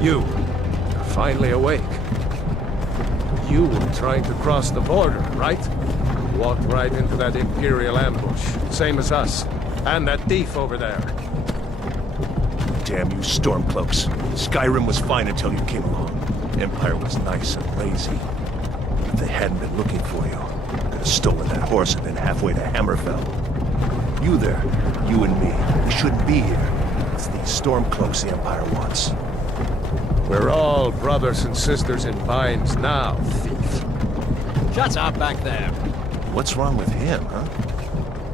You're finally awake. You were trying to cross the border, right? Walked right into that Imperial ambush, same as us. And that thief over there. Damn you Stormcloaks. Skyrim was fine until you came along. Empire was nice and lazy. If they hadn't been looking for you, could have stolen that horse and been halfway to Hammerfell. You there, you and me, we shouldn't be here. It's these Stormcloaks the Empire wants. We're all brothers and sisters in binds now, thief. Shut up back there. What's wrong with him, huh?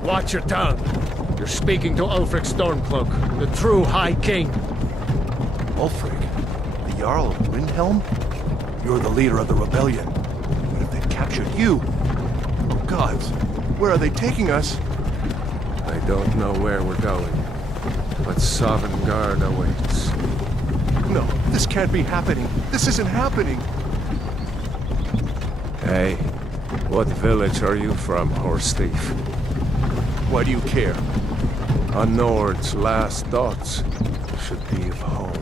Watch your tongue. You're speaking to Ulfric Stormcloak, the true High King. Ulfric? The Jarl of Windhelm? You're the leader of the rebellion. What if they've captured you? Oh gods, where are they taking us? I don't know where we're going, but Sovngarde awaits. No, this can't be happening. This isn't happening. Hey, what village are you from, horse thief? Why do you care? A Nord's last thoughts should be of home.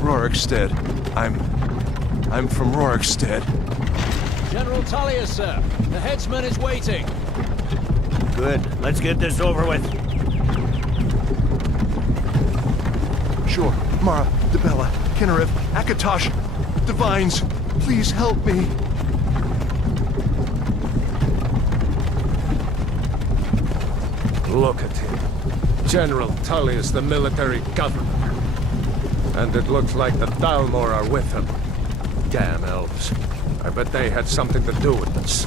Rorikstead. I'm from Rorikstead. General Tullius, sir. The headsman is waiting. Good. Let's get this over with. Sure. Mara, Dibella, Kinnarev, Akatosh, Divines, please help me. Look at him. General Tullius, the military governor. And it looks like the Thalmor are with him. Damn elves. I bet they had something to do with this.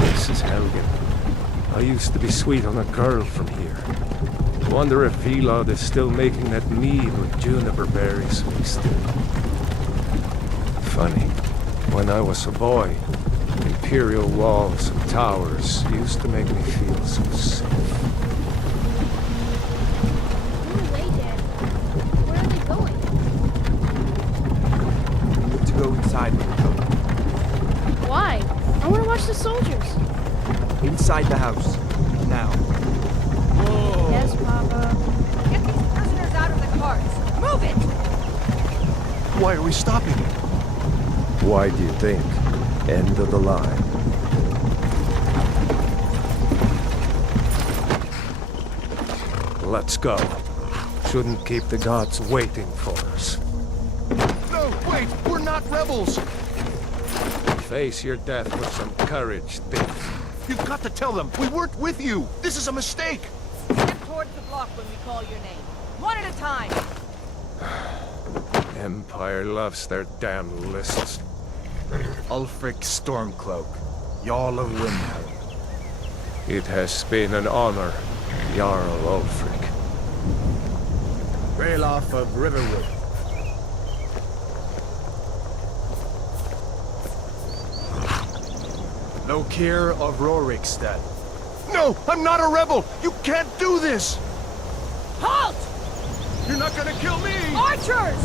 This is Helgen. I used to be sweet on a girl from here. Wonder if Vilod is still making that mead with juniper berries mixed in. Funny, when I was a boy, Imperial walls and towers used to make me feel so safe. Go away, Dad. Where are they going? We need to go inside, Marco. Why? I want to watch the soldiers. Inside the house. Now. Yes, Papa. Get these prisoners out of the carts. Move it! Why are we stopping? Why do you think? End of the line. Let's go. Shouldn't keep the gods waiting for us. No, wait! We're not rebels! Face your death with some courage, thief. You've got to tell them, we weren't with you! This is a mistake! Step towards the block when we call your name. One at a time. Empire loves their damn lists. Ulfric Stormcloak, Jarl of Windhelm. It has been an honor, Jarl Ulfric. Ralof of Riverwood. Lokir of Rorikstead. No! I'm not a rebel! You can't do this! Halt! You're not gonna kill me! Archers!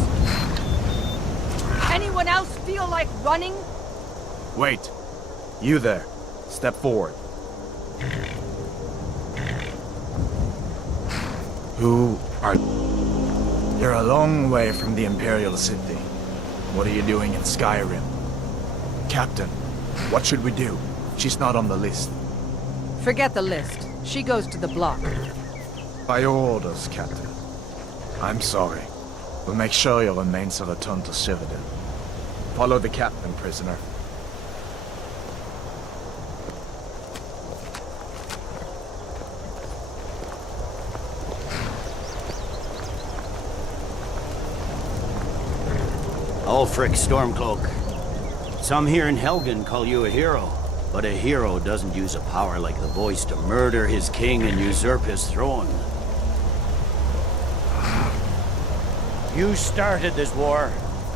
Anyone else feel like running? Wait. You there. Step forward. Who are you? You're a long way from the Imperial City. What are you doing in Skyrim? Captain, what should we do? She's not on the list. Forget the list. She goes to the block. By your orders, Captain. I'm sorry. We'll make sure your remains are returned to Citadel. Follow the captain, prisoner. Ulfric Stormcloak. Some here in Helgen call you a hero, but a hero doesn't use a power like the voice to murder his king and usurp his throne. You started this war,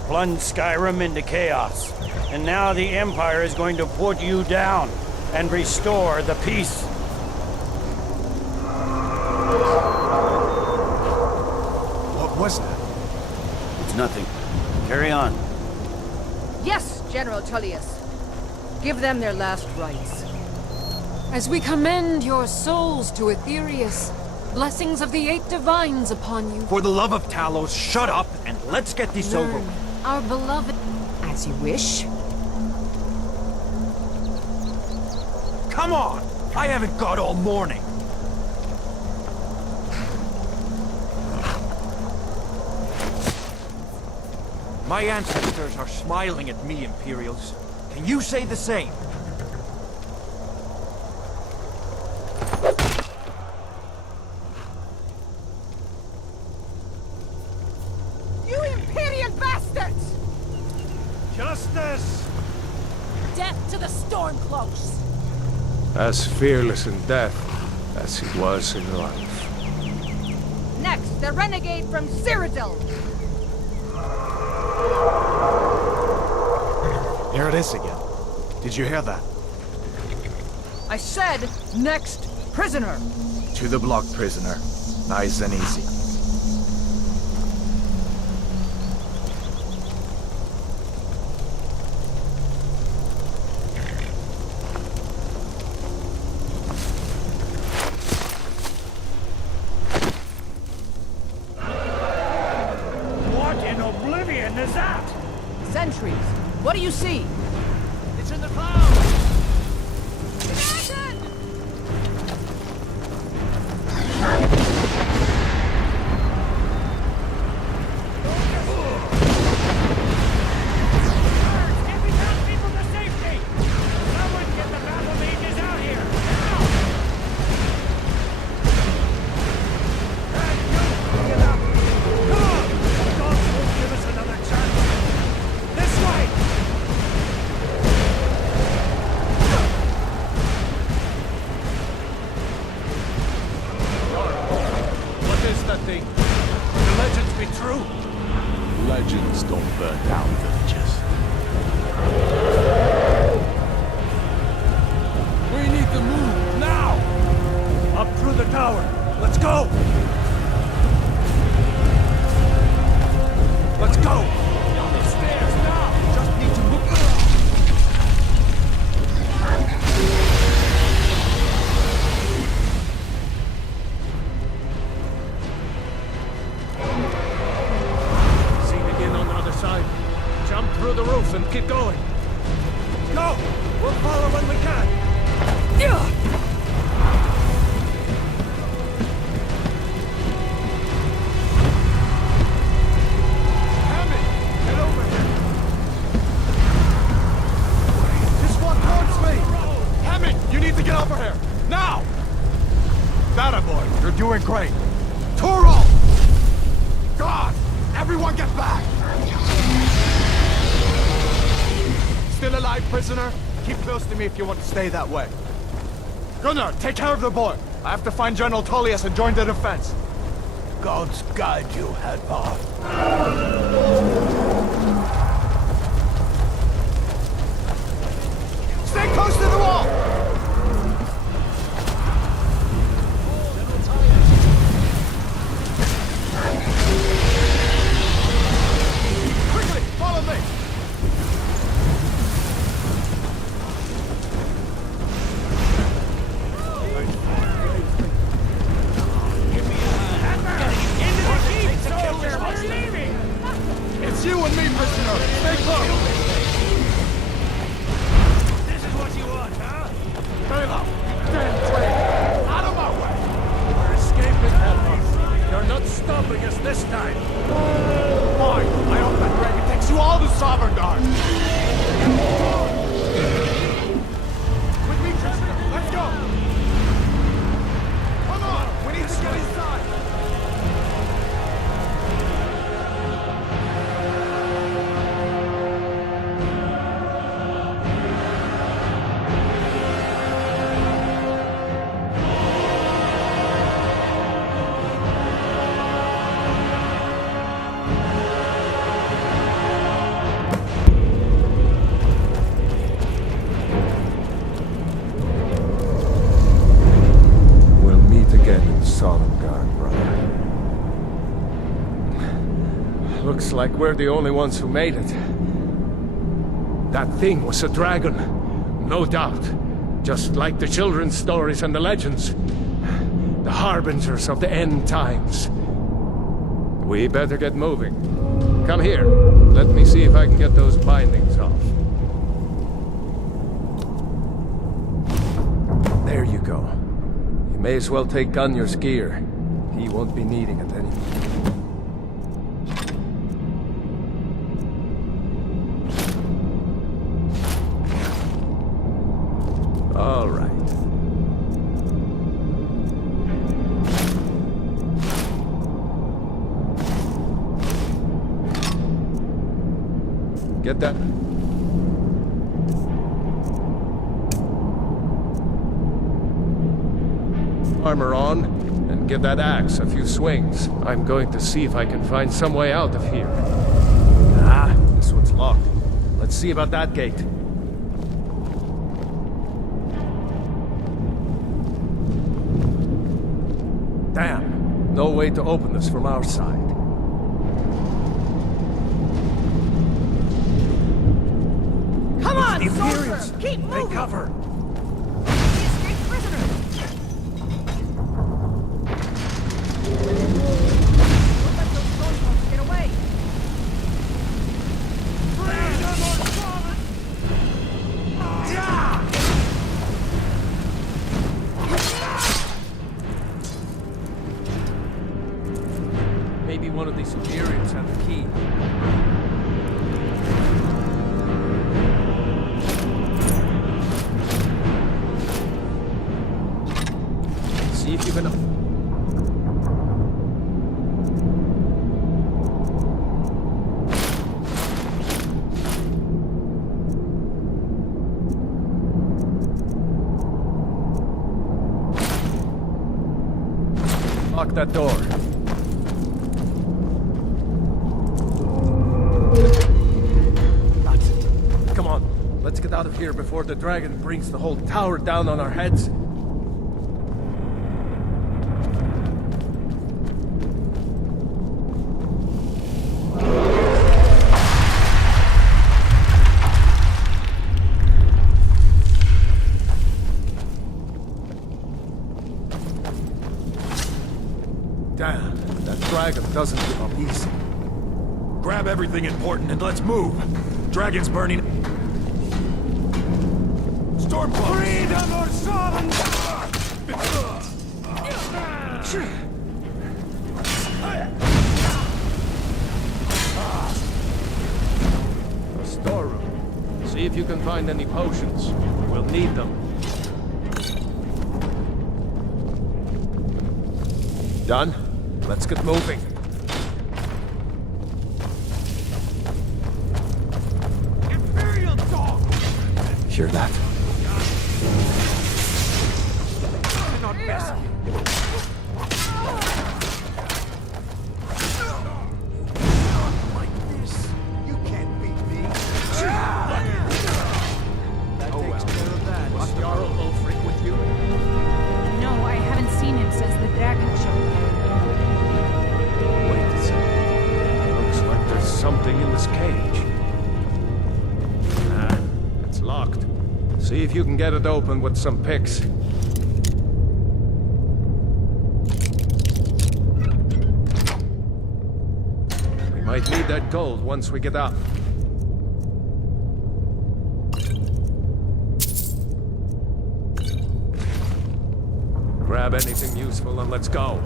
plunged Skyrim into chaos, and now the Empire is going to put you down and restore the peace. What was that? It's nothing. Carry on. Yes, General Tullius. Give them their last rites. As we commend your souls to Aetherius, blessings of the Eight Divines upon you. For the love of Talos, shut up and let's get this over Learn, with. our beloved, as you wish. Come on! I haven't got all morning. My ancestors are smiling at me, Imperials. Can you say the same? You Imperial bastards! Justice! Death to the Stormcloaks! As fearless in death as he was in life. Next, the renegade from Cyrodiil! There it is again. Did you hear that? I said, next prisoner! To the block, prisoner. Nice and easy. What in oblivion is that? Sentries, what do you see? It's in the clouds! What is that thing? Can the legends be true? Legends don't burn down villages. We need to move, now! Up through the tower. Let's go! Let's go! Down the stairs, now! Just need to move. See the inn on the other side. Jump through the roof and keep going. Go! We'll follow when we can! Hammond! Get over here! Just walk towards me! Hammond! You need to get over here! Now! That boy, you're doing great! Toro! God! Everyone get back! Still alive, prisoner? Keep close to me if you want to stay that way. Gunnar, take care of the boy. I have to find General Tullius and join the defense. Gods guide you, Hadvar. Stay close to the wall! Quickly, follow me! It's you and me, prisoner! Stay close! This is what you want, huh? Bela! Damn train! Out of my way! We're escaping, Helgen. You're not stopping us this time. Fine! I hope that dragon takes you all to Sovngarde! With me, prisoner! Let's go! Come on! We need to get inside! We'll meet again in Sovngarde, brother. Looks like we're the only ones who made it. That thing was a dragon. No doubt. Just like the children's stories and the legends. The harbingers of the end times. We better get moving. Come here. Let me see if I can get those bindings off. There you go. You may as well take Gunjar's gear. He won't be needing it anymore. All right. Get that. Armor on, and give that axe a few swings. I'm going to see if I can find some way out of here. Ah, this one's locked. Let's see about that gate. Damn, no way to open this from our side. Come on, The soldier! Imperials! Keep moving! Take cover! The escaped prisoner! Don't let those stormcloaks get away! Maybe one of these Imperials had the key. See if you can... Lock that door. That's it. Come on, let's get out of here before the dragon brings the whole tower down on our heads. Damn, that dragon doesn't give up easy. Grab everything important and let's move. Dragon's burning. Stormcloaks! Freedom or A storeroom. See if you can find any potions. We'll need them. Done? Let's get moving. Imperial dog! Hear that? Not messy. Like this, you can't beat me. That takes care of that. Was Jarl Ulfric with you? No, I haven't seen him since the dragon show. Wait a second. Looks like there's something in this cage. Nah, it's locked. See if you can get it open with some picks. We might need that gold once we get up. Grab anything useful and let's go.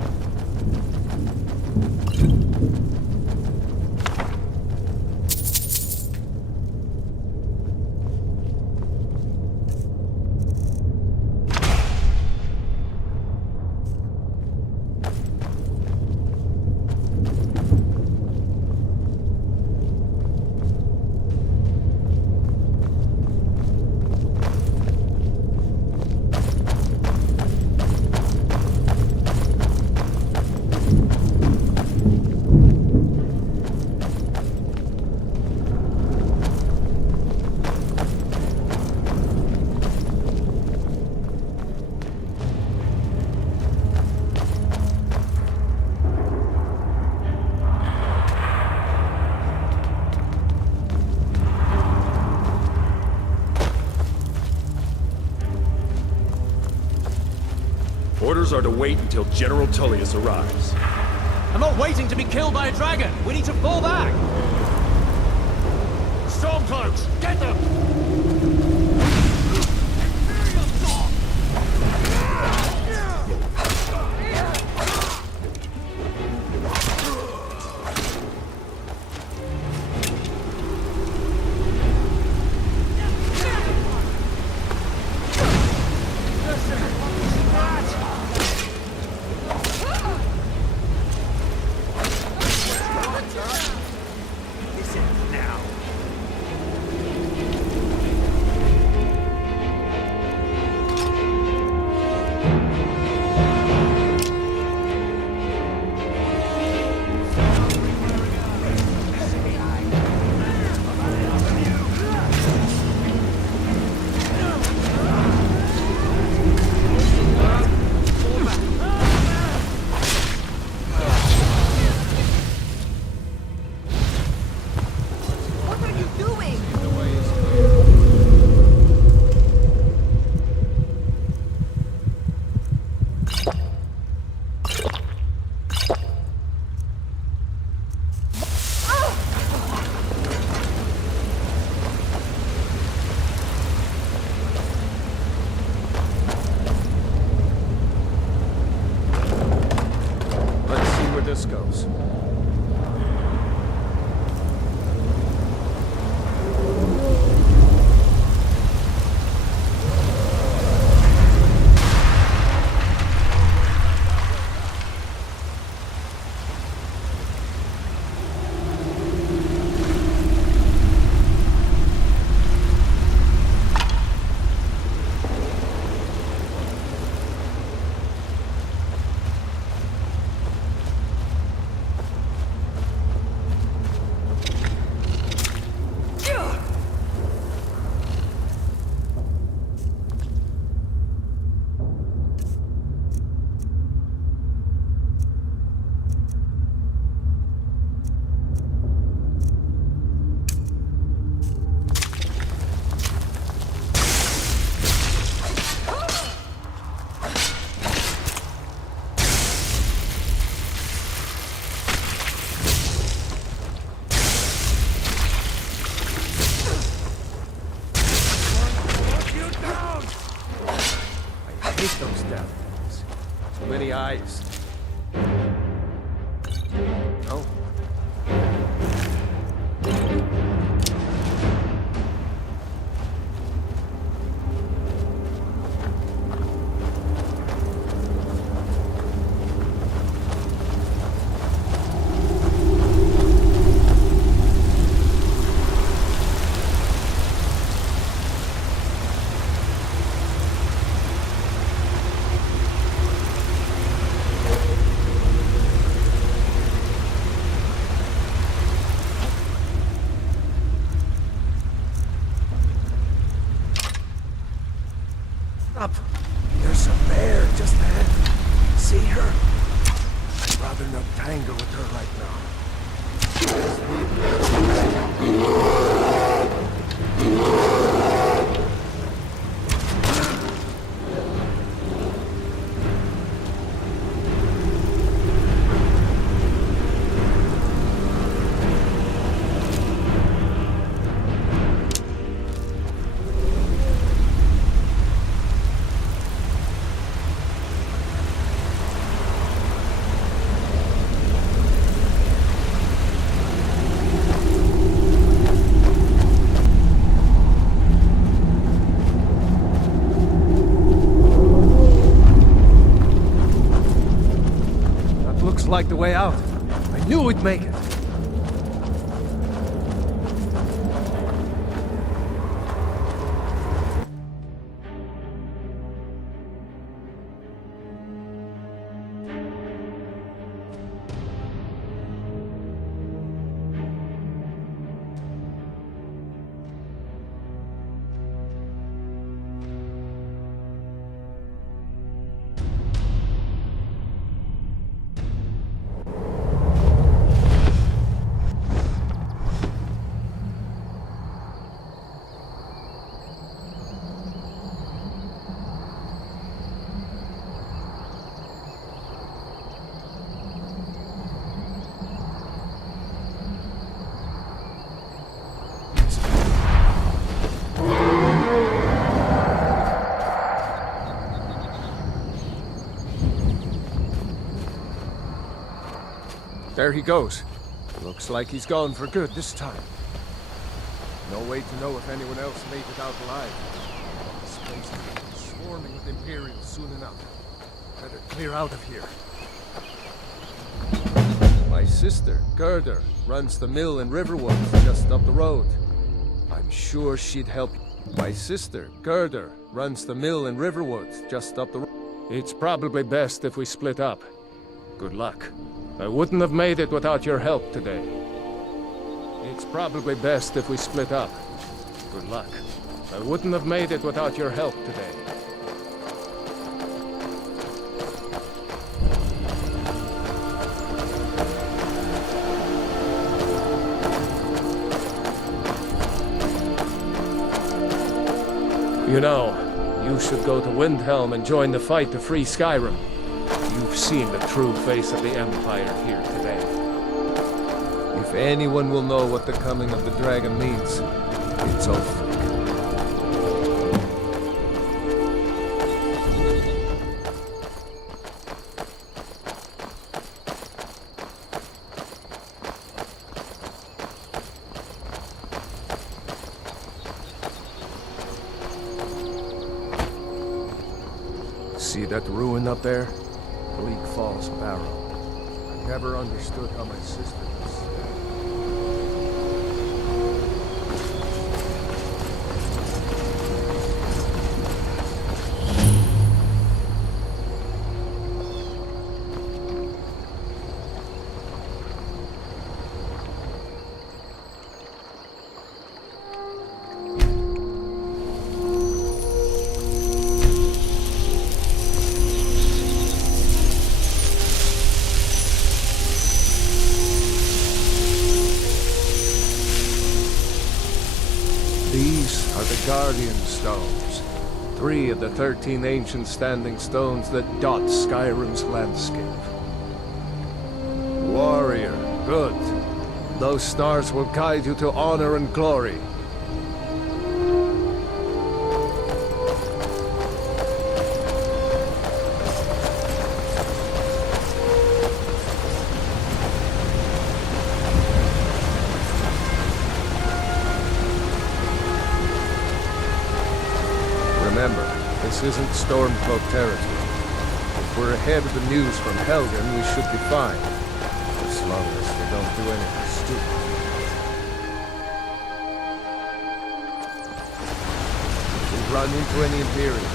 orders are to wait until General Tullius arrives. I'm not waiting to be killed by a dragon. We need to fall back. Stormcloaks, get them! This goes. hate those damn things. Too many eyes. Oh. Up. There's a bear just ahead. See her? I'd rather not tangle with her right Like the way out. I knew we'd make it. There he goes. Looks like he's gone for good this time. No way to know if anyone else made it out alive. This place will be swarming with Imperials soon enough. Better clear out of here. My sister, Gerda, runs the mill in Riverwood, just up the road. I'm sure she'd help you. My sister, Gerda, runs the mill in Riverwood, just up the road. It's probably best if we split up. Good luck. I wouldn't have made it without your help today. It's probably best if we split up. Good luck. I wouldn't have made it without your help today. You know, you should go to Windhelm and join the fight to free Skyrim. You've seen the true face of the Empire here today. If anyone will know what the coming of the dragon means, it's Ulfric. See that ruin up there? Bleak Falls Barrow. I never understood how my sister was. These are the Guardian Stones, 3 of the 13 ancient standing stones that dot Skyrim's landscape. Warrior, good. Those stars will guide you to honor and glory. Remember, this isn't Stormcloak territory. If we're ahead of the news from Helgen, we should be fine. As long as we don't do anything stupid. If we run into any Imperials,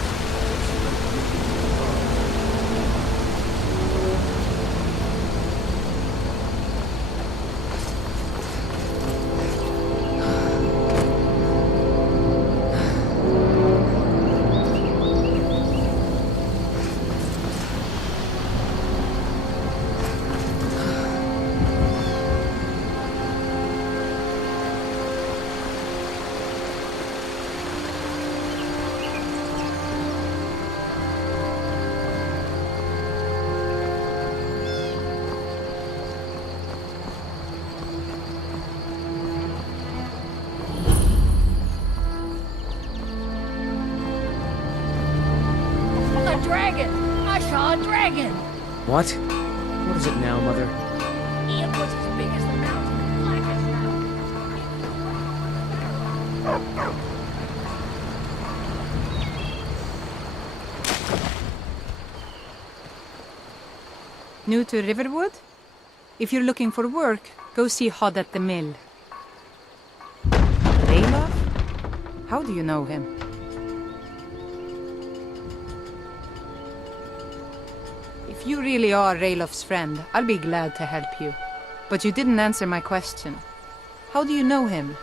Dragon! I saw a dragon! What? What is it now, Mother? It was as big as the mountain, black as New to Riverwood? If you're looking for work, go see Hod at the mill. Ralof? How do you know him? If you really are Ralof's friend, I'll be glad to help you. But you didn't answer my question. How do you know him?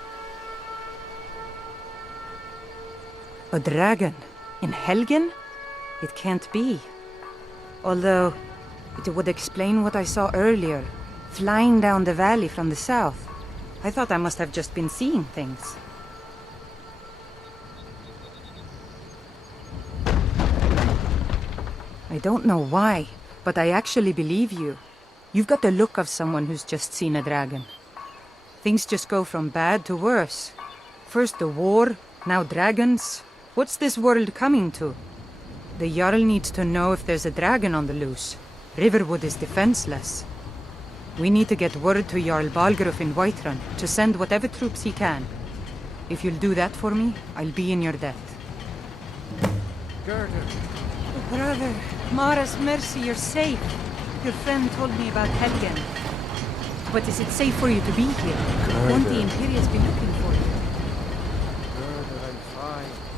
A dragon? In Helgen? It can't be. Although, it would explain what I saw earlier, flying down the valley from the south. I thought I must have just been seeing things. I don't know why, but I actually believe you. You've got the look of someone who's just seen a dragon. Things just go from bad to worse. First the war, now dragons. What's this world coming to? The Jarl needs to know if there's a dragon on the loose. Riverwood is defenseless. We need to get word to Jarl Balgruuf in Whiterun to send whatever troops he can. If you'll do that for me, I'll be in your debt. Gerda. Brother, Mara's mercy, you're safe. Your friend told me about Helgen. But is it safe for you to be here? Won't the Imperials be looking for you? Gerda, I'm fine.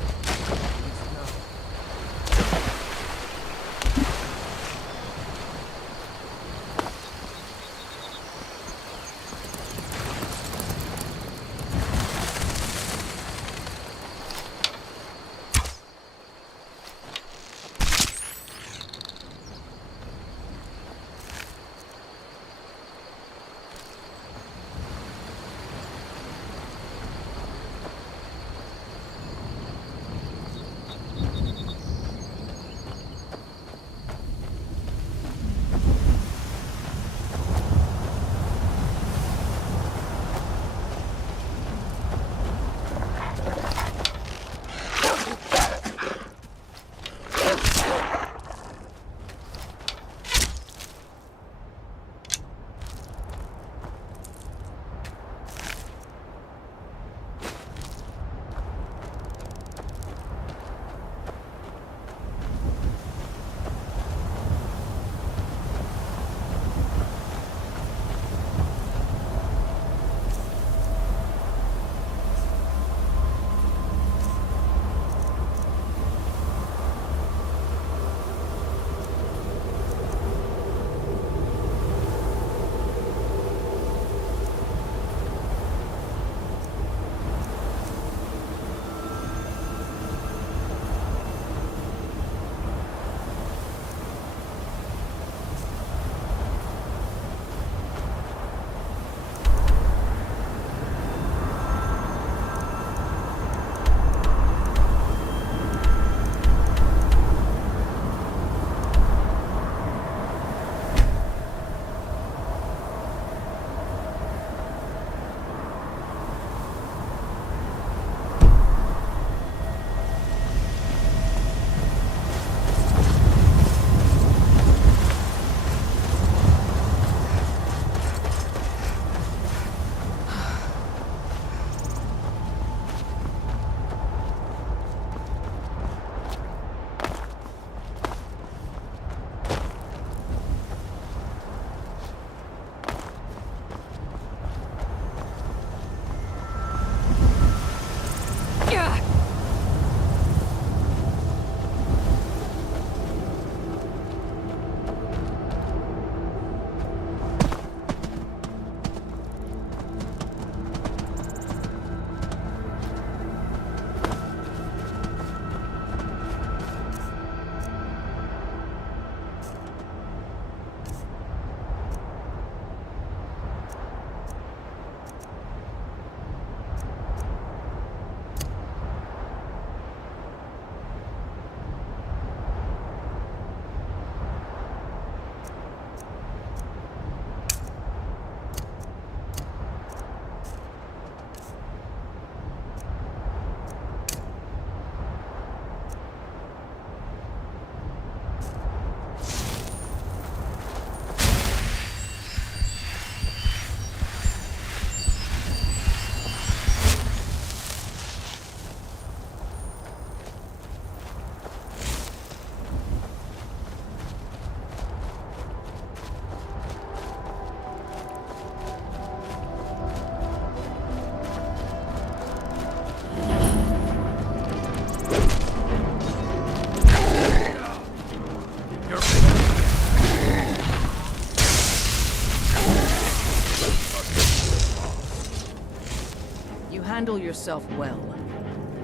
handle yourself well,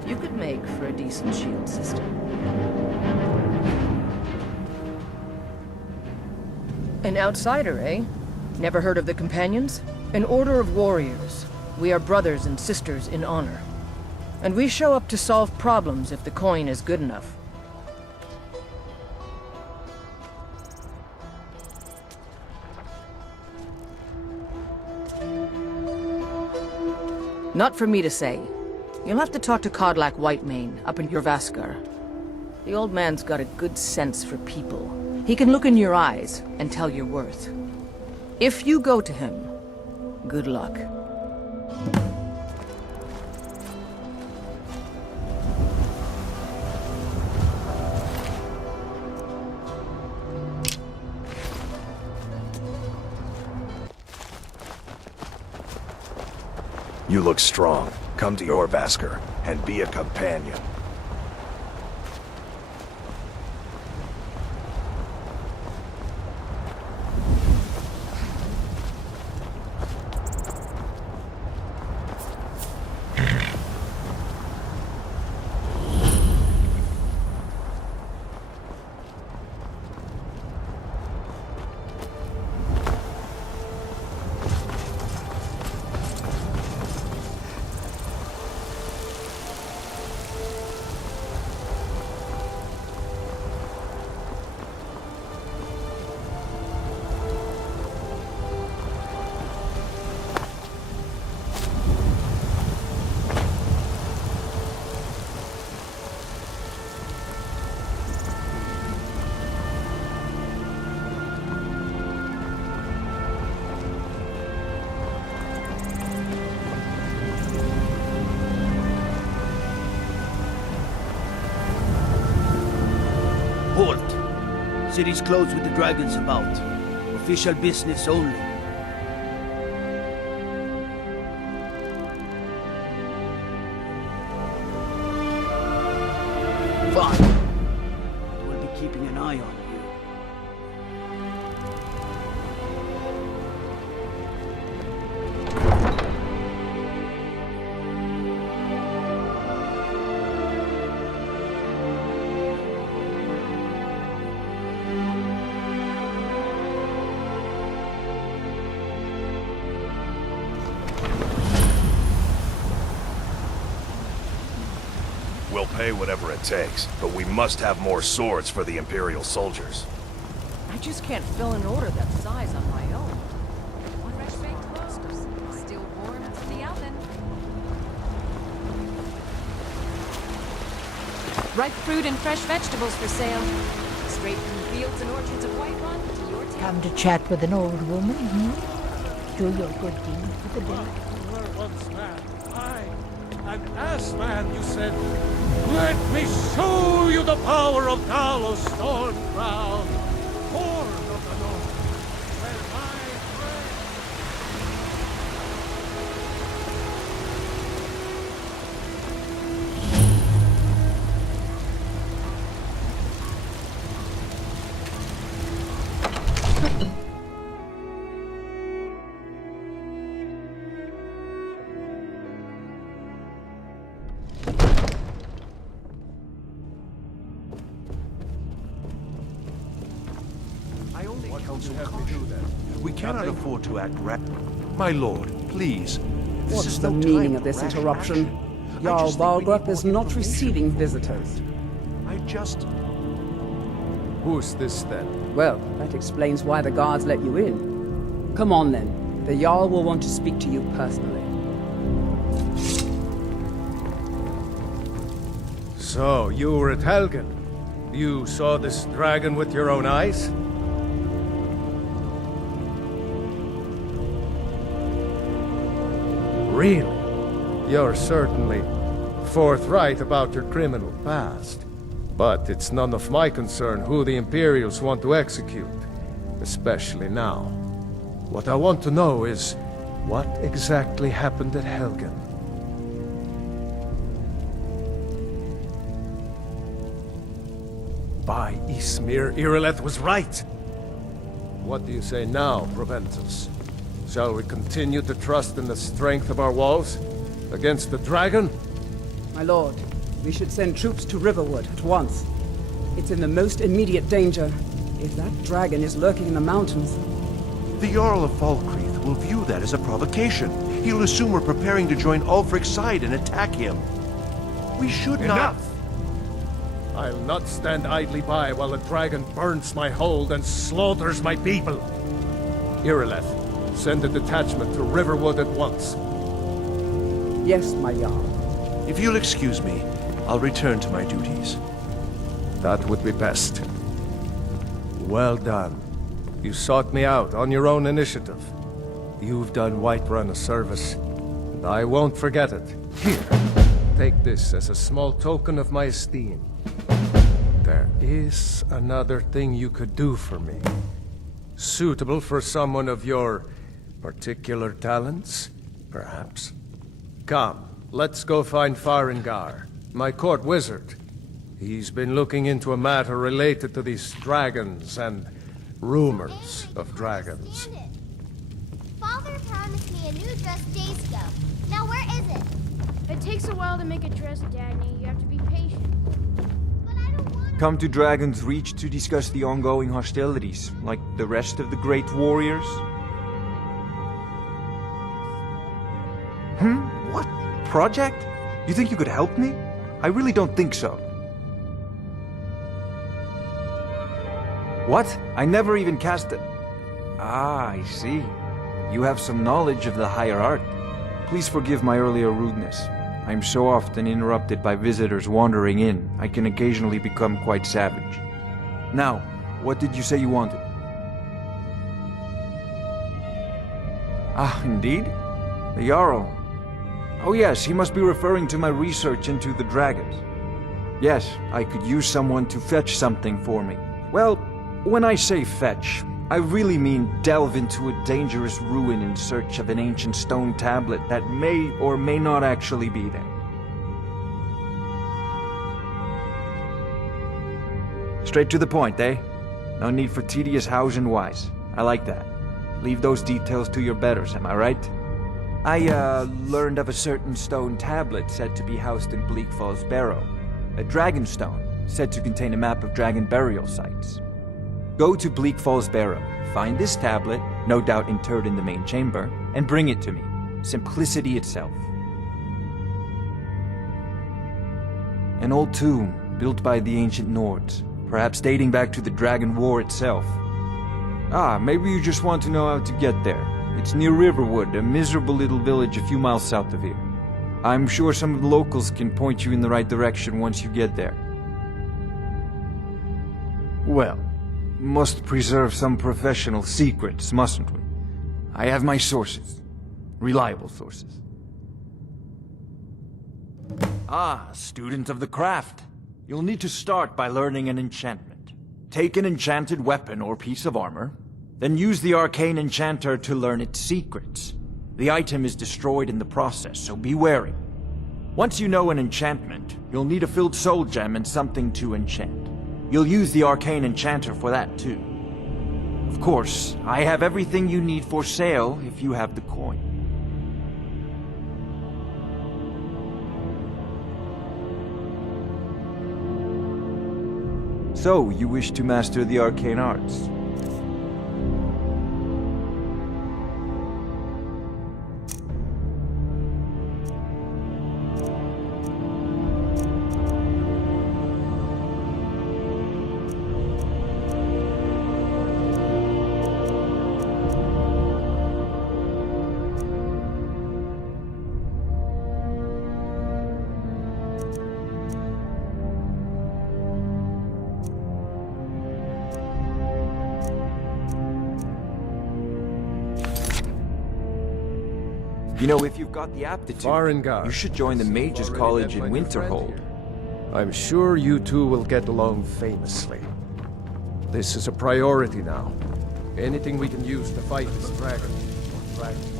you could make for a decent shield system. An outsider, eh? Never heard of the Companions? An order of warriors. We are brothers and sisters in honor. And we show up to solve problems if the coin is good enough. Not for me to say. You'll have to talk to Kodlak Whitemane up in Jorvaskar. The old man's got a good sense for people. He can look in your eyes and tell your worth. If you go to him, good luck. You look strong. Come to your Vasker and be a companion. Halt! City's closed with the dragons about. Official business only. Fine. We'll be keeping an eye on you. We'll pay whatever it takes, but we must have more swords for the Imperial soldiers. I just can't fill an order that size on my own. One fresh baked toast, still warm from the oven. Ripe fruit and fresh vegetables for sale. Straight from the fields and orchards of Whiterun to your town. Come to chat with an old woman, Do your good deed for the day. You were once man. An ass man, you said. Let me show you the power of Talos Stormcrown, Horn of the North, where my friend... We cannot afford to act My lord, please. What's the meaning of this interruption? Jarl Balgrup is not receiving visitors. Who's this then? Well, that explains why the guards let you in. Come on then. The Jarl will want to speak to you personally. So, you were at Helgen. You saw this dragon with your own eyes? Really? You're certainly forthright about your criminal past. But it's none of my concern who the Imperials want to execute, especially now. What I want to know is, what exactly happened at Helgen? By Ysmir, Irileth was right! What do you say now, Proventus? Shall we continue to trust in the strength of our walls? Against the dragon? My lord, we should send troops to Riverwood at once. It's in the most immediate danger. If that dragon is lurking in the mountains... The Jarl of Falkreath will view that as a provocation. He'll assume we're preparing to join Ulfric's side and attack him. We should not... Enough! I'll not stand idly by while the dragon burns my hold and slaughters my people. Irileth, send a detachment to Riverwood at once. Yes, my Jarl. If you'll excuse me, I'll return to my duties. That would be best. Well done. You sought me out on your own initiative. You've done Whiterun a service, and I won't forget it. Here, take this as a small token of my esteem. There is another thing you could do for me. Suitable for someone of your particular talents, perhaps. Come, let's go find Farengar, my court wizard. He's been looking into a matter related to these dragons and rumors of dragons. Father promised me a new dress days ago. Now where is it? It takes a while to make a dress, Dagny. You have to be patient. Come to Dragon's Reach to discuss the ongoing hostilities, like the rest of the Great Warriors? What? Project? You think you could help me? I really don't think so. What? I never even cast it. Ah, I see. You have some knowledge of the higher art. Please forgive my earlier rudeness. I'm so often interrupted by visitors wandering in, I can occasionally become quite savage. Now, what did you say you wanted? Ah, indeed? The Jarl. Oh yes, he must be referring to my research into the dragons. Yes, I could use someone to fetch something for me. Well, when I say fetch, I really mean delve into a dangerous ruin in search of an ancient stone tablet that may or may not actually be there. Straight to the point, eh? No need for tedious hows and whys. I like that. Leave those details to your betters, am I right? I, learned of a certain stone tablet said to be housed in Bleak Falls Barrow. A dragon stone, said to contain a map of dragon burial sites. Go to Bleak Falls Barrow, find this tablet, no doubt interred in the main chamber, and bring it to me. Simplicity itself. An old tomb, built by the ancient Nords, perhaps dating back to the Dragon War itself. Ah, maybe you just want to know how to get there. It's near Riverwood, a miserable little village a few miles south of here. I'm sure some of the locals can point you in the right direction once you get there. Well, must preserve some professional secrets, mustn't we? I have my sources. Reliable sources. Ah, student of the craft. You'll need to start by learning an enchantment. Take an enchanted weapon or piece of armor, then use the arcane enchanter to learn its secrets. The item is destroyed in the process, so be wary. Once you know an enchantment, you'll need a filled soul gem and something to enchant. You'll use the arcane enchanter for that too. Of course, I have everything you need for sale if you have the coin. So, you wish to master the arcane arts? You know, if you've got the aptitude, you should join the Mages College in Winterhold. I'm sure you two will get along famously. This is a priority now. Anything we can use to fight this dragon. Dragons.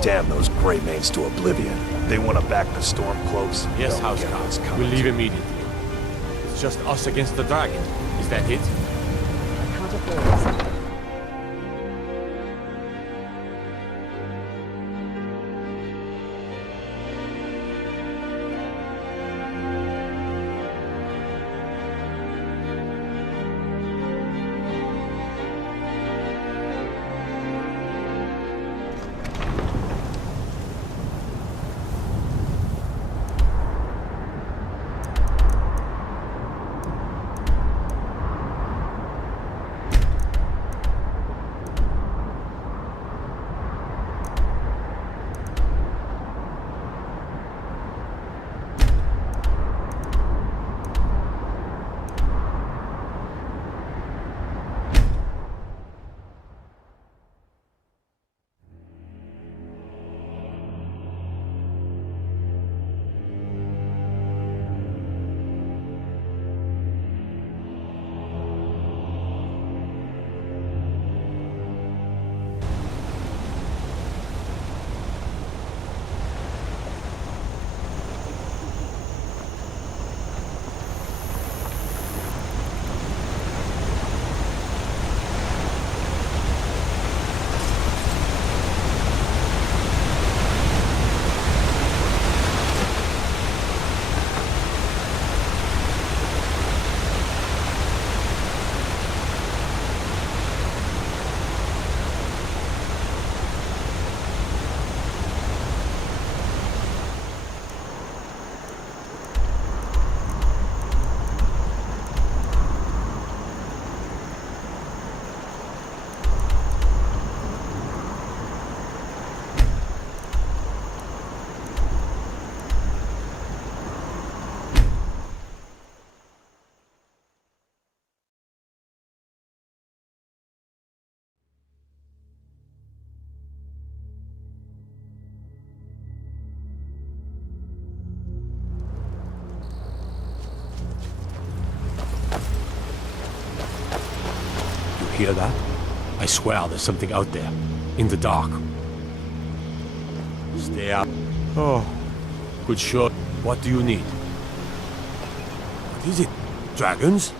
Damn those Grey Manes to oblivion. They want to back the storm close. Yes, Housecarl. We'll leave immediately. It's just us against the dragon. Is that it? I can't afford this. hear that? I swear there's something out there. In the dark. Stay out. Oh. Good shot. What do you need? What is it? Dragons?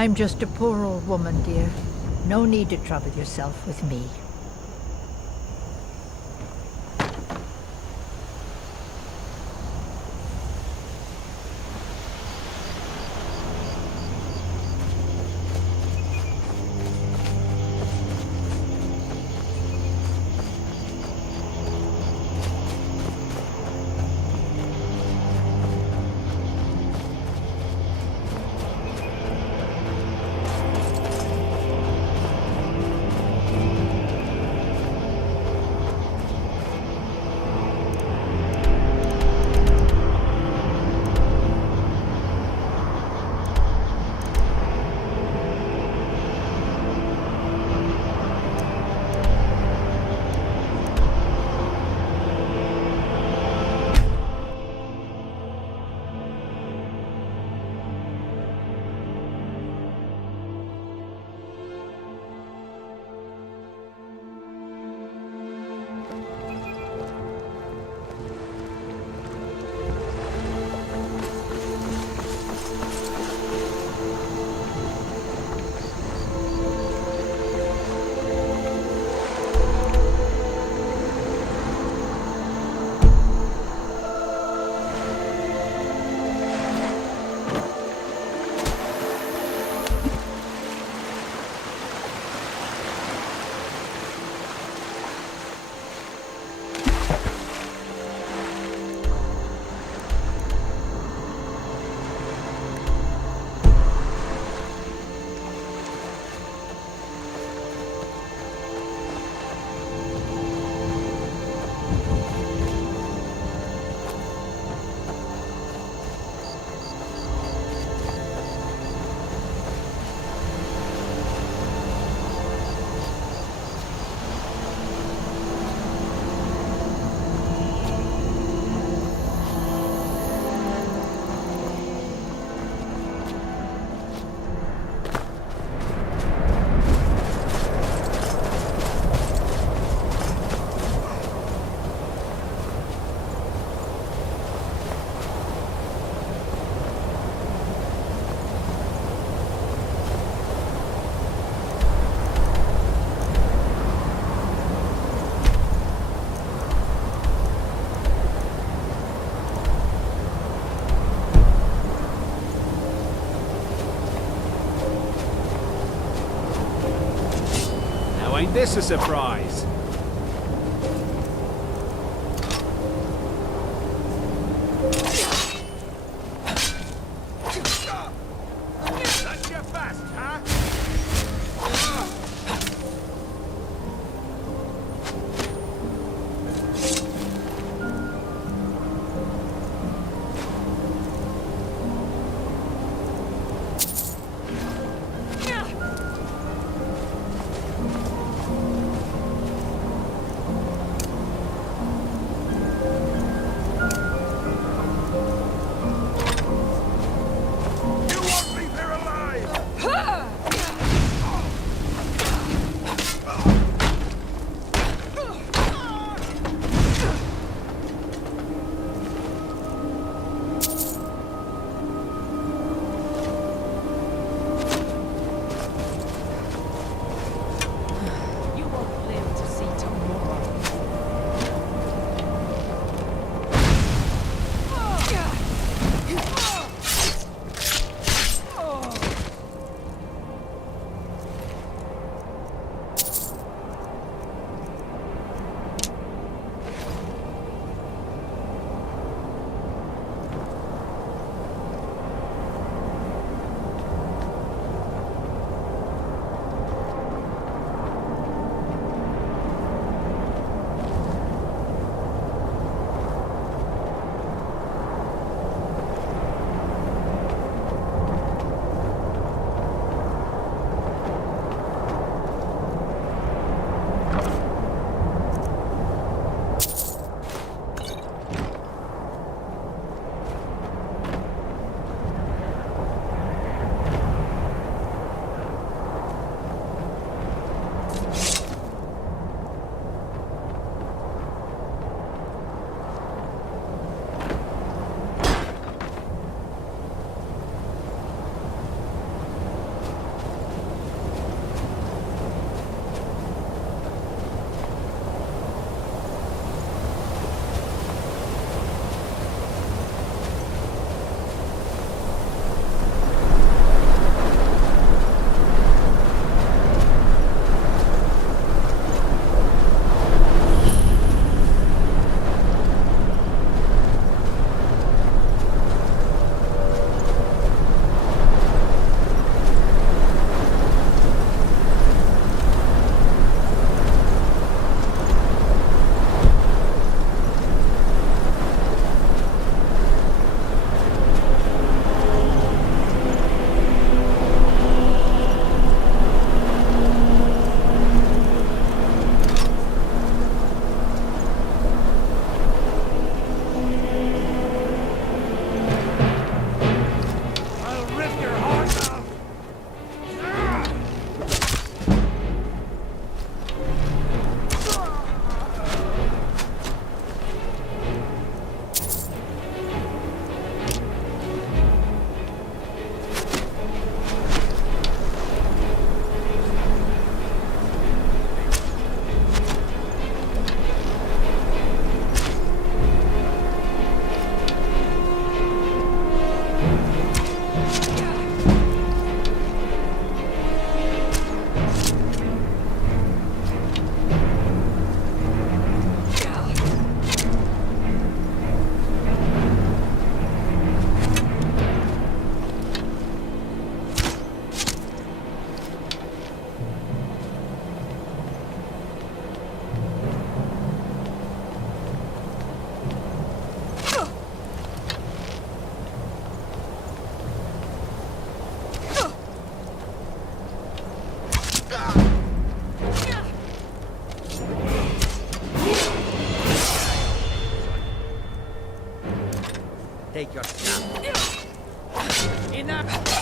I'm just a poor old woman, dear. No need to trouble yourself with me. make this a surprise. That's your best, huh? Take your snap. Enough!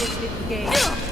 this little game.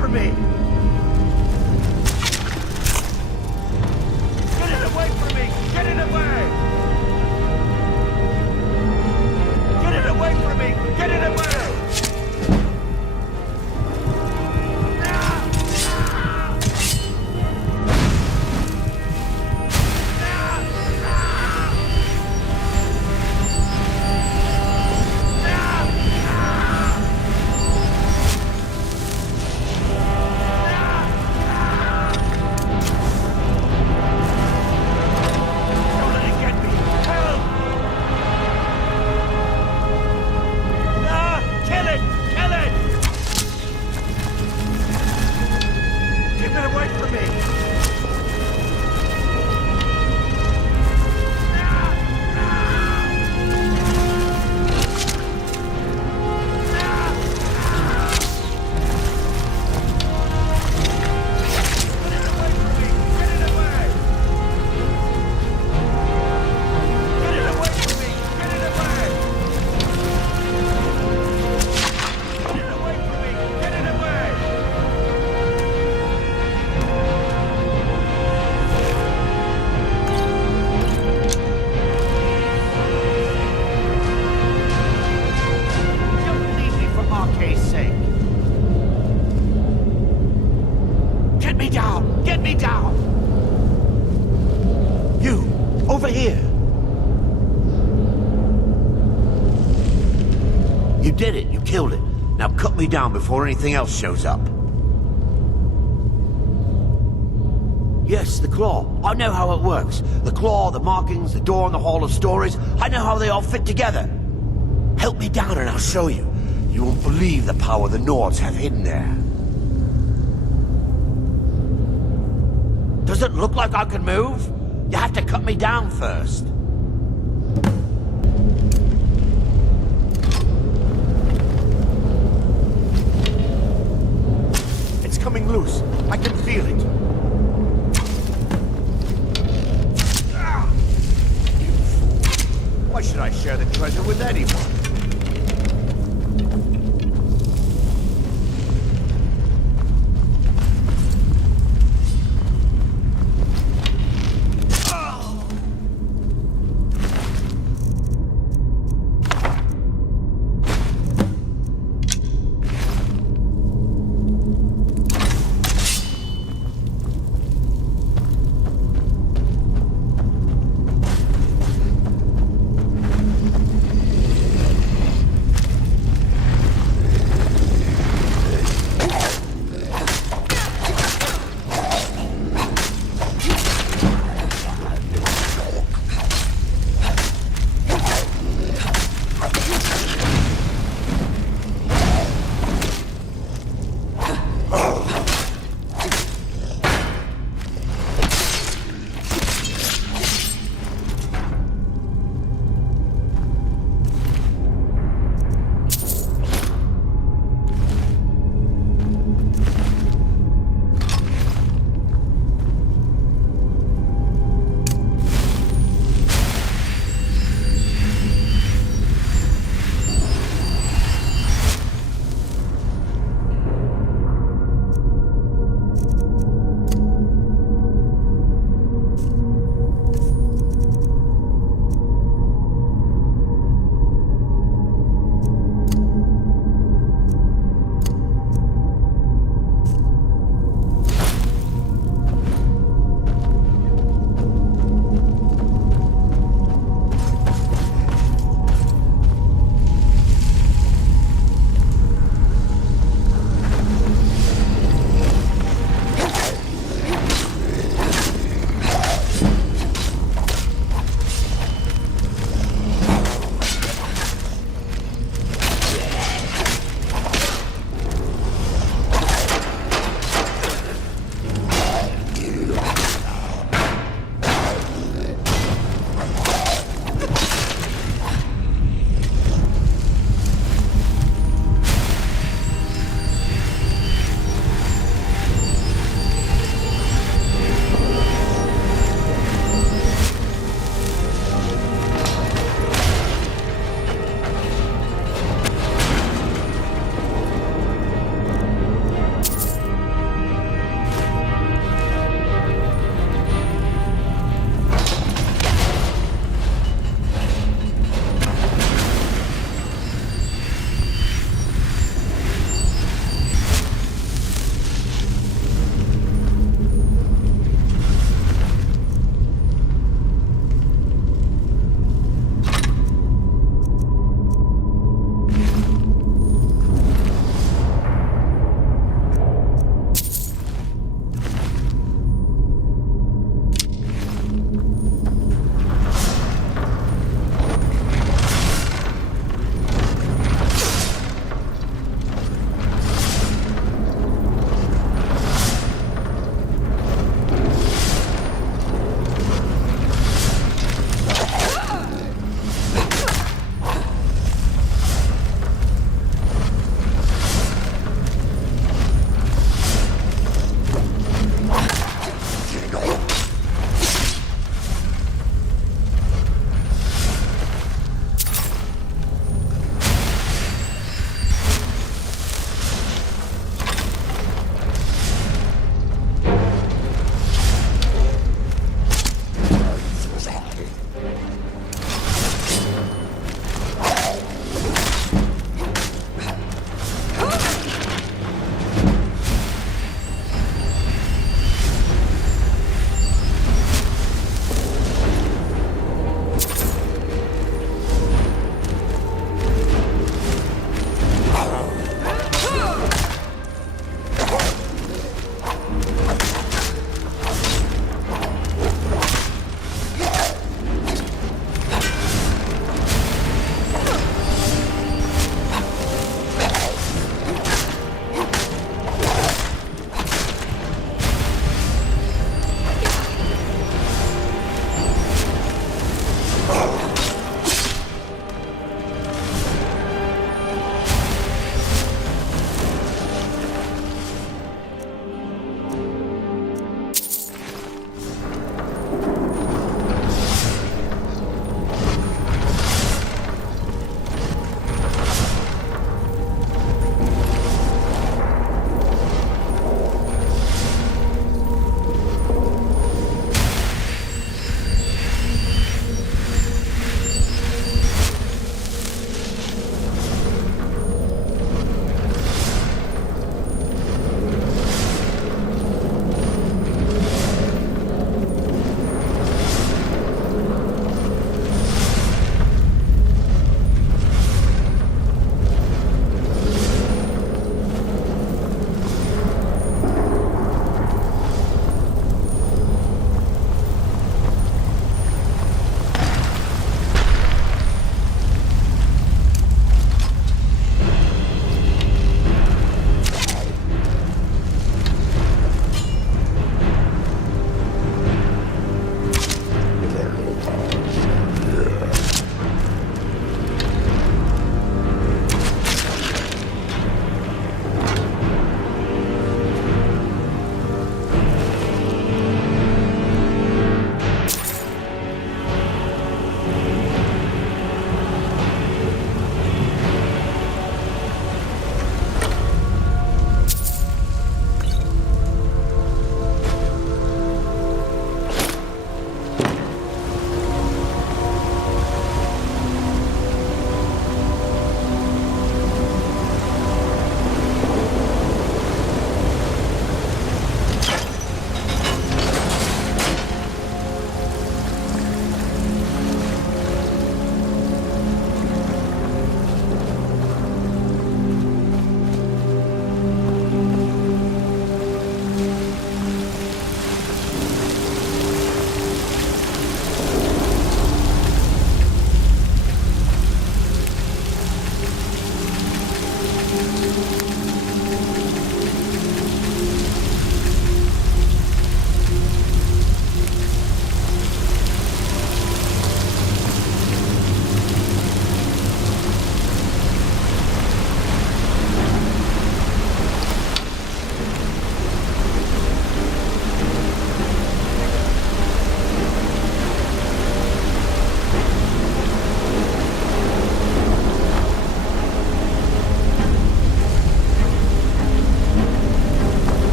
from me! Get it away from me! Get it away! Get it away from me! Get it away! Down before anything else shows up. Yes, the claw. I know how it works. The claw, the markings, the door in the Hall of Stories. I know how they all fit together. Help me down and I'll show you. You won't believe the power the Nords have hidden there. Does it look like I can move? You have to cut me down first. Coming loose. I can feel it. Why should I share the treasure with anyone?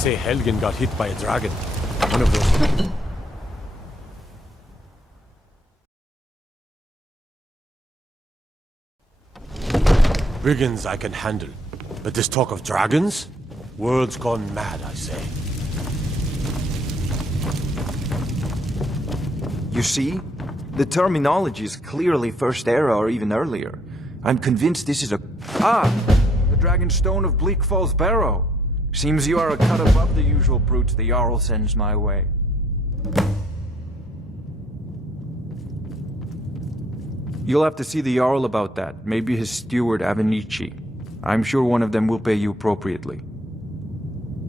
say Helgen got hit by a dragon. One of those... Brigands I can handle, but this talk of dragons? World's gone mad, I say. You see? The terminology is clearly First Era or even earlier. I'm convinced this is a... Ah! The Dragonstone of Bleak Falls Barrow. Seems you are a cut above the usual brutes the Jarl sends my way. You'll have to see the Jarl about that. Maybe his steward, Avenici. I'm sure one of them will pay you appropriately.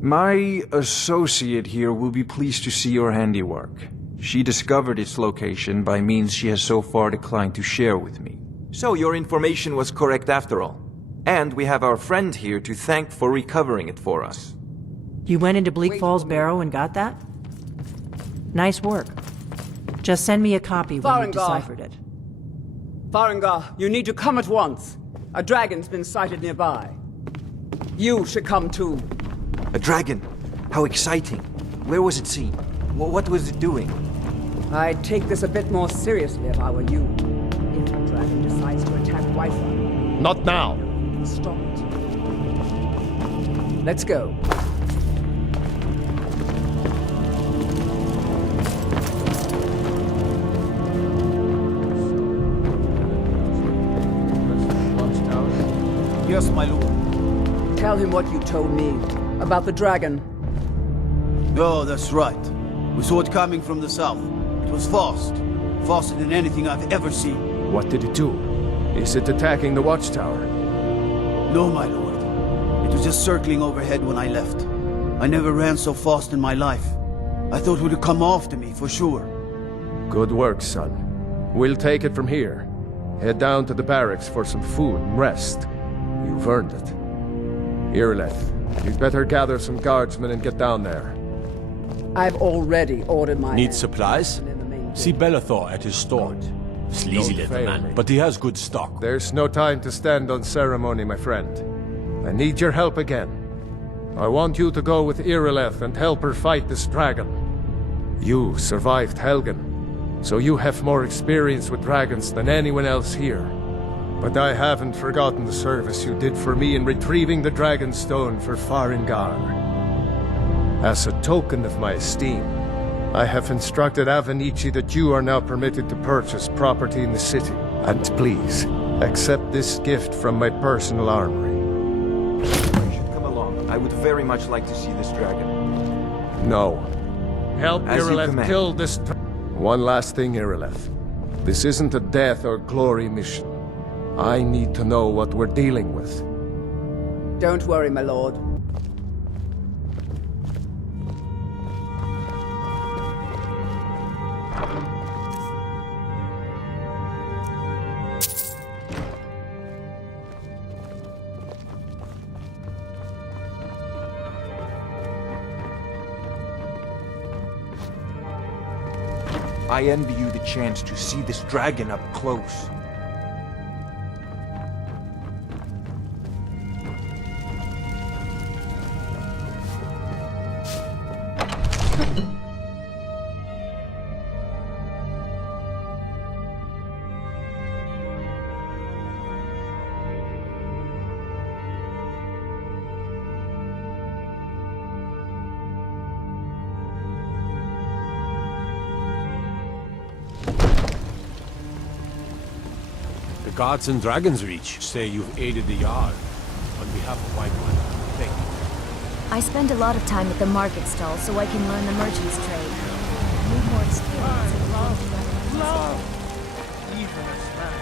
My associate here will be pleased to see your handiwork. She discovered its location by means she has so far declined to share with me. So your information was correct after all. And we have our friend here to thank for recovering it for us. You went into Bleak Falls Barrow and got that? Nice work. Just send me a copy when you deciphered it. Farengar, you need to come at once. A dragon's been sighted nearby. You should come too. A dragon? How exciting. Where was it seen? What was it doing? I'd take this a bit more seriously if I were you. If the dragon decides to attack Wi-Fi. Not now. You can stop it. Let's go. Yes, my lord. Tell him what you told me about the dragon. Oh, that's right. We saw it coming from the south. It was fast. Faster than anything I've ever seen. What did it do? Is it attacking the watchtower? No, my lord. It was just circling overhead when I left. I never ran so fast in my life. I thought it would come after me, for sure. Good work, son. We'll take it from here. Head down to the barracks for some food and rest. You've earned it. Irleth, you'd better gather some guardsmen and get down there. I've already ordered my... Need supplies? See Bellathor at his store. Sleazy little man, but he has good stock. There's no time to stand on ceremony, my friend. I need your help again. I want you to go with Irileth and help her fight this dragon. You survived Helgen, so you have more experience with dragons than anyone else here. But I haven't forgotten the service you did for me in retrieving the Dragonstone for Farengar. As a token of my esteem, I have instructed Avenici that you are now permitted to purchase property in the city. And please, accept this gift from my personal armory. You should come along. I would very much like to see this dragon. No. Help As you Irileth command. kill this... One last thing, Irileth. This isn't a death or glory mission. I need to know what we're dealing with. Don't worry, my lord. I envy you the chance to see this dragon up close. The gods and dragons reach say you've aided the Jarl. On behalf of Whiteman, thank you. I spend a lot of time at the market stall so I can learn the merchant's trade. I need more experience. Even as man,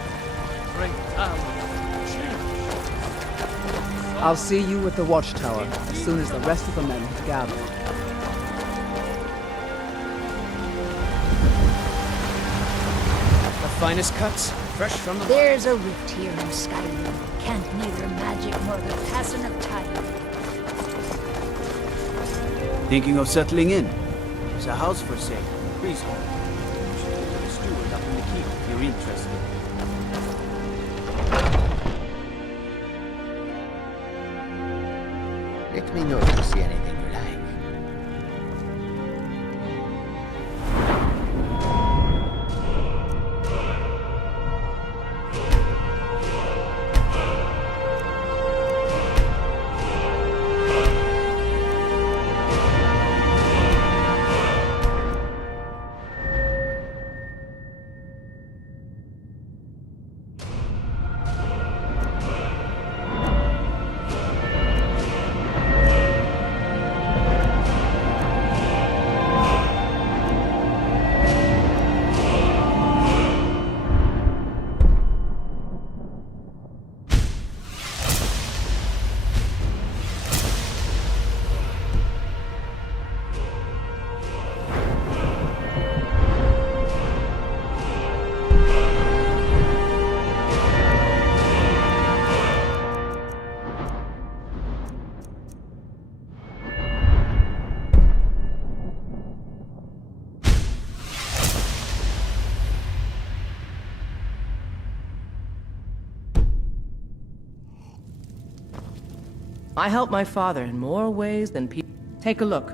great talent. I'll see you at the watchtower as soon as the rest of the men have gathered. The finest cuts, fresh from the... There's a rift here in Skyrim. Can't neither magic nor the passing of time. Thinking of settling in? There's a house for sale. Please hold. You should go to the steward up in the keep if you're interested. Let me know if you see anything you like. I help my father in more ways than people. Take a look.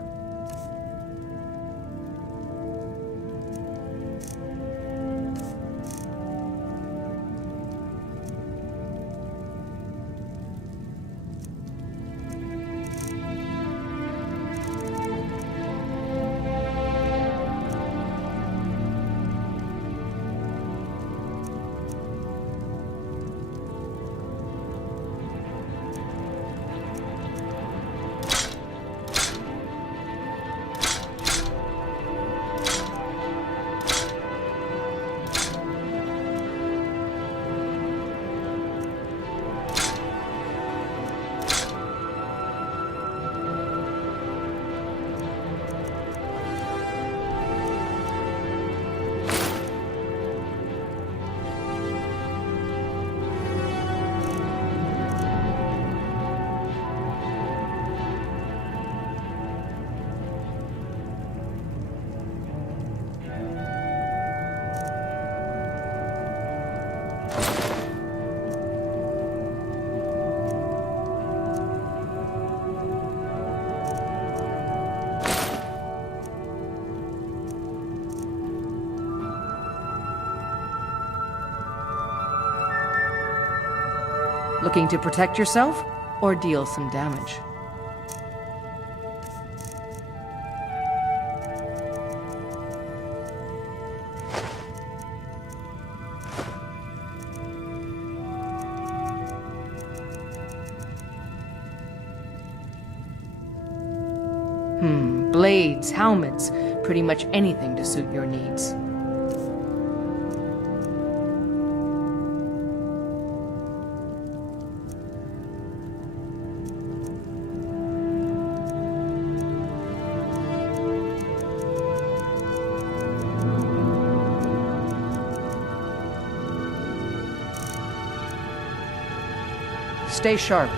Looking to protect yourself or deal some damage? Blades, helmets, pretty much anything to suit your needs. Stay sharp.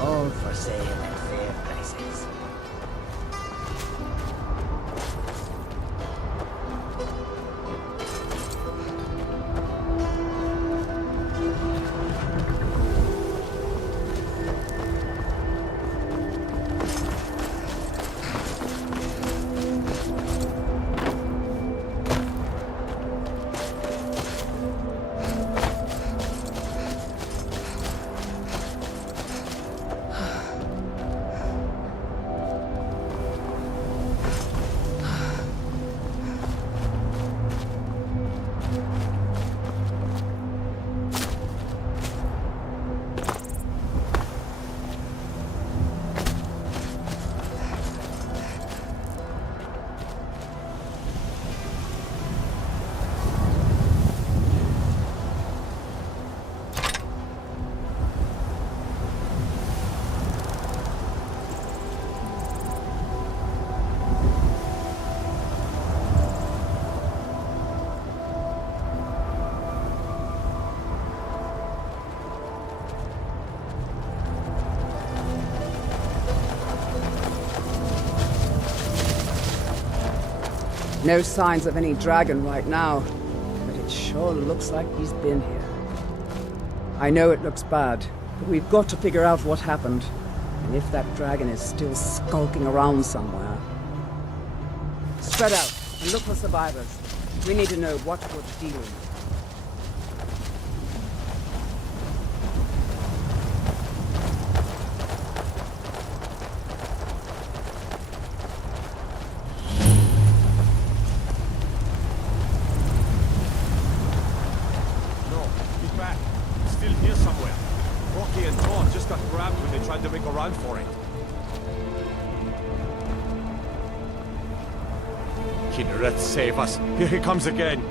All for sale at fair prices. No signs of any dragon right now, but it sure looks like he's been here. I know it looks bad, but we've got to figure out what happened, and if that dragon is still skulking around somewhere. Spread out and look for survivors. We need to know what we're dealing with. To make a run for it. Kinneret, save us. Here he comes again.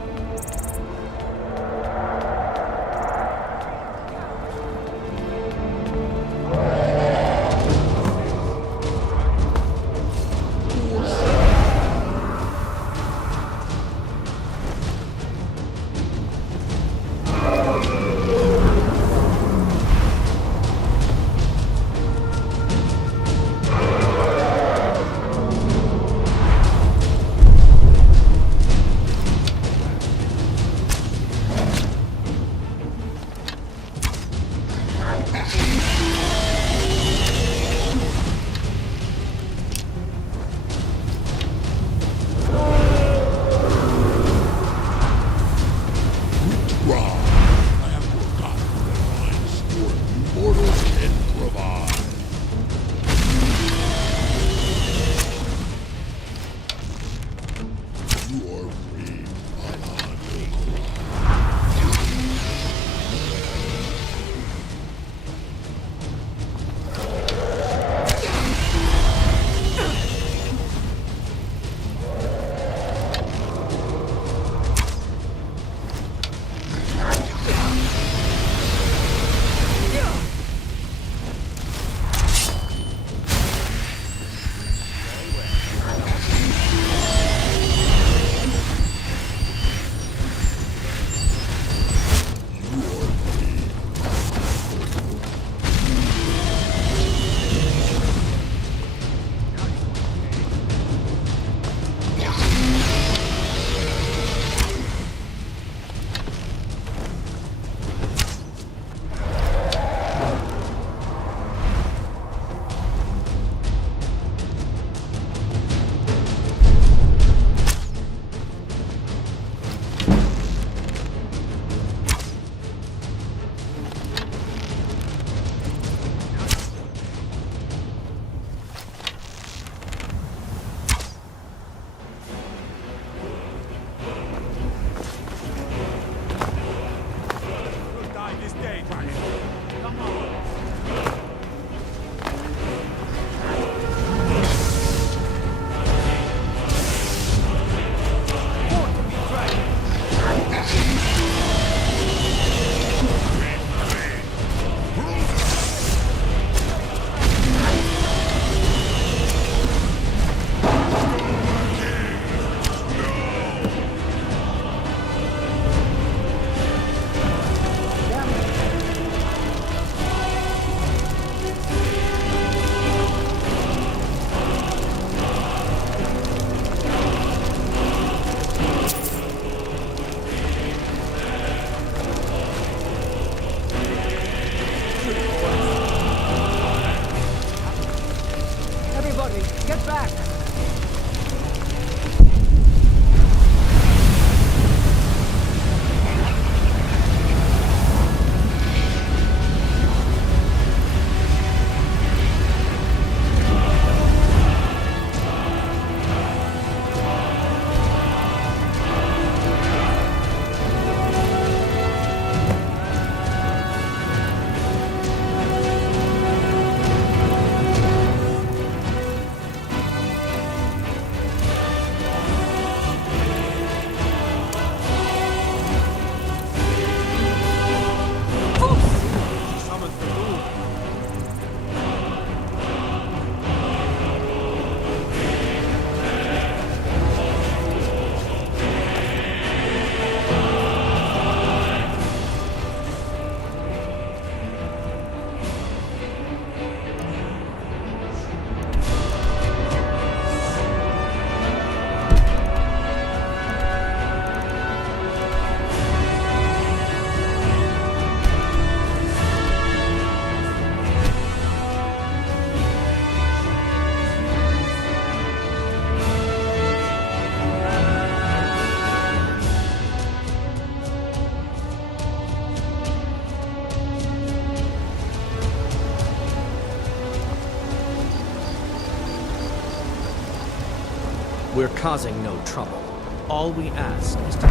We're causing no trouble. All we ask is to...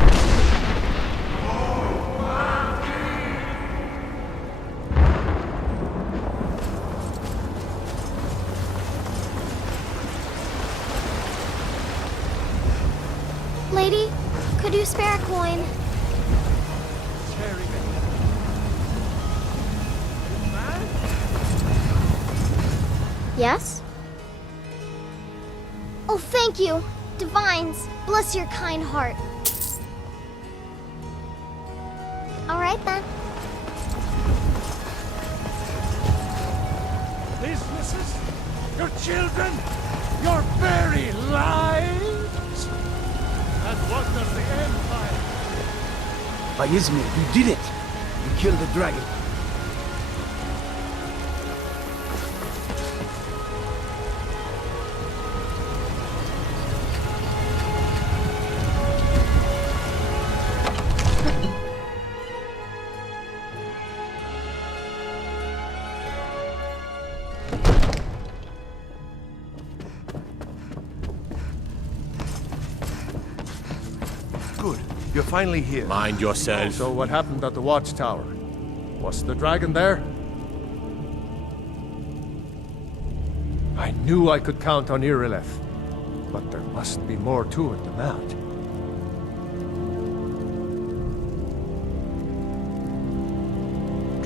Lady, could you spare a coin? Yes? Oh, thank you. Divines, bless your kind heart. All right, then. Businesses, your children, your very lives. And what does the Empire? By Izmir, you did it! You killed the dragon. Good. You're finally here. Mind yourself. So what happened at the watchtower? Was the dragon there? I knew I could count on Irileth, but there must be more to it than that.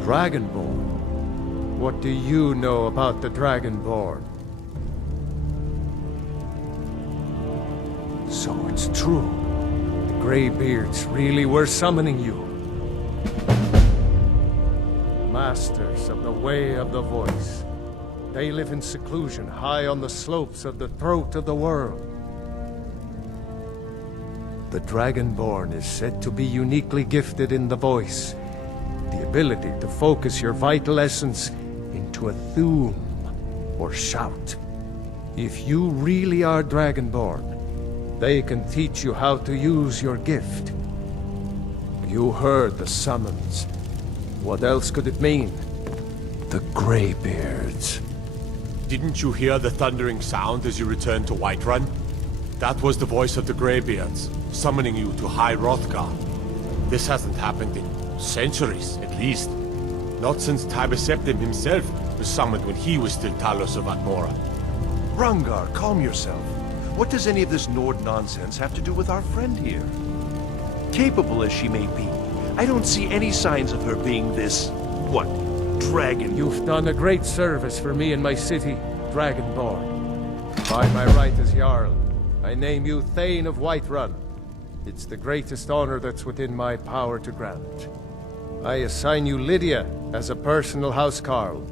Dragonborn? What do you know about the Dragonborn? So it's true. The Greybeards really were summoning you. Masters of the Way of the Voice. They live in seclusion, high on the slopes of the throat of the world. The Dragonborn is said to be uniquely gifted in the voice. The ability to focus your vital essence into a thum, or shout. If you really are Dragonborn, they can teach you how to use your gift. You heard the summons. What else could it mean? The Greybeards. Didn't you hear the thundering sound as you returned to Whiterun? That was the voice of the Greybeards, summoning you to High Hrothgar. This hasn't happened in centuries, at least. Not since Tiber Septim himself was summoned when he was still Talos of Atmora. Rungar, calm yourself. What does any of this Nord nonsense have to do with our friend here? Capable as she may be, I don't see any signs of her being this, what, dragon? You've done a great service for me and my city, Dragonborn. By my right as Jarl, I name you Thane of Whiterun. It's the greatest honor that's within my power to grant. I assign you Lydia as a personal housecarl,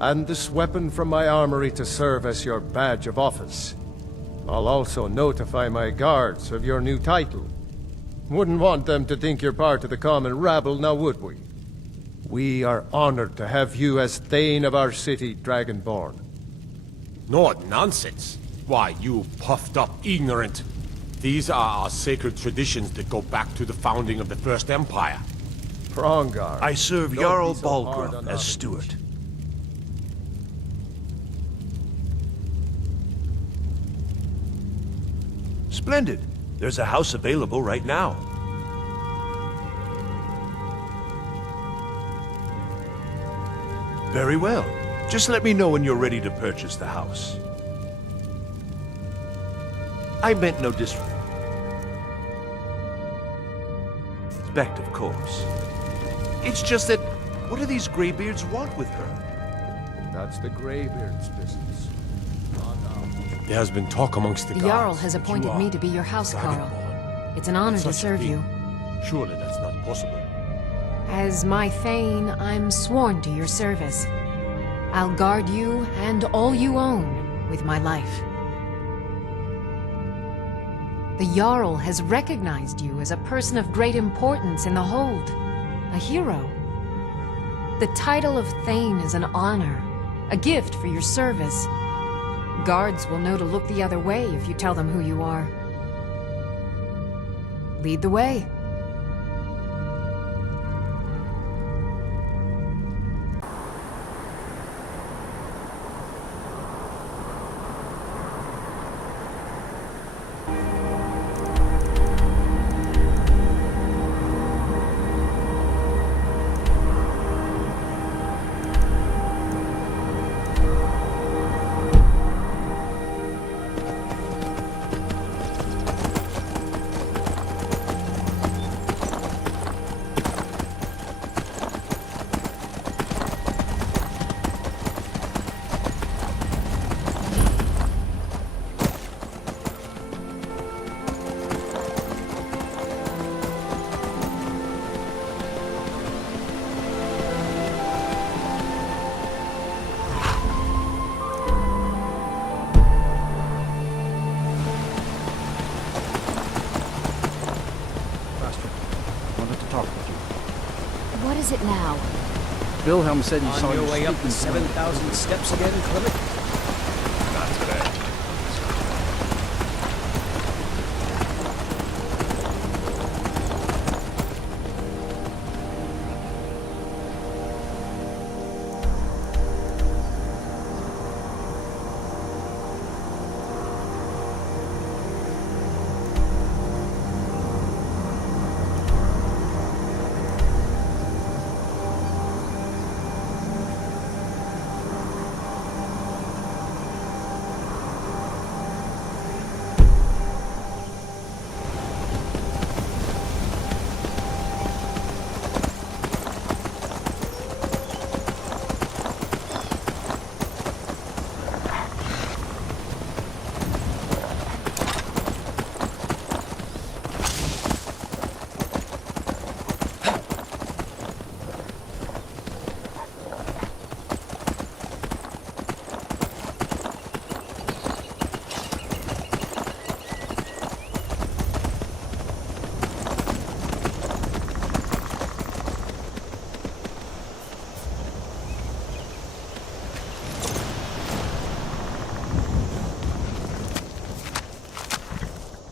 and this weapon from my armory to serve as your badge of office. I'll also notify my guards of your new title. Wouldn't want them to think you're part of the common rabble, now would we? We are honored to have you as Thane of our city, Dragonborn. Nord nonsense. Why, you puffed up ignorant. These are our sacred traditions that go back to the founding of the First Empire. Prongar. I serve Don't Jarl be so hard Balgruuf on as others. steward. Splendid. There's a house available right now. Very well. Just let me know when you're ready to purchase the house. I meant no disrespect, of course. It's just that, what do these Greybeards want with her? That's the Greybeards' business. There has been talk amongst the The guards. Jarl has that appointed you me are to be your housecarl. Dragonborn. It's an honor to Such a serve thing. you. Surely that's not possible. As my Thane, I'm sworn to your service. I'll guard you and all you own with my life. The Jarl has recognized you as a person of great importance in the Hold, a hero. The title of Thane is an honor, a gift for your service. Guards will know to look the other way if you tell them who you are. Lead the way. is it now? Wilhelm said he saw On you your way up the speaking. 7,000 steps again, Clement? Not today.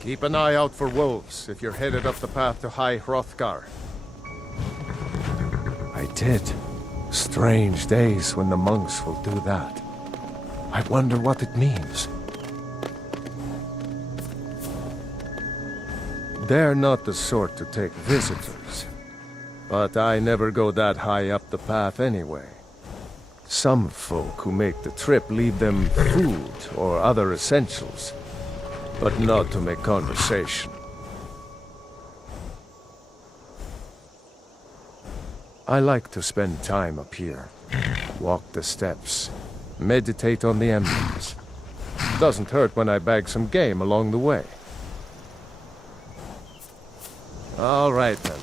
Keep an eye out for wolves if you're headed up the path to High Hrothgar. I did. Strange days when the monks will do that. I wonder what it means. They're not the sort to take visitors. But I never go that high up the path anyway. Some folk who make the trip leave them food or other essentials, but not to make conversation. I like to spend time up here. Walk the steps, meditate on the emblems. Doesn't hurt when I bag some game along the way. All right then.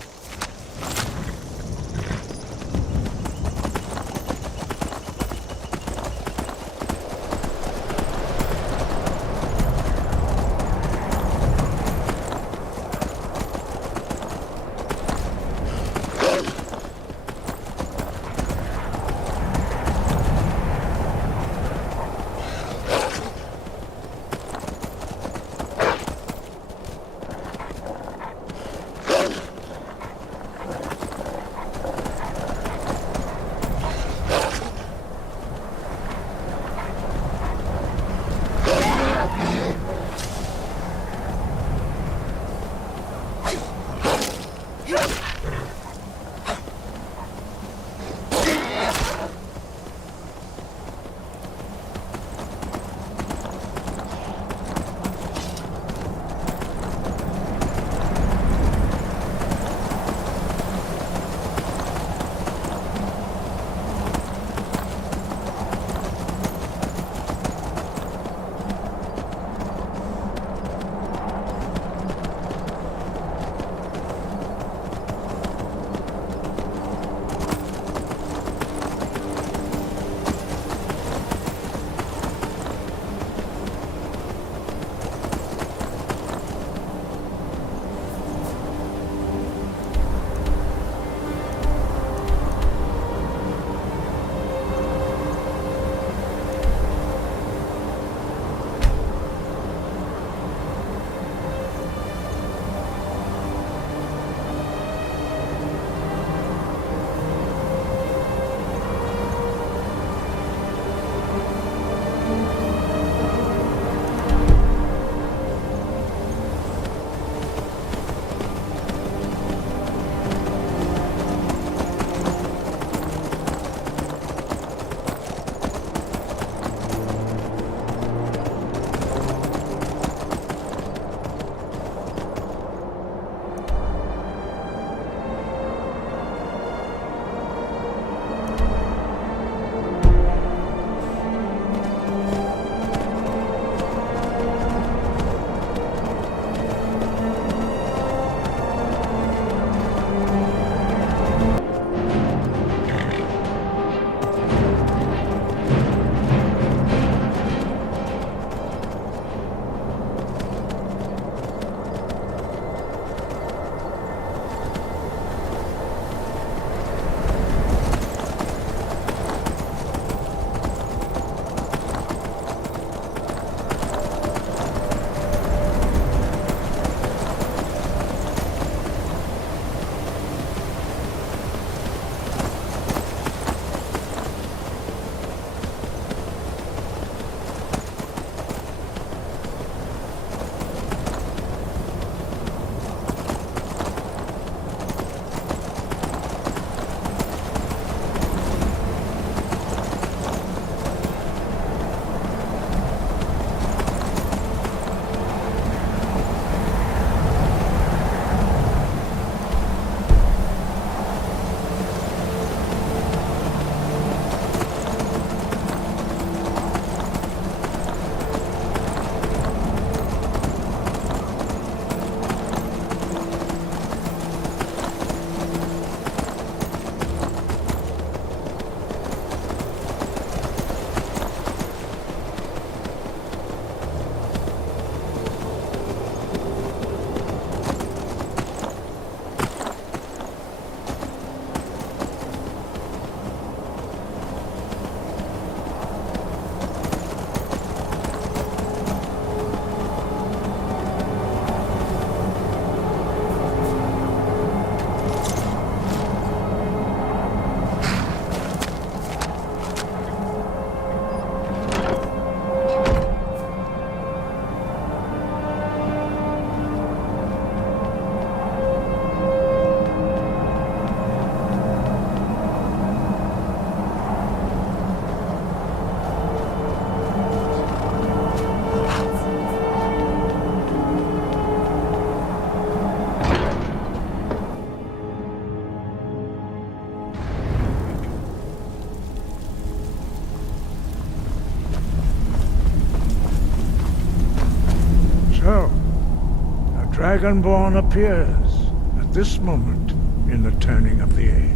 Dragonborn appears at this moment in the turning of the age.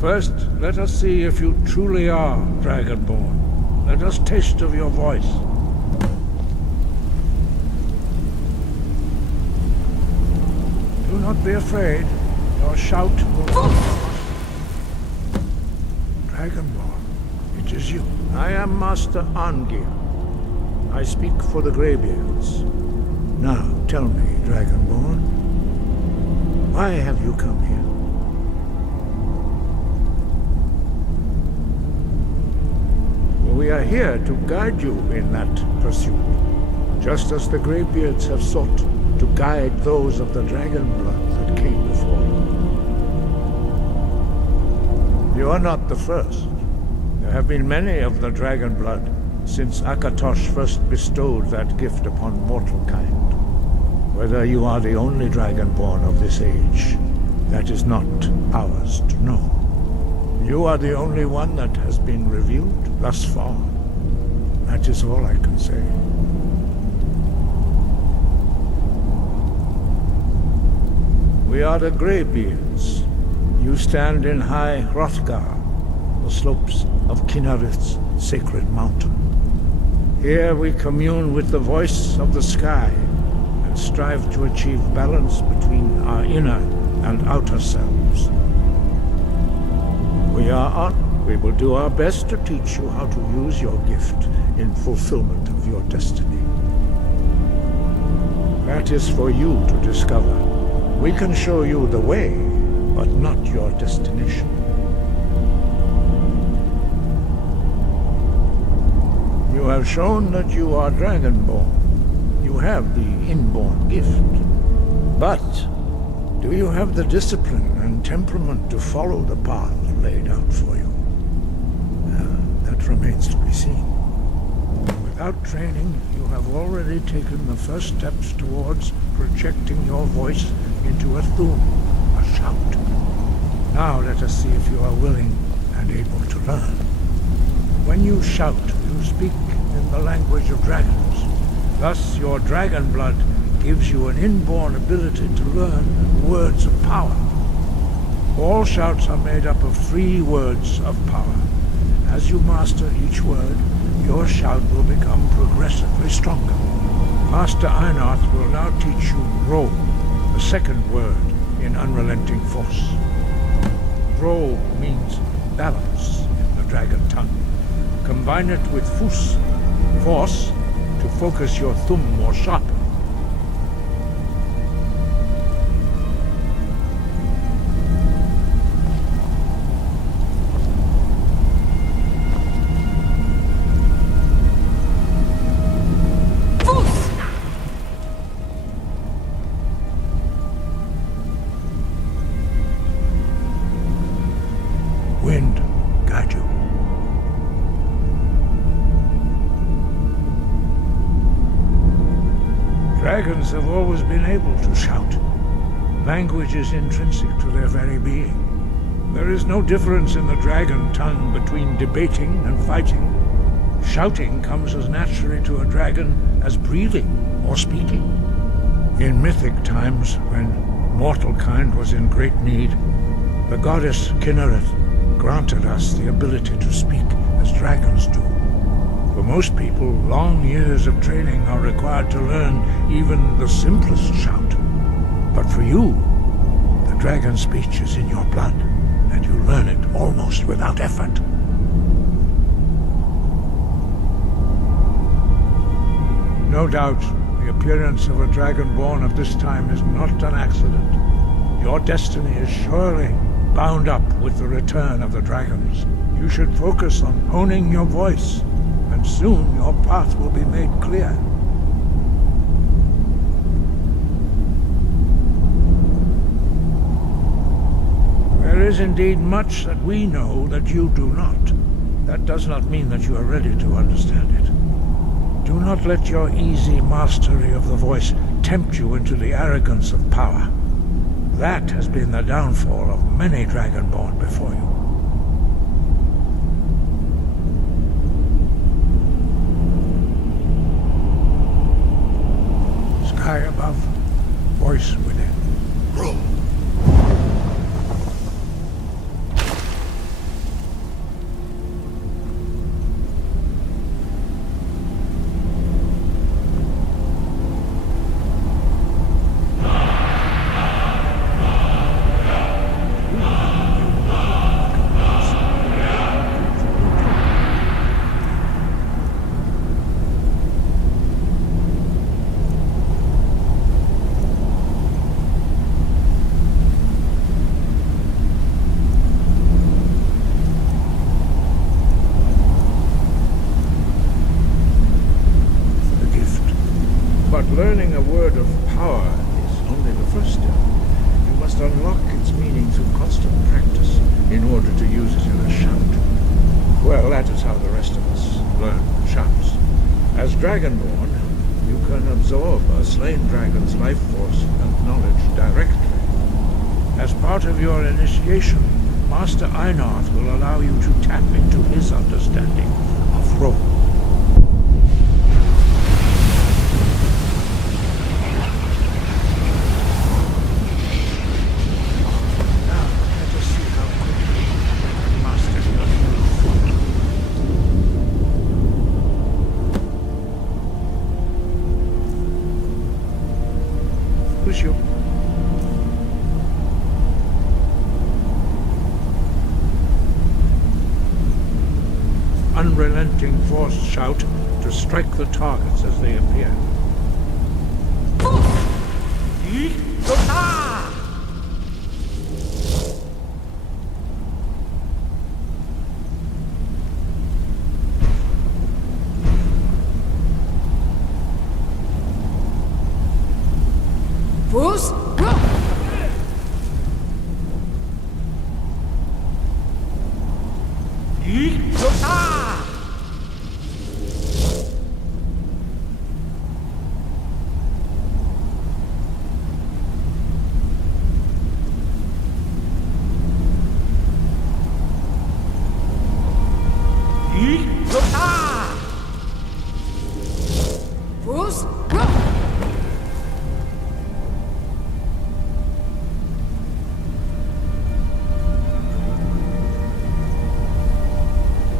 First, let us see if you truly are Dragonborn. Let us taste of your voice. Do not be afraid. Your shout will... Dragonborn, it is you. I am Master Angir. I speak for the Greybeards. Now, tell me, Dragonborn, why have you come here? We are here to guide you in that pursuit, just as the Greybeards have sought to guide those of the dragon blood that came before you. You are not the first. There have been many of the dragon blood since Akatosh first bestowed that gift upon mortal kind. Whether you are the only Dragonborn of this age, that is not ours to know. You are the only one that has been revealed thus far. That is all I can say. We are the Greybeards. You stand in high Hrothgar, the slopes of Kinarith's sacred mountain. Here we commune with the voice of the sky and strive to achieve balance between our inner and outer selves. We will do our best to teach you how to use your gift in fulfillment of your destiny. That is for you to discover. We can show you the way, but not your destination. You have shown that you are Dragonborn. You have the inborn gift. But do you have the discipline and temperament to follow the path laid out for you? That remains to be seen. Without training, you have already taken the first steps towards projecting your voice into a thum, a shout. Now let us see if you are willing and able to learn. When you shout, you speak in the language of dragons. Thus, your dragon blood gives you an inborn ability to learn words of power. All shouts are made up of 3 words of power. As you master each word, your shout will become progressively stronger. Master Einarth will now teach you Ro, the second word in Unrelenting Force. Ro means balance in the dragon tongue. Combine it with Fus, force, to focus your thumb more sharply. Wind, guide you. Dragons have always been able to shout. Language is intrinsic to their very being. There is no difference in the dragon tongue between debating and fighting. Shouting comes as naturally to a dragon as breathing or speaking. In mythic times, when mortal kind was in great need, the goddess Kinnereth granted us the ability to speak as dragons do. For most people, long years of training are required to learn even the simplest shout. But for you, the dragon speech is in your blood, and you learn it almost without effort. No doubt, the appearance of a dragonborn of this time is not an accident. Your destiny is surely bound up with the return of the dragons. You should focus on honing your voice, and soon your path will be made clear. There is indeed much that we know that you do not. That does not mean that you are ready to understand it. Do not let your easy mastery of the voice tempt you into the arrogance of power. That has been the downfall of many Dragonborn before you. Sky above, voice within. Roll. Learning a word of power is only the first step. You must unlock its meaning through constant practice in order to use it in a shout. Well, that is how the rest of us learn shouts. As Dragonborn, you can absorb a slain dragon's life force and knowledge directly. As part of your initiation, Master Einarth will allow you to tap into his understanding of role. Unrelenting force shout to strike the targets as they appear. Fus,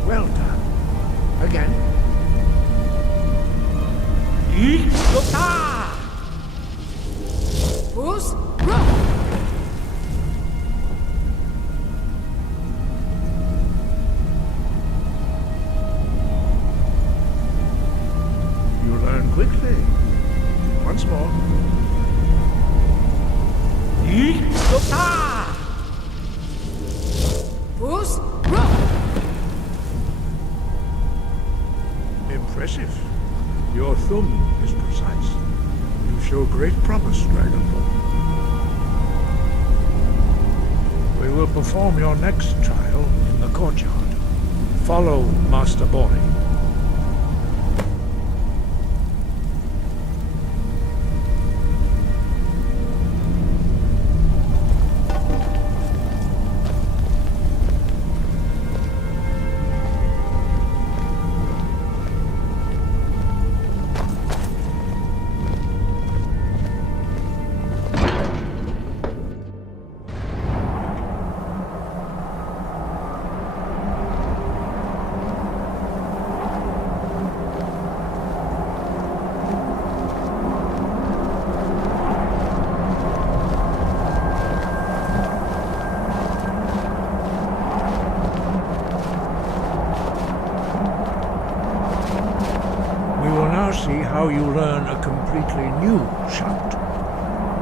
Well done. Again. Fus, You learn quickly. Once more. Fus, Impressive. Your thumb is precise. You show great promise, Dragonborn. We will perform your next trial in the courtyard. Follow Master Bori. See how you learn a completely new shout.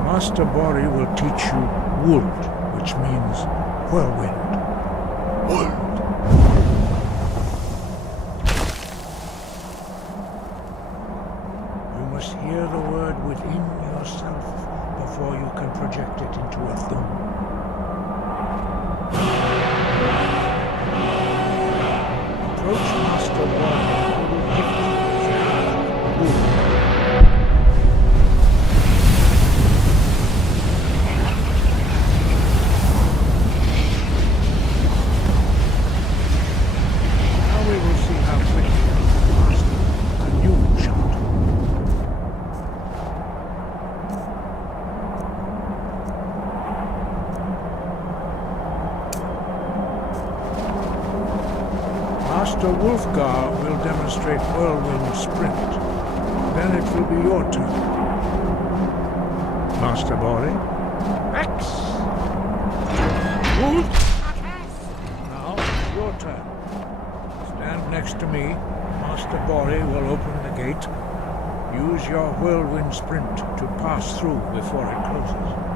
Master Bori will teach you Wuld, which means whirlwind. Wuld! You must hear the word within yourself before you can project it into a thum. Approach Master Bori. Master Wolfgar will demonstrate Whirlwind Sprint. Then it will be your turn. Master Bori? X! Wolf! Now, your turn. Stand next to me. Master Bori will open the gate. Use your Whirlwind Sprint to pass through before it closes.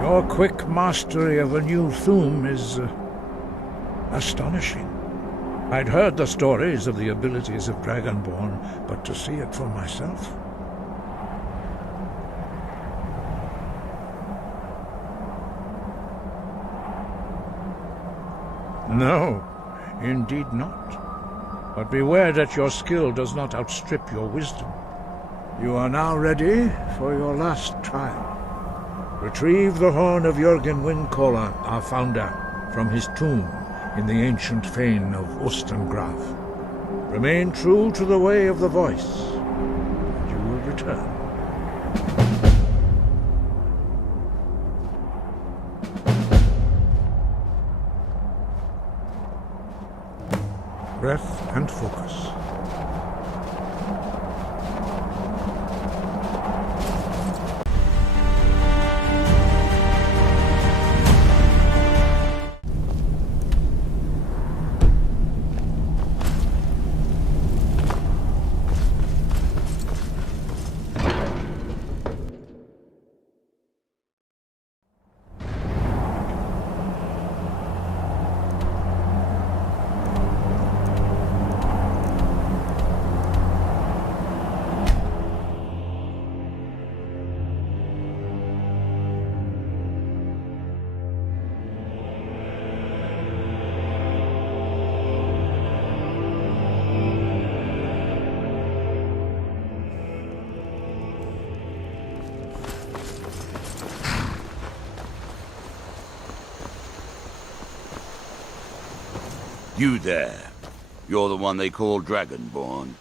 Your quick mastery of a new Thuum is astonishing. I'd heard the stories of the abilities of Dragonborn, but to see it for myself... No, indeed not. But beware that your skill does not outstrip your wisdom. You are now ready for your last trial. Retrieve the horn of Jürgen Windcaller, our founder, from his tomb in the ancient fane of Ostengraf. Remain true to the way of the voice, and you will return. Breath and focus. You there. You're the one they call Dragonborn.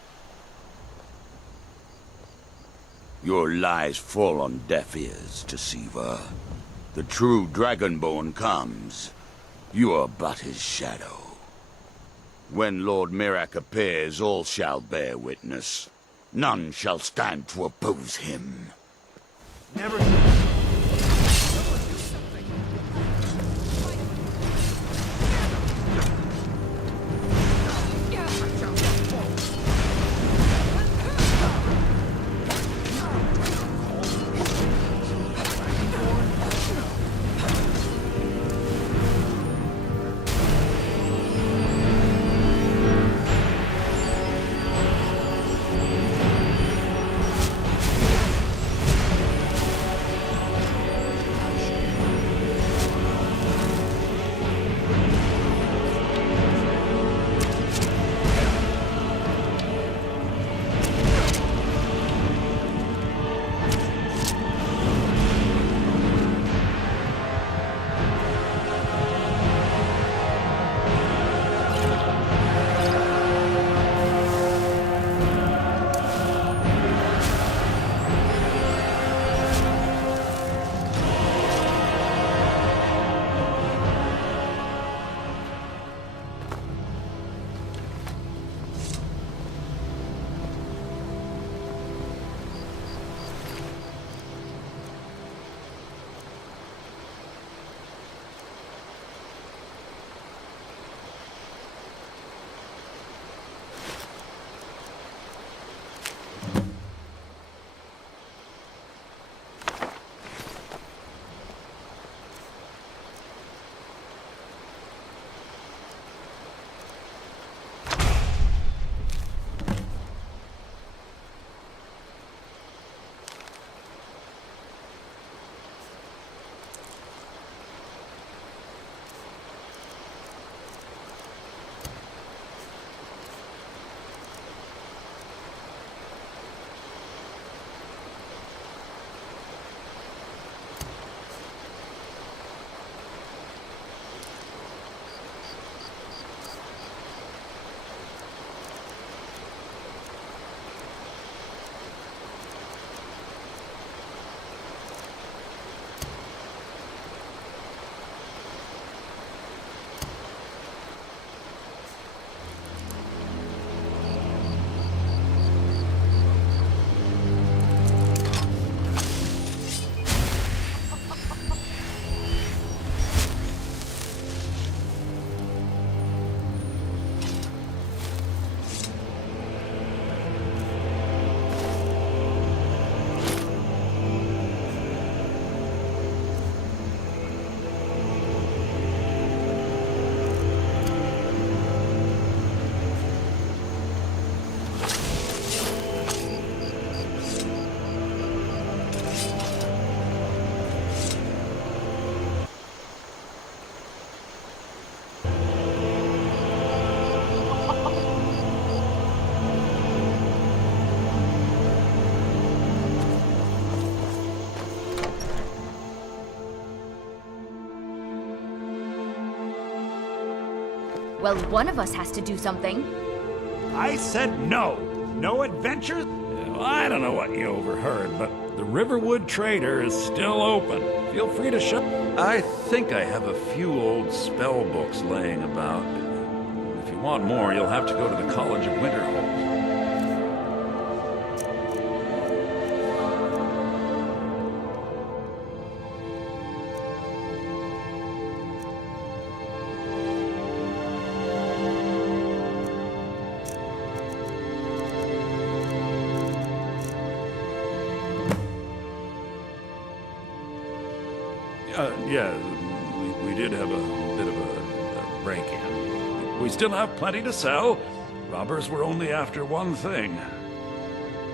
Your lies fall on deaf ears, Deceiver. The true Dragonborn comes. You are but his shadow. When Lord Mirak appears, all shall bear witness. None shall stand to oppose him. Never... Well, one of us has to do something. I said no. No adventures? Well, I don't know what you overheard, but the Riverwood Trader is still open. Feel free to show. I think I have a few old spell books laying about. If you want more, you'll have to go to the College of Winterhold. Yeah, we did have a bit of a break-in. We still have plenty to sell. Robbers were only after one thing.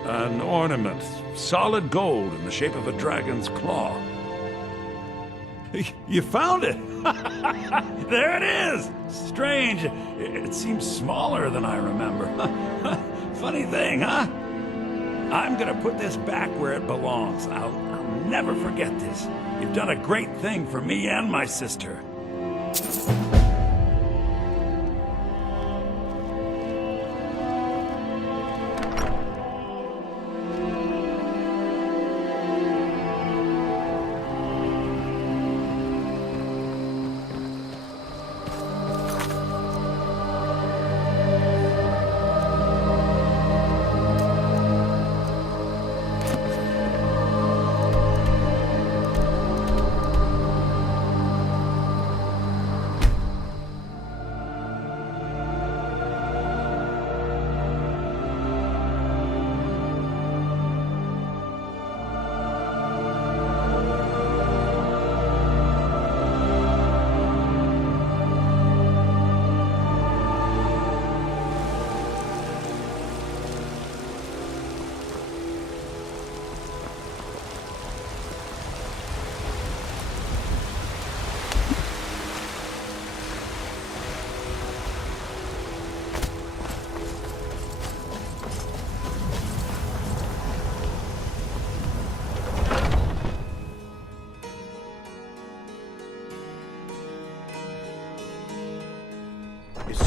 An ornament, solid gold in the shape of a dragon's claw. You found it! There it is! Strange. It seems smaller than I remember. Funny thing, huh? I'm gonna put this back where it belongs. I'll never forget this. You've done a great thing for me and my sister.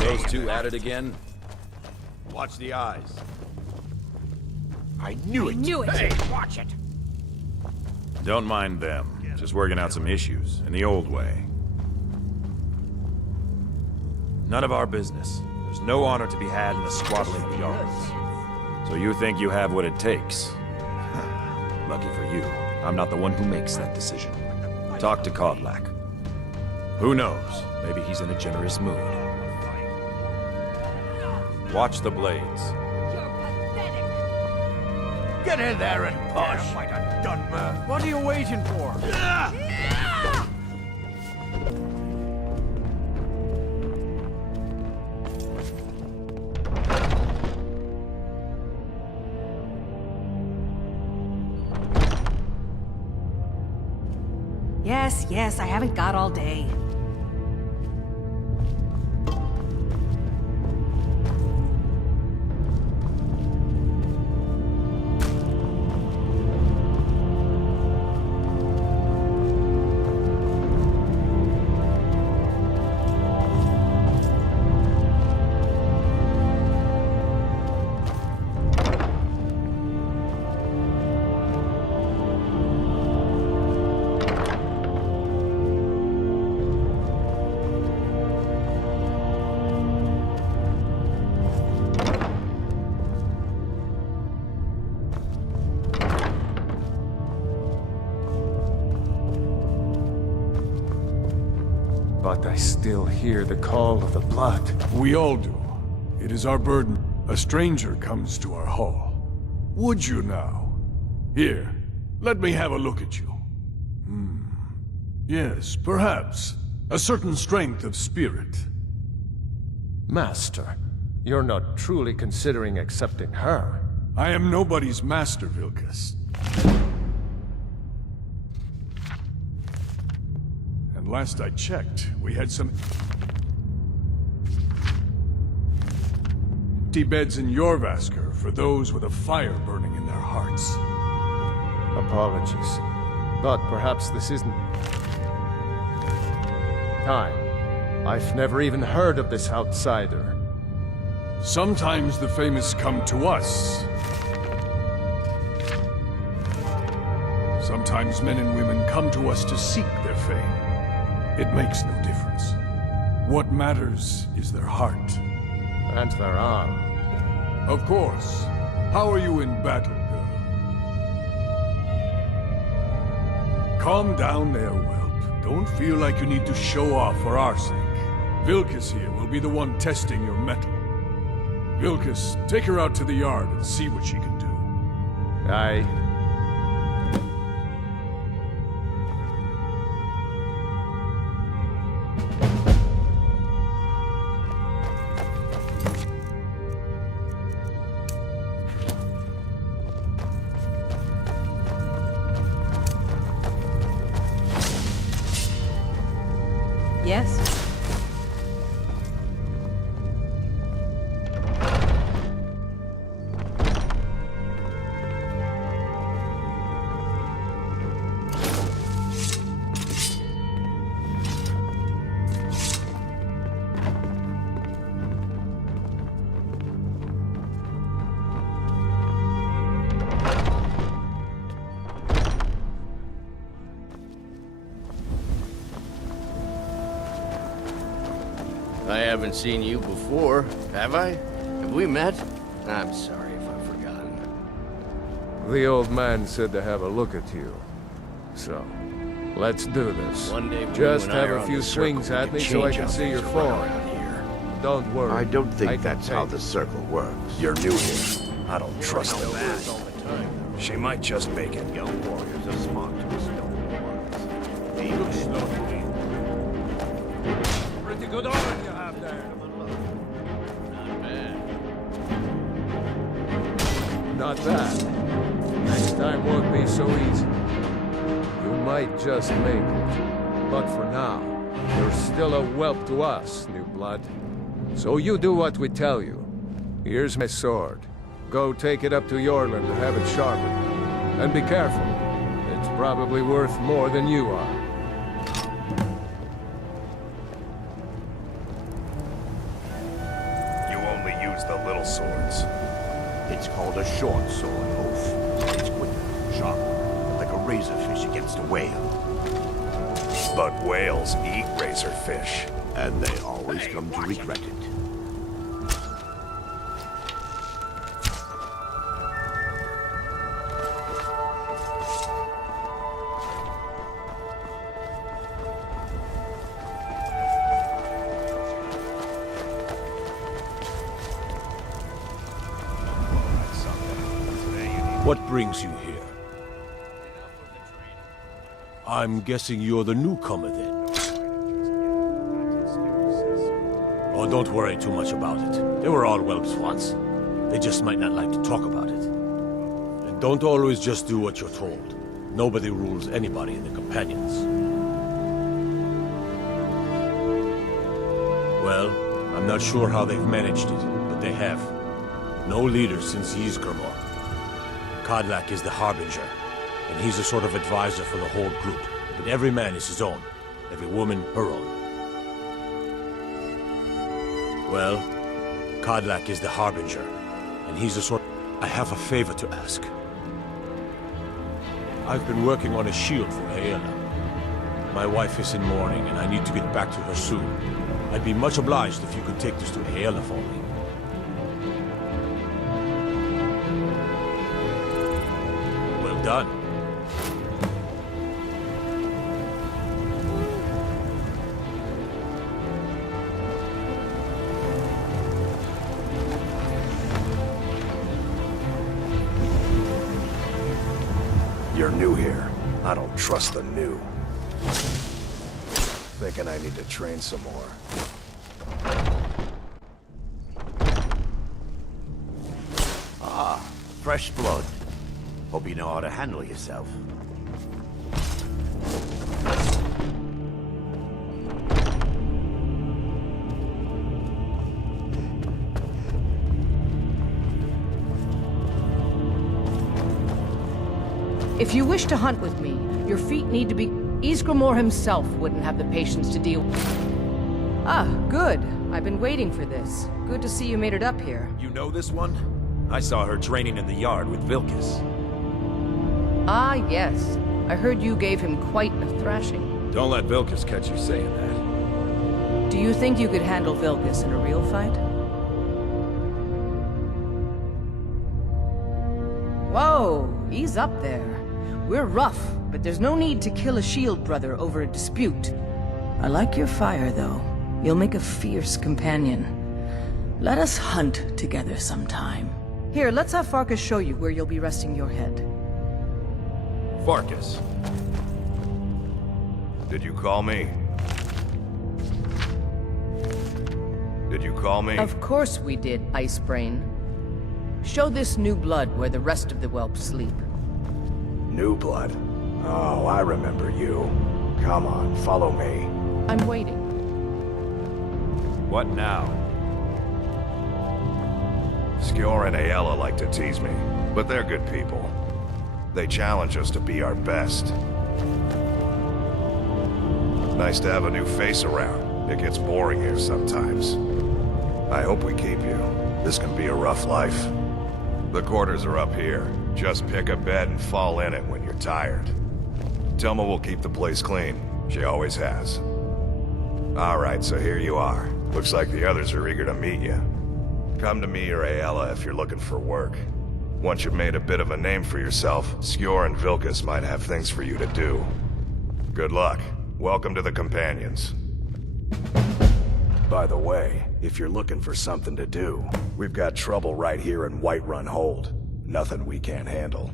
Those two at it again? Watch the eyes. I knew it! Hey, watch it! Don't mind them. Just working out some issues, in the old way. None of our business. There's no honor to be had in the squabbling of yards. So you think you have what it takes? Lucky for you, I'm not the one who makes that decision. Talk to Kodlak. Who knows? Maybe he's in a generous mood. Watch the blades. Get in there and push! What are you waiting for? Yes, I haven't got all day. But I still hear the call of the blood. We all do. It is our burden. A stranger comes to our hall. Would you now? Here, let me have a look at you. Yes, perhaps. A certain strength of spirit. Master, you're not truly considering accepting her. I am nobody's master, Vilkas. And last I checked, we had some empty beds in Jorvaskr for those with a fire burning in their hearts. Apologies, but perhaps this isn't time. I've never even heard of this outsider. Sometimes the famous come to us. Sometimes men and women come to us to seek their fame. It makes no difference. What matters is their heart. And their arm. Of course. How are you in battle, girl? Calm down there, whelp. Don't feel like you need to show off for our sake. Vilkas here will be the one testing your mettle. Vilkas, take her out to the yard and see what she can do. Aye. Yes? I haven't seen you before, have I? Have we met? I'm sorry if I've forgotten. The old man said to have a look at you. So, let's do this. One day just when have I are a on few the circle, swings we at can me so I change can how see your things run form. around here. Don't worry. I don't think can that's how take the it. circle works. You're new here. I don't trust the man. She might just make it. Young warriors are smart to a stone. Look slowly. Pretty good arm you have there. Not bad. Next time won't be so easy. You might just make it. But for now, you're still a whelp to us, new blood. So you do what we tell you. Here's my sword. Go take it up to Yorland to have it sharpened. And be careful. It's probably worth more than you are. You only use the little swords. It's called a short sword, Oaf. It's quick, sharp, like a razorfish against a whale. But whales eat razorfish. And they always come to regret it. What brings you here? I'm guessing you're the newcomer then. Oh, don't worry too much about it. They were all whelps once. They just might not like to talk about it. And don't always just do what you're told. Nobody rules anybody in the companions. Well, I'm not sure how they've managed it, but they have. No leader since Ysgramor. Kodlak is the Harbinger, and he's a sort of advisor for the whole group. But every man is his own, every woman her own. Well, Kodlak is the Harbinger, and he's a sort... I have a favor to ask. I've been working on a shield for Aela. My wife is in mourning, and I need to get back to her soon. I'd be much obliged if you could take this to Aela for me. Well done. You're new here. I don't trust the new. Thinking I need to train some more. Ah, fresh blood. Hope you know how to handle yourself. If you wish to hunt with me, your feet need to be... Ysgramor himself wouldn't have the patience to deal with. Ah, good. I've been waiting for this. Good to see you made it up here. You know this one? I saw her training in the yard with Vilkas. Ah, yes. I heard you gave him quite a thrashing. Don't let Vilkas catch you saying that. Do you think you could handle Vilkas in a real fight? Whoa, ease up there. We're rough, but there's no need to kill a shield brother over a dispute. I like your fire, though. You'll make a fierce companion. Let us hunt together sometime. Here, let's have Farkas show you where you'll be resting your head. Farkas. Did you call me? Did you call me? Of course we did, Icebrain. Show this new blood where the rest of the whelps sleep. New blood? Oh, I remember you. Come on, follow me. I'm waiting. What now? Skjor and Aella like to tease me, but they're good people. They challenge us to be our best. Nice to have a new face around. It gets boring here sometimes. I hope we keep you. This can be a rough life. The quarters are up here. Just pick a bed and fall in it when you're tired. Telma will keep the place clean. She always has. Alright, so here you are. Looks like the others are eager to meet you. Come to me or Aella if you're looking for work. Once you've made a bit of a name for yourself, Skjor and Vilkas might have things for you to do. Good luck. Welcome to the Companions. By the way, if you're looking for something to do, we've got trouble right here in Whiterun Hold. Nothing we can't handle.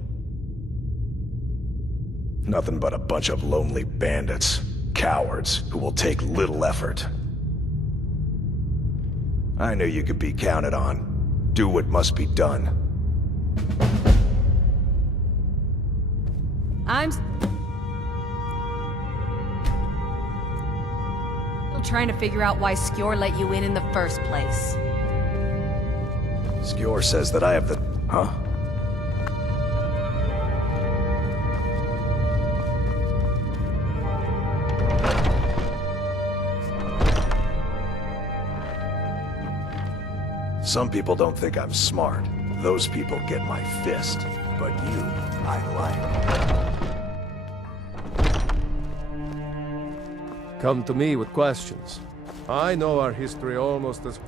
Nothing but a bunch of lonely bandits. Cowards who will take little effort. I knew you could be counted on. Do what must be done. I'm still trying to figure out why Skjor let you in the first place. Skjor says that I have the... Huh? Some people don't think I'm smart. Those people get my fist. But you, I like. Come to me with questions. I know our history almost as...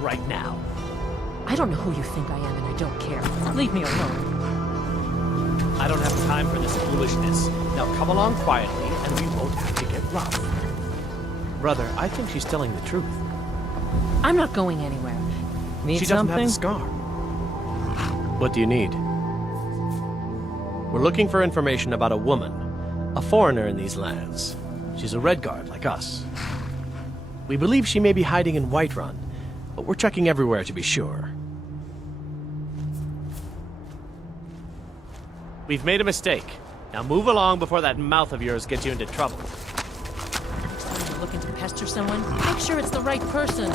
Right now. I don't know who you think I am, and I don't care. Leave me alone. I don't have time for this foolishness. Now come along quietly, and we won't have to get rough. Brother, I think she's telling the truth. I'm not going anywhere. Need she doesn't have the scar. What do you need? We're looking for information about a woman, a foreigner in these lands. She's a Redguard like us. We believe she may be hiding in Whiterun, but we're checking everywhere to be sure. We've made a mistake. Now move along before that mouth of yours gets you into trouble. Next time you're looking to pester someone, make sure it's the right person.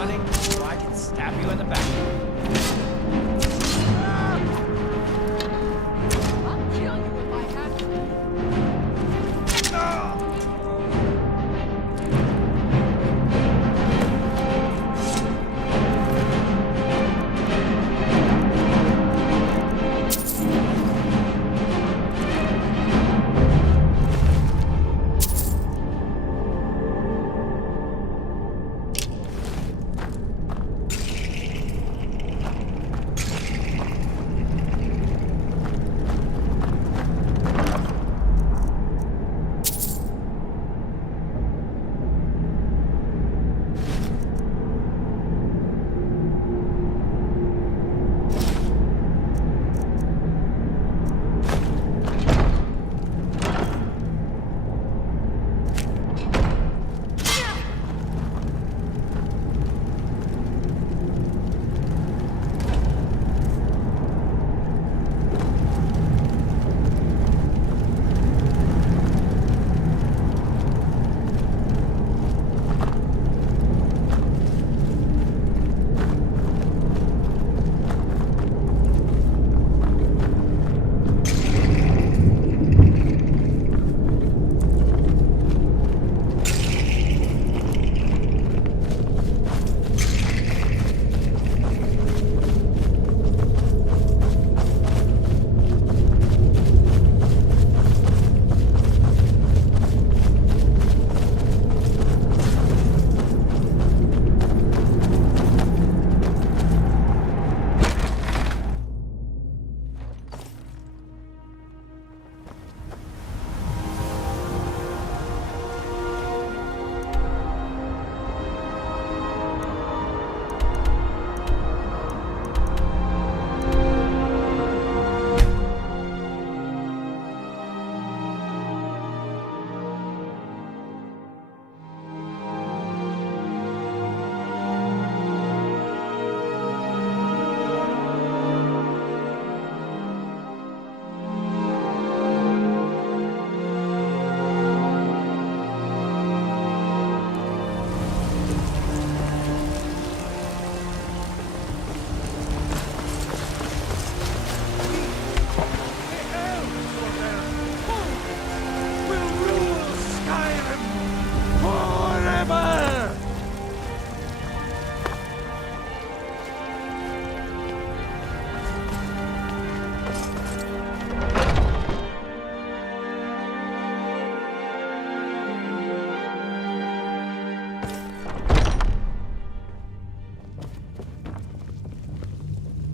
running so I can stab you in the back. I'll kill you if I have to.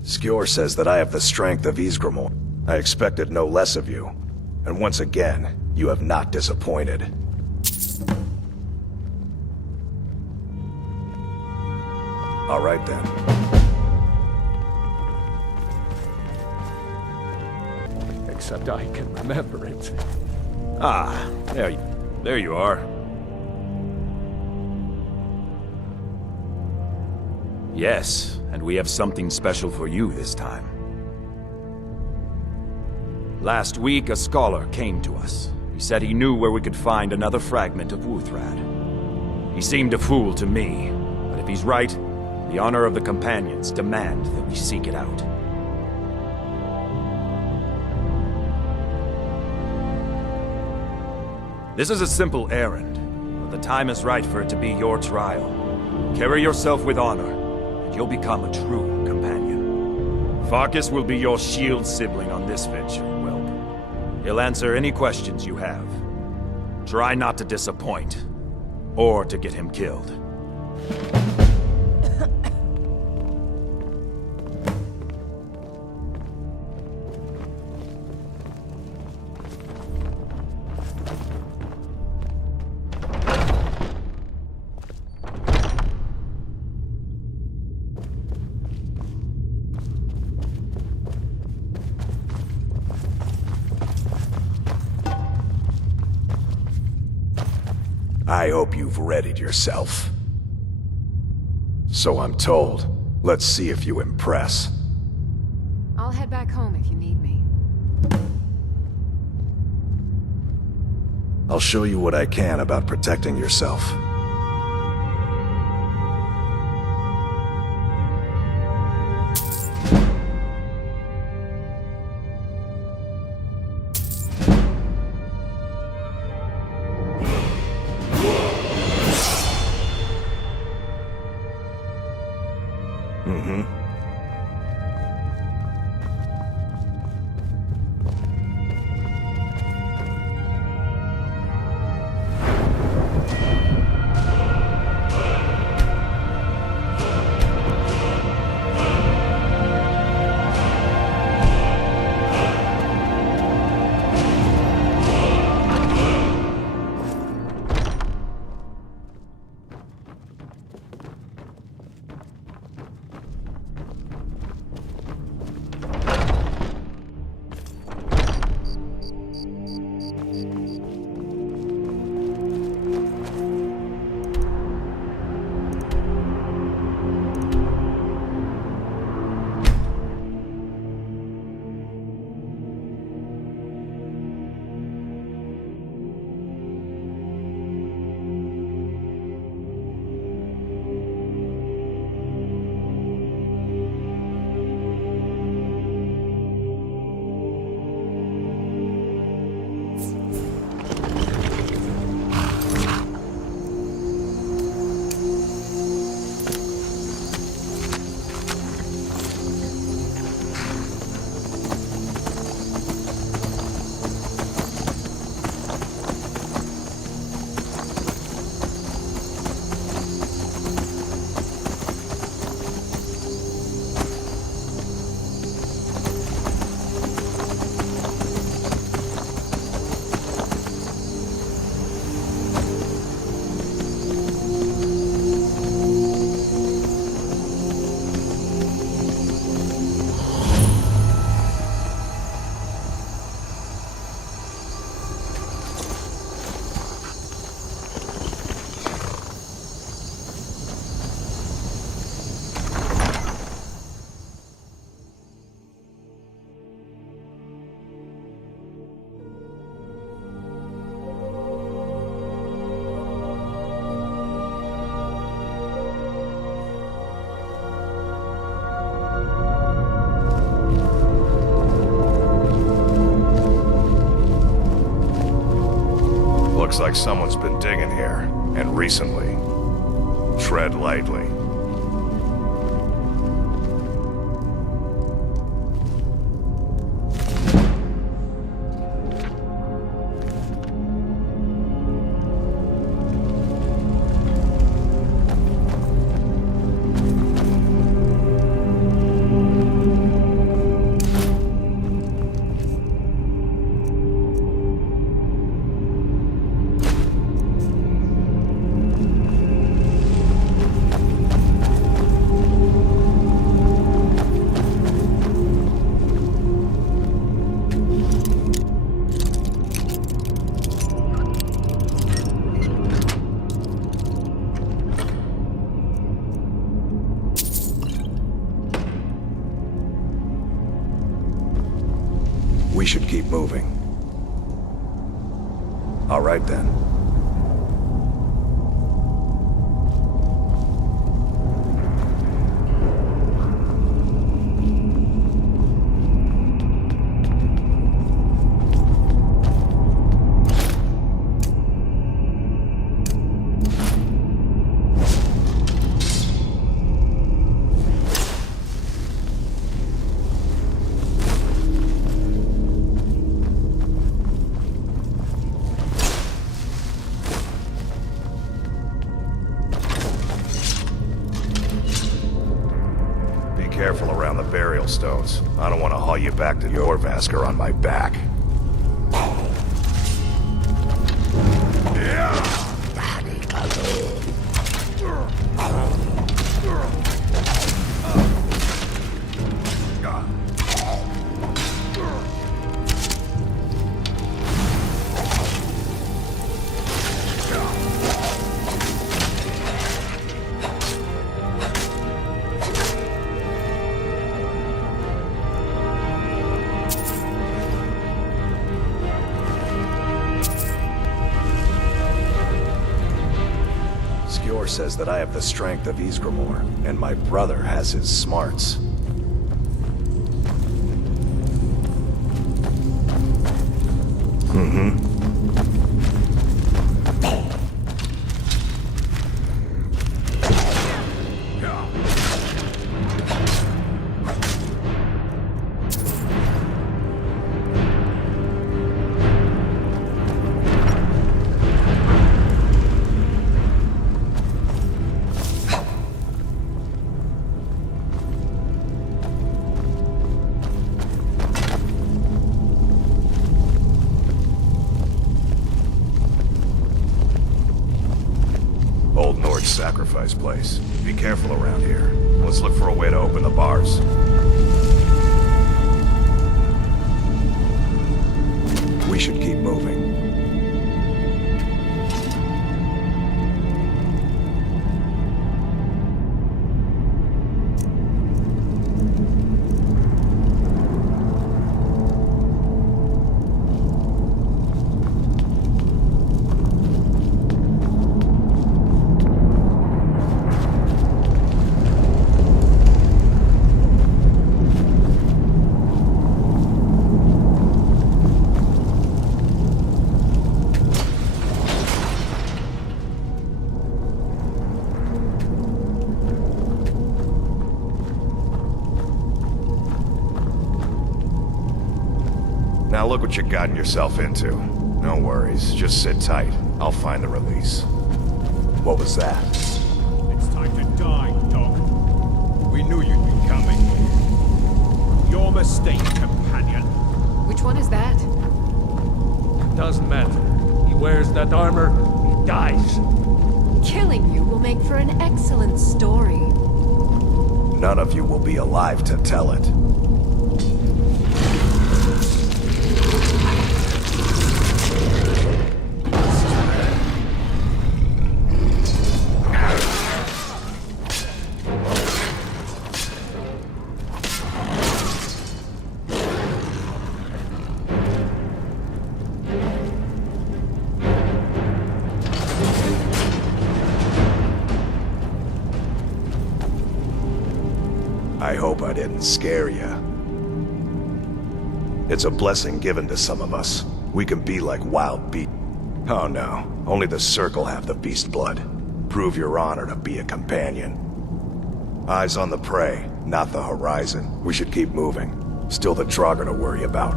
Skjor says that I have the strength of Ysgramor. I expected no less of you. And once again, you have not disappointed. All right then. Except I can remember it. Ah, there you are. Yes, and we have something special for you this time. Last week, a scholar came to us. He said he knew where we could find another fragment of Wuthrad. He seemed a fool to me, but if he's right, the honor of the Companions demand that we seek it out. This is a simple errand, but the time is right for it to be your trial. Carry yourself with honor, and you'll become a true companion. Farkas will be your shield sibling on this venture, Whelp. He'll answer any questions you have. Try not to disappoint, or to get him killed. I hope you've readied yourself. So I'm told. Let's see if you impress. I'll head back home if you need me. I'll show you what I can about protecting yourself. Looks like someone's been digging here, and recently. Tread lightly. We should keep moving. All right then. Careful around the burial stones. I don't want to haul you back to Jorvaskr on my back. Skyrim says that I have the strength of Ysgramor, and my brother has his smarts. Old Nord sacrifice place. Be careful around here. Let's look for a way to open the bars. We should keep moving. Now look what you've gotten yourself into. No worries, just sit tight. I'll find the release. What was that? It's time to die, Doc. We knew you'd be coming. Your mistake, companion. Which one is that? Doesn't matter. He wears that armor, he dies. Killing you will make for an excellent story. None of you will be alive to tell it. I hope I didn't scare you. It's a blessing given to some of us. We can be like wild beasts. Oh no, only the Circle have the beast blood. Prove your honor to be a companion. Eyes on the prey, not the horizon. We should keep moving. Still the Draugr to worry about.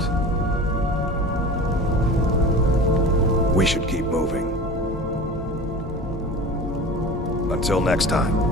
We should keep moving. Until next time.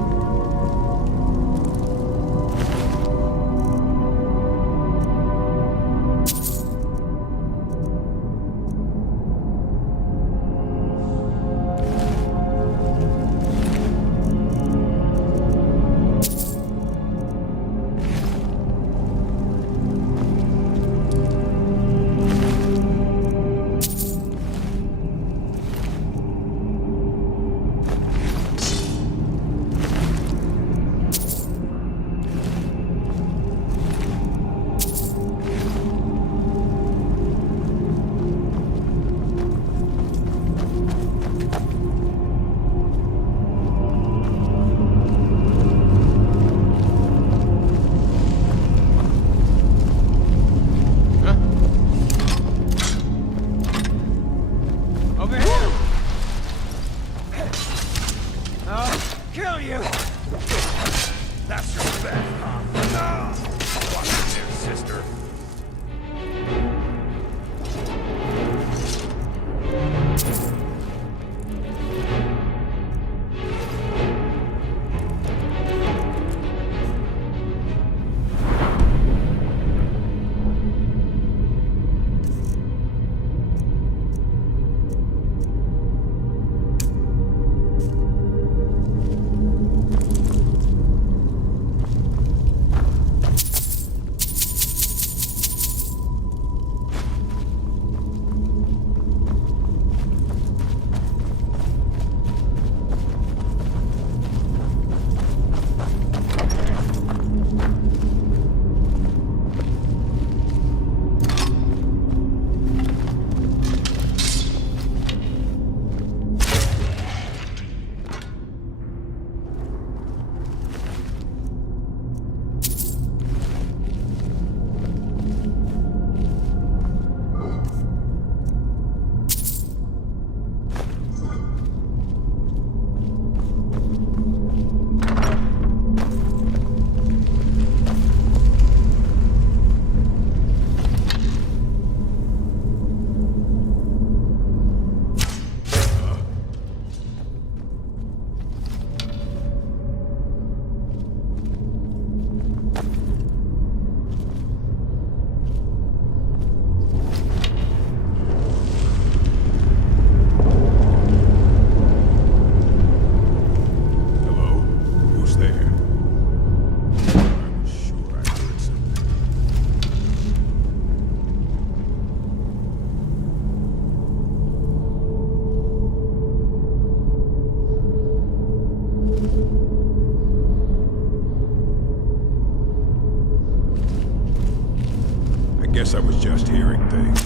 Guess I was just hearing things.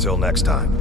Until next time.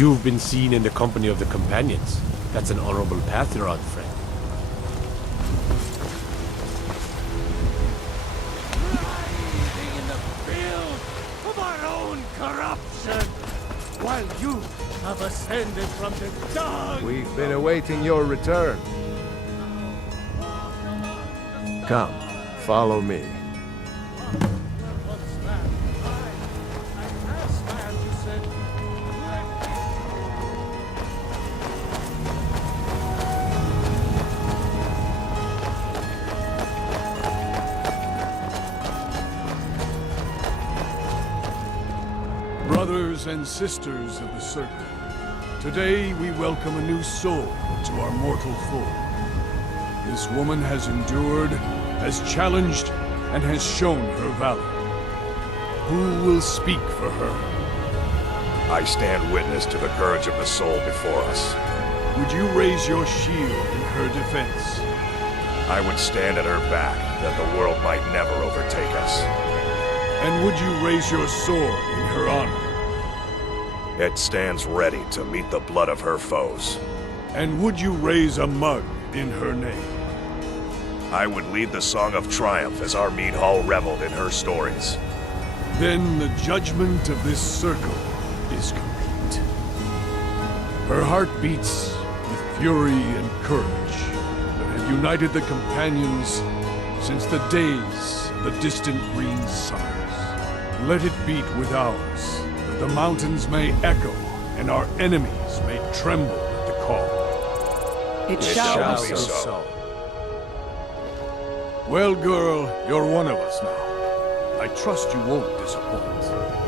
You've been seen in the company of the companions. That's an honorable path you're on, friend. In the field of our own corruption, while you have ascended from the dung. We've been awaiting your return. Come, follow me. Brothers and sisters of the Circle, today we welcome a new soul to our mortal fold. This woman has endured, has challenged, and has shown her valor. Who will speak for her? I stand witness to the courage of the soul before us. Would you raise your shield in her defense? I would stand at her back, that the world might never overtake us. And would you raise your sword in her honor? It stands ready to meet the blood of her foes. And would you raise a mug in her name? I would lead the song of triumph as our mead hall reveled in her stories. Then the judgment of this circle is complete. Her heart beats with fury and courage that have united the companions since the days of the distant green summers. Let it beat with ours, that the mountains may echo and our enemies may tremble at the call. It shall be so. Well, girl, you're one of us now. I trust you won't disappoint.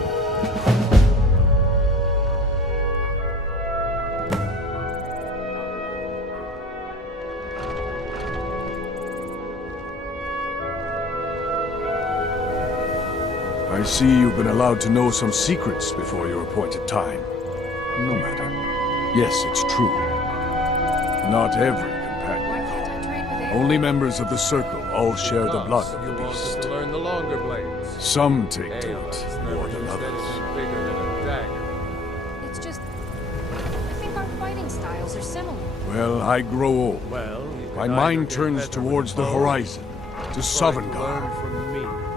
I see you've been allowed to know some secrets before your appointed time. No matter. Yes, it's true. Not every companion. Only members of the Circle all share the blood of the beast. To learn the longer blades. Some take to it more than others. Bigger than a dagger. It's just... I think our fighting styles are similar. Well, I grow old. Well, My mind turns towards the horizon, to Sovngarde.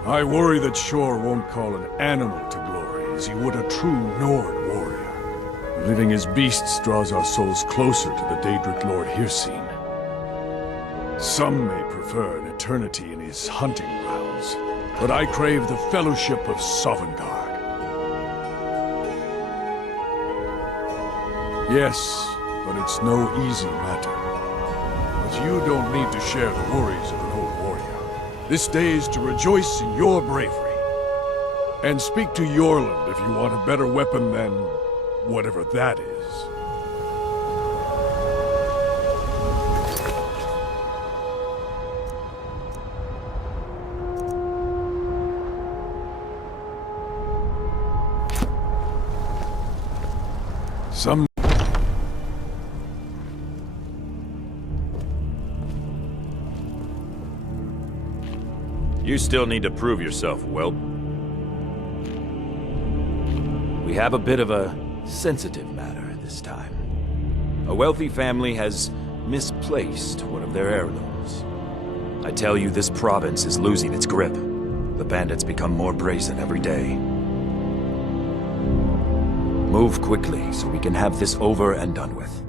I worry that Shor won't call an animal to glory as he would a true Nord warrior. Living as beasts draws our souls closer to the Daedric Lord Hircine. Some may prefer an eternity in his hunting grounds, but I crave the fellowship of Sovngarde. Yes, but it's no easy matter. But you don't need to share the worries of an old warrior. This day is to rejoice in your bravery. And speak to Yorland if you want a better weapon than whatever that is. Some You still need to prove yourself, whelp. We have a bit of a sensitive matter this time. A wealthy family has misplaced one of their heirlooms. I tell you, this province is losing its grip. The bandits become more brazen every day. Move quickly so we can have this over and done with.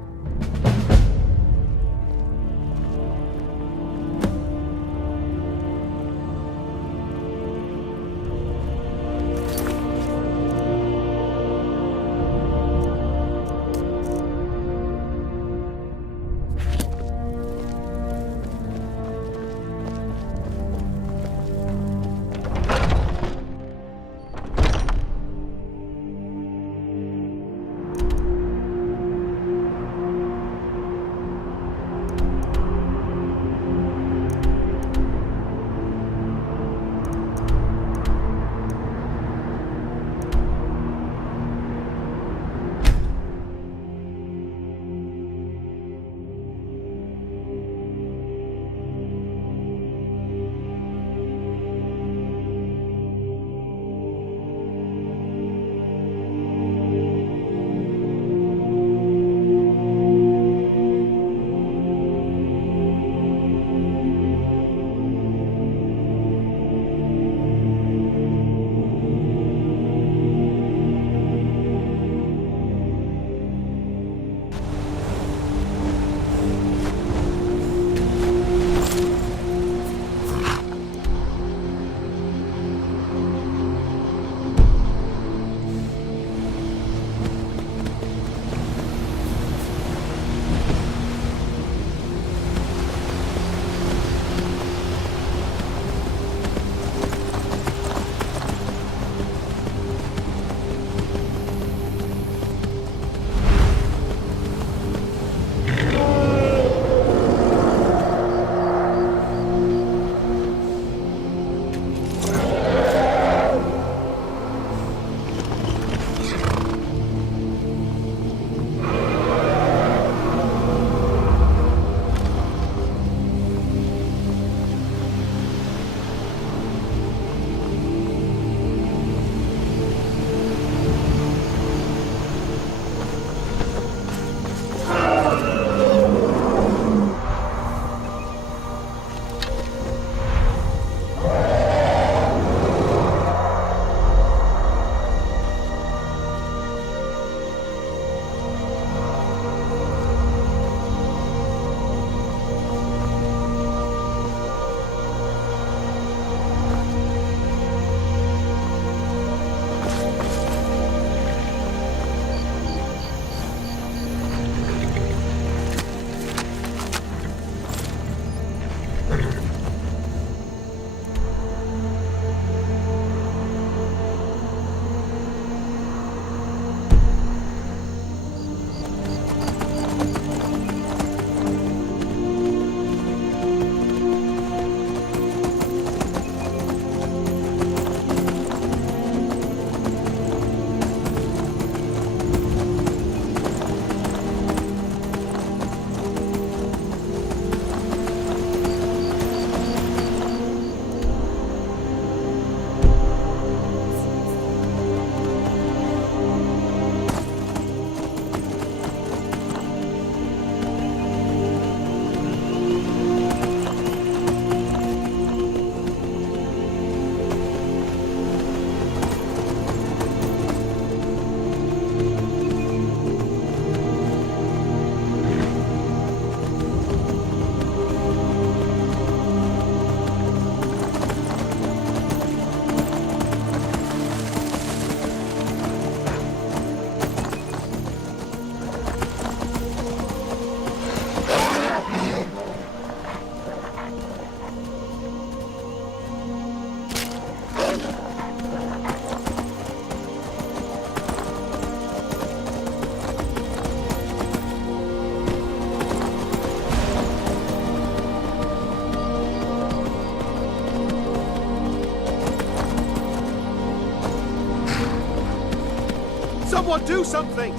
Someone do something!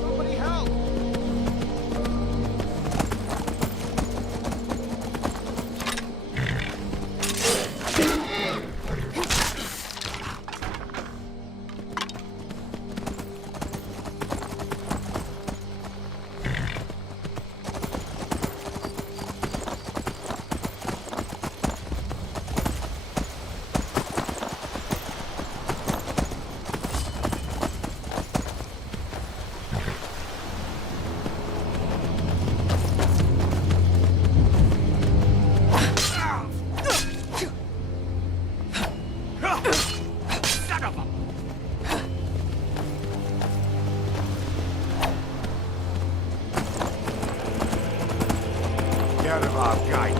Somebody help! Get him up, guy.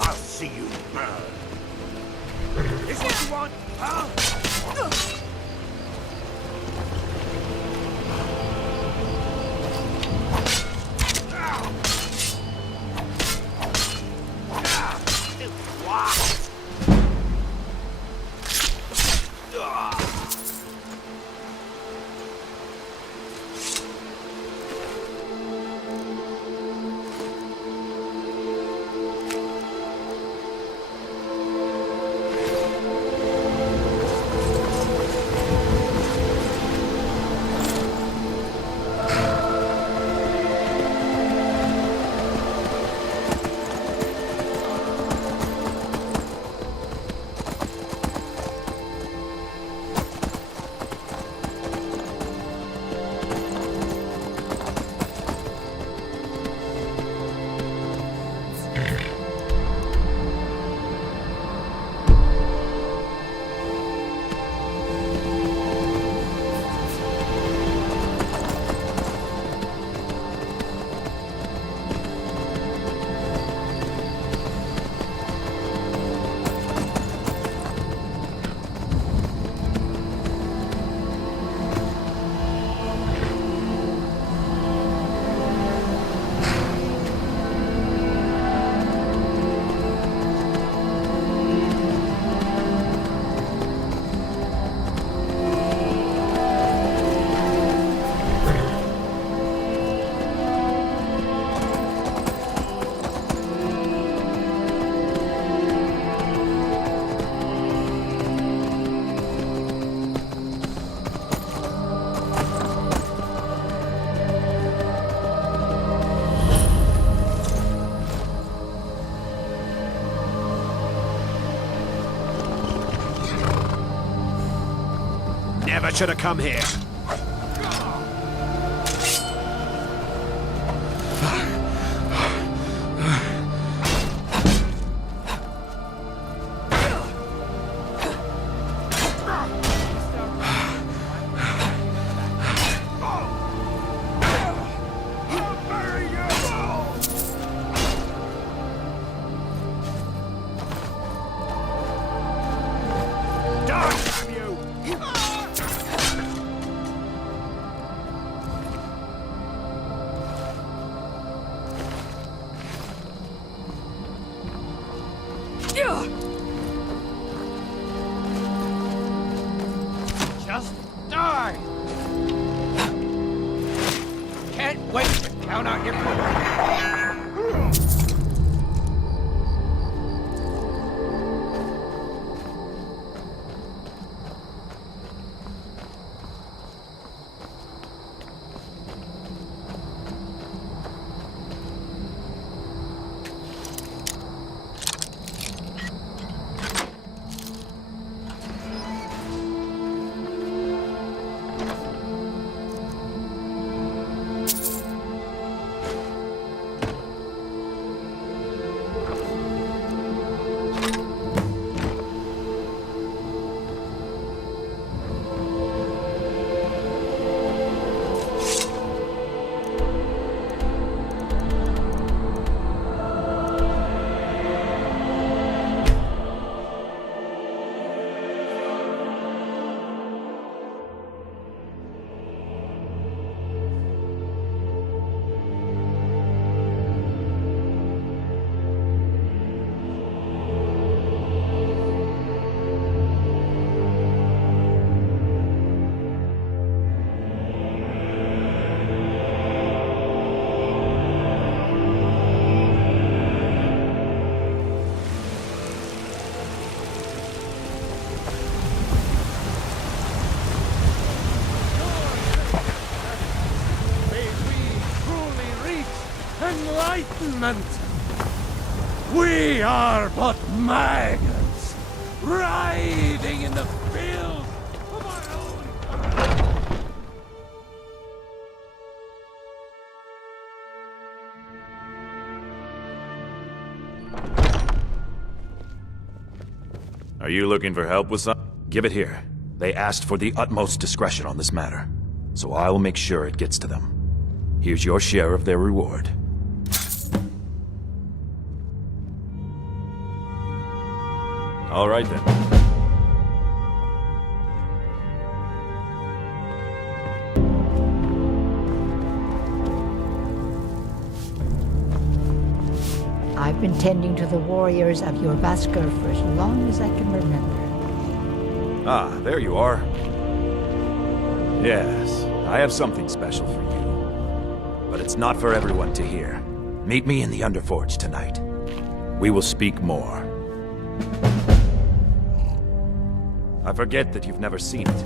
I'll see you burn. Is what you want, huh? Never should have come here. Just die! Can't wait to count out your coins. enlightenment. We are but maggots, writhing in the filth of our own. Are you looking for help with something? Give it here. They asked for the utmost discretion on this matter, so I'll make sure it gets to them. Here's your share of their reward. All right then. I've been tending to the warriors of your Vasker for as long as I can remember. Ah, there you are. Yes, I have something special for you. But it's not for everyone to hear. Meet me in the Underforge tonight. We will speak more. I forget that you've never seen it.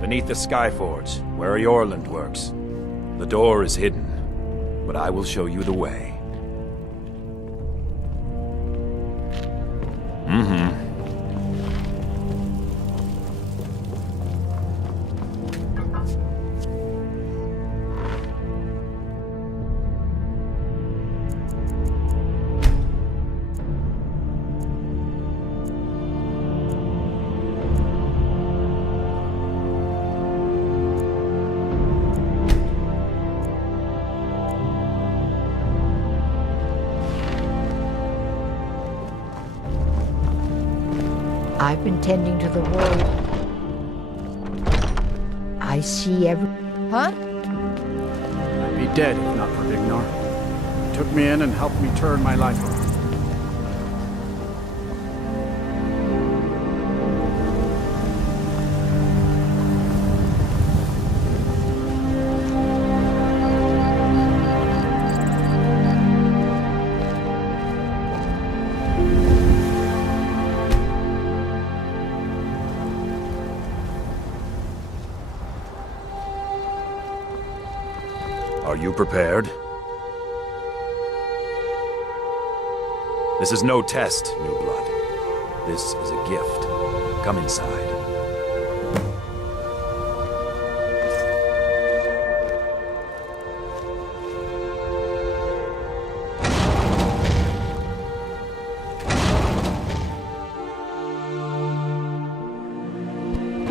Beneath the Skyforge, where Yorland works. The door is hidden, but I will show you the way. I've been tending to the warrior. I see every... Huh? I'd be dead if not for Vignar. He took me in and helped me turn my life around. Are you prepared? This is no test, new blood. This is a gift. Come inside.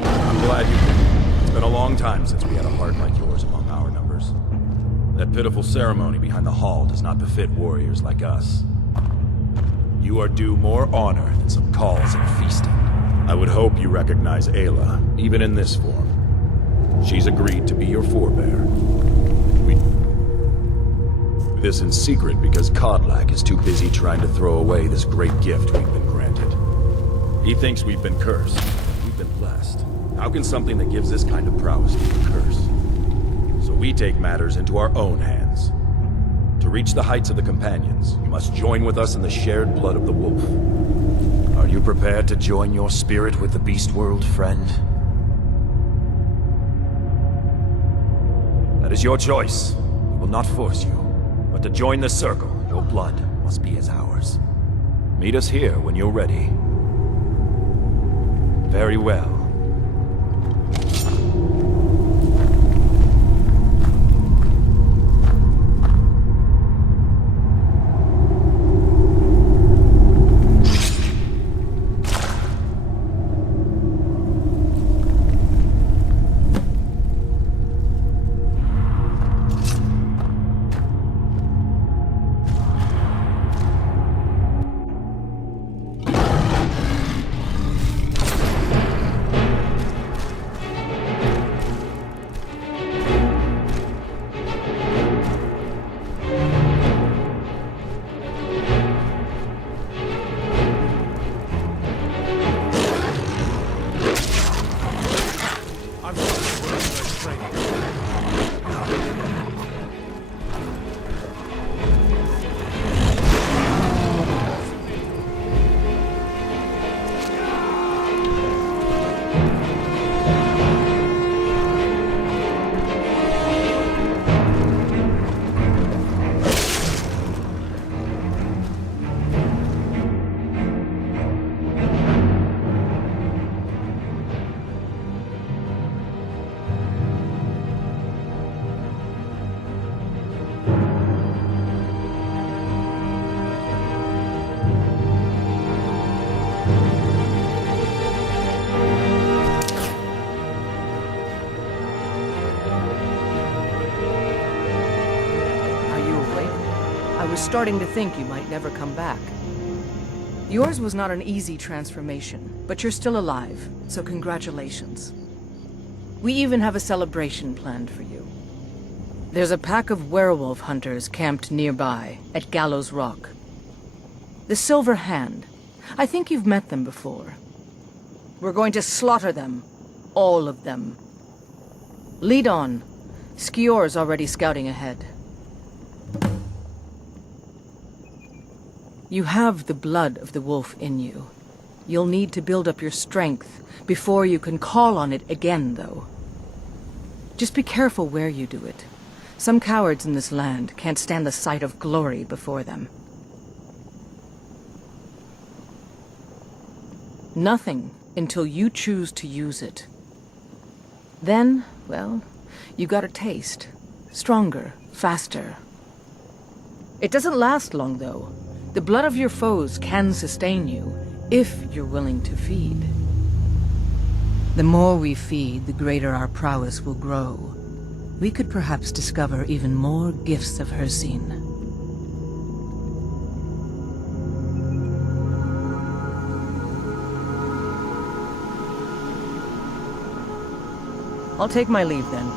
I'm glad you came. It's been a long time since we had a heart like yours among our numbers. That pitiful ceremony behind the hall does not befit warriors like us. You are due more honor than some calls and feasting. I would hope you recognize Ayla, even in this form. She's agreed to be your forebear. We do this in secret because Kodlak is too busy trying to throw away this great gift we've been granted. He thinks we've been cursed. We've been blessed. How can something that gives this kind of prowess be a curse? So we take matters into our own hands. To reach the heights of the Companions, you must join with us in the shared blood of the wolf. Are you prepared to join your spirit with the beast world, friend? That is your choice. We will not force you. But to join the circle, your blood must be as ours. Meet us here when you're ready. Very well. was starting to think you might never come back. Yours was not an easy transformation, but you're still alive, so congratulations. We even have a celebration planned for you. There's a pack of werewolf hunters camped nearby, at Gallows Rock. The Silver Hand. I think you've met them before. We're going to slaughter them. All of them. Lead on. Skior's already scouting ahead. You have the blood of the wolf in you. You'll need to build up your strength before you can call on it again, though. Just be careful where you do it. Some cowards in this land can't stand the sight of glory before them. Nothing until you choose to use it. Then, well, you got a taste. Stronger, faster. It doesn't last long, though. The blood of your foes can sustain you, if you're willing to feed. The more we feed, the greater our prowess will grow. We could perhaps discover even more gifts of Hircine. I'll take my leave then.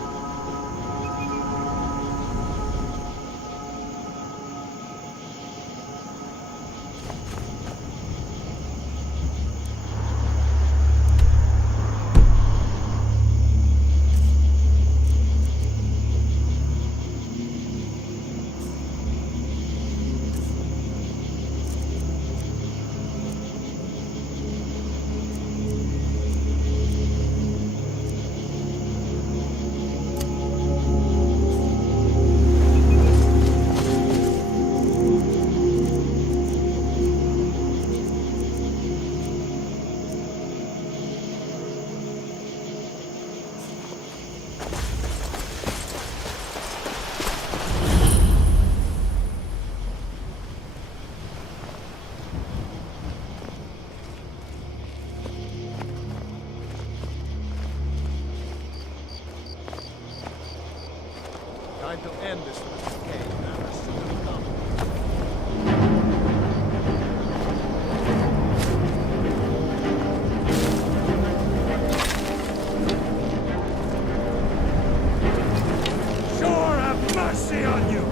Time to end this little game. Never should have come. Sure, have mercy on you!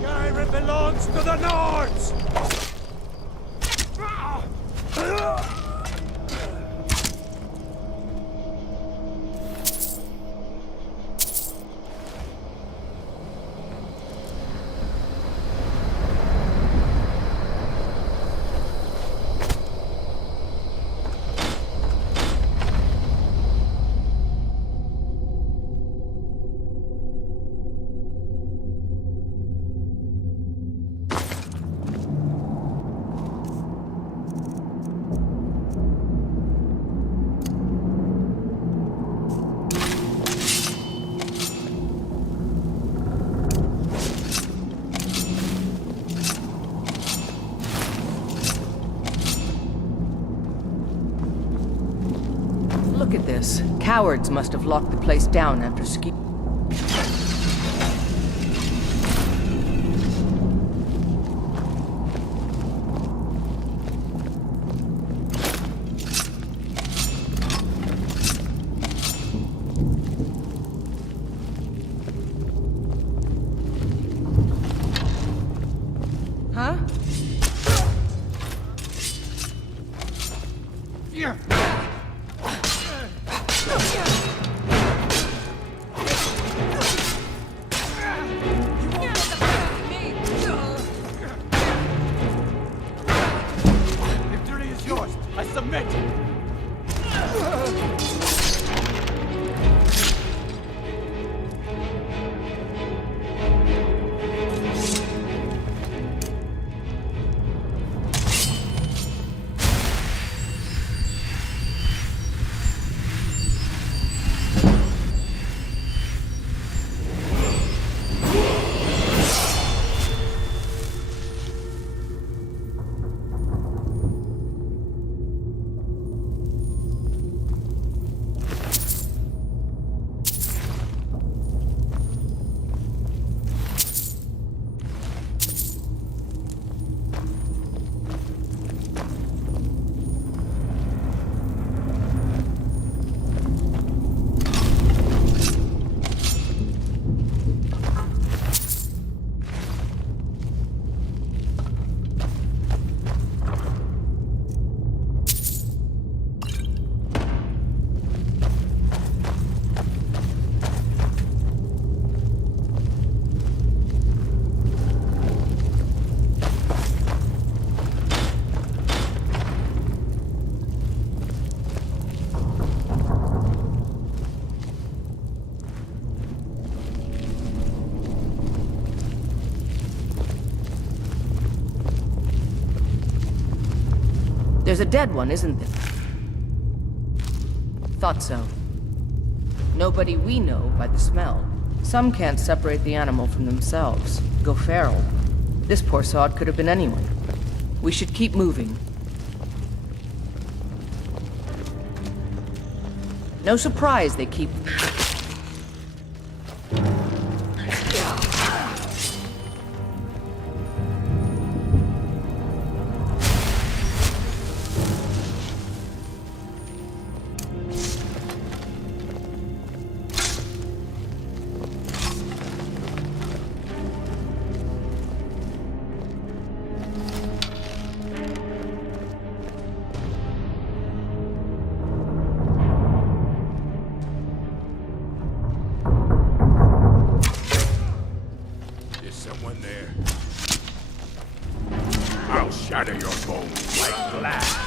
Skyrim belongs to the Nords! Look at this. Cowards must have locked the place down after ski. Huh? Yeah. Victory is yours. There's a dead one, isn't there? Thought so. Nobody we know by the smell. Some can't separate the animal from themselves. Go feral. This poor sod could have been anyone. We should keep moving. No surprise they keep... Shatter your bones like glass.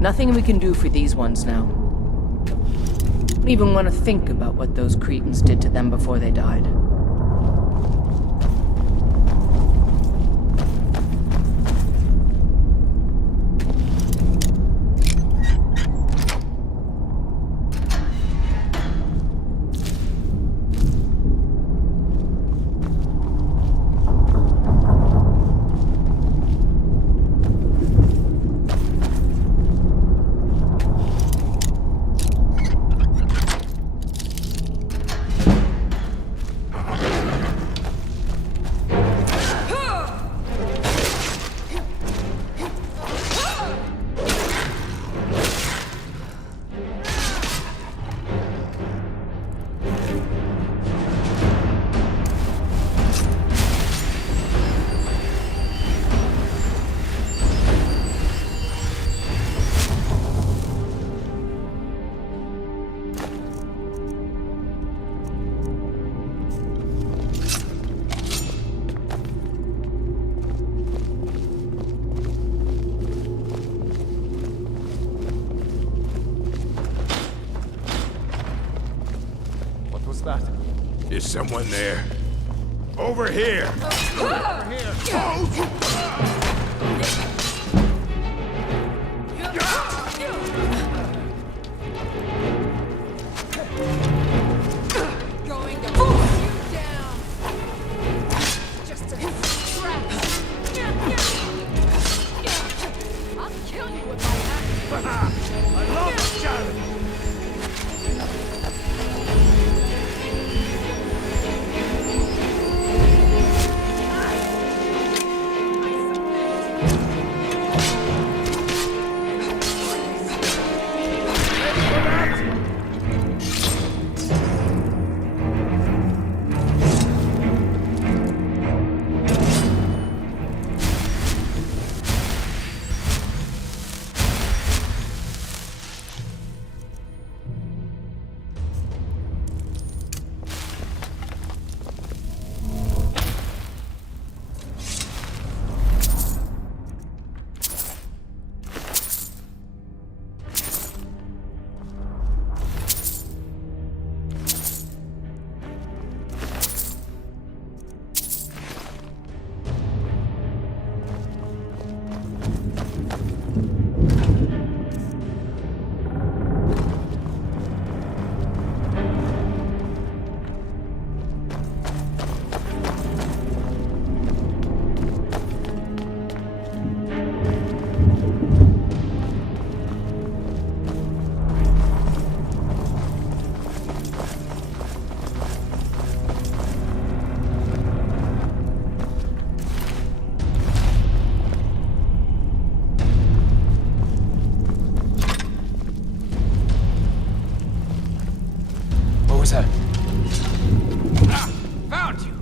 Nothing we can do for these ones now. Don't even want to think about what those Cretans did to them before they died. Is someone there? Over here! Over here! Going to push you down! closer. Found you.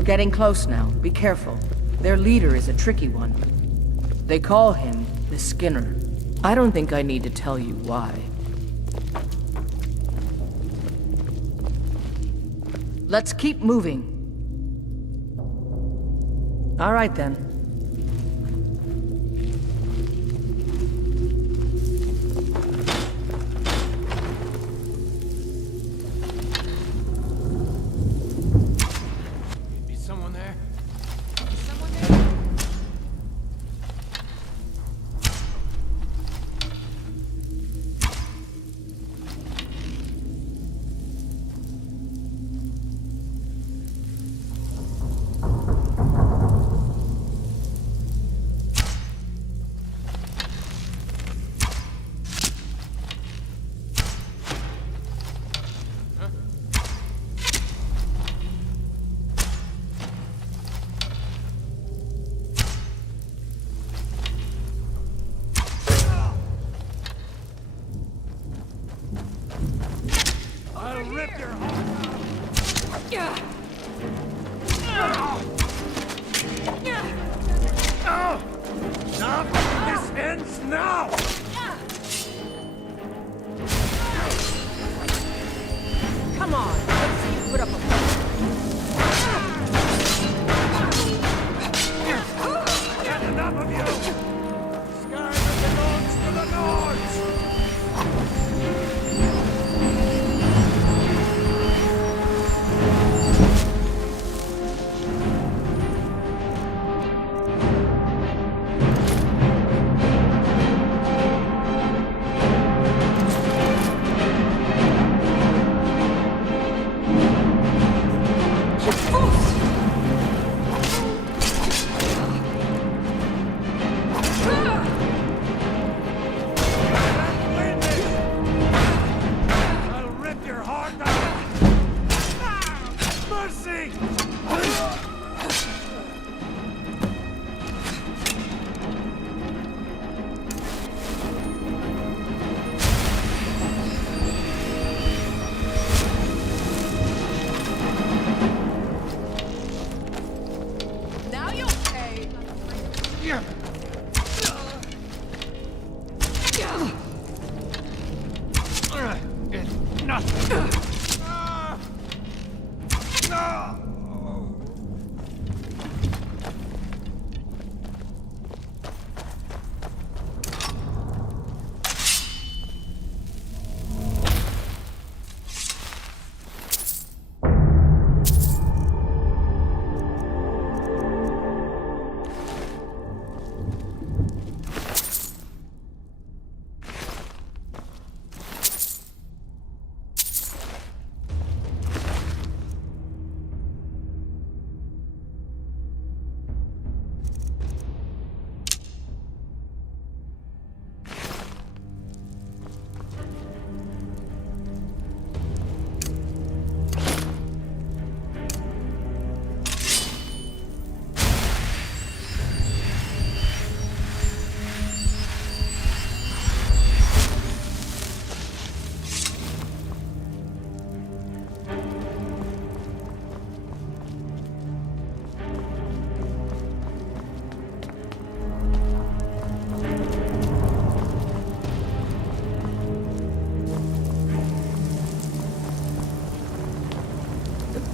We're getting close now. Be careful. Their leader is a tricky one. They call him the Skinner. I don't think I need to tell you why. Let's keep moving. All right, then.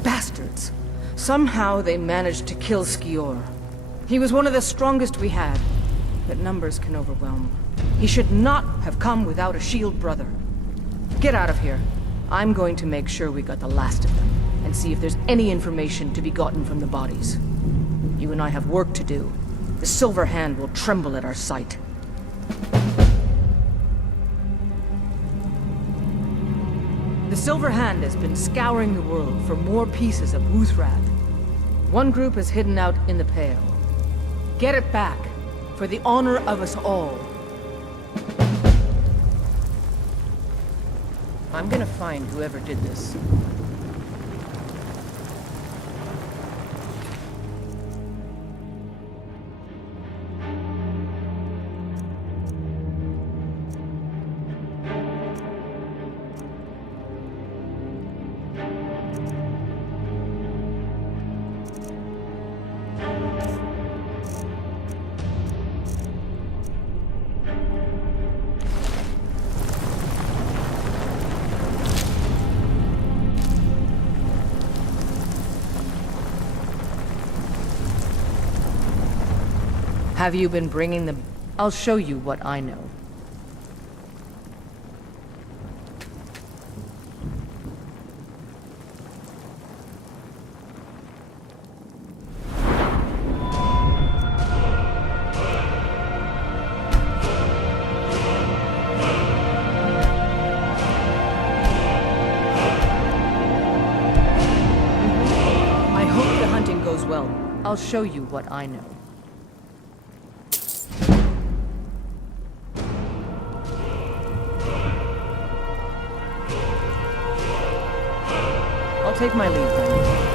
Bastards. Somehow they managed to kill Skior. He was one of the strongest we had, but numbers can overwhelm. He should not have come without a shield brother. Get out of here. I'm going to make sure we got the last of them, and see if there's any information to be gotten from the bodies. You and I have work to do. The Silver Hand will tremble at our sight. The Silver Hand has been scouring the world for more pieces of Wuthrath. One group is hidden out in the Pale. Get it back, for the honor of us all. I'm gonna find whoever did this. Have you been bringing them? I'll show you what I know. I hope the hunting goes well. I'll show you what I know. Take my leave then.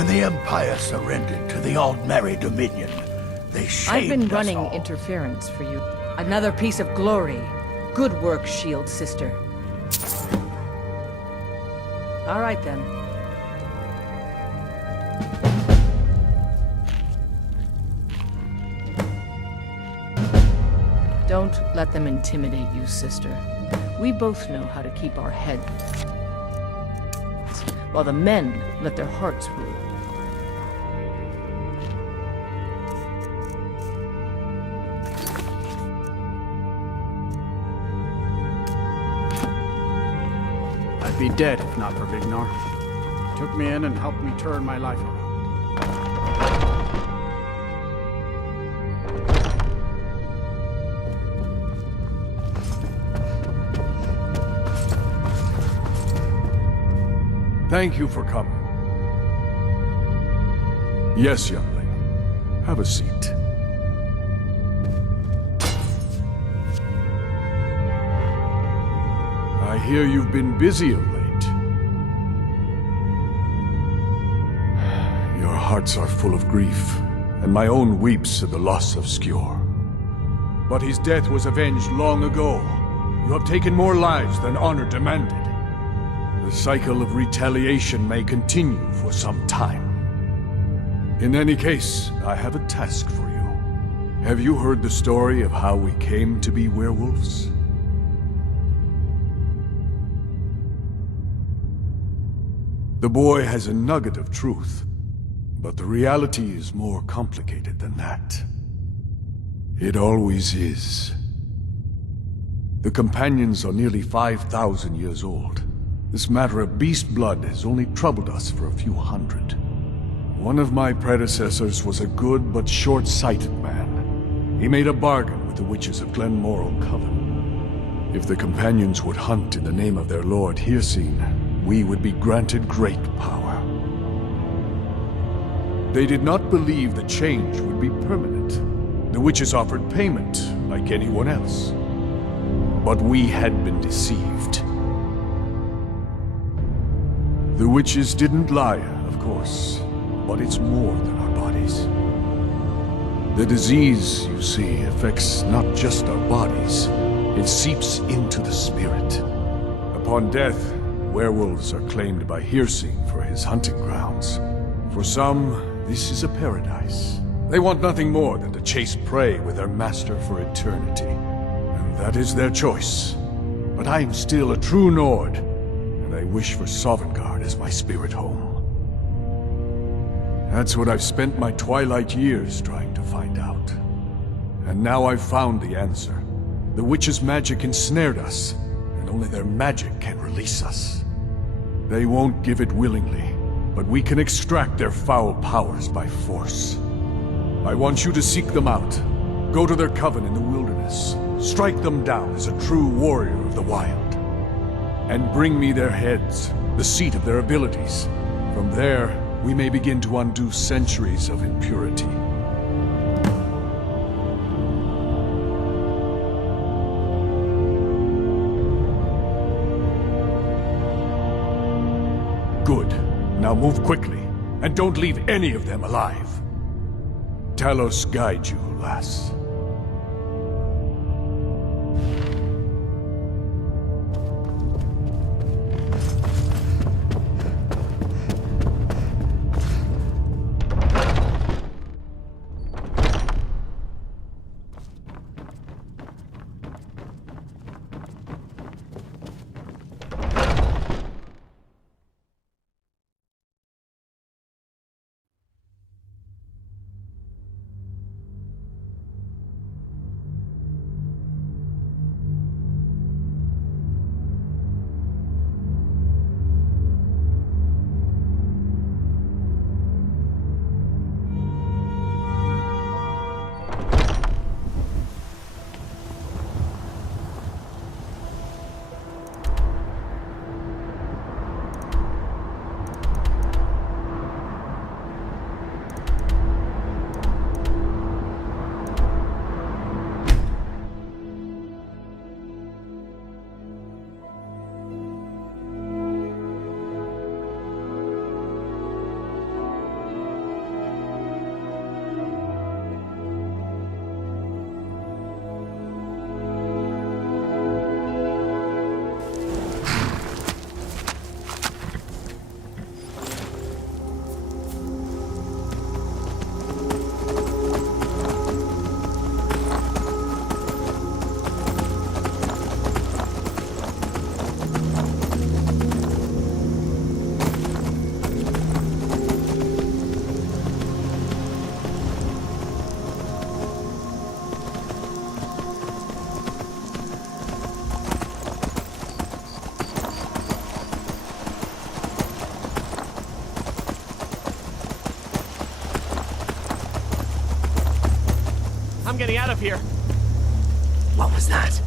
When the Empire surrendered to the Aldmeri Dominion, they shamed I've been us running all. interference for you. Another piece of glory. Good work, Shield Sister. All right, then. Don't let them intimidate you, sister. We both know how to keep our heads, while the men let their hearts rule. I'd be dead if not for Vignar. He took me in and helped me turn my life around. Thank you for coming. Yes, youngling. Have a seat. I hear you've been busy of late. Your hearts are full of grief, and my own weeps at the loss of Skjor. But his death was avenged long ago. You have taken more lives than honor demanded. The cycle of retaliation may continue for some time. In any case, I have a task for you. Have you heard the story of how we came to be werewolves? The boy has a nugget of truth, but the reality is more complicated than that. It always is. The companions are nearly 5,000 years old. This matter of beast blood has only troubled us for a few hundred. One of my predecessors was a good but short-sighted man. He made a bargain with the witches of Glenmoral Coven. If the companions would hunt in the name of their lord Hircine, we would be granted great power. They did not believe the change would be permanent. The witches offered payment, like anyone else. But we had been deceived. The witches didn't lie, of course, but it's more than our bodies. The disease, you see, affects not just our bodies. It seeps into the spirit. Upon death, werewolves are claimed by Hircine for his hunting grounds. For some, this is a paradise. They want nothing more than to chase prey with their master for eternity. And that is their choice. But I am still a true Nord, and I wish for Sovngarde as my spirit home. That's what I've spent my twilight years trying to find out. And now I've found the answer. The witches' magic ensnared us, and only their magic can release us. They won't give it willingly, but we can extract their foul powers by force. I want you to seek them out. Go to their coven in the wilderness. Strike them down as a true warrior of the wild. And bring me their heads, the seat of their abilities. From there, we may begin to undo centuries of impurity. Good. Now move quickly, and don't leave any of them alive. Talos guide you, lass. I'm getting out of here. What was that?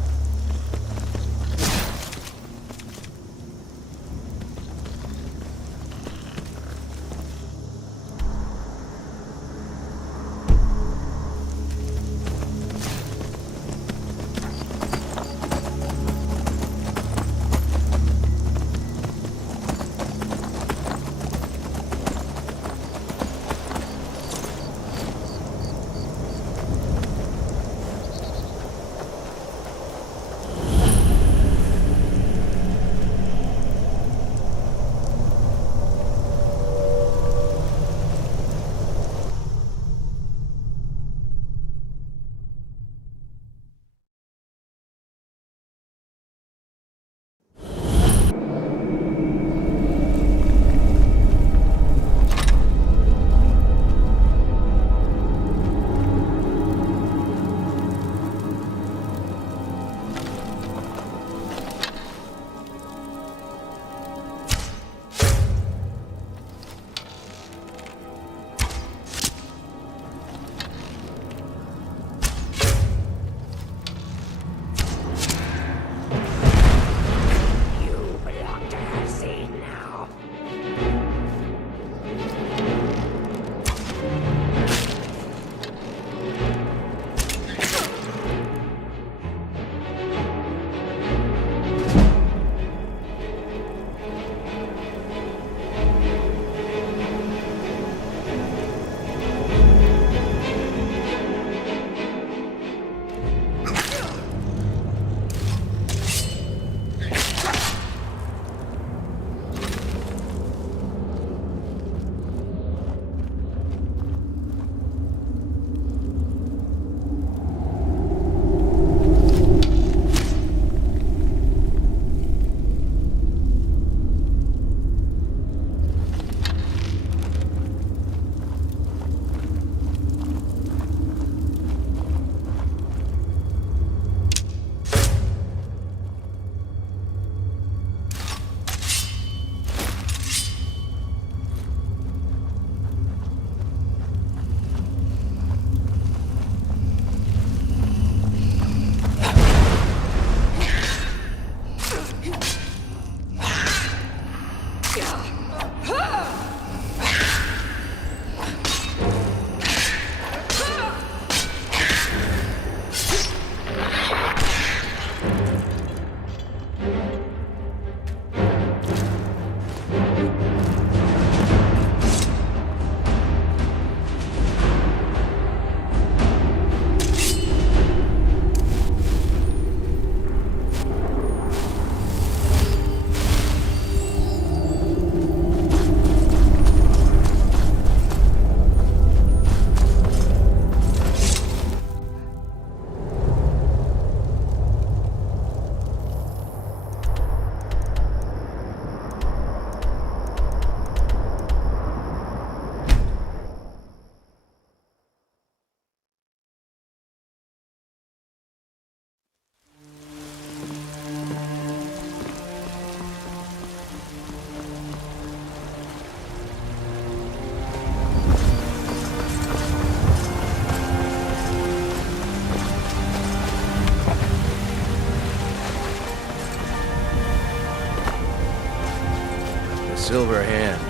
Silver Hand.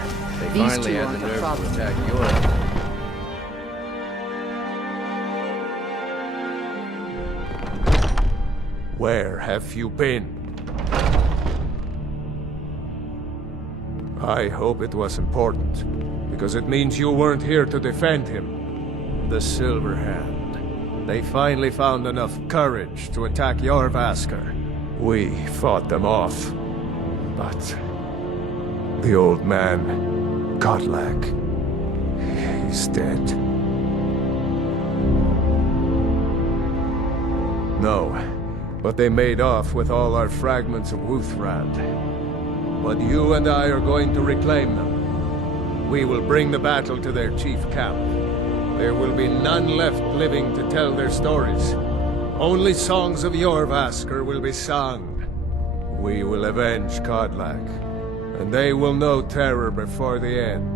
They These finally two had aren't the the nerve problem. to attack yours. Where have you been? I hope it was important, because it means you weren't here to defend him. The Silver Hand. They finally found enough courage to attack Jorvaskr. We fought them off, but the old man, Godlak, he's dead. No, but they made off with all our fragments of Wuthrad. But you and I are going to reclaim them. We will bring the battle to their chief camp. There will be none left living to tell their stories. Only songs of Jorvaskr will be sung. We will avenge Godlak, and they will know terror before the end.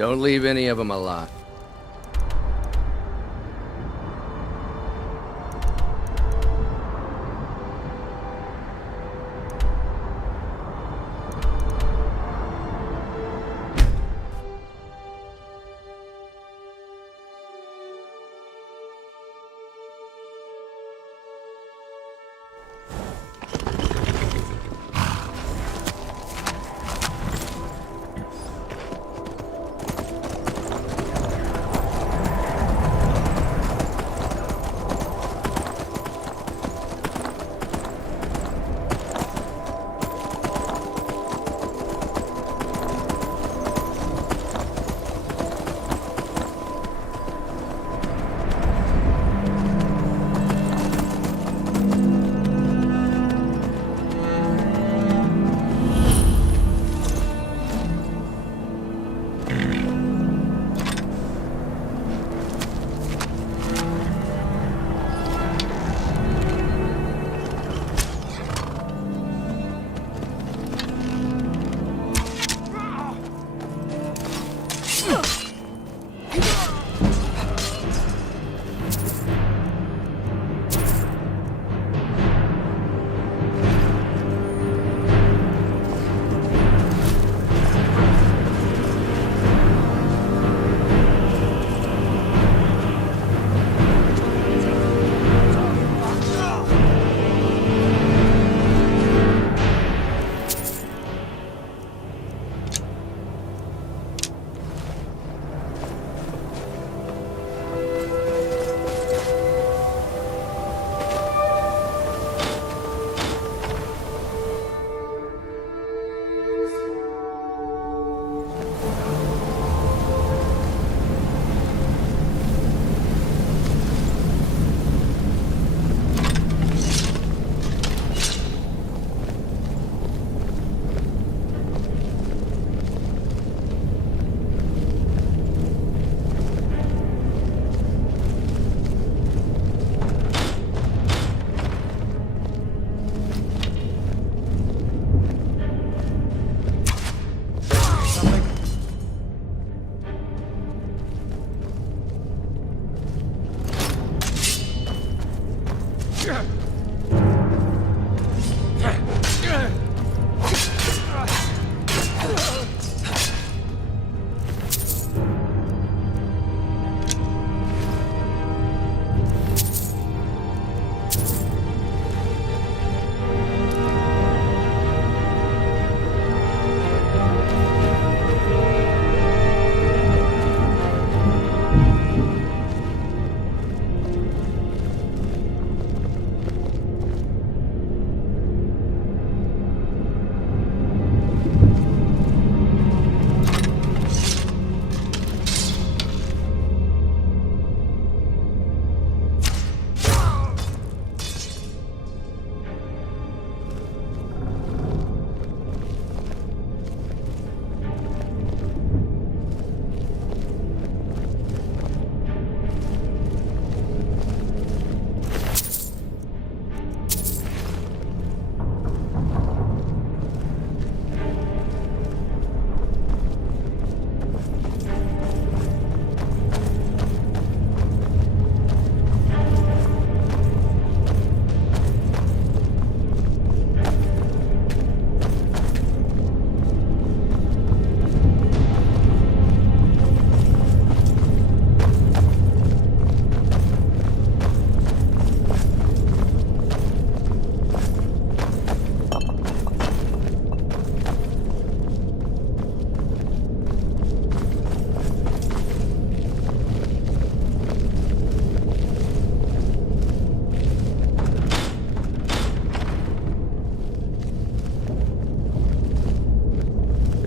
Don't leave any of them alive.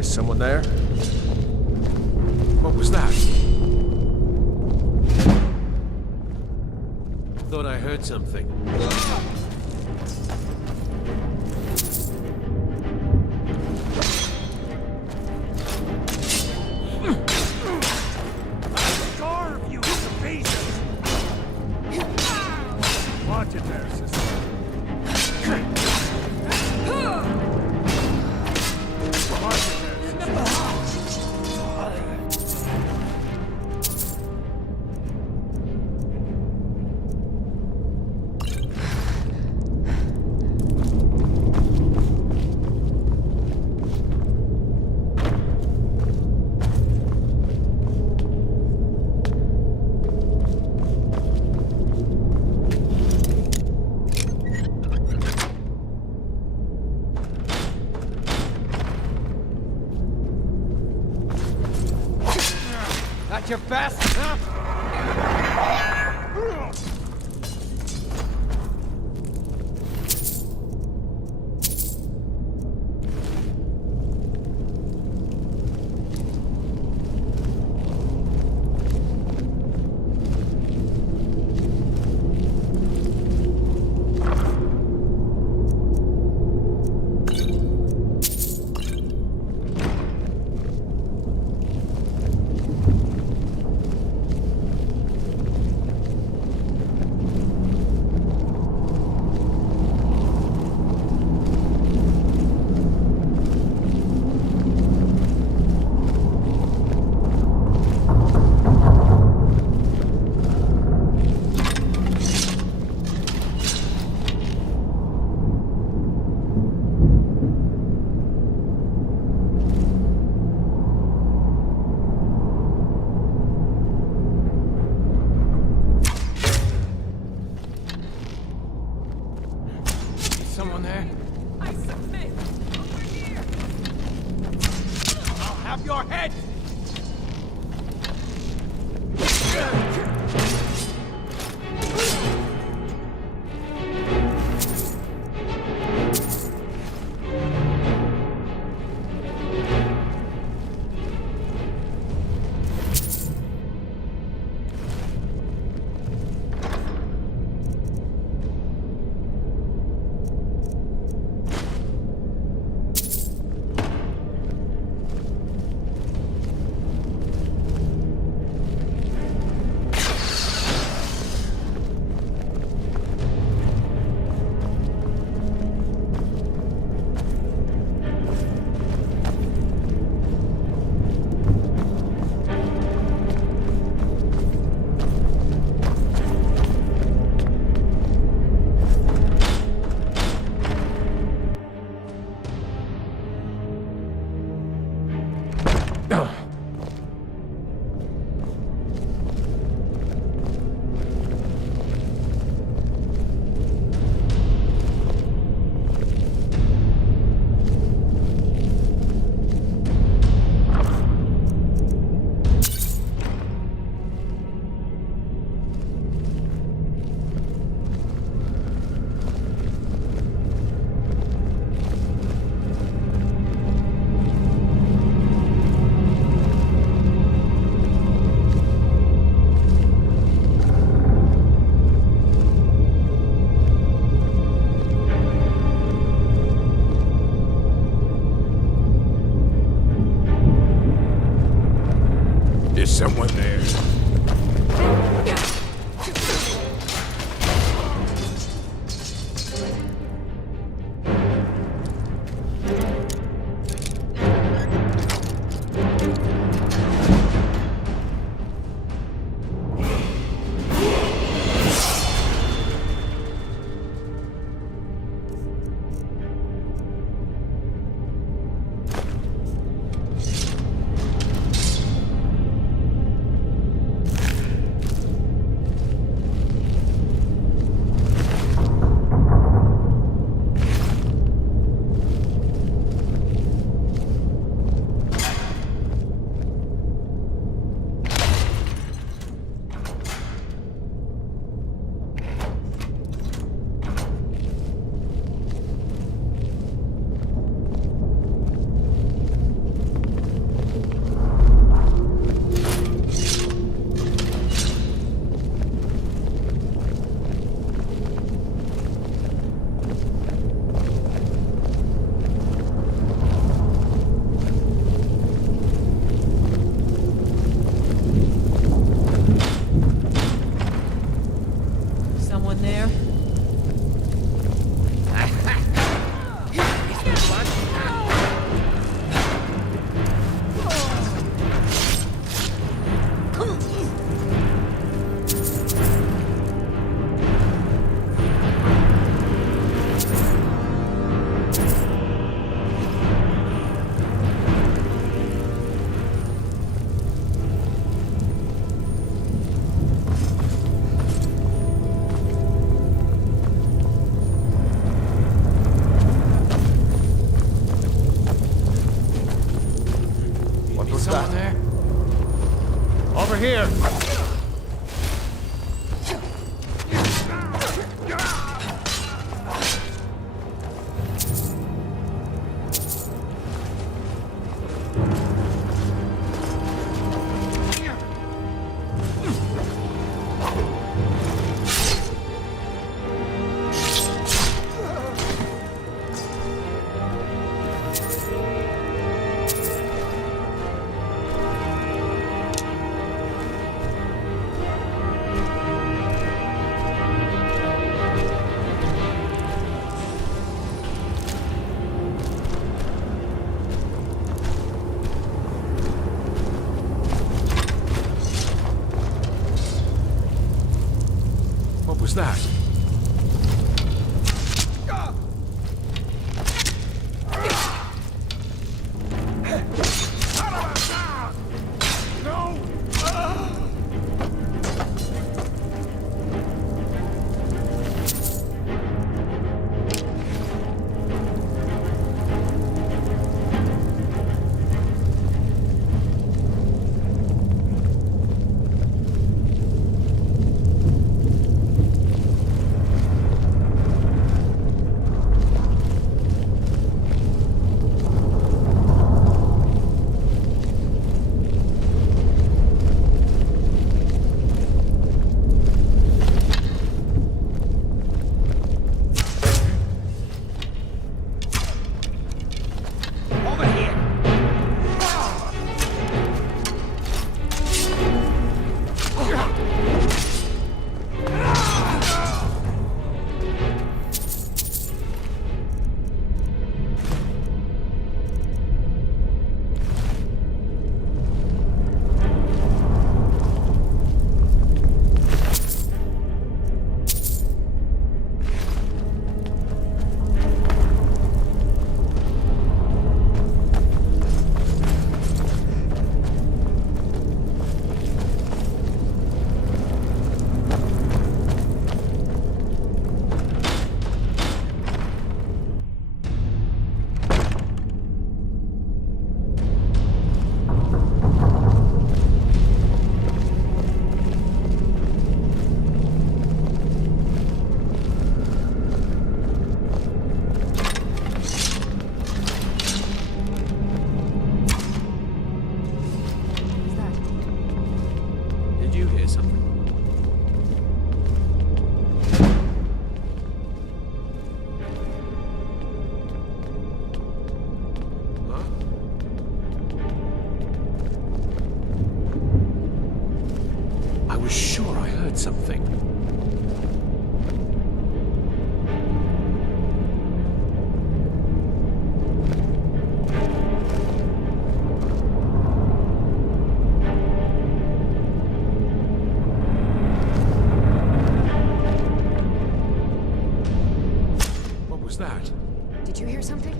Someone there? What was that? Thought I heard something. Starve you to pieces! Watch it there, sister. Watch it there, sister. At your best, huh? Someone there? I submit! Over here! I'll have your head! Is someone there? Over here! What was that? Something. What was that? Did you hear something?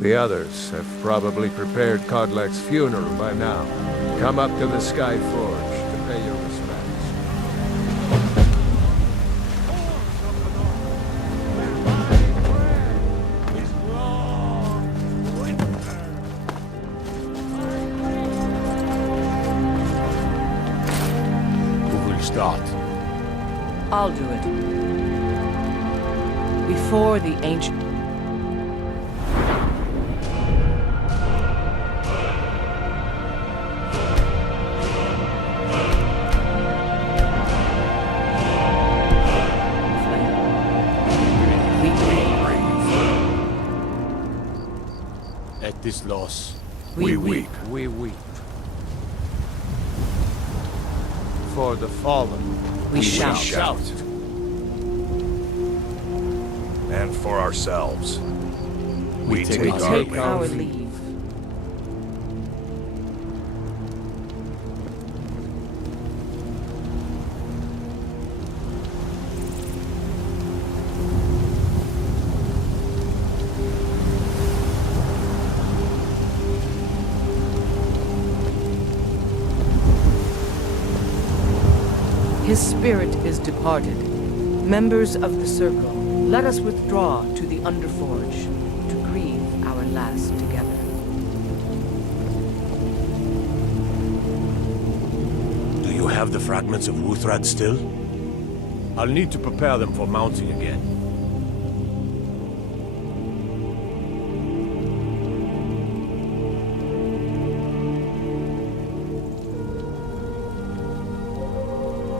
The others have probably prepared Kodlak's funeral by now. Come up to the Sky Forge to pay your respects. Who will start? I'll do it. Before the ancient... At this loss, We weep. We weep. For the fallen, we shout. And for ourselves, we take our our leave. leave. His spirit is departed. Members of the Circle, let us withdraw to the Underforge to grieve our last together. Do you have the fragments of Wuthrad still? I'll need to prepare them for mounting again.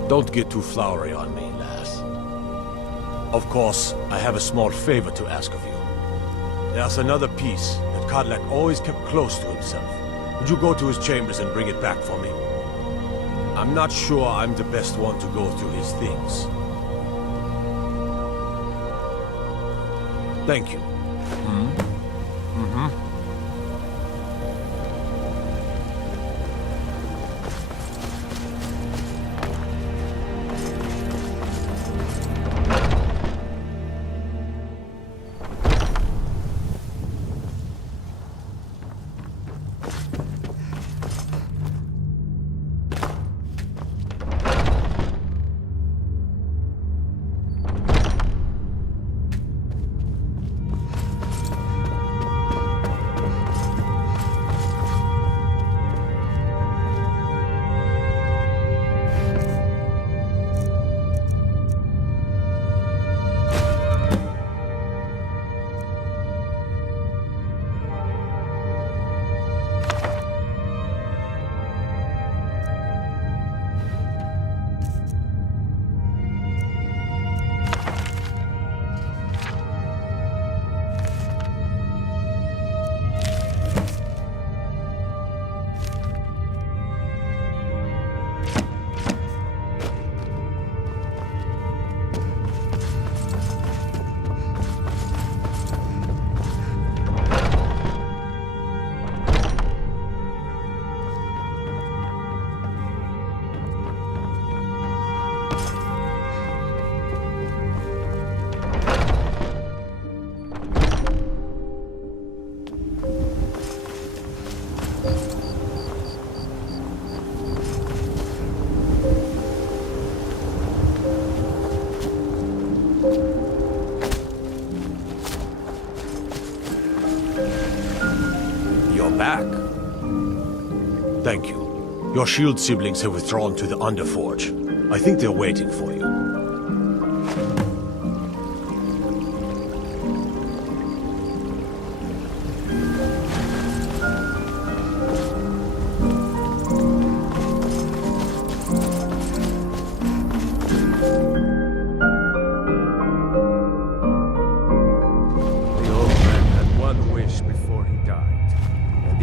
Don't get too flowery on me, lass. Of course, I have a small favor to ask of you. There's another piece that Kodlak always kept close to himself. Would you go to his chambers and bring it back for me? I'm not sure I'm the best one to go through his things. Thank you. Back. Thank you. Your shield siblings have withdrawn to the Underforge. I think they're waiting for you.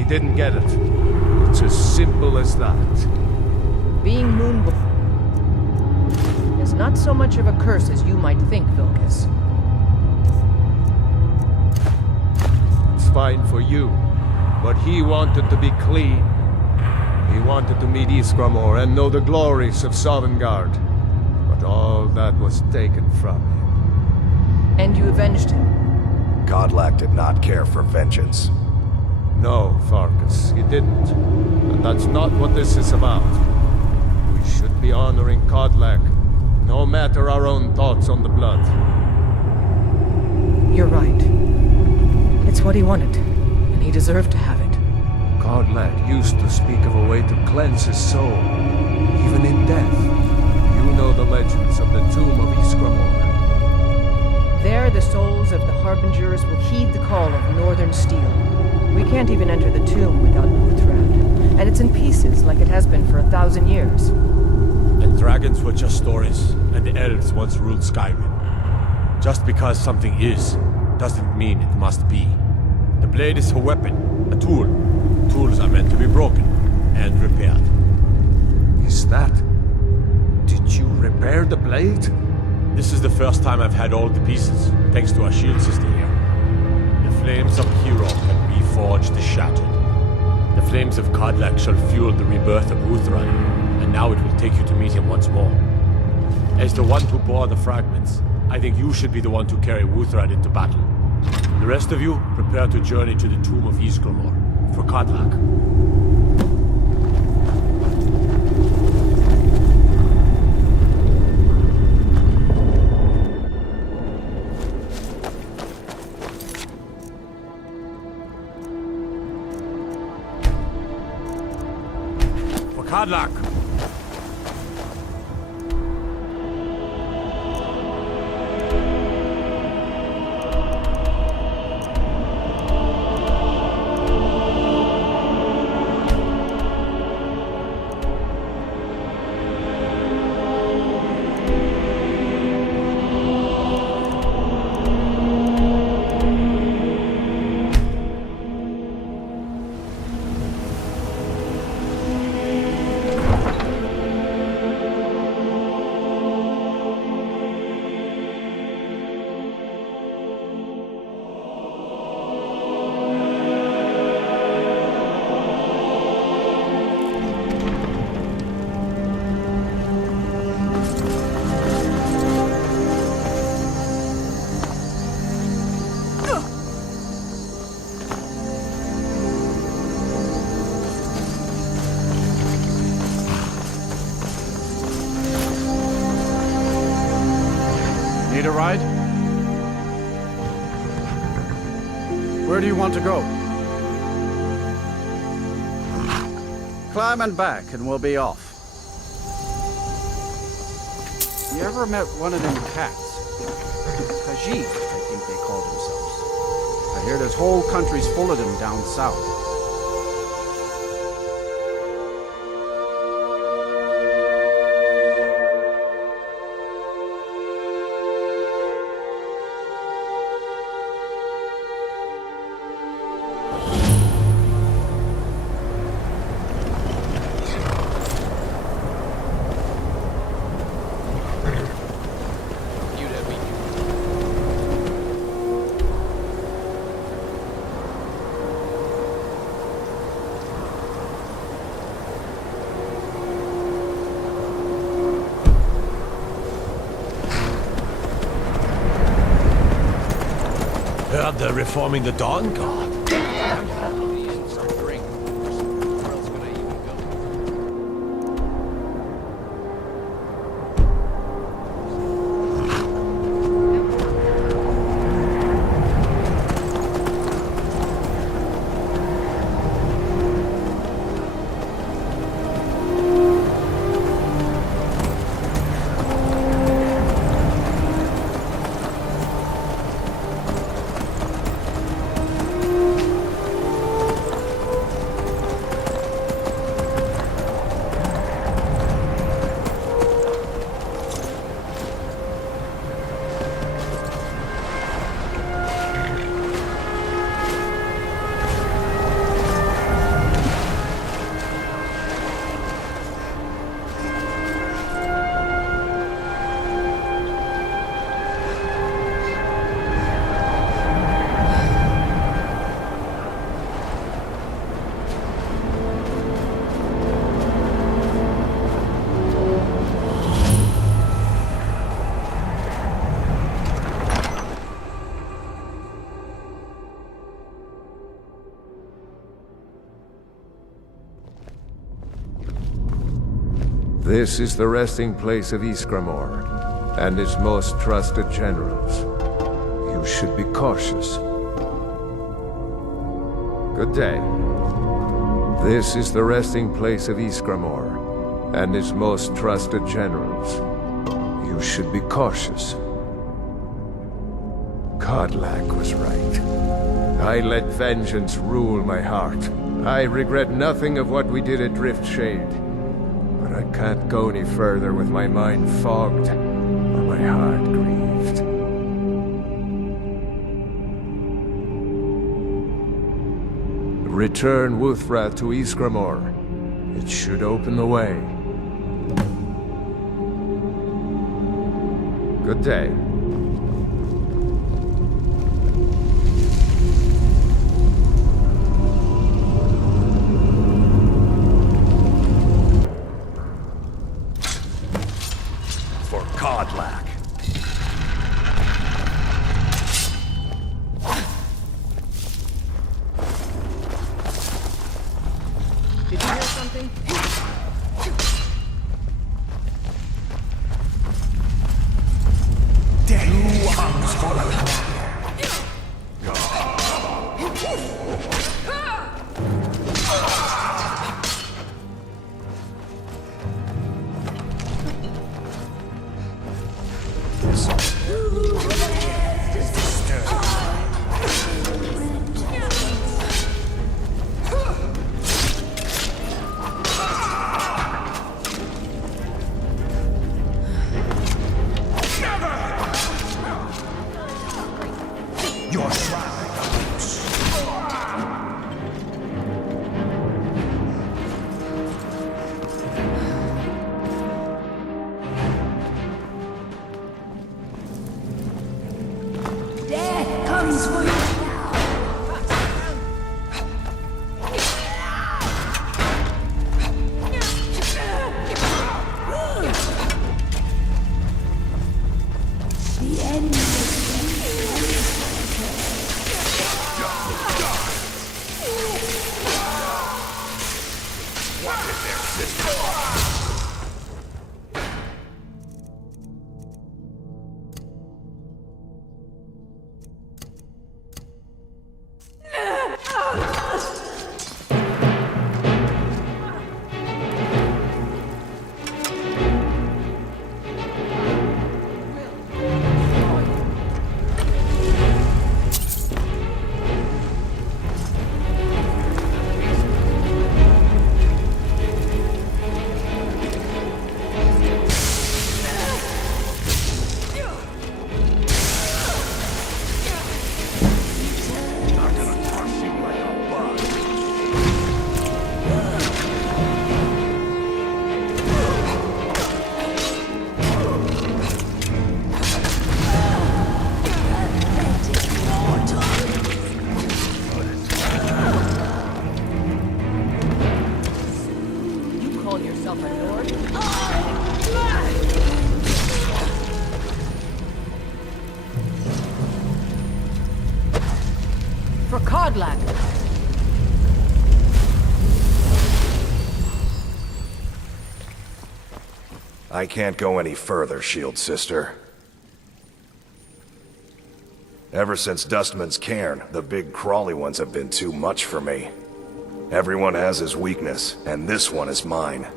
Didn't get it. It's as simple as that. Being Moonborn is not so much of a curse as you might think, Vilkas. It's fine for you, but he wanted to be clean. He wanted to meet Iskramor and know the glories of Sovngarde. But all that was taken from him. And you avenged him. Kodlak did not care for vengeance. No, Farkas, he didn't. And that's not what this is about. We should be honoring Kodlak, no matter our own thoughts on the blood. You're right. It's what he wanted, and he deserved to have it. Kodlak used to speak of a way to cleanse his soul, even in death. You know the legends of the tomb of Iskramor. There, the souls of the Harbingers will heed the call of Northern Steel. We can't even enter the tomb without Uthrad, and it's in pieces like it has been for 1,000 years. And dragons were just stories, and the elves once ruled Skyrim. Just because something is, doesn't mean it must be. The blade is a weapon, a tool. Tools are meant to be broken and repaired. Is that... Did you repair the blade? This is the first time I've had all the pieces, thanks to our shield system here. The flames of Hero can reforge the shattered. The flames of Kodlak shall fuel the rebirth of Uthrad, and now it will take you to meet him once more. As the one who bore the fragments, I think you should be the one to carry Uthrad into battle. The rest of you, prepare to journey to the tomb of Iskramor, for Kodlak. For Kodlak! Need a ride? Where do you want to go? Climb and back and we'll be off. You ever met one of them cats? Khajiit, I think they called themselves. I hear there's whole countries full of them down south. Heard they're reforming the Dawn Guard. This is the resting place of Iskramor, and his most trusted generals. You should be cautious. Good day. This is the resting place of Iskramor, and his most trusted generals. You should be cautious. Kodlak was right. I let vengeance rule my heart. I regret nothing of what we did at Driftshade. But I can't go any further with my mind fogged, or my heart grieved. Return Wuthra to Iskramor. It should open the way. Good day. For Kodlak. Did you hear something? Your shroud. Death comes for you. The end For Kodlak! I can't go any further, Shield Sister. Ever since Dustman's cairn, the big crawly ones have been too much for me. Everyone has his weakness, and this one is mine.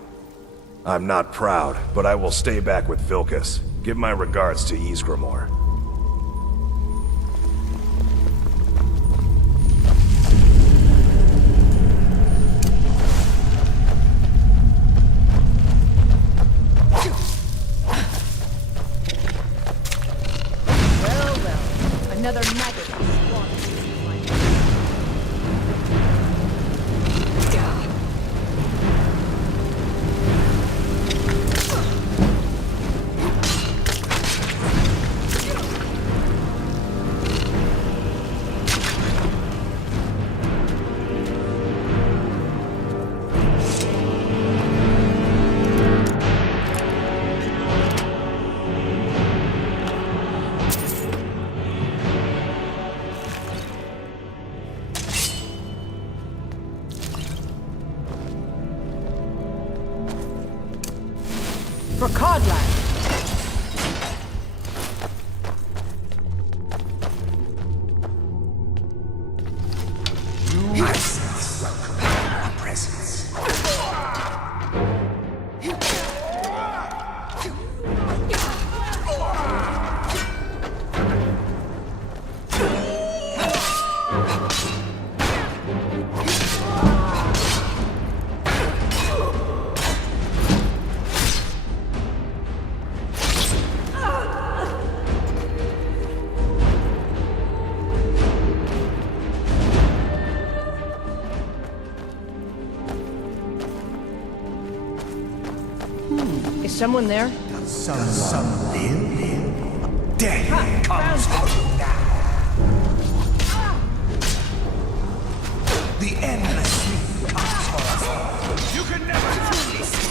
I'm not proud, but I will stay back with Vilkas. Give my regards to Ysgramor. Another maggot. For Codland! Is someone there? Someone live? Death comes for you now. The endless sleep comes for us all. You can never truly sleep.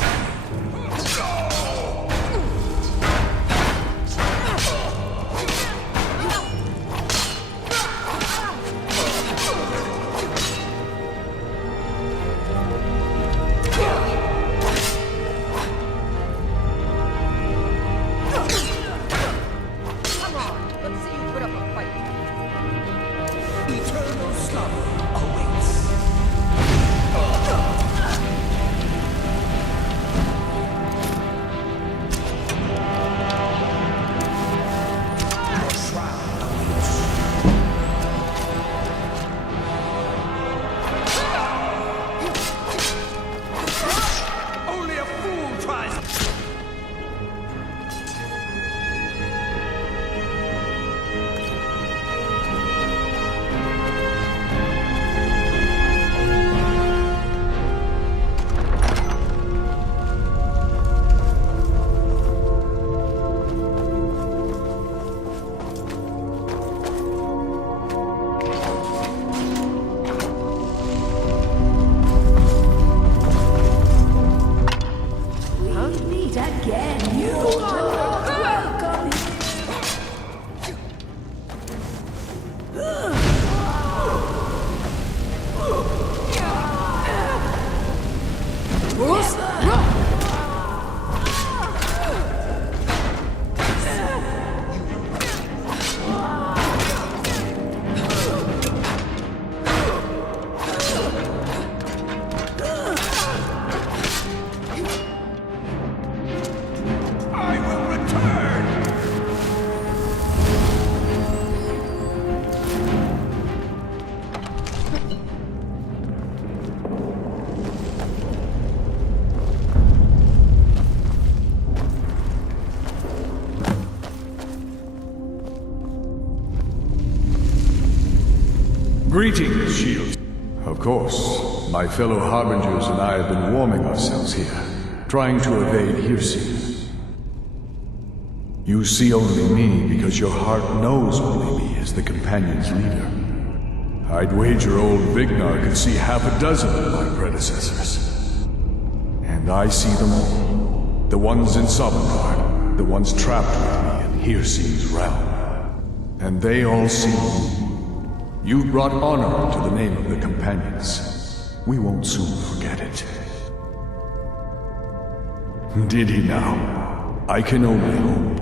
Greetings, Shield. Of course, my fellow Harbingers and I have been warming ourselves here, trying to evade Hirsi. You see only me because your heart knows only me as the Companion's leader. I'd wager old Vignar could see half a dozen of my predecessors. And I see them all. The ones in Sovngarde, the ones trapped with me in Hirsi's realm. And they all see you. You've brought honor to the name of the Companions. We won't soon forget it. Did he now? I can only hope.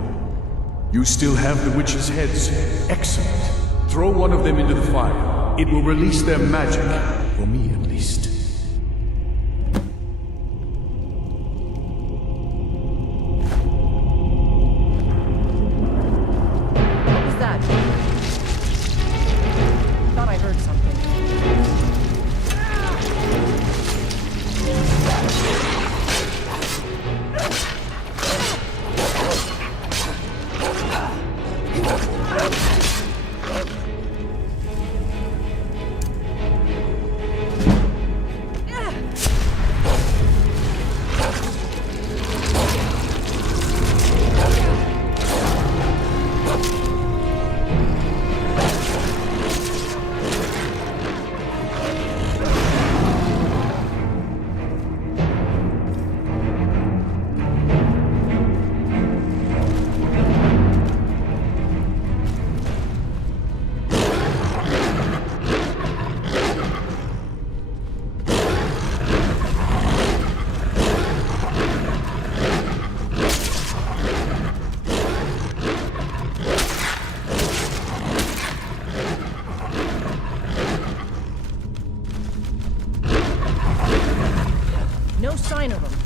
You still have the witches' heads. Excellent. Throw one of them into the fire. It will release their magic. For me, at least. What was that? Thought I heard something. sign of them.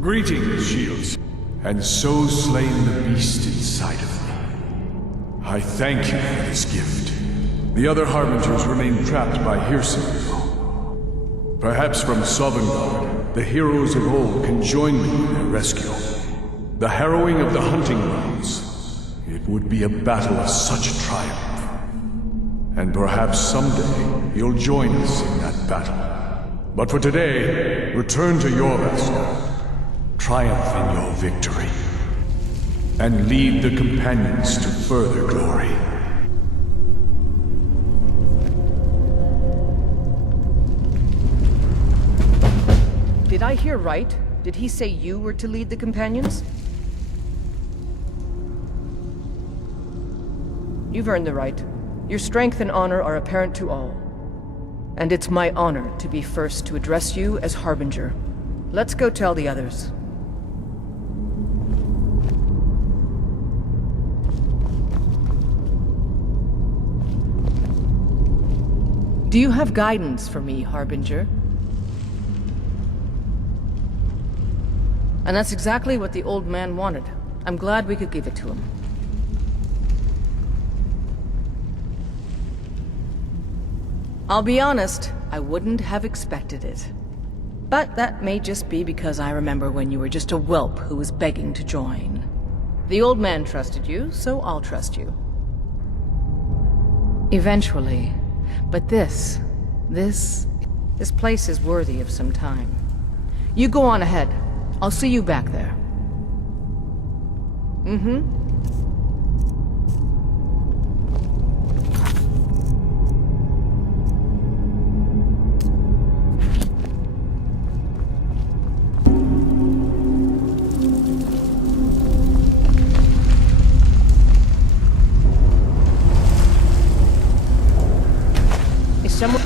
Greetings, Shields, and so slain the beast inside of me. I thank you for this gift. The other Harbingers remain trapped by Hircine. Perhaps from Sovngarde, the heroes of old can join me in their rescue. The harrowing of the hunting grounds. It would be a battle of such triumph. And perhaps someday you'll join us in that battle. But for today, return to Jorvaskr. Triumph in your victory, and lead the companions to further glory. Did I hear right? Did he say you were to lead the companions? You've earned the right. Your strength and honor are apparent to all. And it's my honor to be first to address you as Harbinger. Let's go tell the others. Do you have guidance for me, Harbinger? And that's exactly what the old man wanted. I'm glad we could give it to him. I'll be honest, I wouldn't have expected it. But that may just be because I remember when you were just a whelp who was begging to join. The old man trusted you, so I'll trust you. Eventually. But this place is worthy of some time. You go on ahead. I'll see you back there. Mm-hmm. Someone...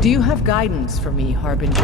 Do you have guidance for me, Harbinger?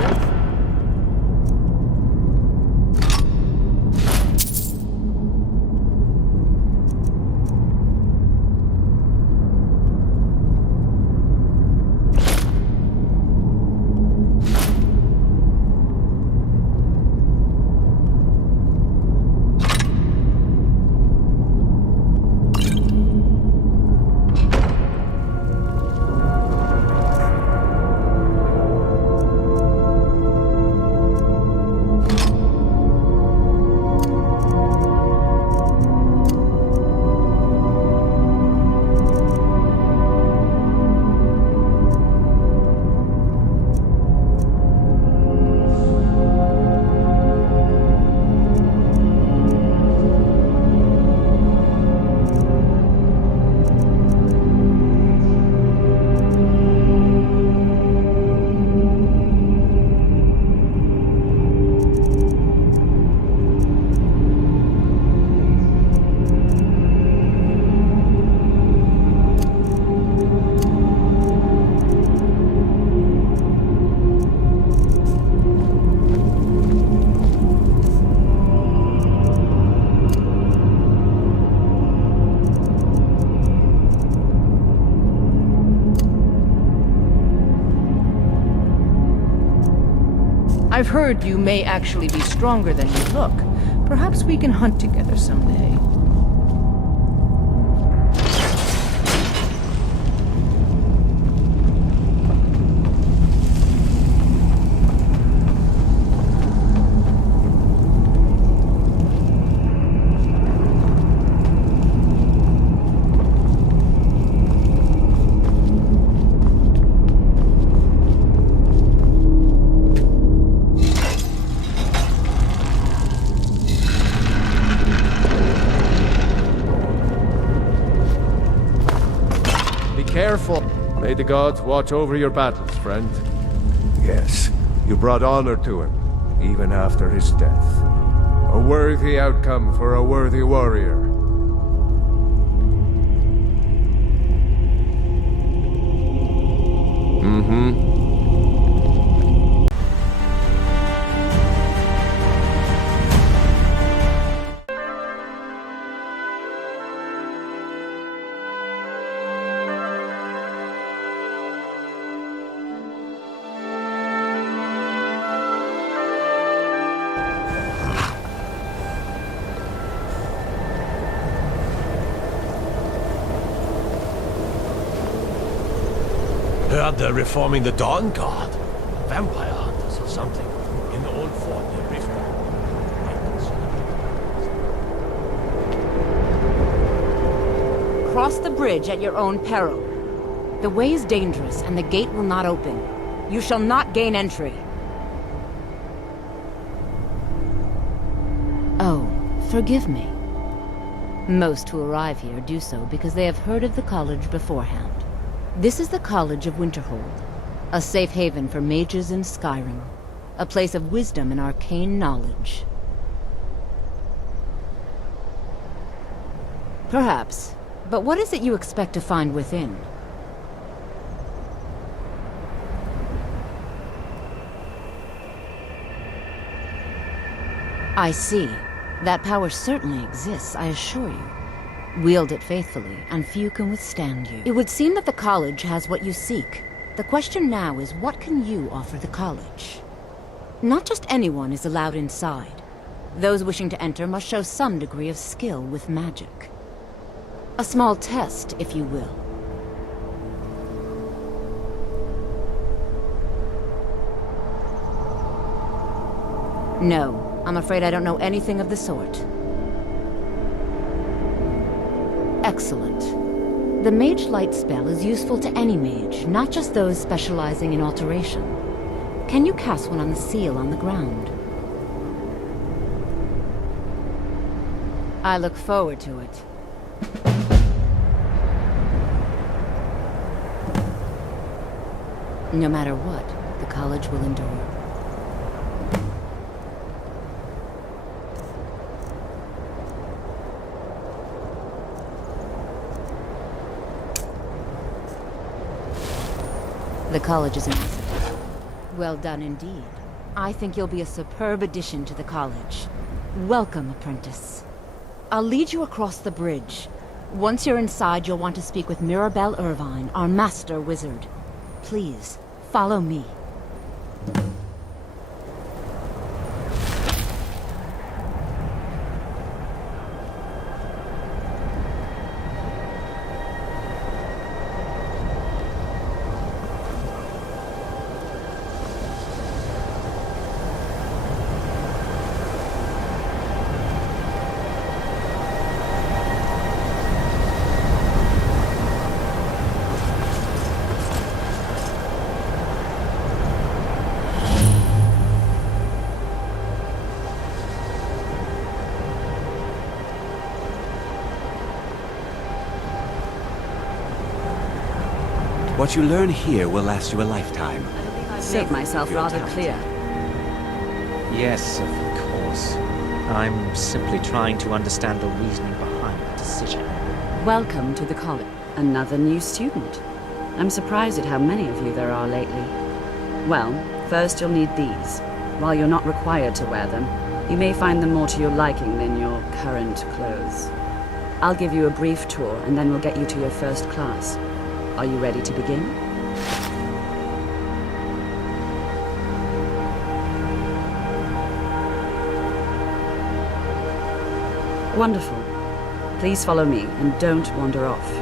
I've heard you may actually be stronger than you look. Perhaps we can hunt together someday. Careful. May the gods watch over your battles, friend. Yes, you brought honor to him, even after his death. A worthy outcome for a worthy warrior. Mm-hmm. Heard they're reforming the Dawn Guard. Vampire hunters or something. In the old fort near Riften. Cross the bridge at your own peril. The way is dangerous, and the gate will not open. You shall not gain entry. Oh, forgive me. Most who arrive here do so because they have heard of the college beforehand. This is the College of Winterhold, a safe haven for mages in Skyrim, a place of wisdom and arcane knowledge. Perhaps, but what is it you expect to find within? I see. That power certainly exists, I assure you. Wield it faithfully, and few can withstand you. It would seem that the college has what you seek. The question now is, what can you offer the college? Not just anyone is allowed inside. Those wishing to enter must show some degree of skill with magic. A small test, if you will. No, I'm afraid I don't know anything of the sort. Excellent. The Mage Light spell is useful to any mage, not just those specializing in alteration. Can you cast one on the seal on the ground? I look forward to it. No matter what, the college will endure. The college is immersive. Well done indeed. I think you'll be a superb addition to the college. Welcome, apprentice. I'll lead you across the bridge. Once you're inside, you'll want to speak with Mirabelle Irvine, our master wizard. Please, follow me. What you learn here will last you a lifetime. Make myself rather clear. Yes, of course. I'm simply trying to understand the reasoning behind the decision. Welcome to the college. Another new student. I'm surprised at how many of you there are lately. Well, first you'll need these. While you're not required to wear them, you may find them more to your liking than your current clothes. I'll give you a brief tour, and then we'll get you to your first class. Are you ready to begin? Wonderful. Please follow me, and don't wander off.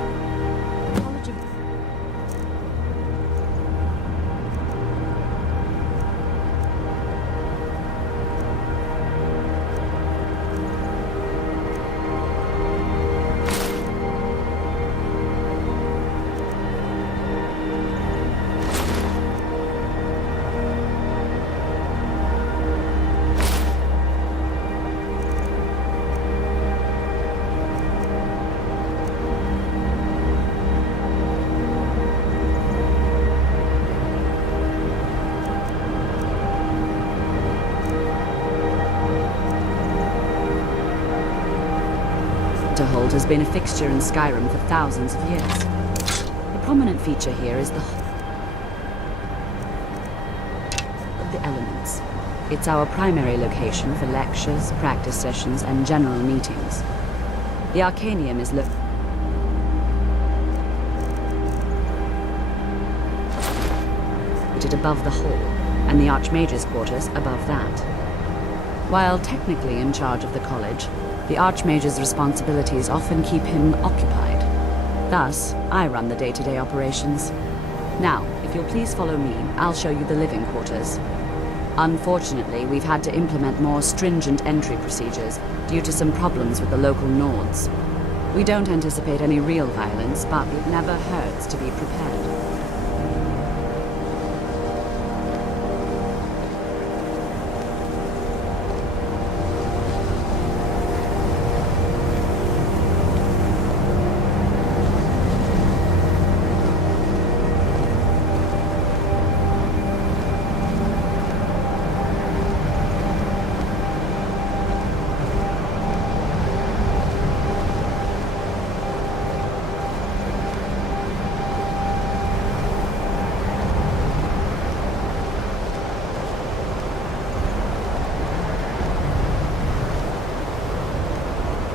Has been a fixture in Skyrim for thousands of years. A prominent feature here is the elements. It's our primary location for lectures, practice sessions, and general meetings. The Arcanium is located above the hall, and the Archmage's quarters above that. While technically in charge of the college, the Archmage's responsibilities often keep him occupied. Thus, I run the day-to-day operations. Now, if you'll please follow me, I'll show you the living quarters. Unfortunately, we've had to implement more stringent entry procedures due to some problems with the local Nords. We don't anticipate any real violence, but it never hurts to be prepared.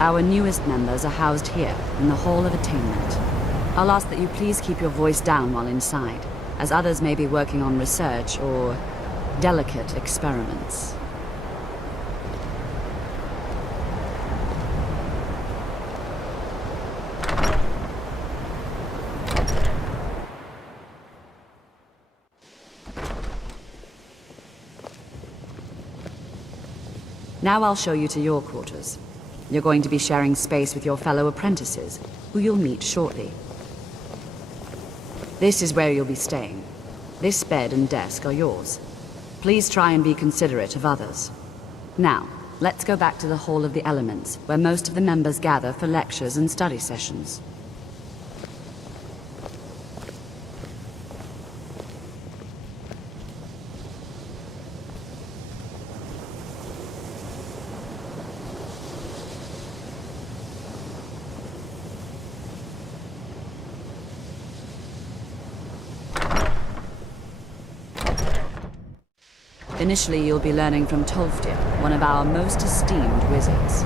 Our newest members are housed here, in the Hall of Attainment. I'll ask that you please keep your voice down while inside, as others may be working on research or delicate experiments. Now I'll show you to your quarters. You're going to be sharing space with your fellow apprentices, who you'll meet shortly. This is where you'll be staying. This bed and desk are yours. Please try and be considerate of others. Now, let's go back to the Hall of the Elements, where most of the members gather for lectures and study sessions. Initially, you'll be learning from Tolfdir, one of our most esteemed wizards.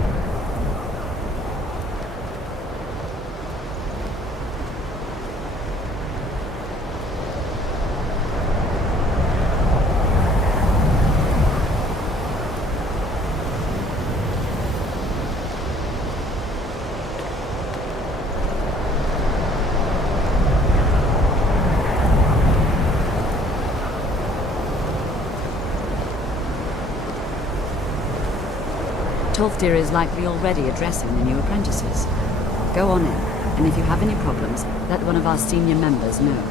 Tolfdir is likely already addressing the new apprentices. Go on in, and if you have any problems, let one of our senior members know.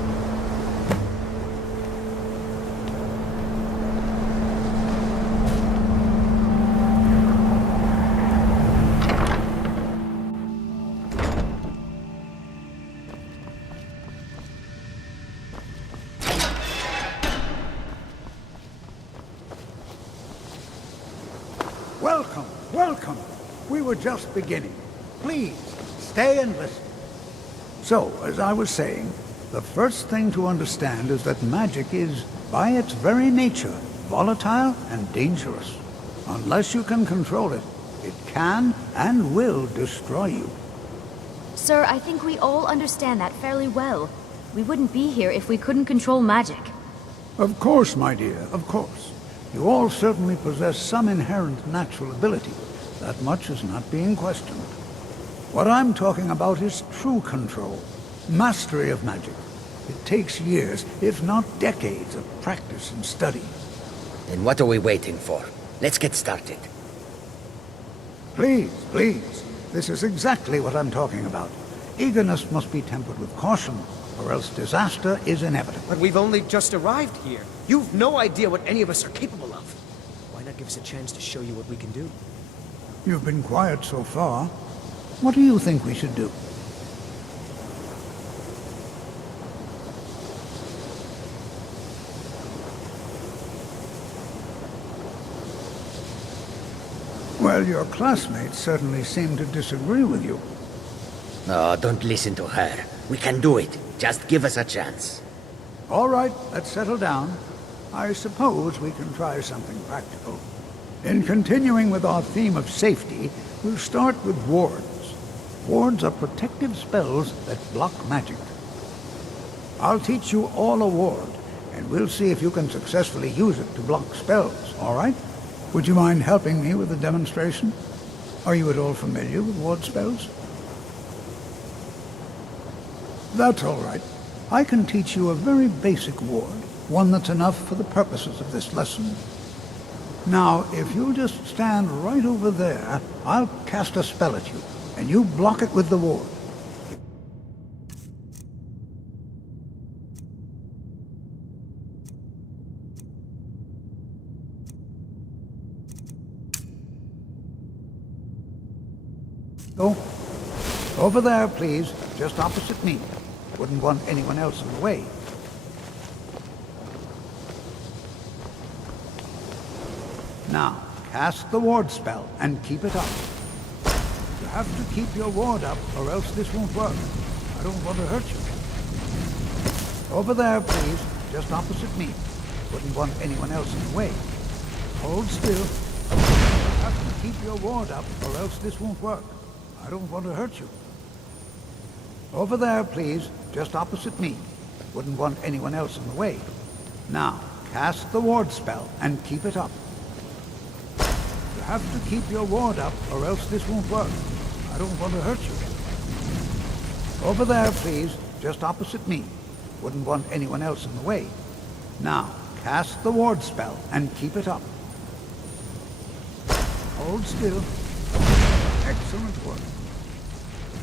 Welcome, welcome. We were just beginning. Please, stay and listen. So, as I was saying, the first thing to understand is that magic is, by its very nature, volatile and dangerous. Unless you can control it, it can and will destroy you. Sir, I think we all understand that fairly well. We wouldn't be here if we couldn't control magic. Of course, my dear, of course. You all certainly possess some inherent natural ability. That much is not being questioned. What I'm talking about is true control, mastery of magic. It takes years, if not decades, of practice and study. Then what are we waiting for? Let's get started. Please, please. This is exactly what I'm talking about. Eagerness must be tempered with caution, or else disaster is inevitable. But we've only just arrived here. You've no idea what any of us are capable of. Why not give us a chance to show you what we can do? You've been quiet so far. What do you think we should do? Well, your classmates certainly seem to disagree with you. Oh, don't listen to her. We can do it. Just give us a chance. All right, let's settle down. I suppose we can try something practical. In continuing with our theme of safety, we'll start with wards. Wards are protective spells that block magic. I'll teach you all a ward, and we'll see if you can successfully use it to block spells, all right? Would you mind helping me with the demonstration? Are you at all familiar with ward spells? That's all right. I can teach you a very basic ward, one that's enough for the purposes of this lesson. Now, if you'll just stand right over there, I'll cast a spell at you, and you block it with the ward. Oh, over there, please, just opposite me. Wouldn't want anyone else in the way. Now, cast the ward spell and keep it up. You have to keep your ward up, or else this won't work. I don't want to hurt you. Over there, please, just opposite me. Wouldn't want anyone else in the way. Hold still. You have to keep your ward up, or else this won't work. I don't want to hurt you. Over there, please, just opposite me. Wouldn't want anyone else in the way. Now, cast the ward spell and keep it up. You have to keep your ward up, or else this won't work. I don't want to hurt you. Over there, please, just opposite me. Wouldn't want anyone else in the way. Now, cast the ward spell and keep it up. Hold still. Excellent work.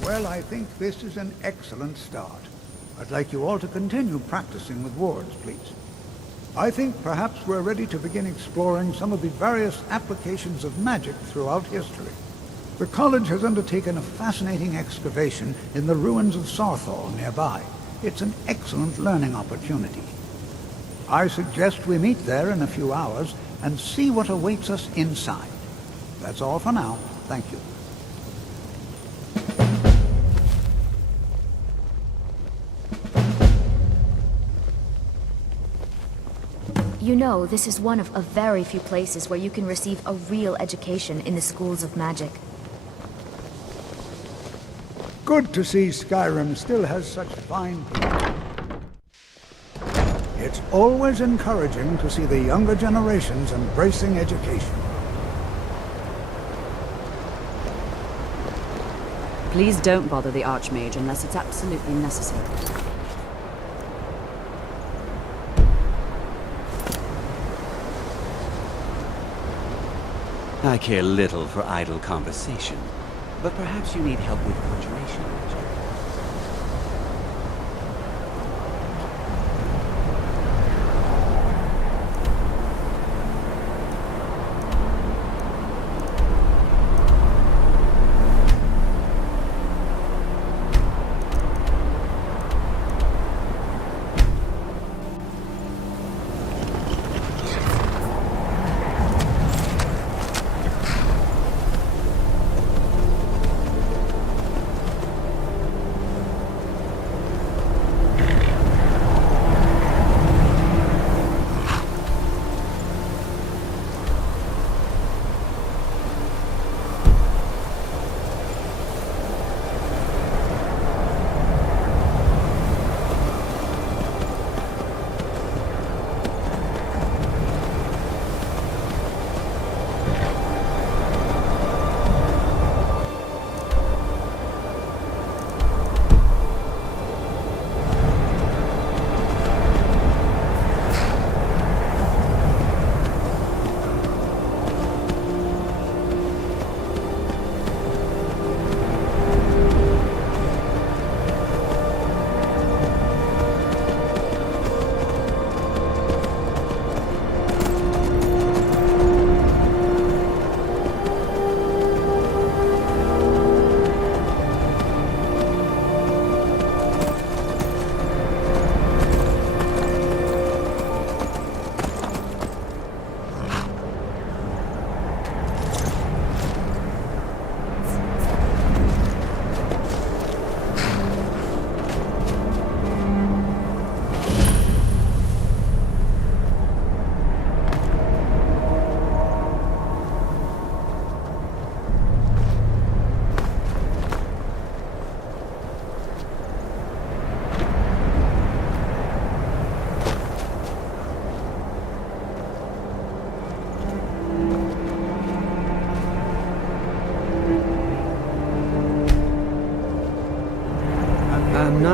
Well, I think this is an excellent start. I'd like you all to continue practicing with wards, please. I think perhaps we're ready to begin exploring some of the various applications of magic throughout history. The college has undertaken a fascinating excavation in the ruins of Sarthal nearby. It's an excellent learning opportunity. I suggest we meet there in a few hours and see what awaits us inside. That's all for now. Thank you. You know, this is one of a very few places where you can receive a real education in the schools of magic. Good to see Skyrim still has such fine people. It's always encouraging to see the younger generations embracing education. Please don't bother the Archmage unless it's absolutely necessary. I care little for idle conversation, but perhaps you need help with conjuration magic.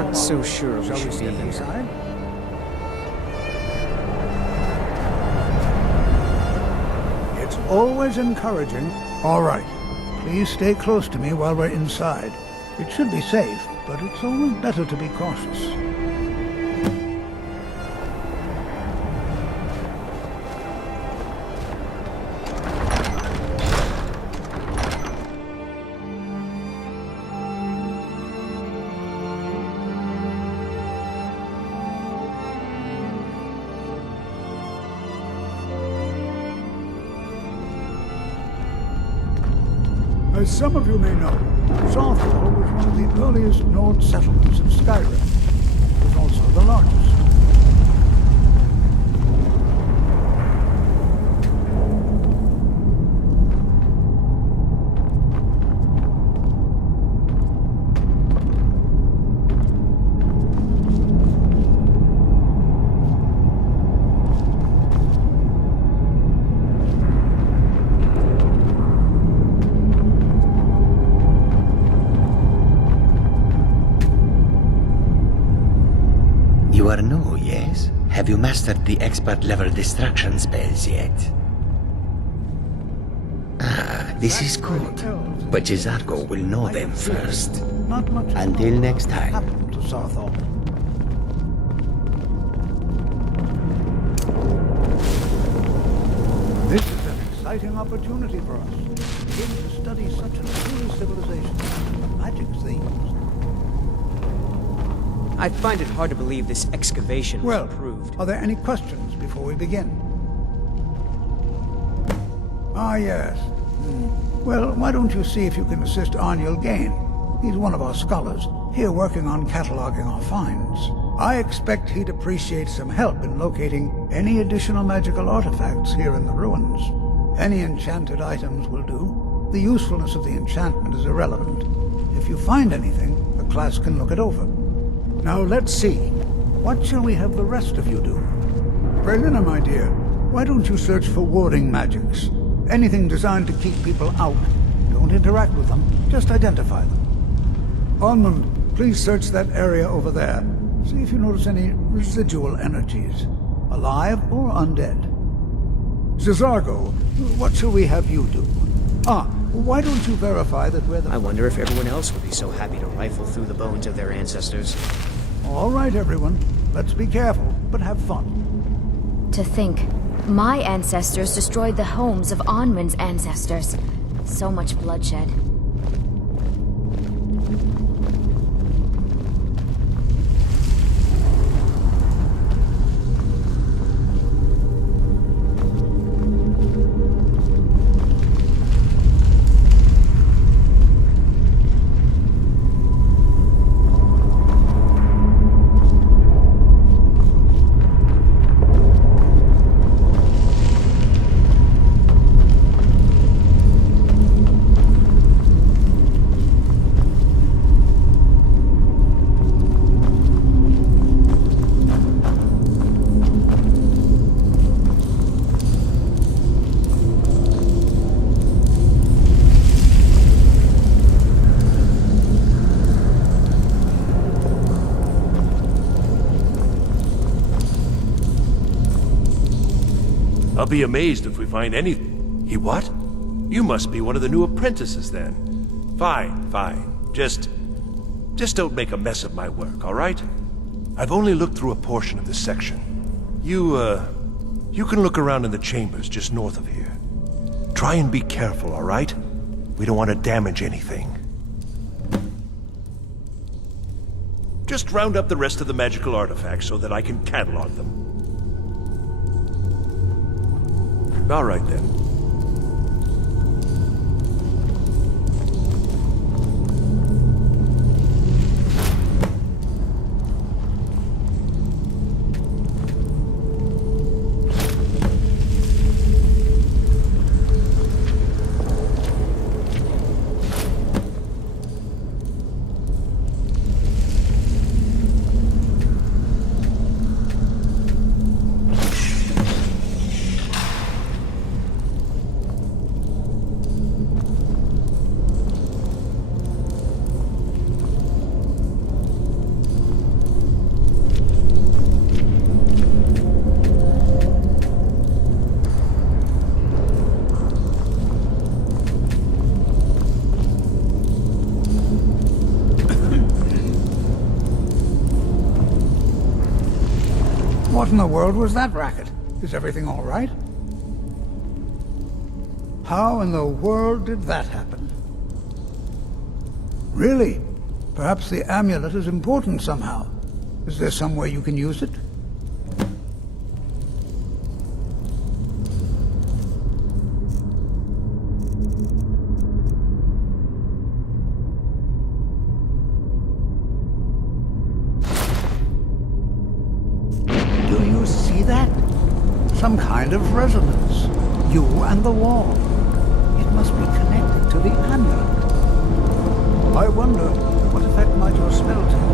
not so sure we Shall we should be step here. inside? It's always encouraging. All right. Please stay close to me while we're inside. It should be safe, but it's always better to be cautious. As some of you may know, Southall was one of the earliest Nord settlements of Skyrim. It was also the largest. You are new, yes? Have you mastered the expert-level distraction spells yet? Ah, this is good. But Jizargo will know them first. Not much Until next time. happened to Southall. This is an exciting opportunity for us. Able to study such an early civilization. Magic's things. I find it hard to believe this excavation was Well, approved. are there any questions before we begin? Ah, yes. Well, why don't you see if you can assist Helgen? He's one of our scholars, here working on cataloging our finds. I expect he'd appreciate some help in locating any additional magical artifacts here in the ruins. Any enchanted items will do. The usefulness of the enchantment is irrelevant. If you find anything, the class can look it over. Now let's see. What shall we have the rest of you do? Brelina, my dear, why don't you search for warding magics? Anything designed to keep people out. Don't interact with them, just identify them. Almond, please search that area over there. See if you notice any residual energies. Alive or undead. Zizargo, what shall we have you do? Ah, why don't you verify that we're the... I wonder if everyone else would be so happy to rifle through the bones of their ancestors. All right, everyone. Let's be careful, but have fun. To think, my ancestors destroyed the homes of Onman's ancestors. So much bloodshed. I'll be amazed if we find anything. He what? You must be one of the new apprentices then. Fine, fine. Just don't make a mess of my work, all right? I've only looked through a portion of this section. You can look around in the chambers just north of here. Try and be careful, all right? We don't want to damage anything. Just round up the rest of the magical artifacts so that I can catalog them. All right, then. What in the world was that racket? Is everything all right? How in the world did that happen? Really? Perhaps the amulet is important somehow. Is there some way you can use it? Do you see that? Some kind of resonance. You and the wall. It must be connected to the amulet. I wonder, what effect might your spell take?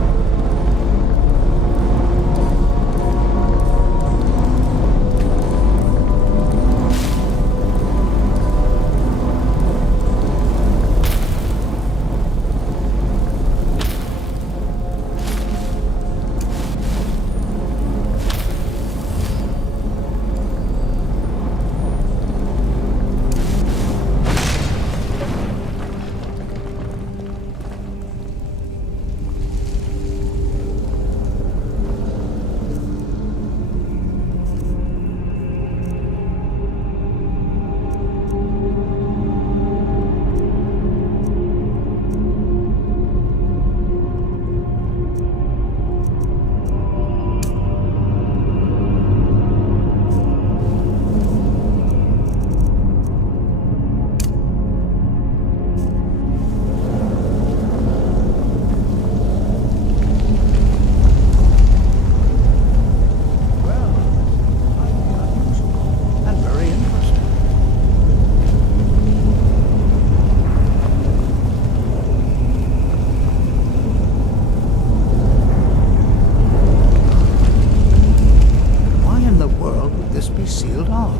Sealed off.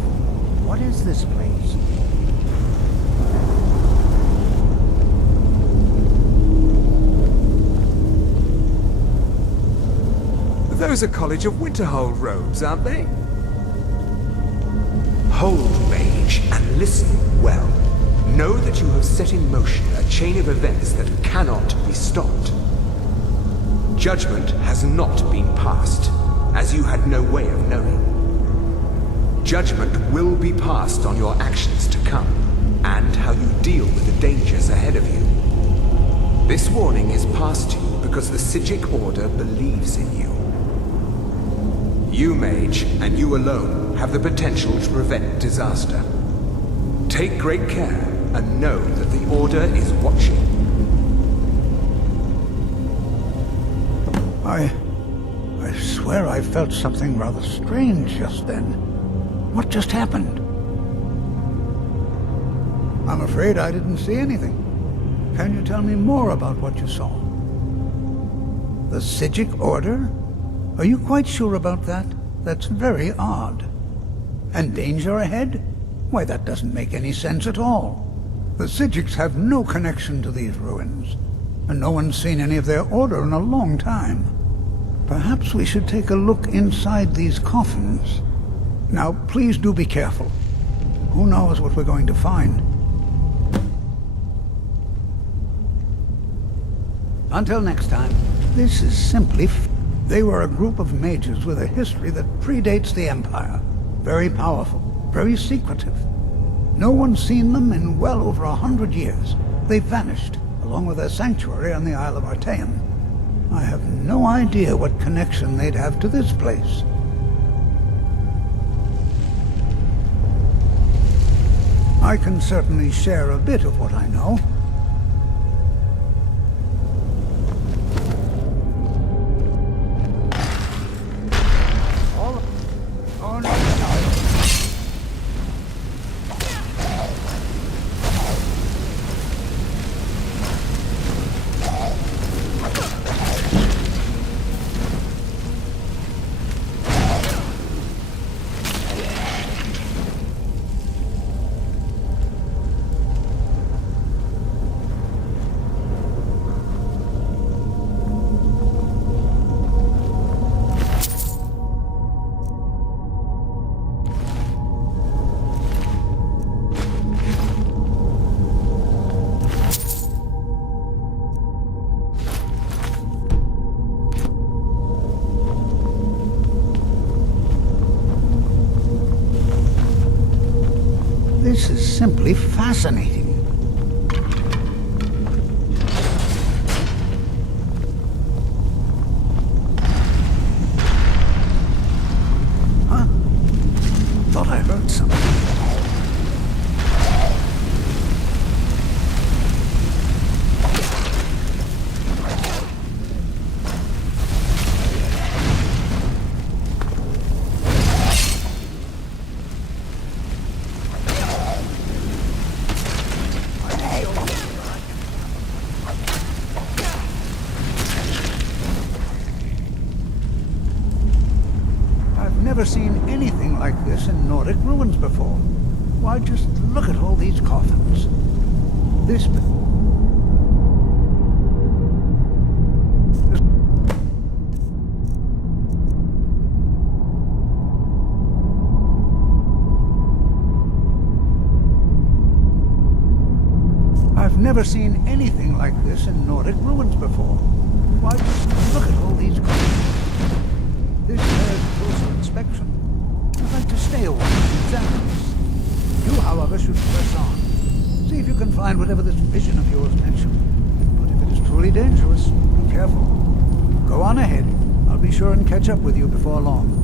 What is this place? Those are College of Winterhold robes, aren't they? Hold, mage, and listen well. Know that you have set in motion a chain of events that cannot be stopped. Judgment has not been passed, as you had no way of knowing. Judgment will be passed on your actions to come, and how you deal with the dangers ahead of you. This warning is passed to you because the Psijic Order believes in you. You, mage, and you alone, have the potential to prevent disaster. Take great care, and know that the Order is watching. I swear I felt something rather strange just then. What just happened? I'm afraid I didn't see anything. Can you tell me more about what you saw? The Psijic Order? Are you quite sure about that? That's very odd. And danger ahead? Why, that doesn't make any sense at all. The Psijics have no connection to these ruins, and no one's seen any of their order in a long time. Perhaps we should take a look inside these coffins. Now, please do be careful. Who knows what we're going to find? Until next time, this is simply they were a group of mages with a history that predates the Empire. Very powerful, very secretive. No one's seen them in well over 100 years. They vanished, along with their sanctuary on the Isle of Artaeum. I have no idea what connection they'd have to this place. I can certainly share a bit of what I know. Oh, no. This is simply fascinating. Huh? Thought I heard something. Never seen anything like this in Nordic ruins before. Why, just look at all these coffins. This... I've never seen anything like this in Nordic ruins before. Why, just look at all these coffins. This bears closer inspection. I'd like to stay a while and examine this. You, however, should press on. See if you can find whatever this vision of yours mentioned. But if it is truly dangerous, be careful. Go on ahead. I'll be sure and catch up with you before long.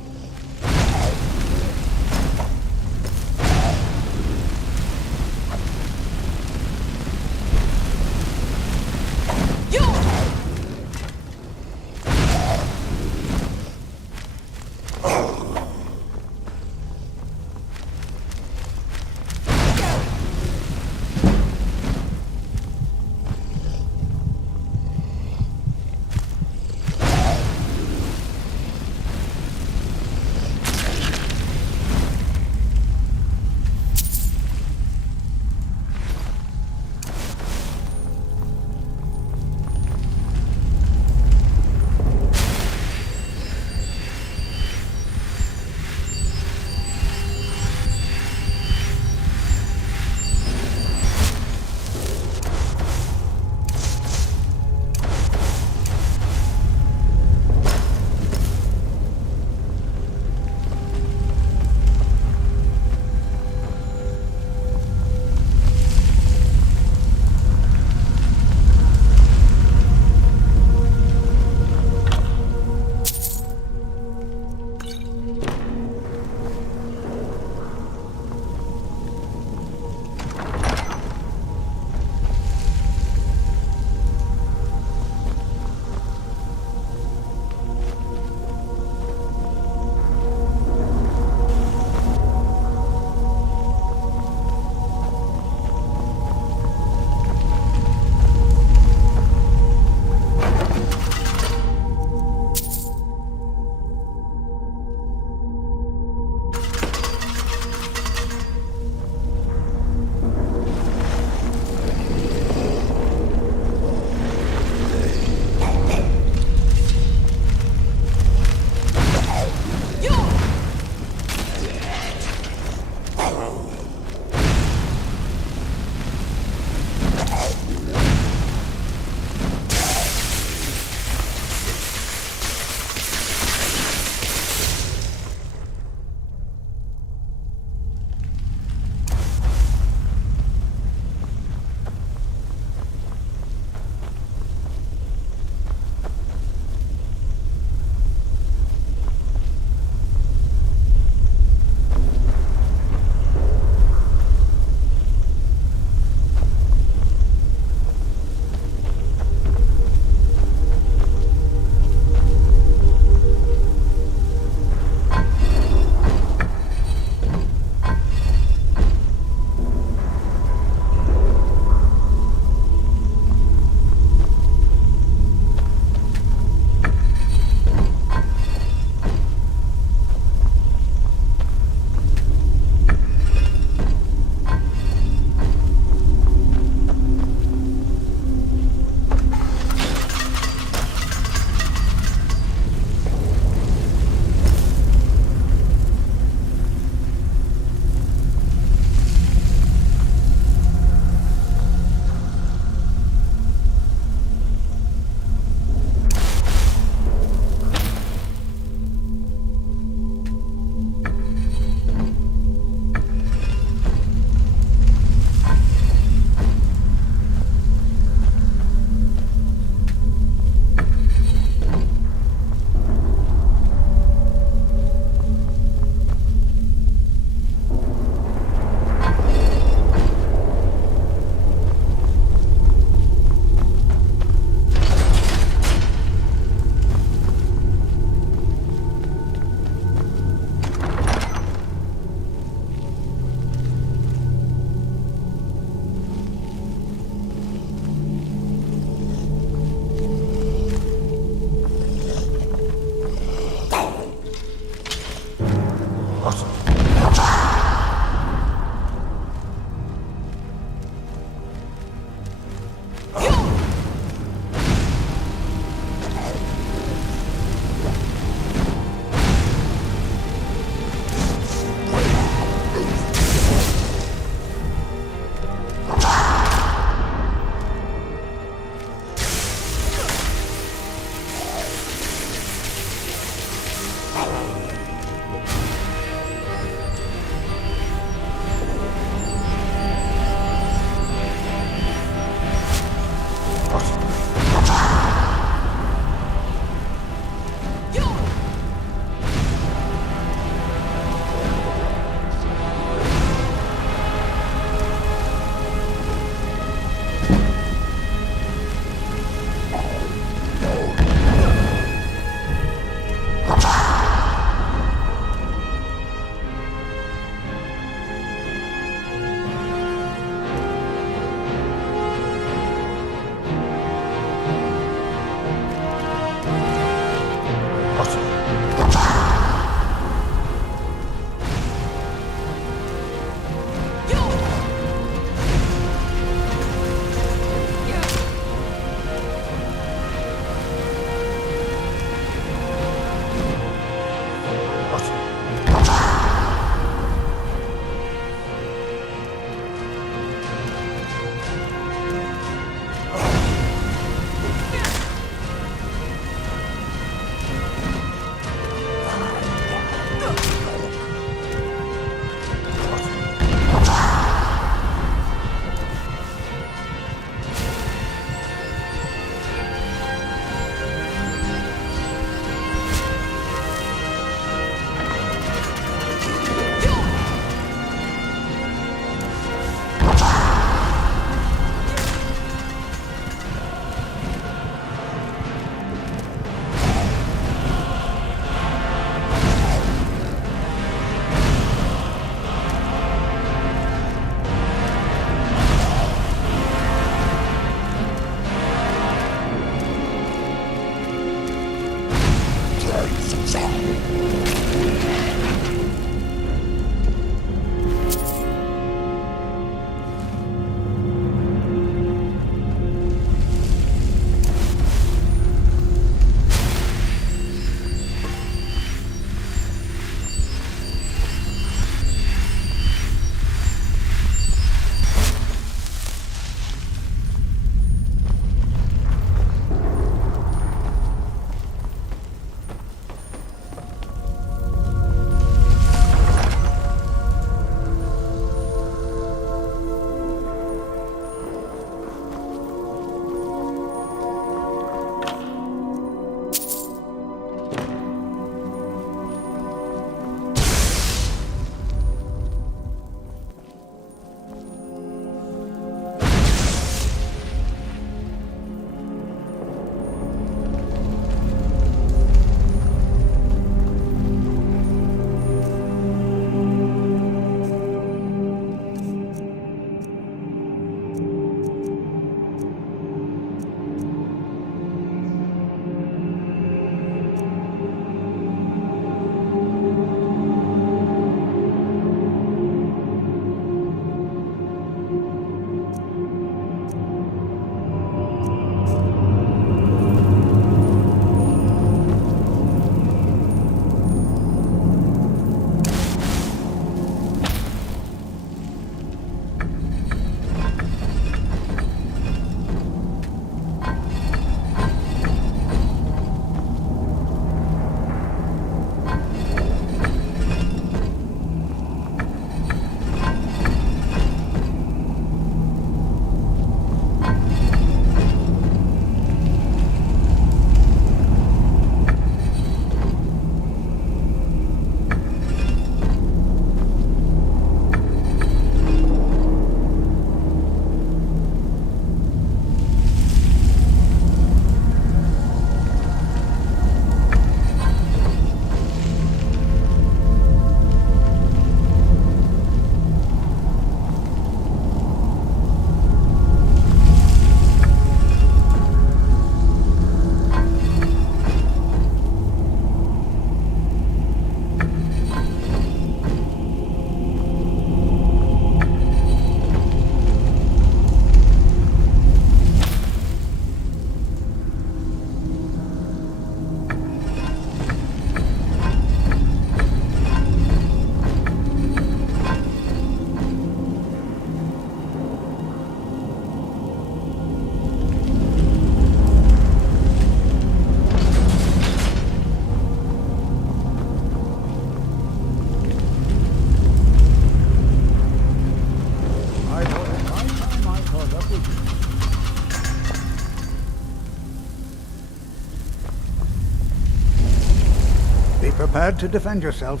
prepared to defend yourself.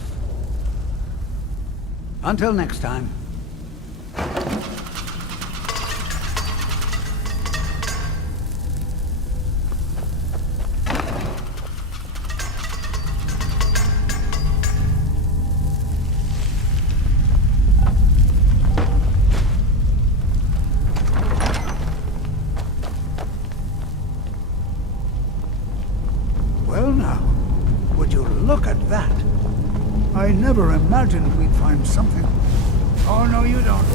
Until next time. Well now, would you look at that? I never imagined we'd find something. Oh, no, you don't.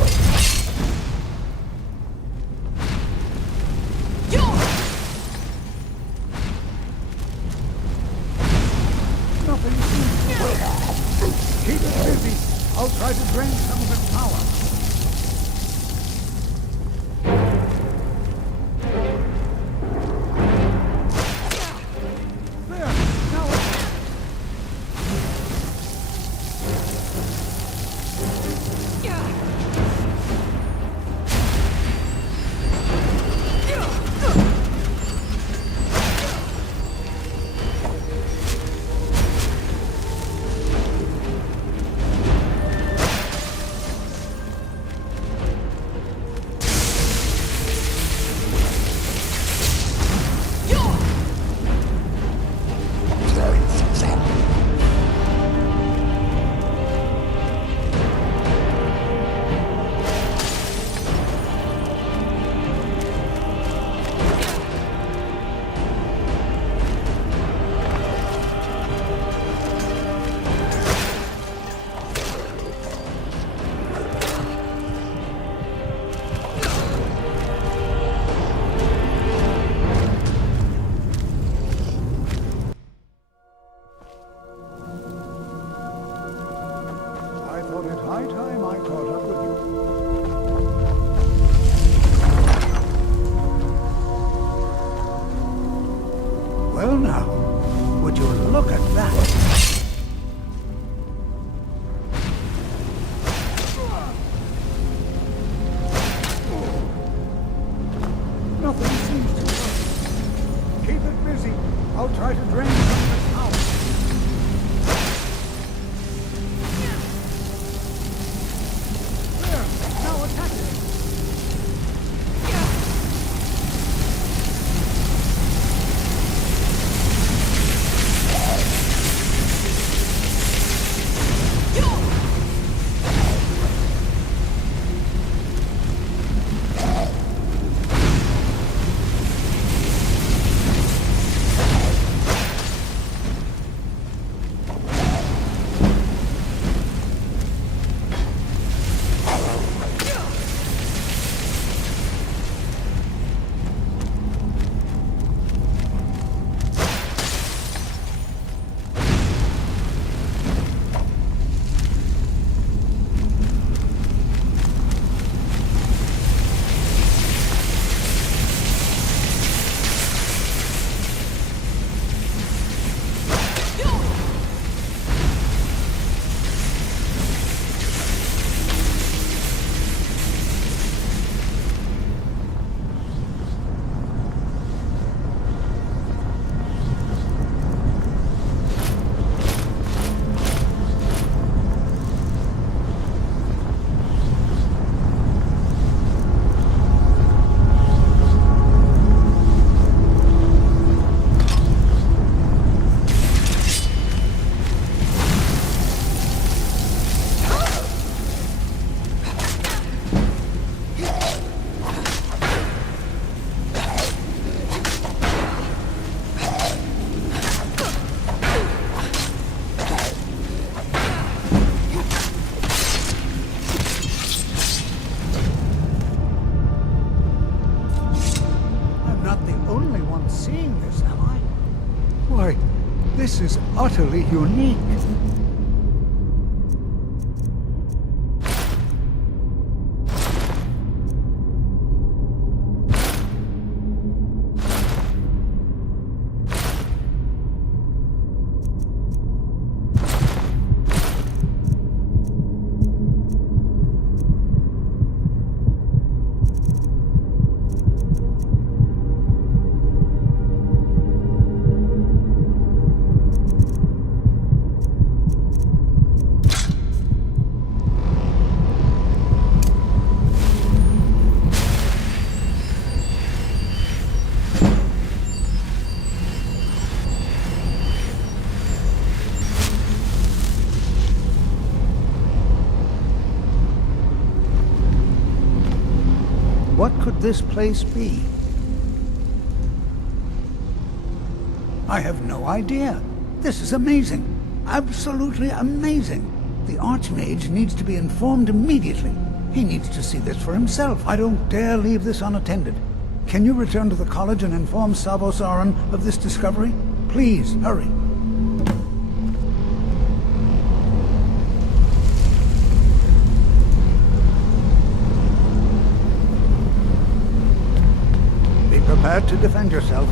Nothing seems to work. Keep it busy. I'll try to drain some of its power. Well now, would you look at that? Nothing seems to work. Keep it busy. I'll try to drain some of its power. There, now attack it. This is utterly unique. this place be? I have no idea. This is amazing. Absolutely amazing. The Archmage needs to be informed immediately. He needs to see this for himself. I don't dare leave this unattended. Can you return to the college and inform Savos Aran of this discovery? Please, hurry. Be prepared to defend yourself.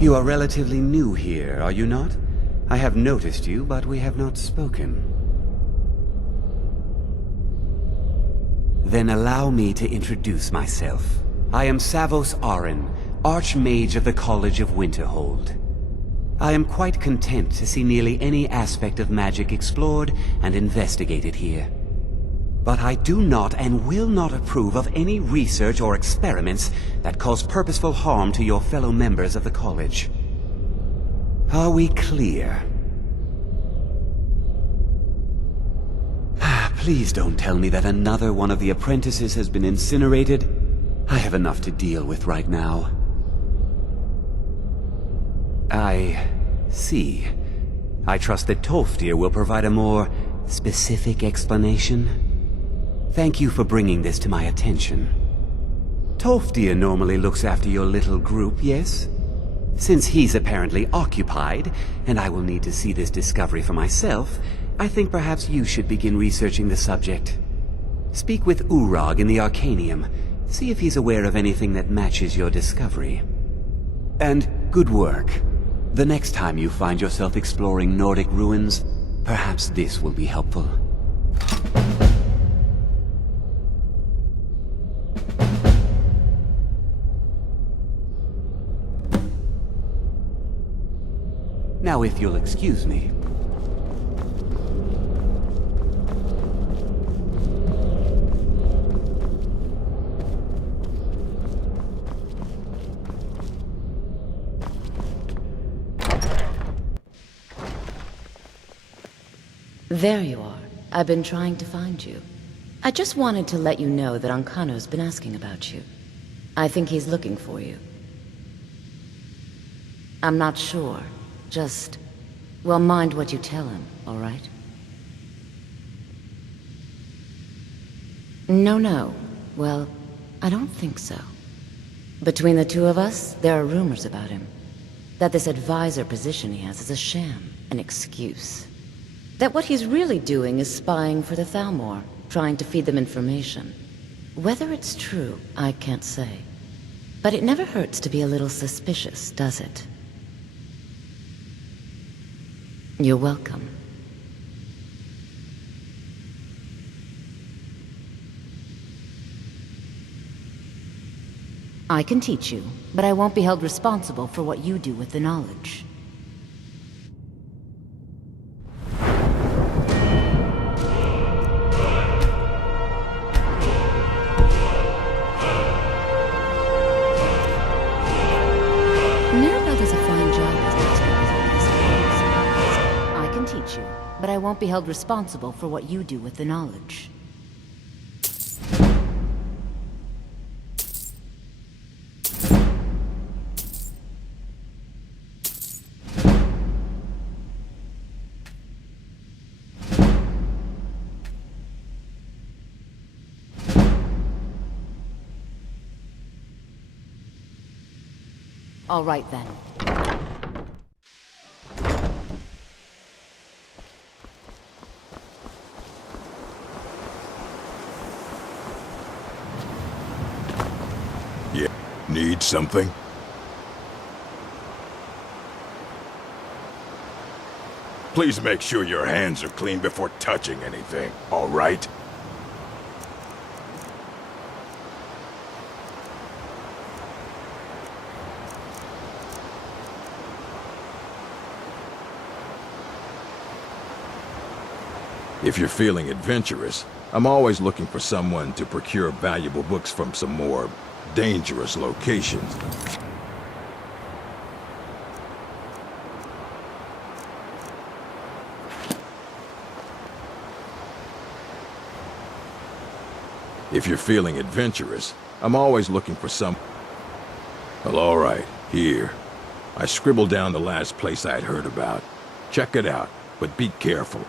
You are relatively new here, are you not? I have noticed you, but we have not spoken. Then allow me to introduce myself. I am Savos Aran, Archmage of the College of Winterhold. I am quite content to see nearly any aspect of magic explored and investigated here. But I do not and will not approve of any research or experiments that cause purposeful harm to your fellow members of the college. Are we clear? Please don't tell me that another one of the apprentices has been incinerated. I have enough to deal with right now. I see. I trust that Tolfdir will provide a more specific explanation. Thank you for bringing this to my attention. Tolfdir normally looks after your little group, yes? Since he's apparently occupied, and I will need to see this discovery for myself, I think perhaps you should begin researching the subject. Speak with Urag in the Arcanium. See if he's aware of anything that matches your discovery. And good work. The next time you find yourself exploring Nordic ruins, perhaps this will be helpful. Now, if you'll excuse me. There you are. I've been trying to find you. I just wanted to let you know that Ancano's been asking about you. I think he's looking for you. I'm not sure. Just, well, mind what you tell him, all right? No. Well, I don't think so. Between the two of us, there are rumors about him. That this advisor position he has is a sham, an excuse. That what he's really doing is spying for the Thalmor, trying to feed them information. Whether it's true, I can't say. But it never hurts to be a little suspicious, does it? You're welcome. I can teach you, but I won't be held responsible for what you do with the knowledge. But I won't be held responsible for what you do with the knowledge. All right then. Need something? Please make sure your hands are clean before touching anything, all right? If you're feeling adventurous, I'm always looking for someone to procure valuable books from some more dangerous locations. If you're feeling adventurous, I'm always looking for some... Well, all right, here. I scribbled down the last place I'd heard about. Check it out, but be careful.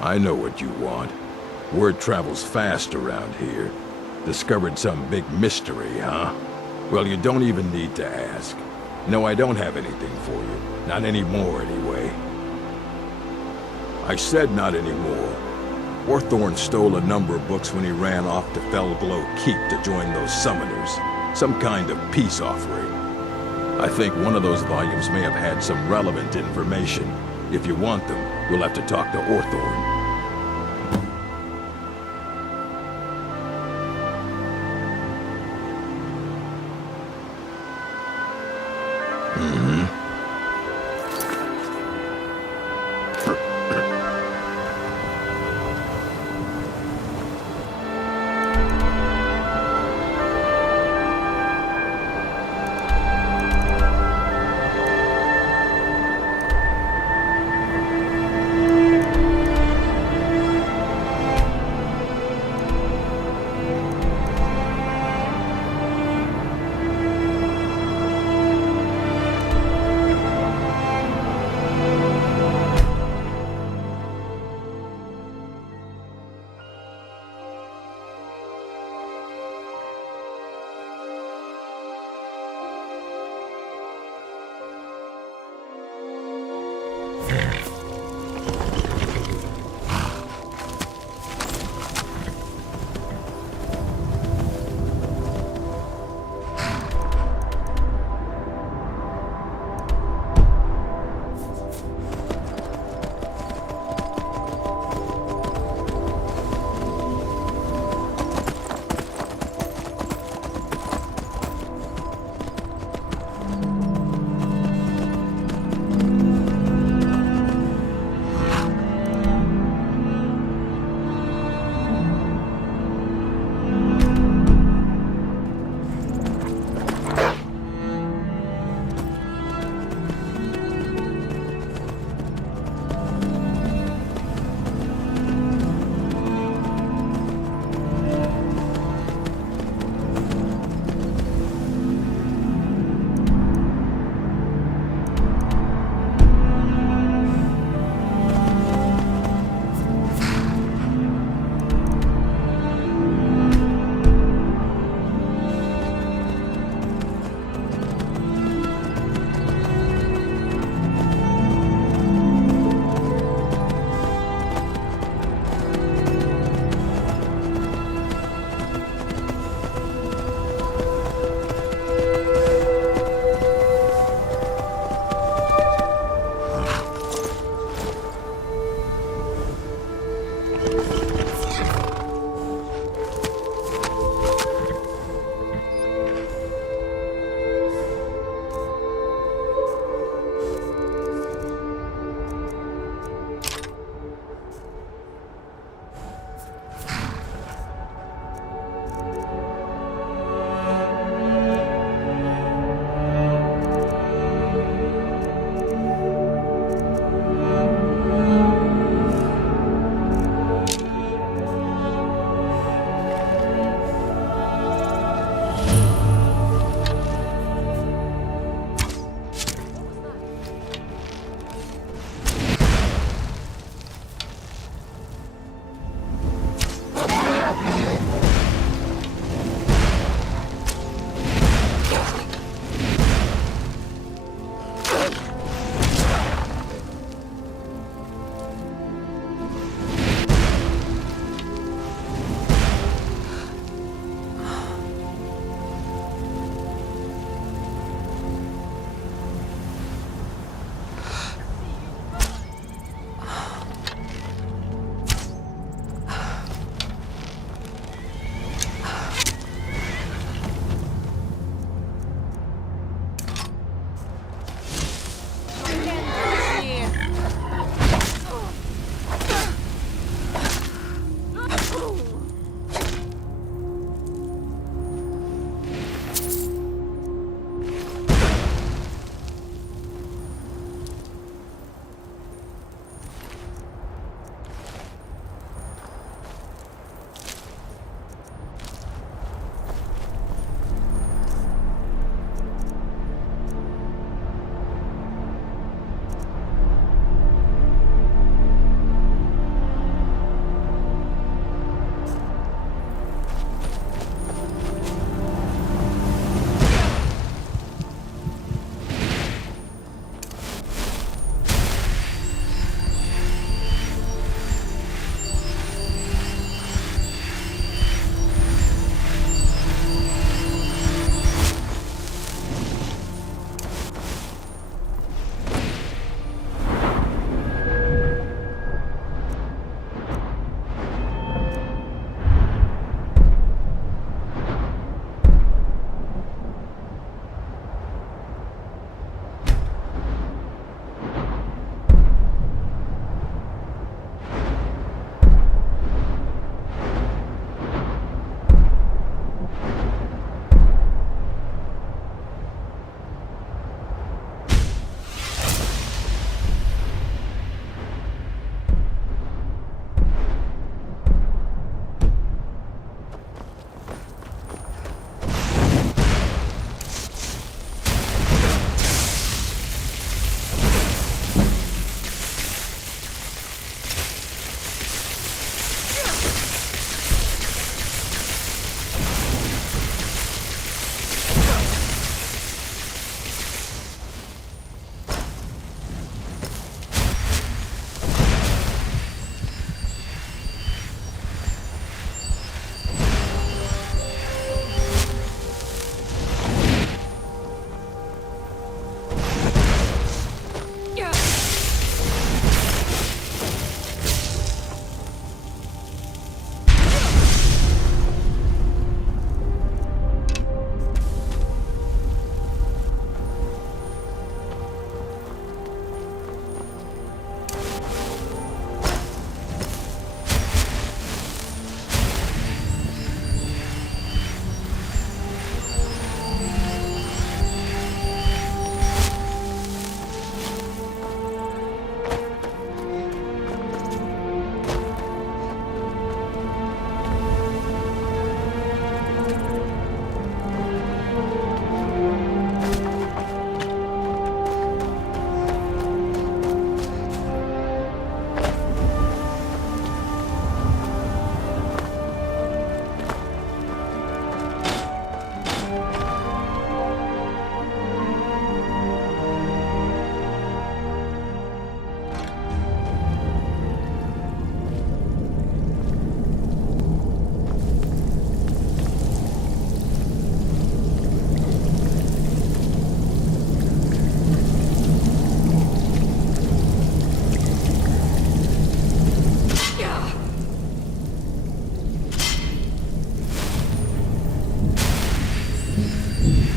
I know what you want. Word travels fast around here. Discovered some big mystery, huh? Well, you don't even need to ask. No, I don't have anything for you. Not anymore, anyway. I said not anymore. Orthorn stole a number of books when he ran off to Felglow Keep to join those summoners. Some kind of peace offering. I think one of those volumes may have had some relevant information. If you want them, you'll have to talk to Orthorn.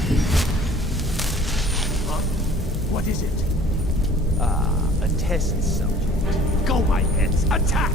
Huh? What is it? Ah, a test subject. Go, my heads, attack!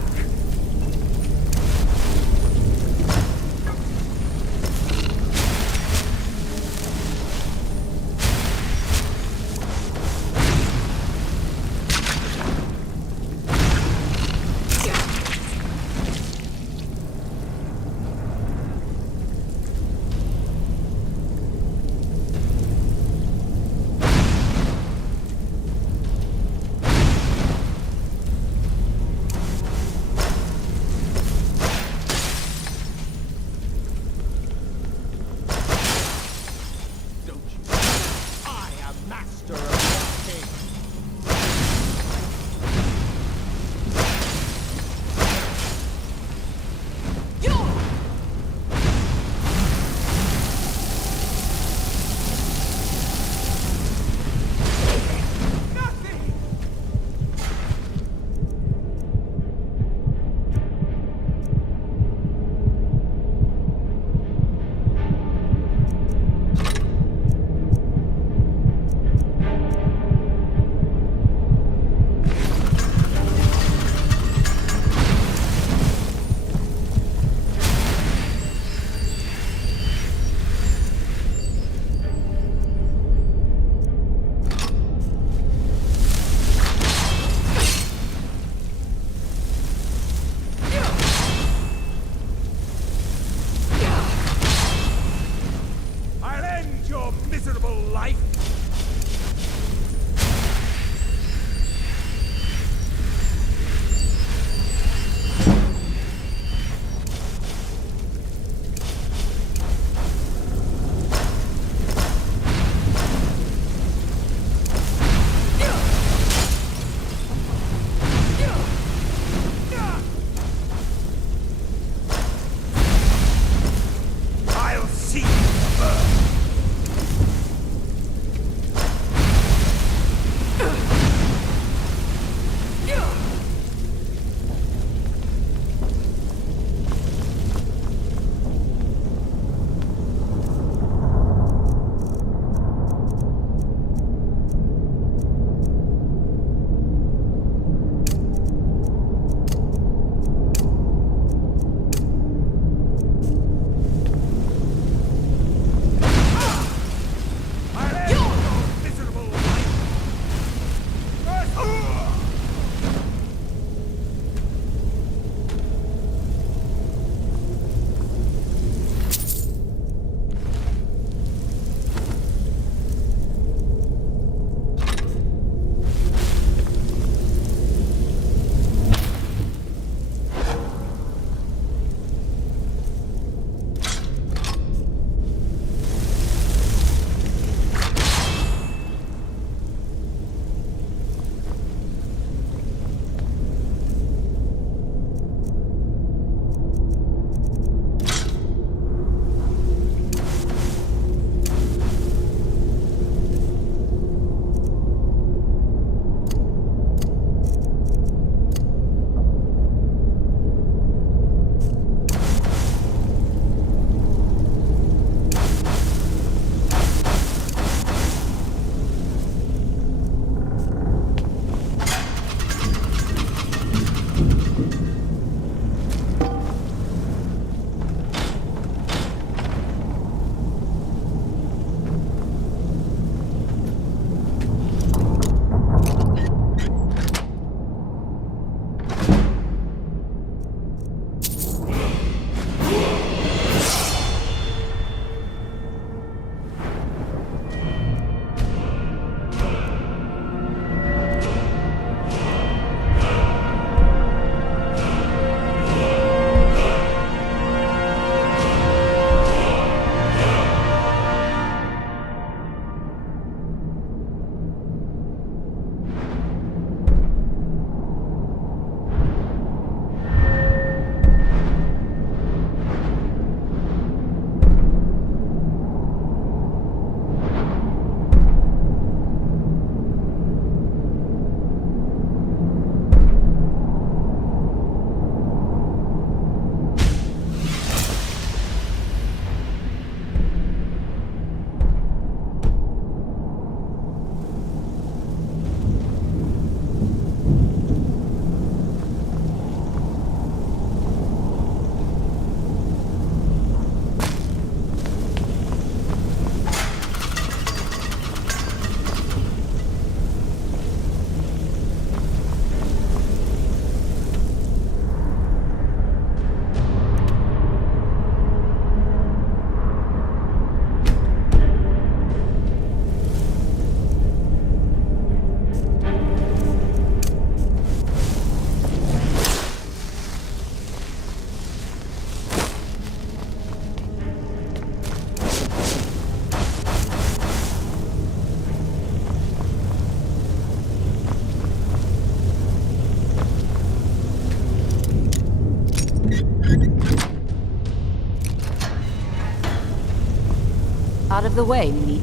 Out of the way, meat.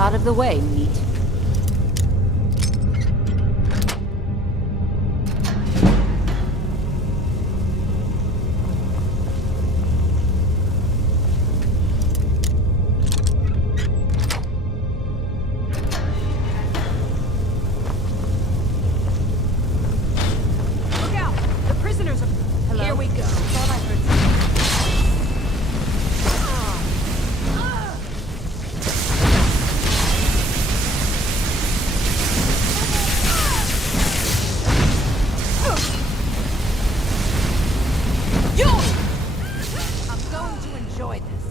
Out of the way, meat. Look out! The prisoners are... Hello? Here we go. Thought I heard I'm going to enjoy this.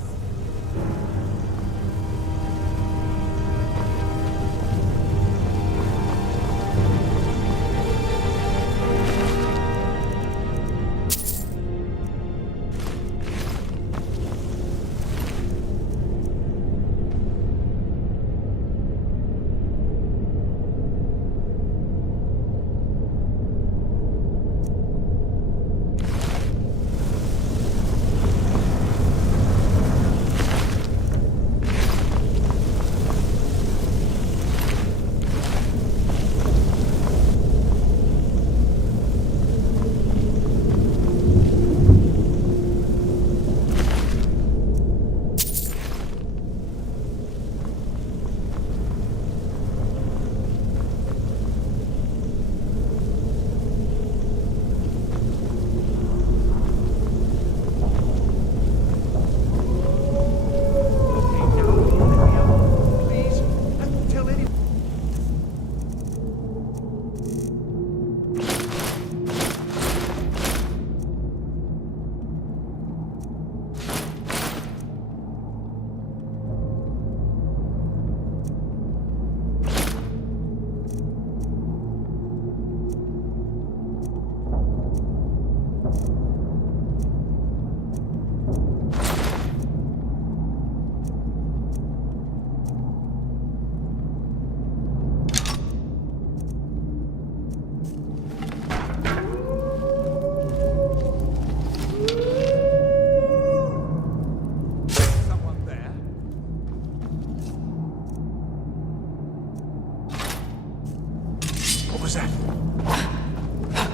What was that?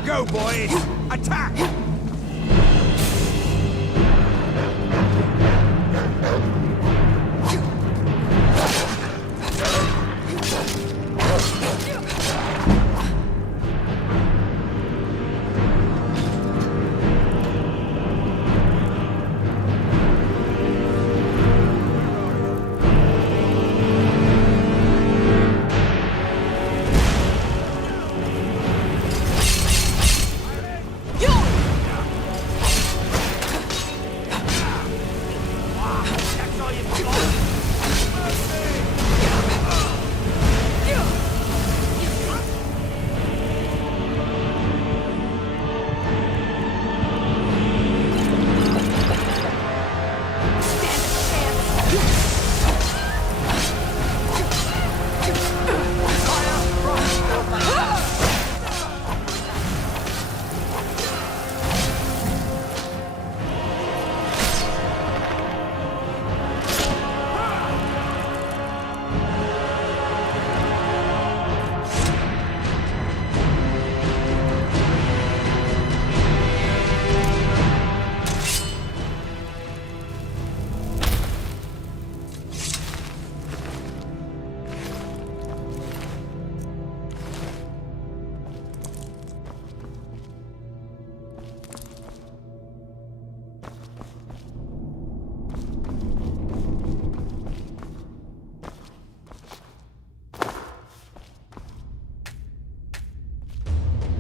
Go, boys! Attack!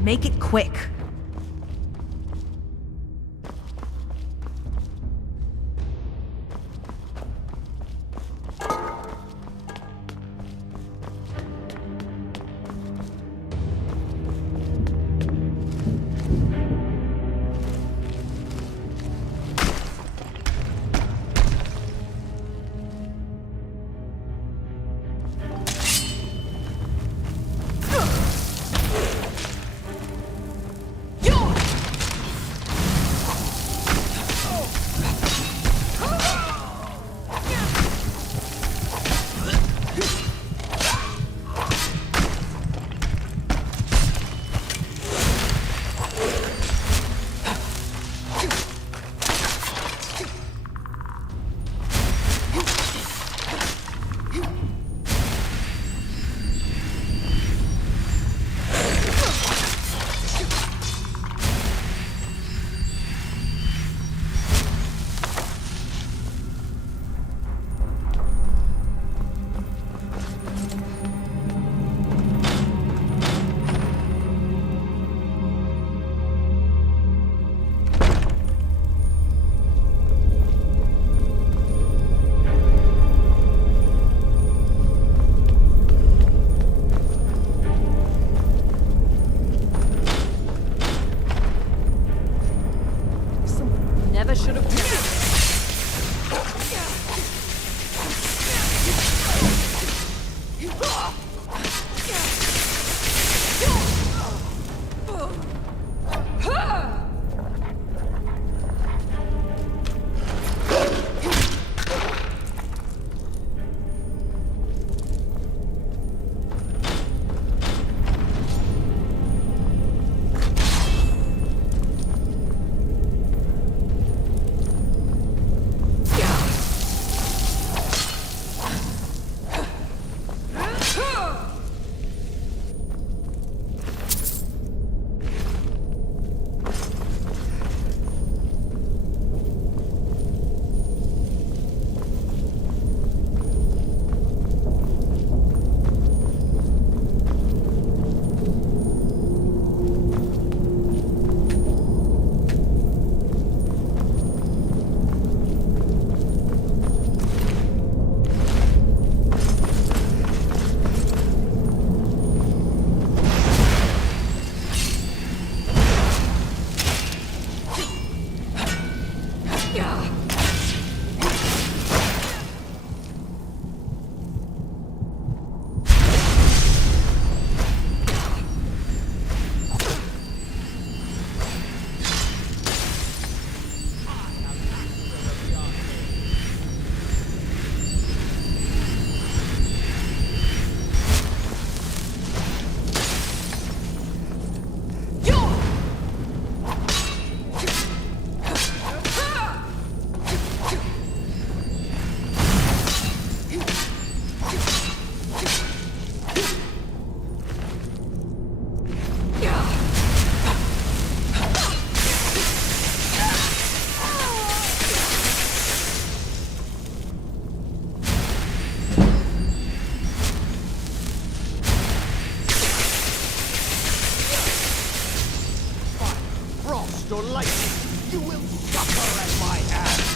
Make it quick. so lightly. You will suffer at my hand.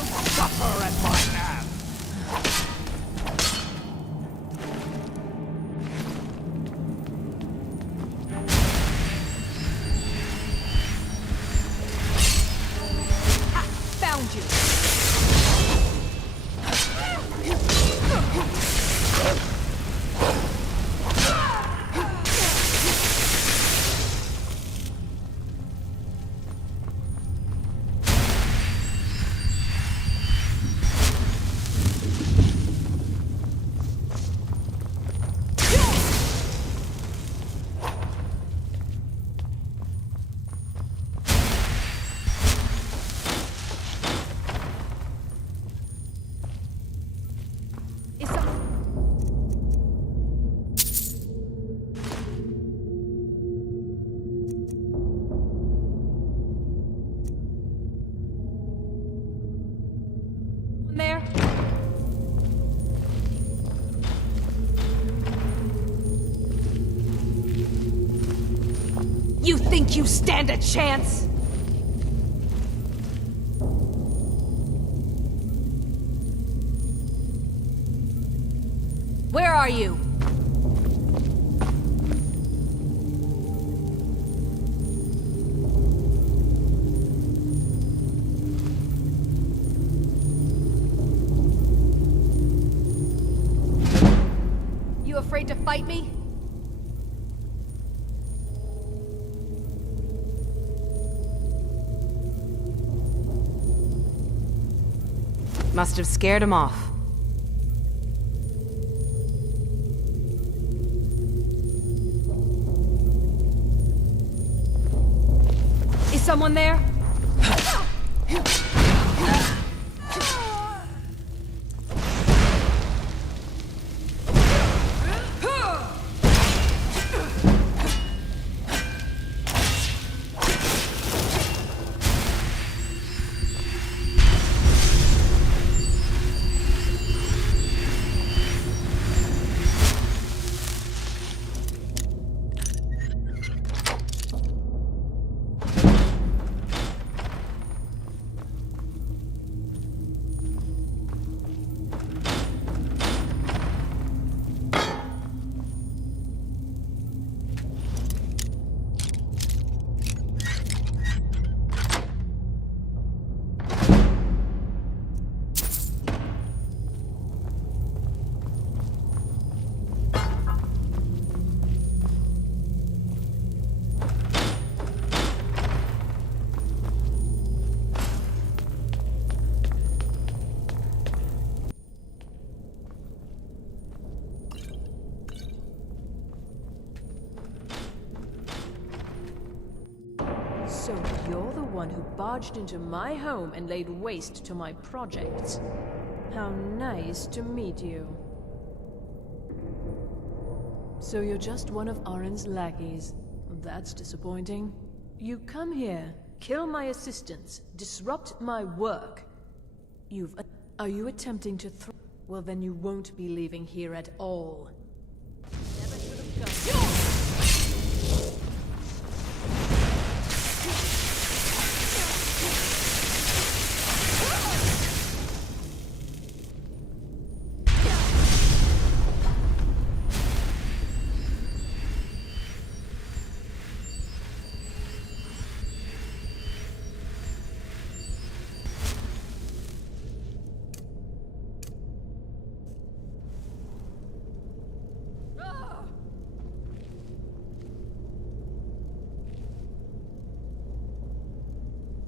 will suffer at my hand! Found you! There. You think you stand a chance? Where are you? You afraid to fight me? Must have scared him off. Is someone there? So you're the one who barged into my home and laid waste to my projects. How nice to meet you. So you're just one of Arin's lackeys. That's disappointing. You come here, kill my assistants, disrupt my work. Are you attempting to well, then you won't be leaving here at all. Never should have come.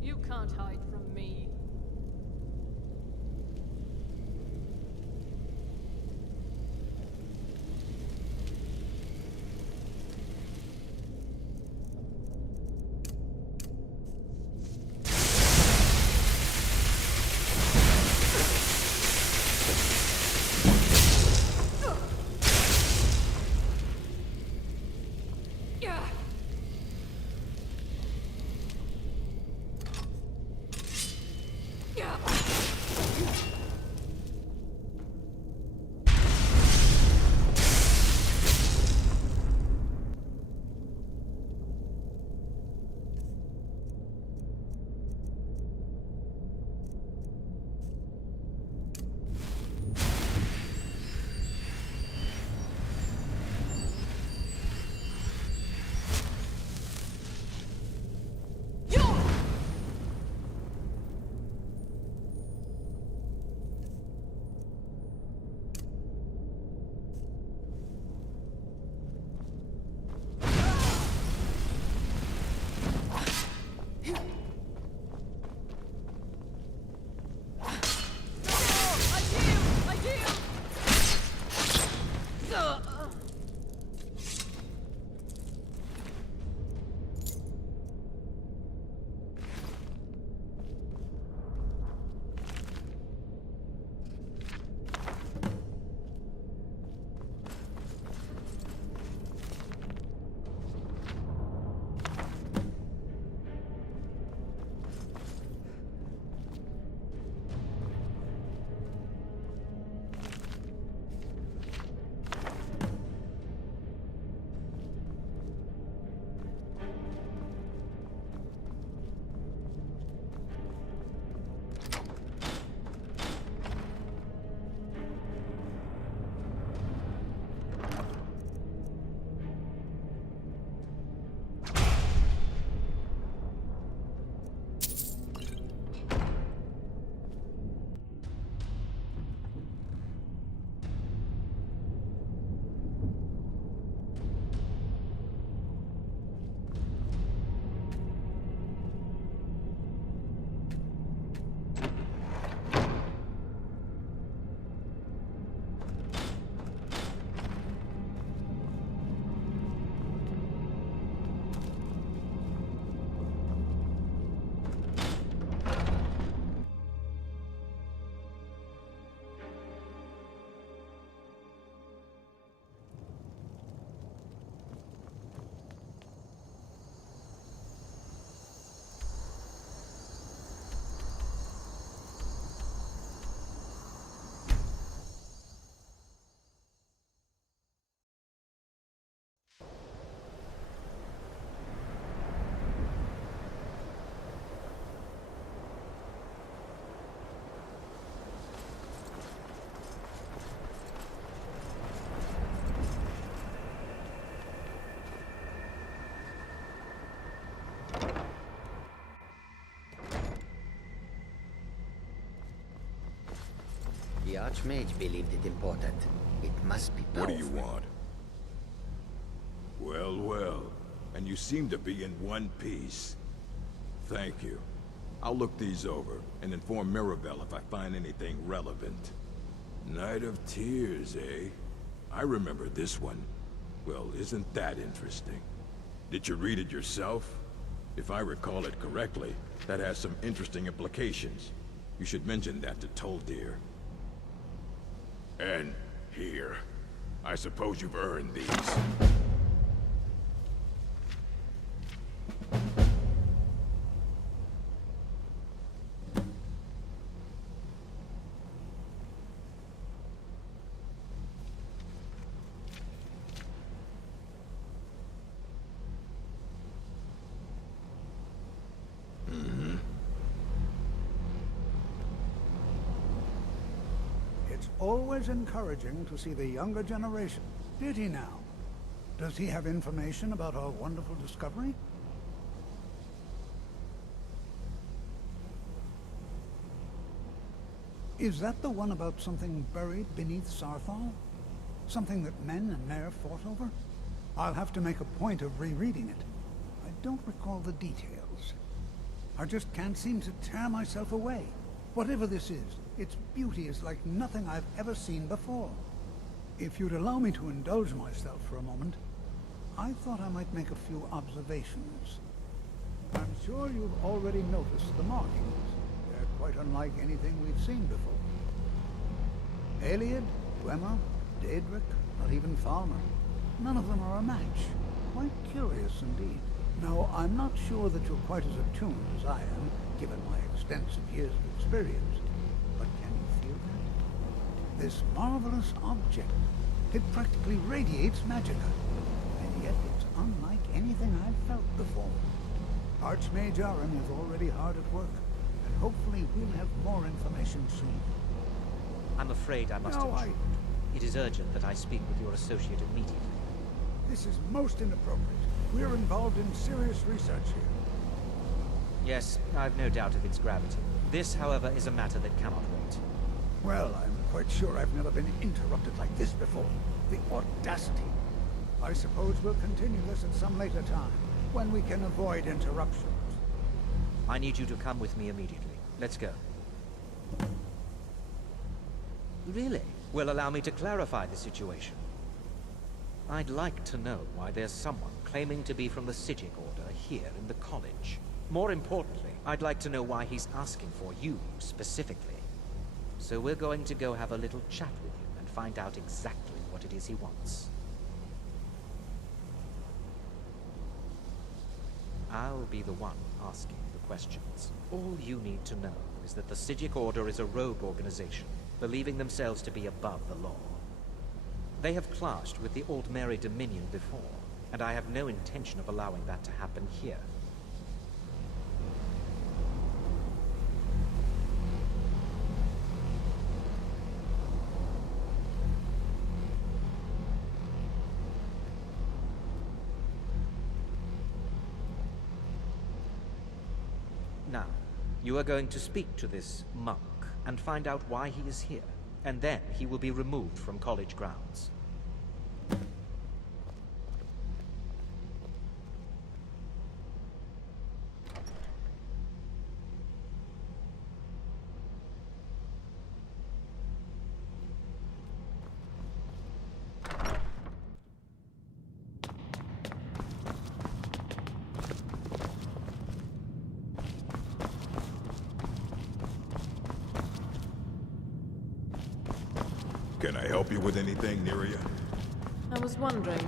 You can't hide from me. The Archmage believed it important. It must be powerful. What do you want? Well, well. And you seem to be in one piece. Thank you. I'll look these over and inform Mirabelle if I find anything relevant. Night of Tears, eh? I remember this one. Well, isn't that interesting? Did you read it yourself? If I recall it correctly, that has some interesting implications. You should mention that to Toldir. And here. I suppose you've earned these. It's always encouraging to see the younger generation. Did he now? Does he have information about our wonderful discovery? Is that the one about something buried beneath Sarthal? Something that men and Mare fought over? I'll have to make a point of rereading it. I don't recall the details. I just can't seem to tear myself away. Whatever this is, its beauty is like nothing I've ever seen before. If you'd allow me to indulge myself for a moment, I thought I might make a few observations. I'm sure you've already noticed the markings. They're quite unlike anything we've seen before. Aliad, Dwemer, Daedric, not even Falmer. None of them are a match. Quite curious indeed. Now, I'm not sure that you're quite as attuned as I am, given my extensive years of experience. But can you feel that? This marvelous object, it practically radiates magicka. And yet it's unlike anything I've felt before. Archmage Aaron is already hard at work, and hopefully we'll have more information soon. I'm afraid I must intrude. It is urgent that I speak with your associate immediately. This is most inappropriate. We're involved in serious research here. Yes, I've no doubt of its gravity. This, however, is a matter that cannot wait. Well, I'm quite sure I've never been interrupted like this before. The audacity. I suppose we'll continue this at some later time, when we can avoid interruptions. I need you to come with me immediately. Let's go. Really? Well, allow me to clarify the situation. I'd like to know why there's someone claiming to be from the Psijic Order here in the college. More importantly, I'd like to know why he's asking for you, specifically. So we're going to go have a little chat with him and find out exactly what it is he wants. I'll be the one asking the questions. All you need to know is that the Psijic Order is a rogue organization, believing themselves to be above the law. They have clashed with the Altmeri Dominion before, and I have no intention of allowing that to happen here. Now, you are going to speak to this monk and find out why he is here, and then he will be removed from college grounds. Can I help you with anything, Neria? I was wondering,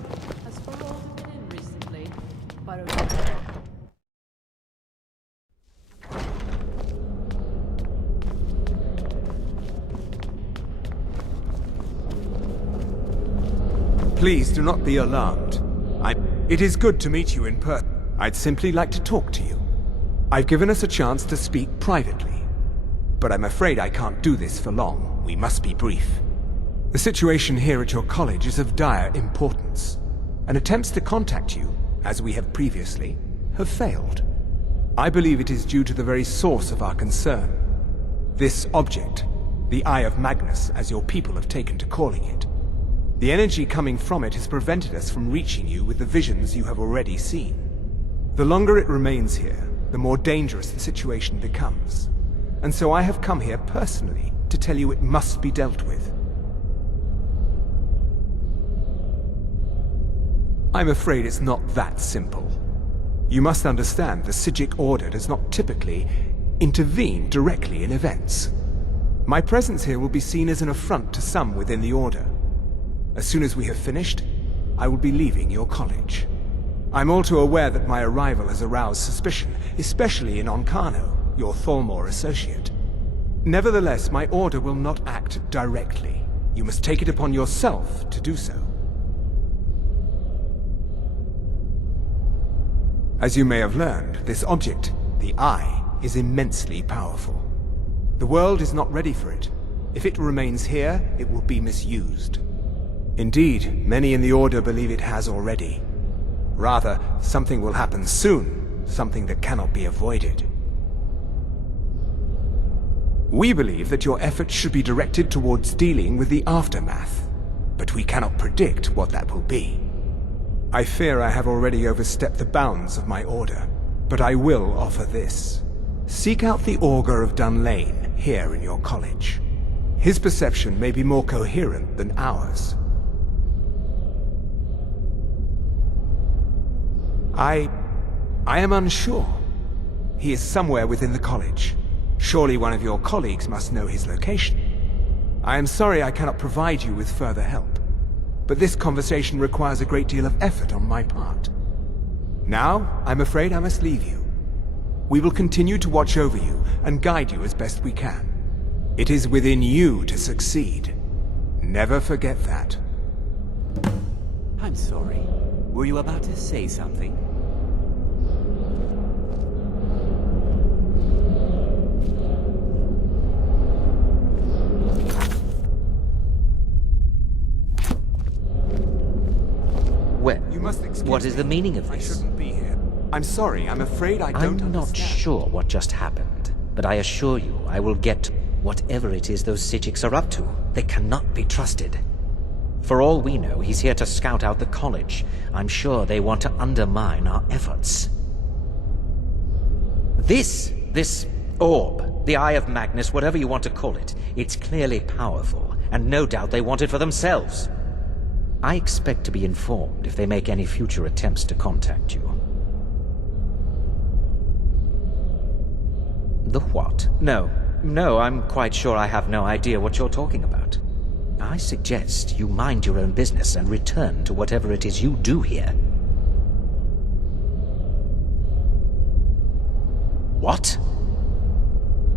has Farol been in recently? Please do not be alarmed. It is good to meet you in person. I'd simply like to talk to you. I've given us a chance to speak privately. But I'm afraid I can't do this for long. We must be brief. The situation here at your college is of dire importance, and attempts to contact you, as we have previously, have failed. I believe it is due to the very source of our concern. This object, The Eye of Magnus, as your people have taken to calling it. The energy coming from it has prevented us from reaching you with the visions you have already seen. The longer it remains here, the more dangerous the situation becomes. And so I have come here personally to tell you it must be dealt with. I'm afraid it's not that simple. You must understand the Psijic Order does not typically intervene directly in events. My presence here will be seen as an affront to some within the Order. As soon as we have finished, I will be leaving your college. I'm all too aware that my arrival has aroused suspicion, especially in Onkano, your Thalmor associate. Nevertheless, my Order will not act directly. You must take it upon yourself to do so. As you may have learned, this object, the Eye, is immensely powerful. The world is not ready for it. If it remains here, it will be misused. Indeed, many in the Order believe it has already. Rather, something will happen soon, something that cannot be avoided. We believe that your efforts should be directed towards dealing with the aftermath, but we cannot predict what that will be. I fear I have already overstepped the bounds of my Order, but I will offer this. Seek out the Augur of Dunlane here in your college. His perception may be more coherent than ours. I am unsure. He is somewhere within the college. Surely one of your colleagues must know his location. I am sorry I cannot provide you with further help, but this conversation requires a great deal of effort on my part. Now, I'm afraid I must leave you. We will continue to watch over you and guide you as best we can. It is within you to succeed. Never forget that. I'm sorry. Were you about to say something? Well, what is the meaning of this? I shouldn't be here. I'm sorry, I'm afraid I don't I'm not sure what just happened, but I assure you I will get whatever it is those Psijics are up to. They cannot be trusted. For all we know, he's here to scout out the college. I'm sure they want to undermine our efforts. This orb, the Eye of Magnus, whatever you want to call it, it's clearly powerful, and no doubt they want it for themselves. I expect to be informed if they make any future attempts to contact you. The what? No, I'm quite sure I have no idea what you're talking about. I suggest you mind your own business and return to whatever it is you do here. What?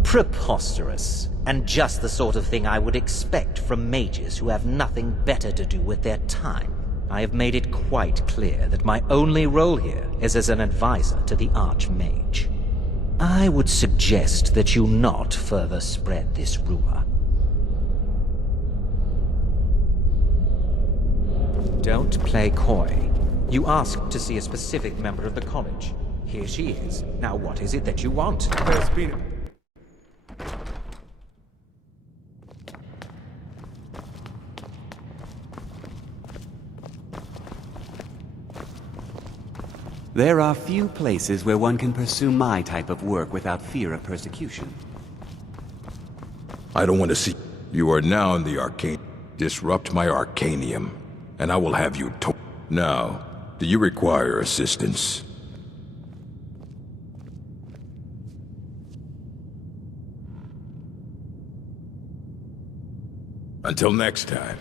Preposterous, and just the sort of thing I would expect from mages who have nothing better to do with their time. I have made it quite clear that my only role here is as an advisor to the Archmage. I would suggest that you not further spread this rumor. Don't play coy. You asked to see a specific member of the college. Here she is. Now what is it that you want? There's been... There are few places where one can pursue my type of work without fear of persecution. I don't want to see... You are now in the arcane. Disrupt my arcanium, and I will have you Now, do you require assistance? Until next time.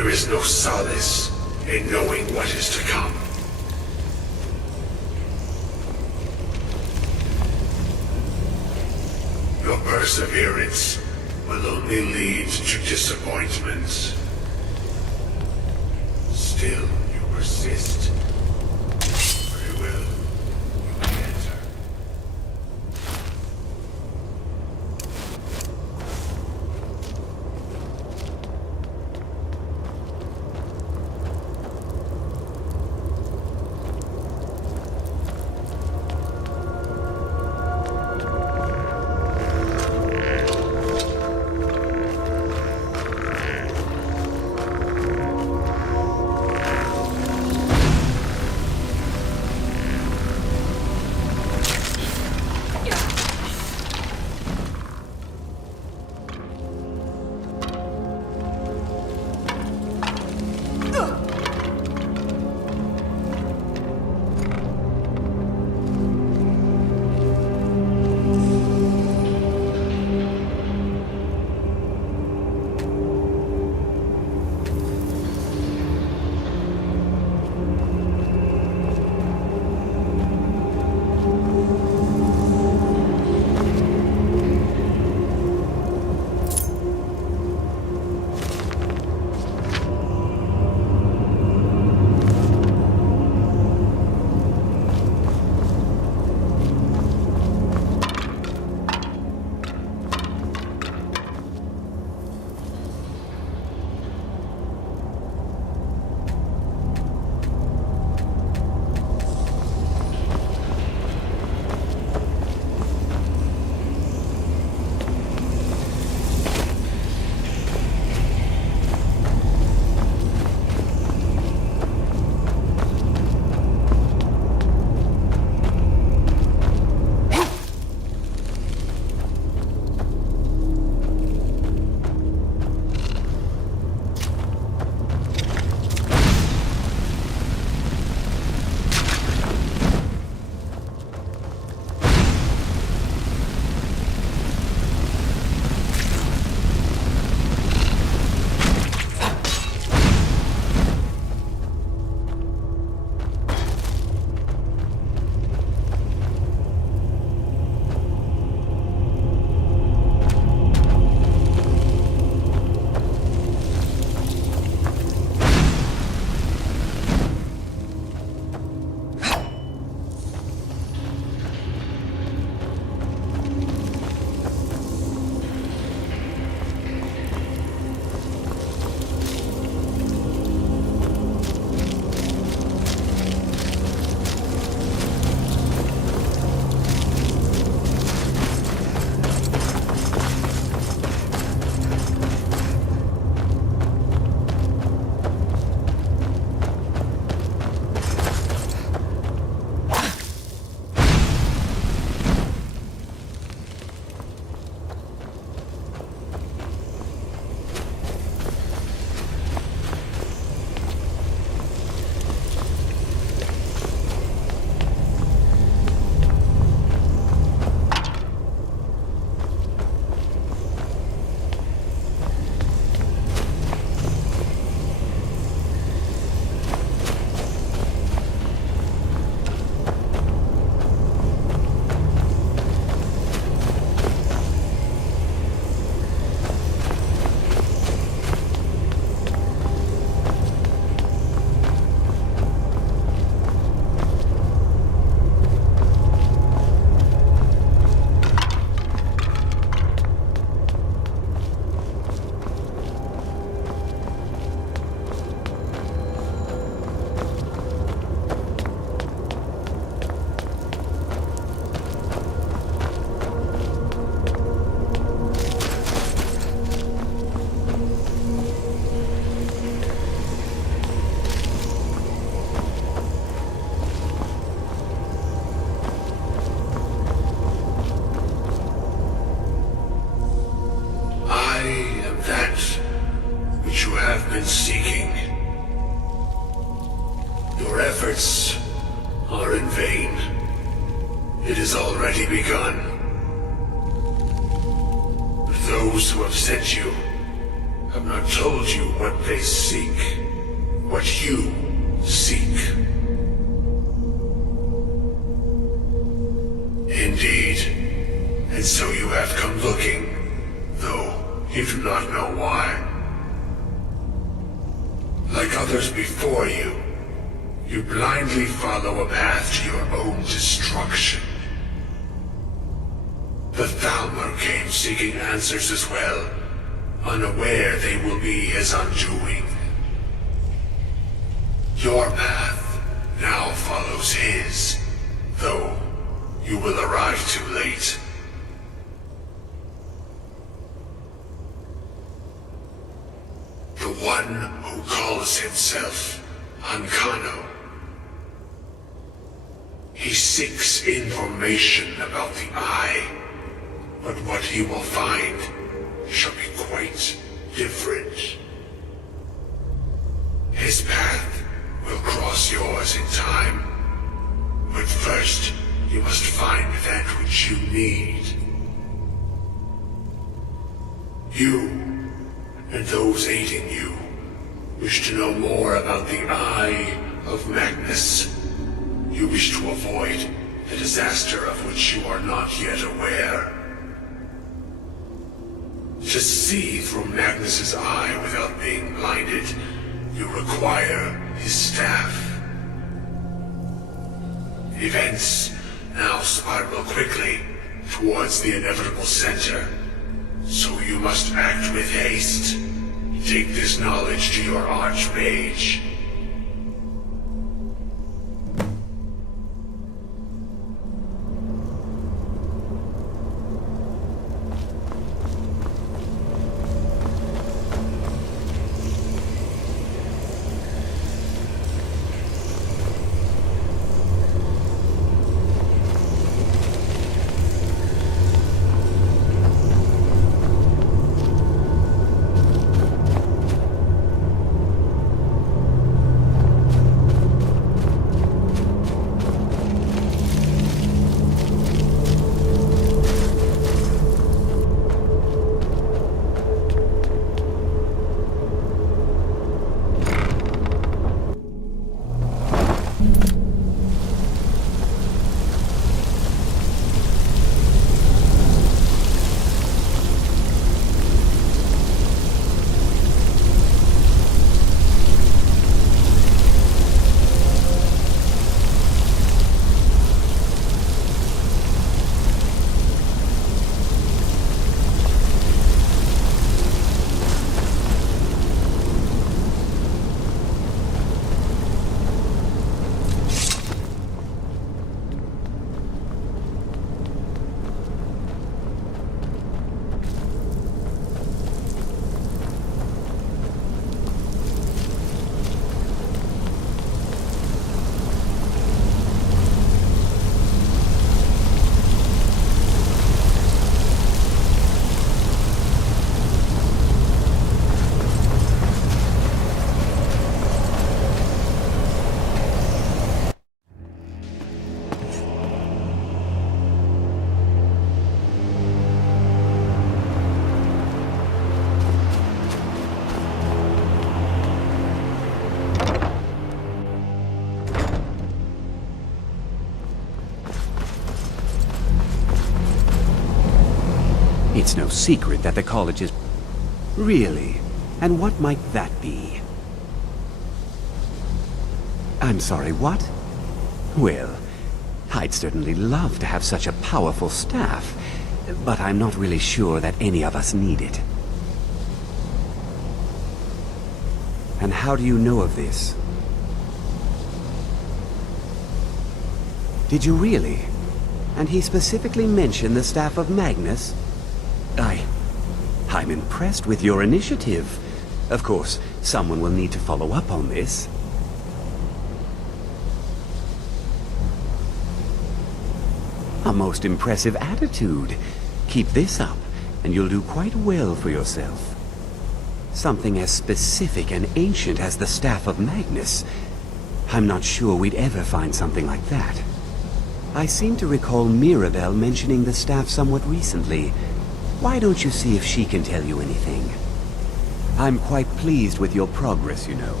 There is no solace in knowing what is to come. Your perseverance will only lead to disappointments. Still, you persist. Very well. You may enter. been seeking. Your efforts are in vain. It has already begun. Those who have sent you have not told you what they seek. What you seek. Indeed. And so you have come looking, though you do not know why. Like others before you, you blindly follow a path to your own destruction. The Thalmor came seeking answers as well, unaware they will be his undoing. Your path now follows his, though you will arrive too late. The one who calls himself Ankano. He seeks information about the Eye, but what he will find shall be quite different. His path will cross yours in time, but first you must find that which you need. You, and those aiding you, wish to know more about the Eye of Magnus. You wish to avoid the disaster of which you are not yet aware. To see through Magnus's eye without being blinded, you require his staff. Events now spiral quickly towards the inevitable center, so you must act with haste. Take this knowledge to your Archmage. It's no secret that the college is... Really? And what might that be? I'm sorry, what? Well, I'd certainly love to have such a powerful staff, but I'm not really sure that any of us need it. And how do you know of this? Did you really? And he specifically mentioned the staff of Magnus? I'm impressed with your initiative. Of course, someone will need to follow up on this. A most impressive attitude. Keep this up, and you'll do quite well for yourself. Something as specific and ancient as the Staff of Magnus. I'm not sure we'd ever find something like that. I seem to recall Mirabelle mentioning the staff somewhat recently. Why don't you see if she can tell you anything? I'm quite pleased with your progress, you know.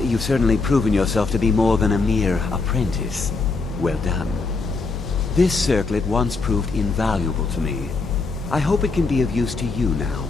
You've certainly proven yourself to be more than a mere apprentice. Well done. This circlet once proved invaluable to me. I hope it can be of use to you now.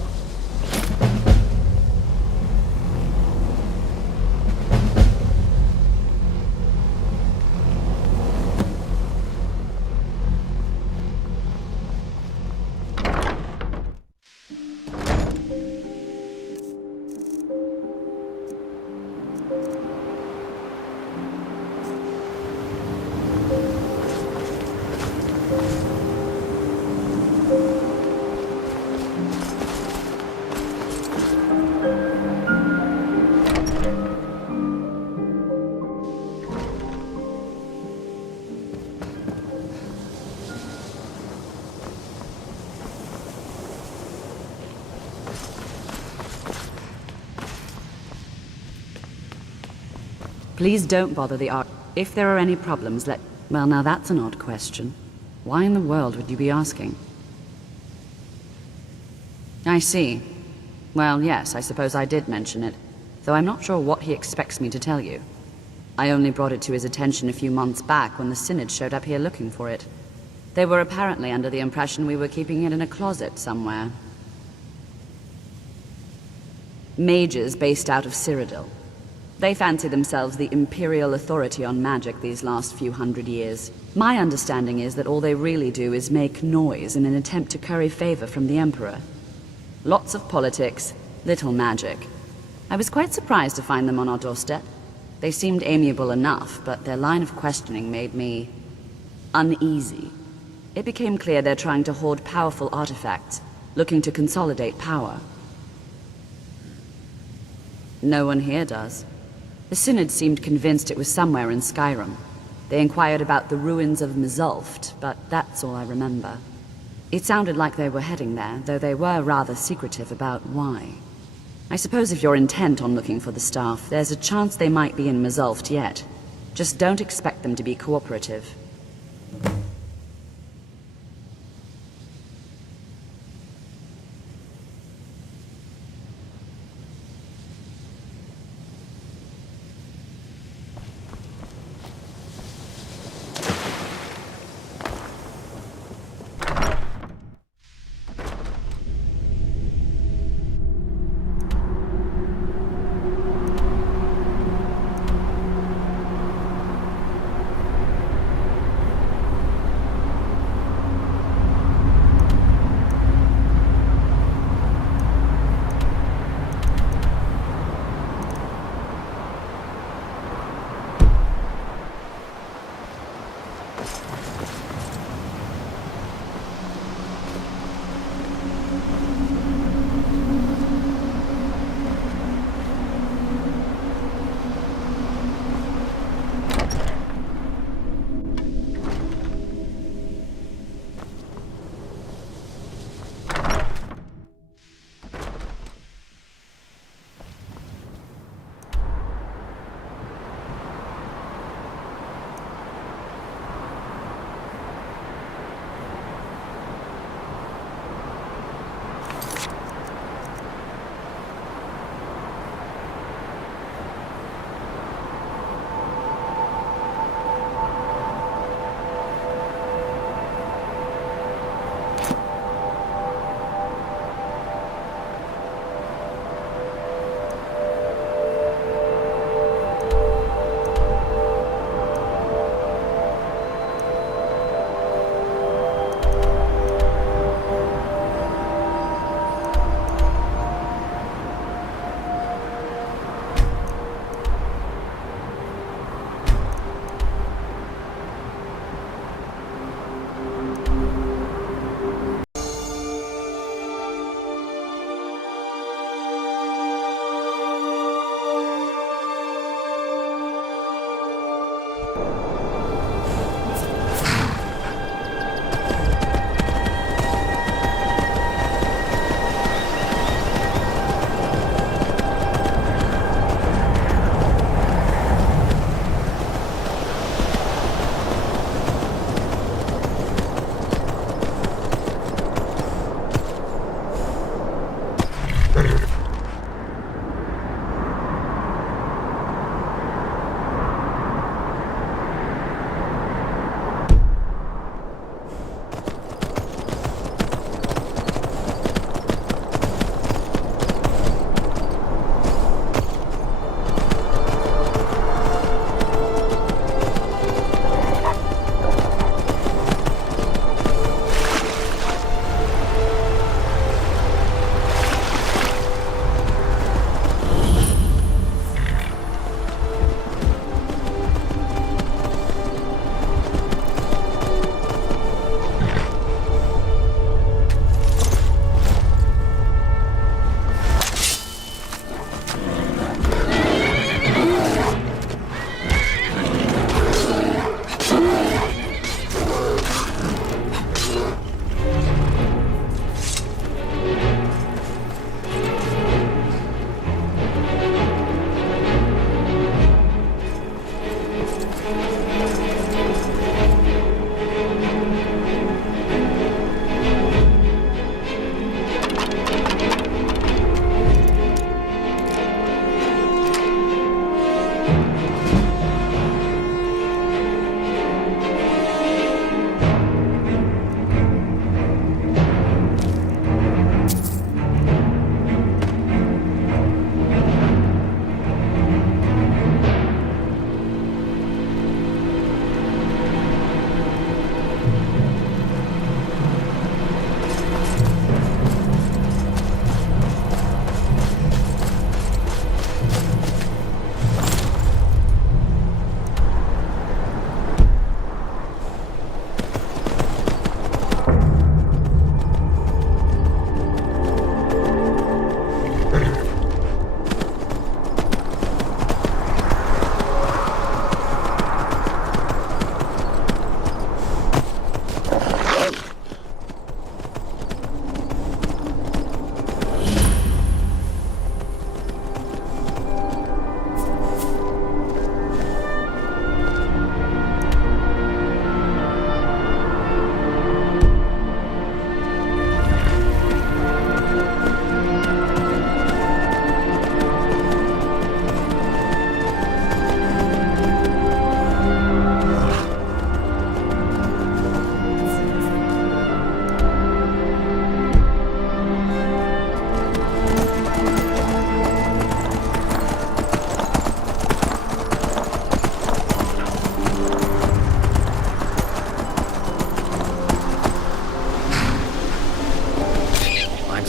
Please don't bother the Ark. If there are any problems, Well, now that's an odd question. Why in the world would you be asking? I see. Well, yes, I suppose I did mention it, though I'm not sure what he expects me to tell you. I only brought it to his attention a few months back when the Synod showed up here looking for it. They were apparently under the impression we were keeping it in a closet somewhere. Mages based out of Cyrodiil. They fancy themselves the imperial authority on magic these last few hundred years. My understanding is that all they really do is make noise in an attempt to curry favor from the Emperor. Lots of politics, little magic. I was quite surprised to find them on our doorstep. They seemed amiable enough, but their line of questioning made me uneasy. It became clear they're trying to hoard powerful artifacts, looking to consolidate power. No one here does. The Synod seemed convinced it was somewhere in Skyrim. They inquired about the ruins of Mzulft, but that's all I remember. It sounded like they were heading there, though they were rather secretive about why. I suppose if you're intent on looking for the staff, there's a chance they might be in Mzulft yet. Just don't expect them to be cooperative.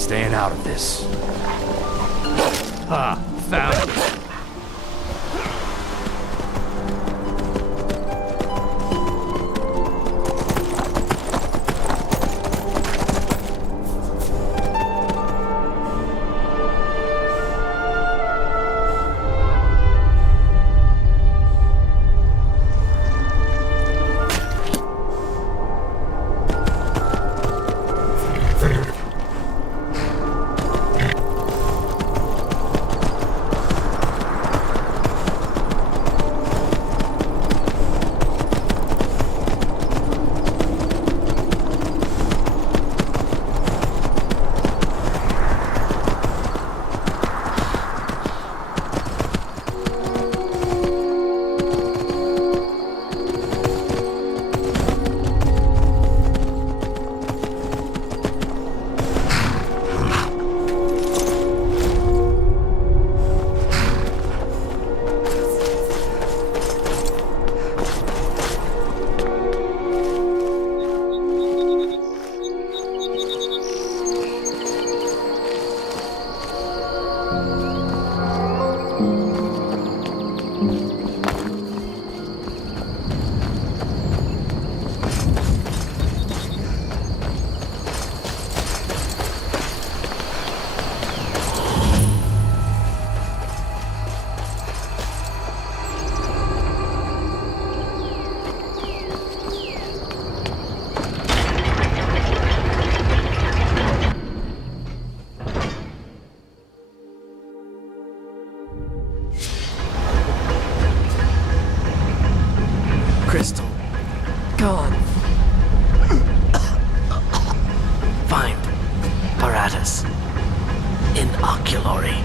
staying out of this. Ha! Found it! Crystal. Gone. Find apparatus. Inoculary.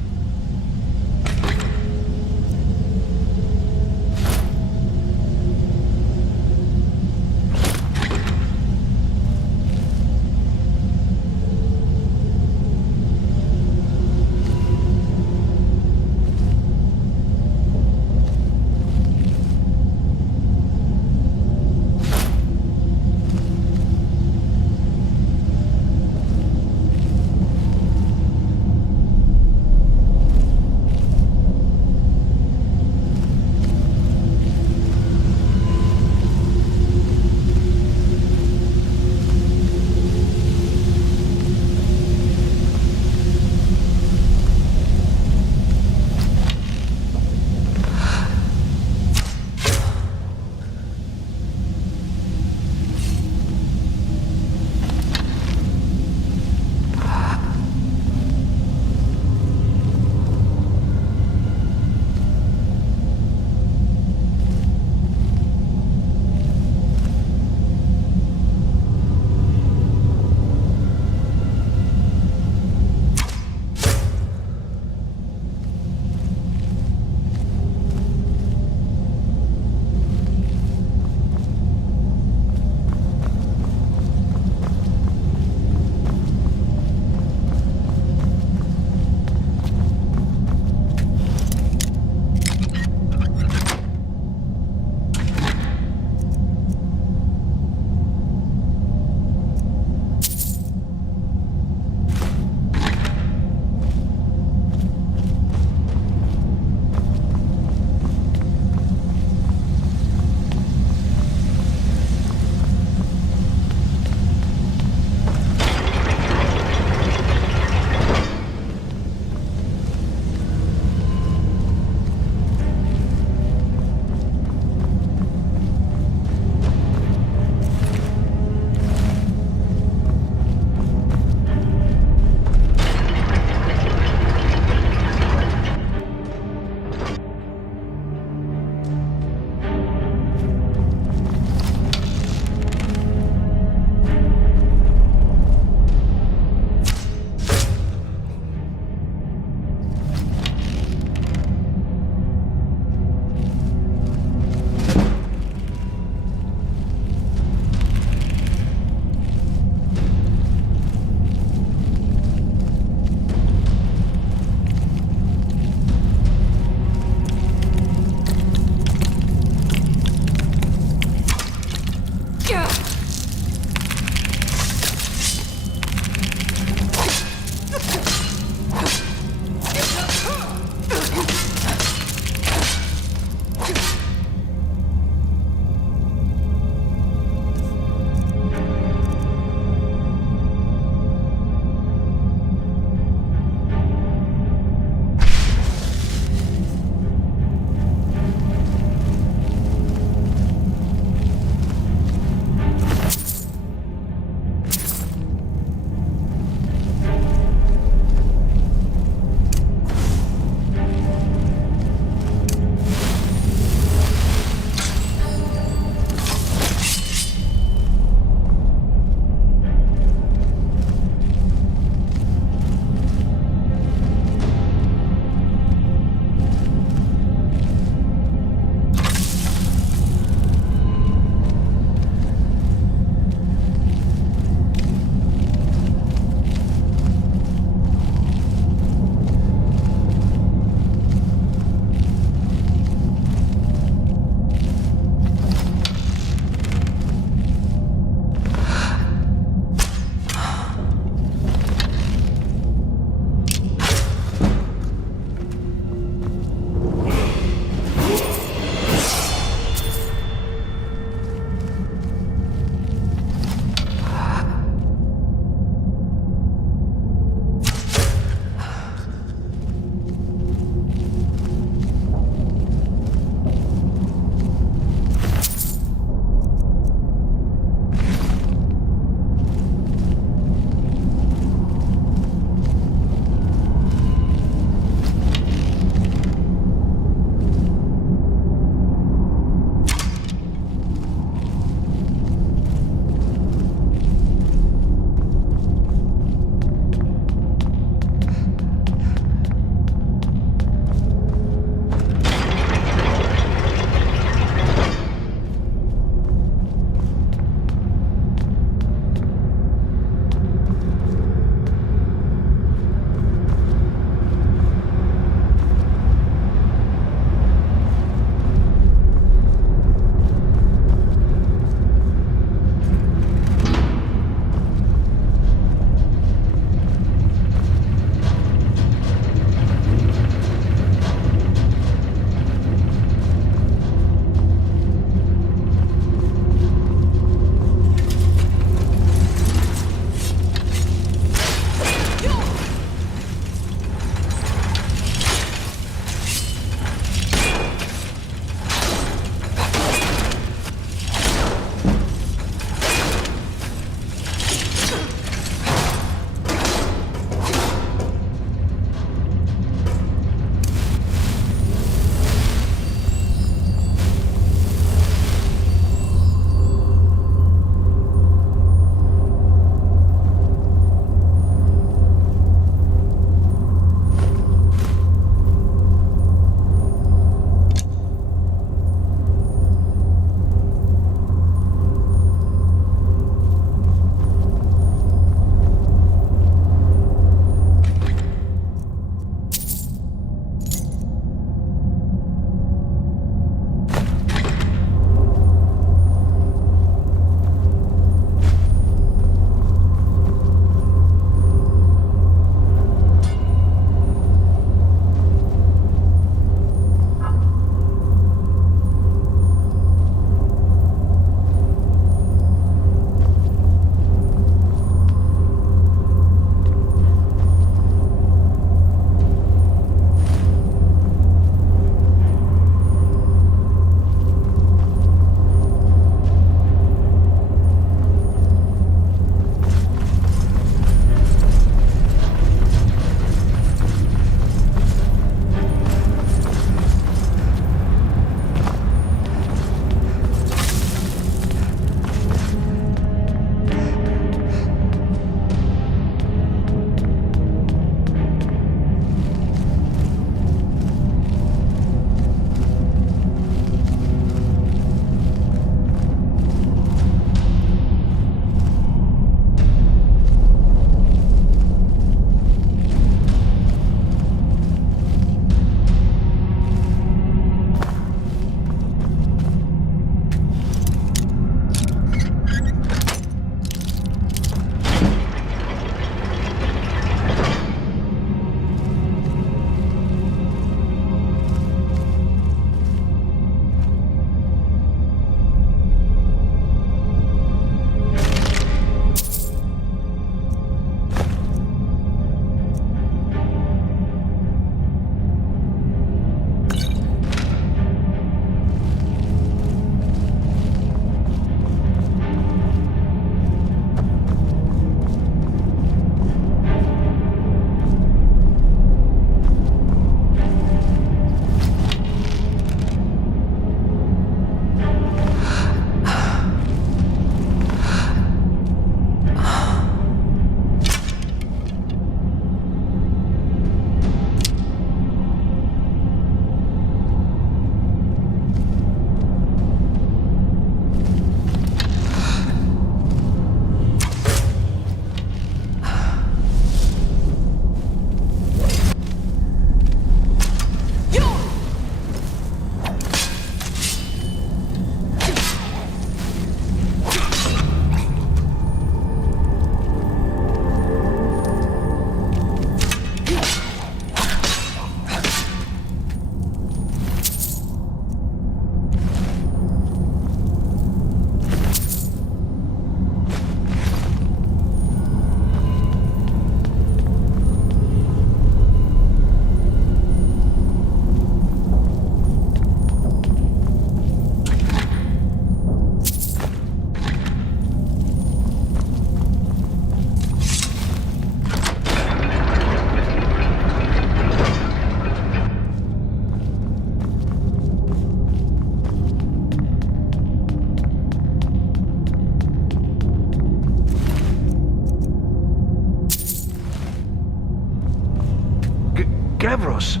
Gavros,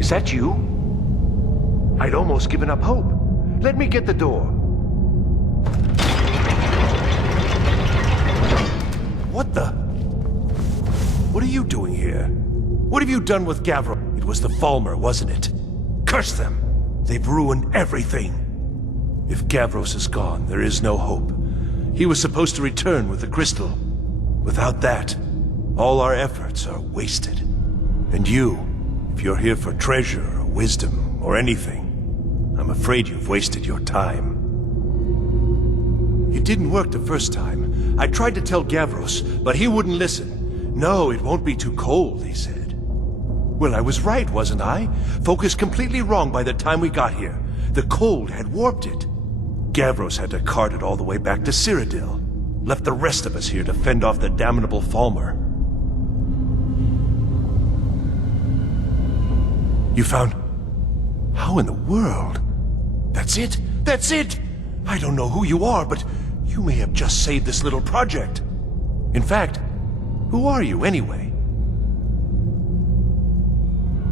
is that you? I'd almost given up hope. Let me get the door. What the? What are you doing here? What have you done with Gavros? It was the Falmer, wasn't it? Curse them! They've ruined everything. If Gavros is gone, there is no hope. He was supposed to return with the crystal. Without that, all our efforts are wasted. And you, if you're here for treasure or wisdom or anything, I'm afraid you've wasted your time. It didn't work the first time. I tried to tell Gavros, but he wouldn't listen. No, it won't be too cold, he said. Well, I was right, wasn't I? Focused completely wrong by the time we got here. The cold had warped it. Gavros had to cart it all the way back to Cyrodiil. Left the rest of us here to fend off the damnable Falmer. You found... How in the world? That's it? That's it! I don't know who you are, but you may have just saved this little project. In fact, who are you anyway?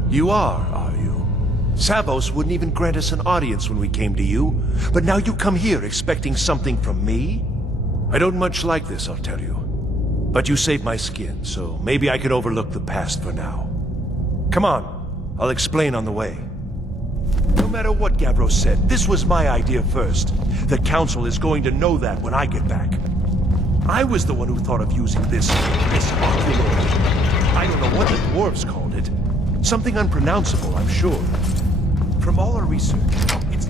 You are you? Savos wouldn't even grant us an audience when we came to you, but now you come here expecting something from me? I don't much like this, I'll tell you. But you saved my skin, so maybe I can overlook the past for now. Come on, I'll explain on the way. No matter what Gavros said, this was my idea first. The Council is going to know that when I get back. I was the one who thought of using this oculoid. I don't know what the dwarves called it. Something unpronounceable, I'm sure. From all our research, it's...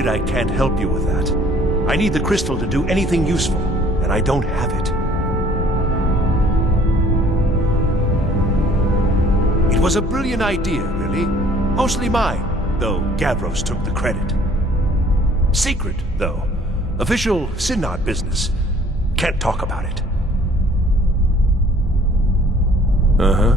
I can't help you with that. I need the crystal to do anything useful, and I don't have it. It was a brilliant idea, really. Mostly mine, though Gavros took the credit. Secret, though. Official Synod business. Can't talk about it. Uh-huh.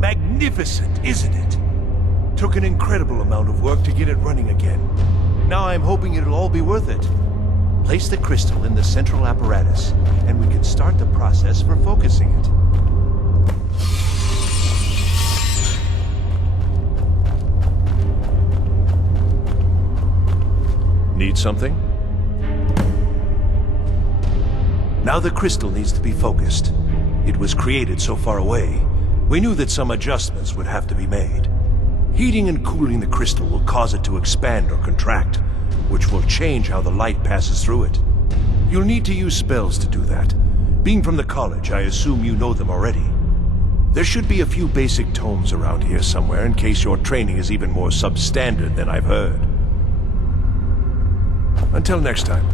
Magnificent, isn't it? Took an incredible amount of work to get it running again. Now I'm hoping it'll all be worth it. Place the crystal in the central apparatus, and we can start the process for focusing it. Need something? Now the crystal needs to be focused. It was created so far away. We knew that some adjustments would have to be made. Heating and cooling the crystal will cause it to expand or contract, which will change how the light passes through it. You'll need to use spells to do that. Being from the college, I assume you know them already. There should be a few basic tomes around here somewhere in case your training is even more substandard than I've heard. Until next time.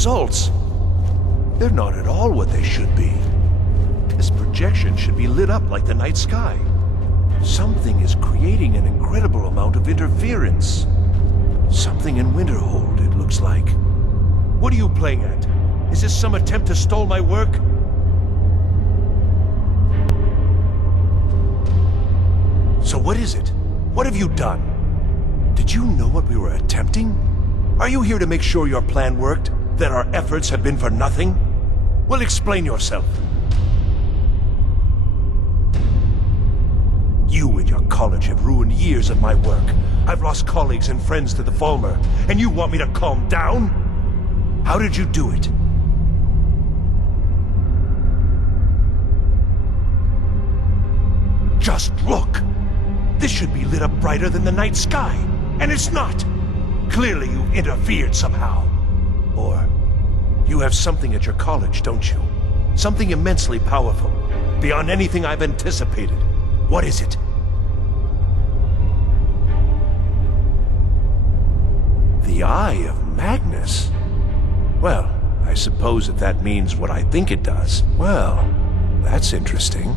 results. They're not at all what they should be. This projection should be lit up like the night sky. Something is creating an incredible amount of interference. Something in Winterhold, it looks like. What are you playing at? Is this some attempt to stall my work? So what is it? What have you done? Did you know what we were attempting? Are you here to make sure your plan worked? That our efforts have been for nothing? Well, explain yourself. You and your college have ruined years of my work. I've lost colleagues and friends to the Falmer, and you want me to calm down? How did you do it? Just look! This should be lit up brighter than the night sky, and it's not! Clearly you've interfered somehow. Or you have something at your college, don't you? Something immensely powerful, beyond anything I've anticipated. What is it? The Eye of Magnus? Well, I suppose if that means what I think it does. Well, that's interesting.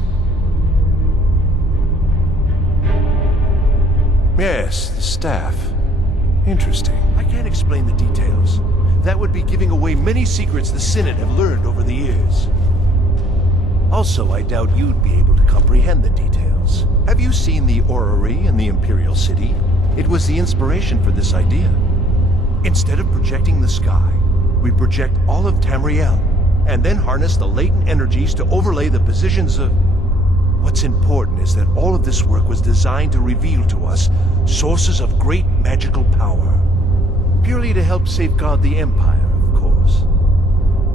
Yes, the staff. Interesting. I can't explain the details. That would be giving away many secrets the Synod have learned over the years. Also, I doubt you'd be able to comprehend the details. Have you seen the orrery in the Imperial City? It was the inspiration for this idea. Instead of projecting the sky, we project all of Tamriel, and then harness the latent energies to overlay the positions of... What's important is that all of this work was designed to reveal to us sources of great magical power. Purely to help safeguard the Empire, of course.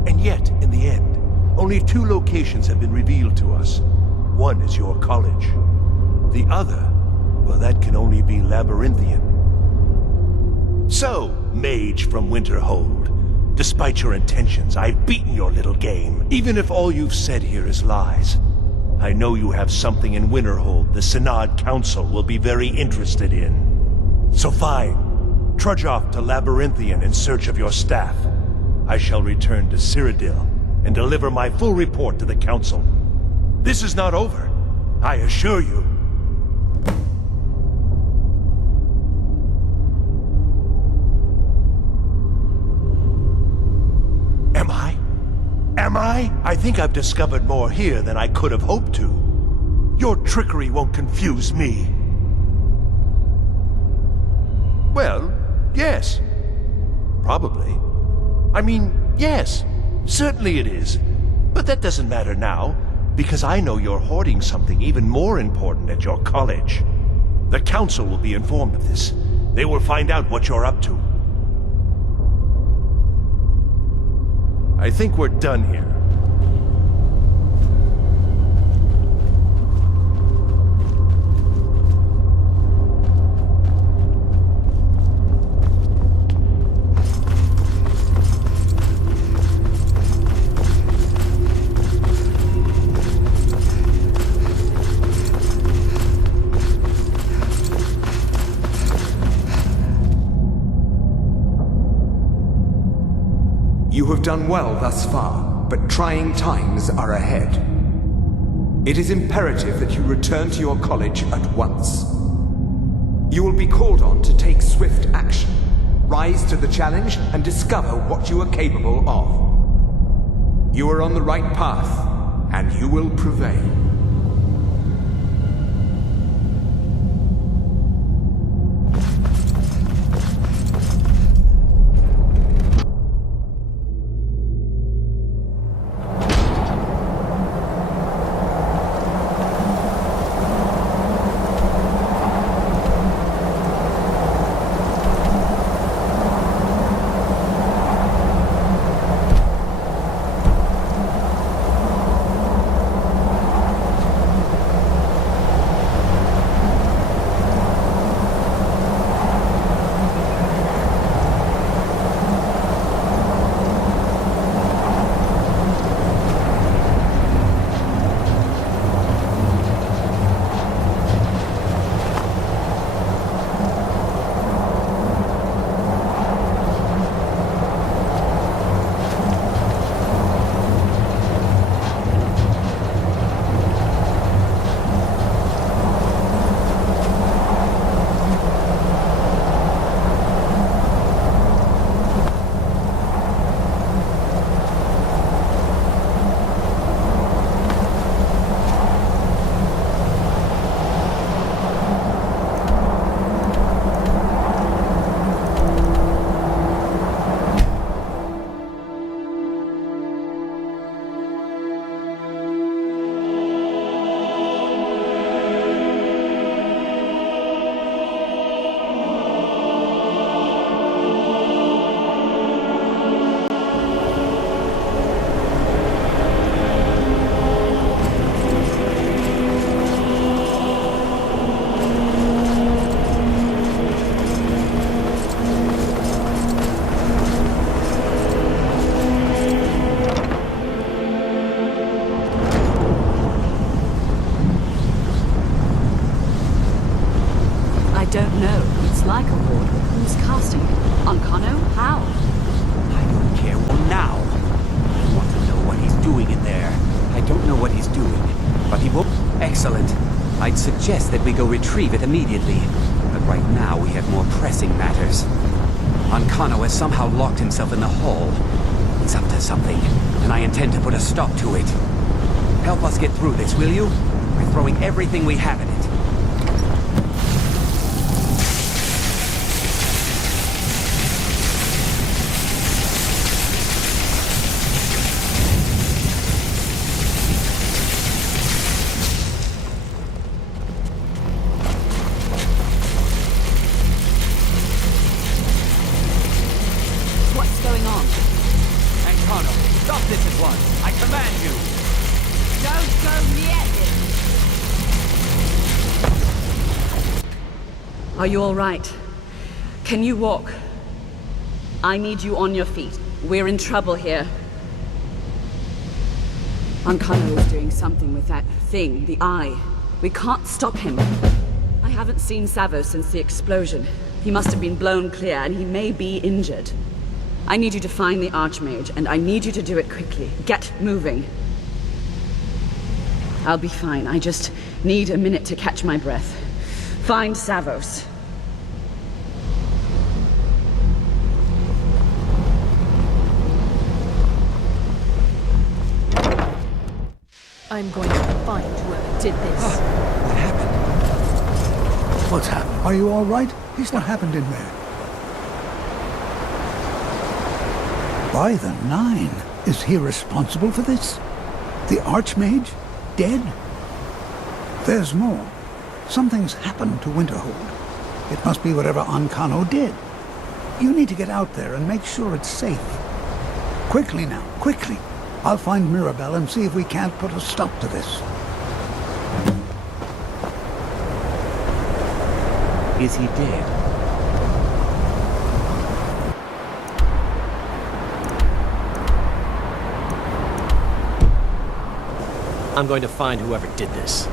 And yet, in the end, only 2 locations have been revealed to us. One is your college. The other, well, that can only be Labyrinthian. So, mage from Winterhold, despite your intentions, I've beaten your little game, even if all you've said here is lies. I know you have something in Winterhold the Synod Council will be very interested in. So fine, trudge off to Labyrinthian in search of your staff. I shall return to Cyrodiil and deliver my full report to the Council. This is not over, I assure you. Am I? I think I've discovered more here than I could have hoped to. Your trickery won't confuse me. Well, yes. Probably. I mean, yes. Certainly it is. But that doesn't matter now, because I know you're hoarding something even more important at your college. The Council will be informed of this. They will find out what you're up to. I think we're done here. You have done well thus far, but trying times are ahead. It is imperative that you return to your college at once. You will be called on to take swift action, rise to the challenge, and discover what you are capable of. You are on the right path, and you will prevail. don't know. It's like a ward, but who's casting it? Ancano? How? I don't care. Well, now. I want to know what he's doing in there. I don't know what he's doing, but he won't. Excellent. I'd suggest that we go retrieve it immediately. But right now we have more pressing matters. Ancano has somehow locked himself in the hall. He's up to something, and I intend to put a stop to it. Help us get through this, will you? We're throwing everything we have at it. What's going on? Ancano, stop this at once. I command you. Don't go near him! Are you all right? Can you walk? I need you on your feet. We're in trouble here. Ancano is doing something with that thing, the eye. We can't stop him. I haven't seen Savo since the explosion. He must have been blown clear, and he may be injured. I need you to find the Archmage, and I need you to do it quickly. Get moving. I'll be fine. I just need a minute to catch my breath. Find Savos. I'm going to find whoever did this. What's happened? Are you all right? What happened in there? By the Nine, is he responsible for this? The Archmage? Dead? There's more. Something's happened to Winterhold. It must be whatever Ancano did. You need to get out there and make sure it's safe. Quickly now, quickly. I'll find Mirabelle and see if we can't put a stop to this. Is he dead? I'm going to find whoever did this.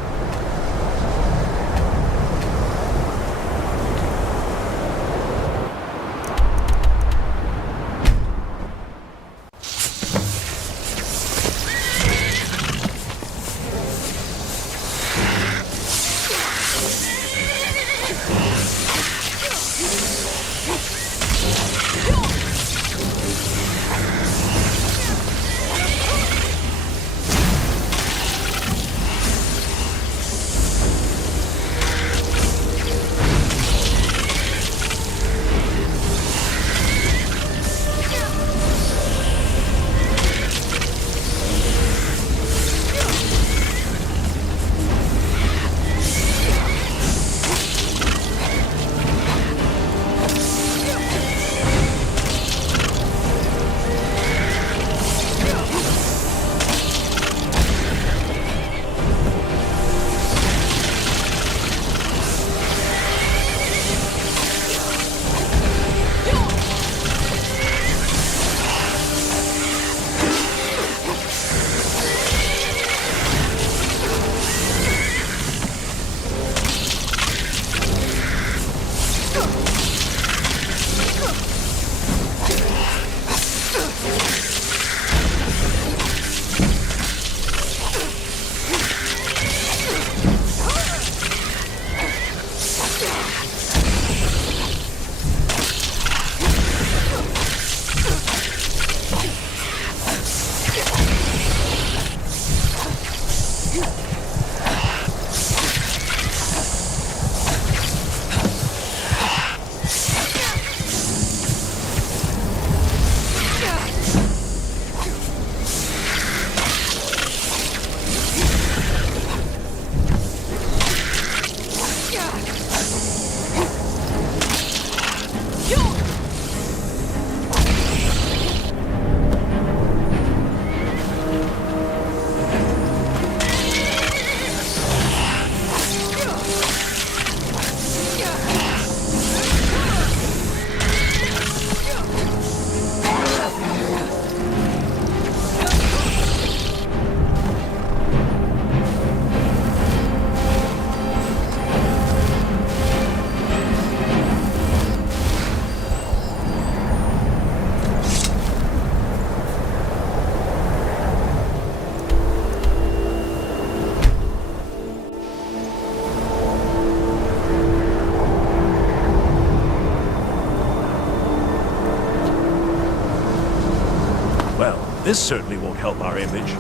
This certainly won't help our image.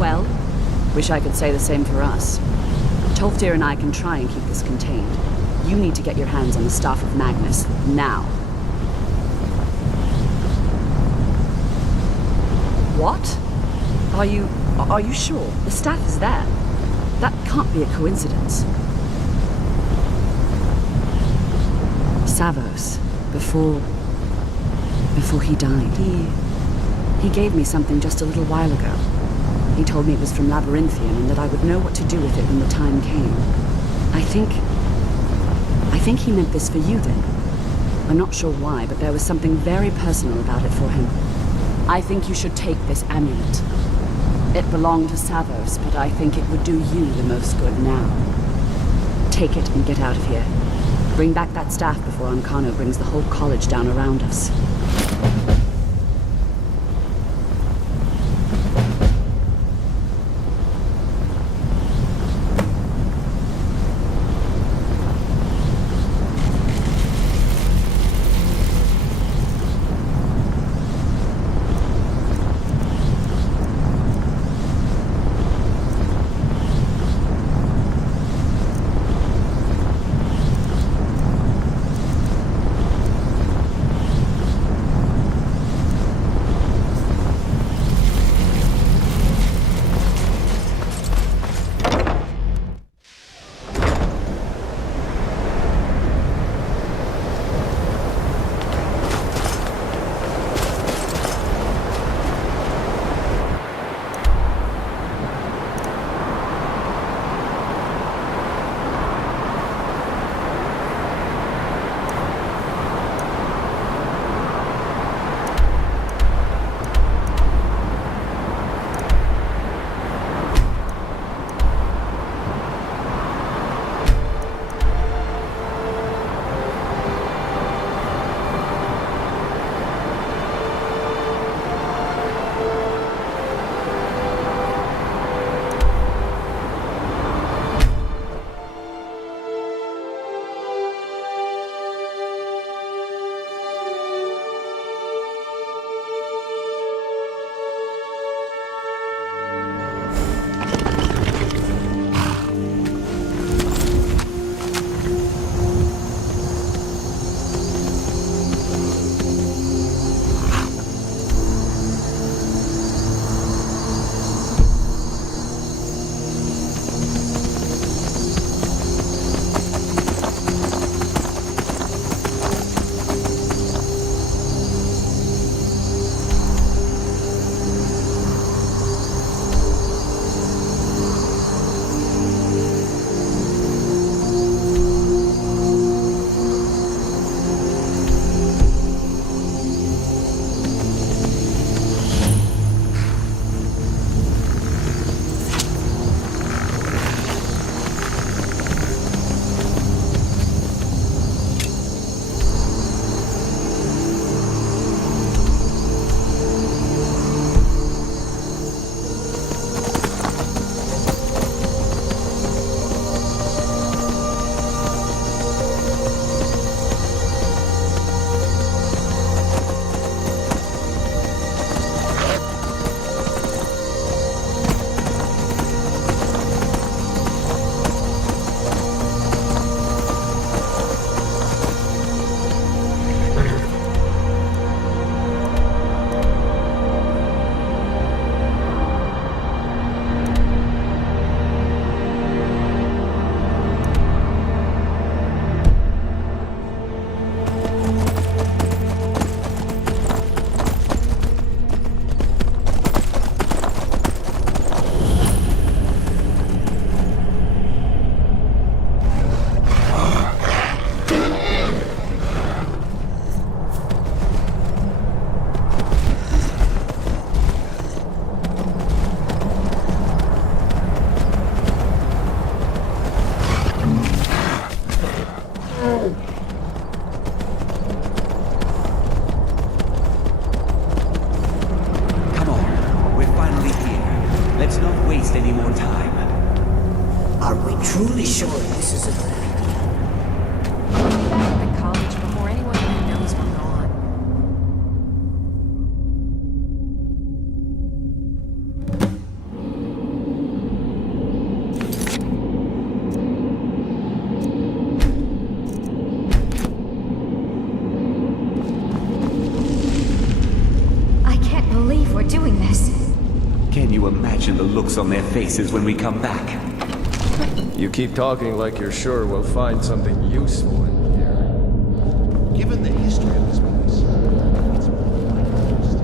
Well, wish I could say the same for us. Tolfdir and I can try and keep this contained. You need to get your hands on the Staff of Magnus, now. What? Are you sure? The staff is there. That can't be a coincidence. Savos, before he died, he gave me something just a little while ago. He told me it was from Labyrinthian and that I would know what to do with it when the time came. I think he meant this for you then. I'm not sure why, but there was something very personal about it for him. I think you should take this amulet. It belonged to Savos, but I think it would do you the most good now. Take it and get out of here. Bring back that staff before Ancano brings the whole college down around us. truly sure this isn't her? I'll be back at the college before anyone even knows we're gone. I can't believe we're doing this. Can you imagine the looks on their faces when we come back? You keep talking like you're sure we'll find something useful in here. Given the history of this place, it's more likely to stay.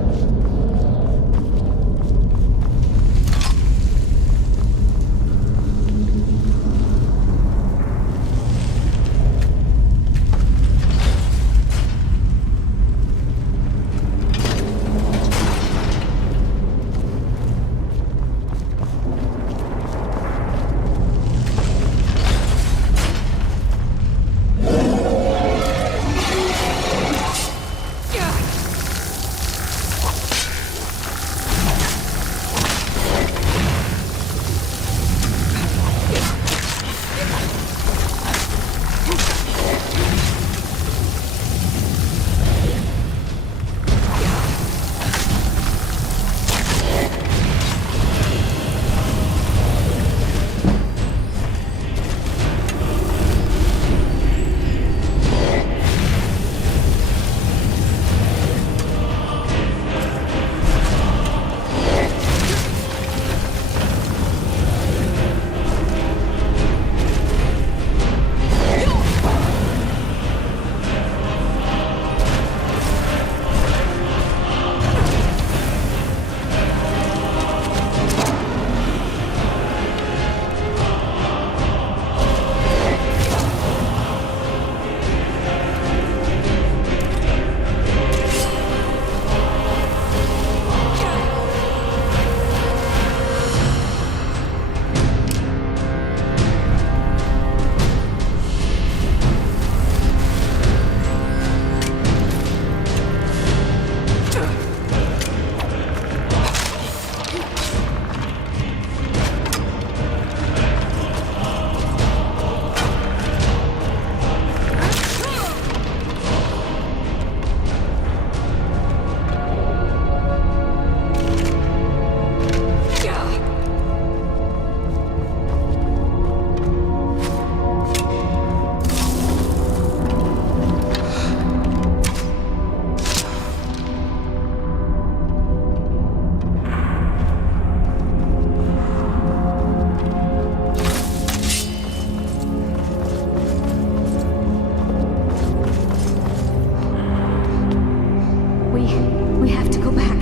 We have to go back.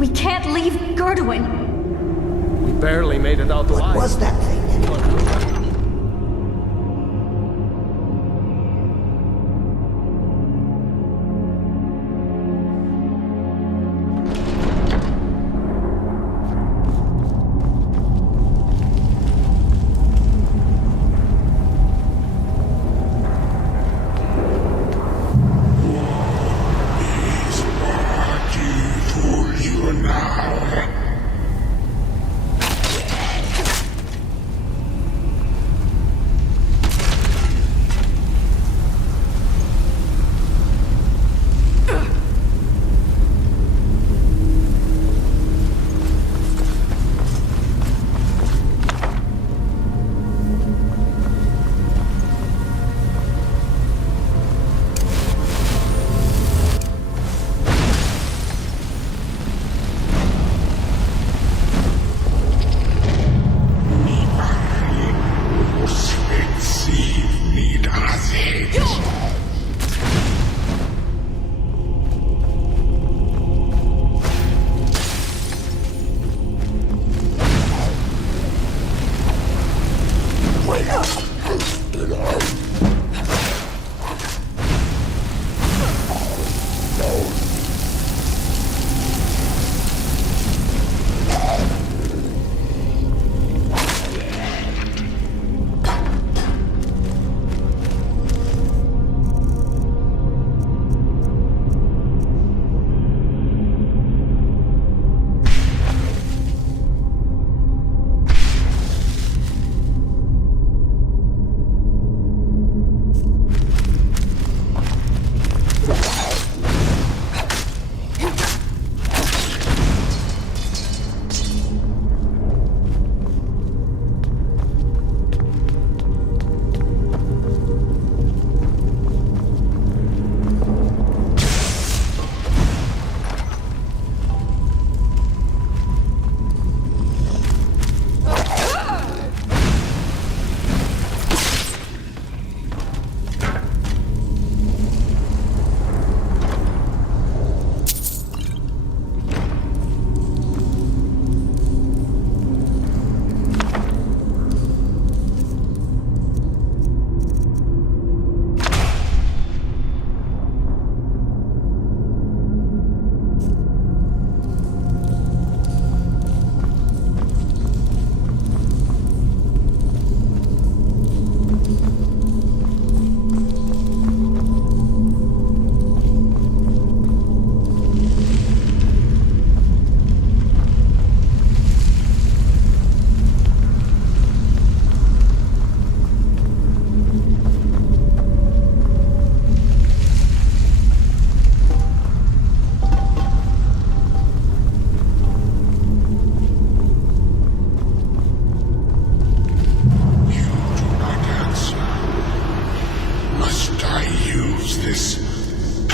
We can't leave Gerduin. We barely made it out alive. What was that thing?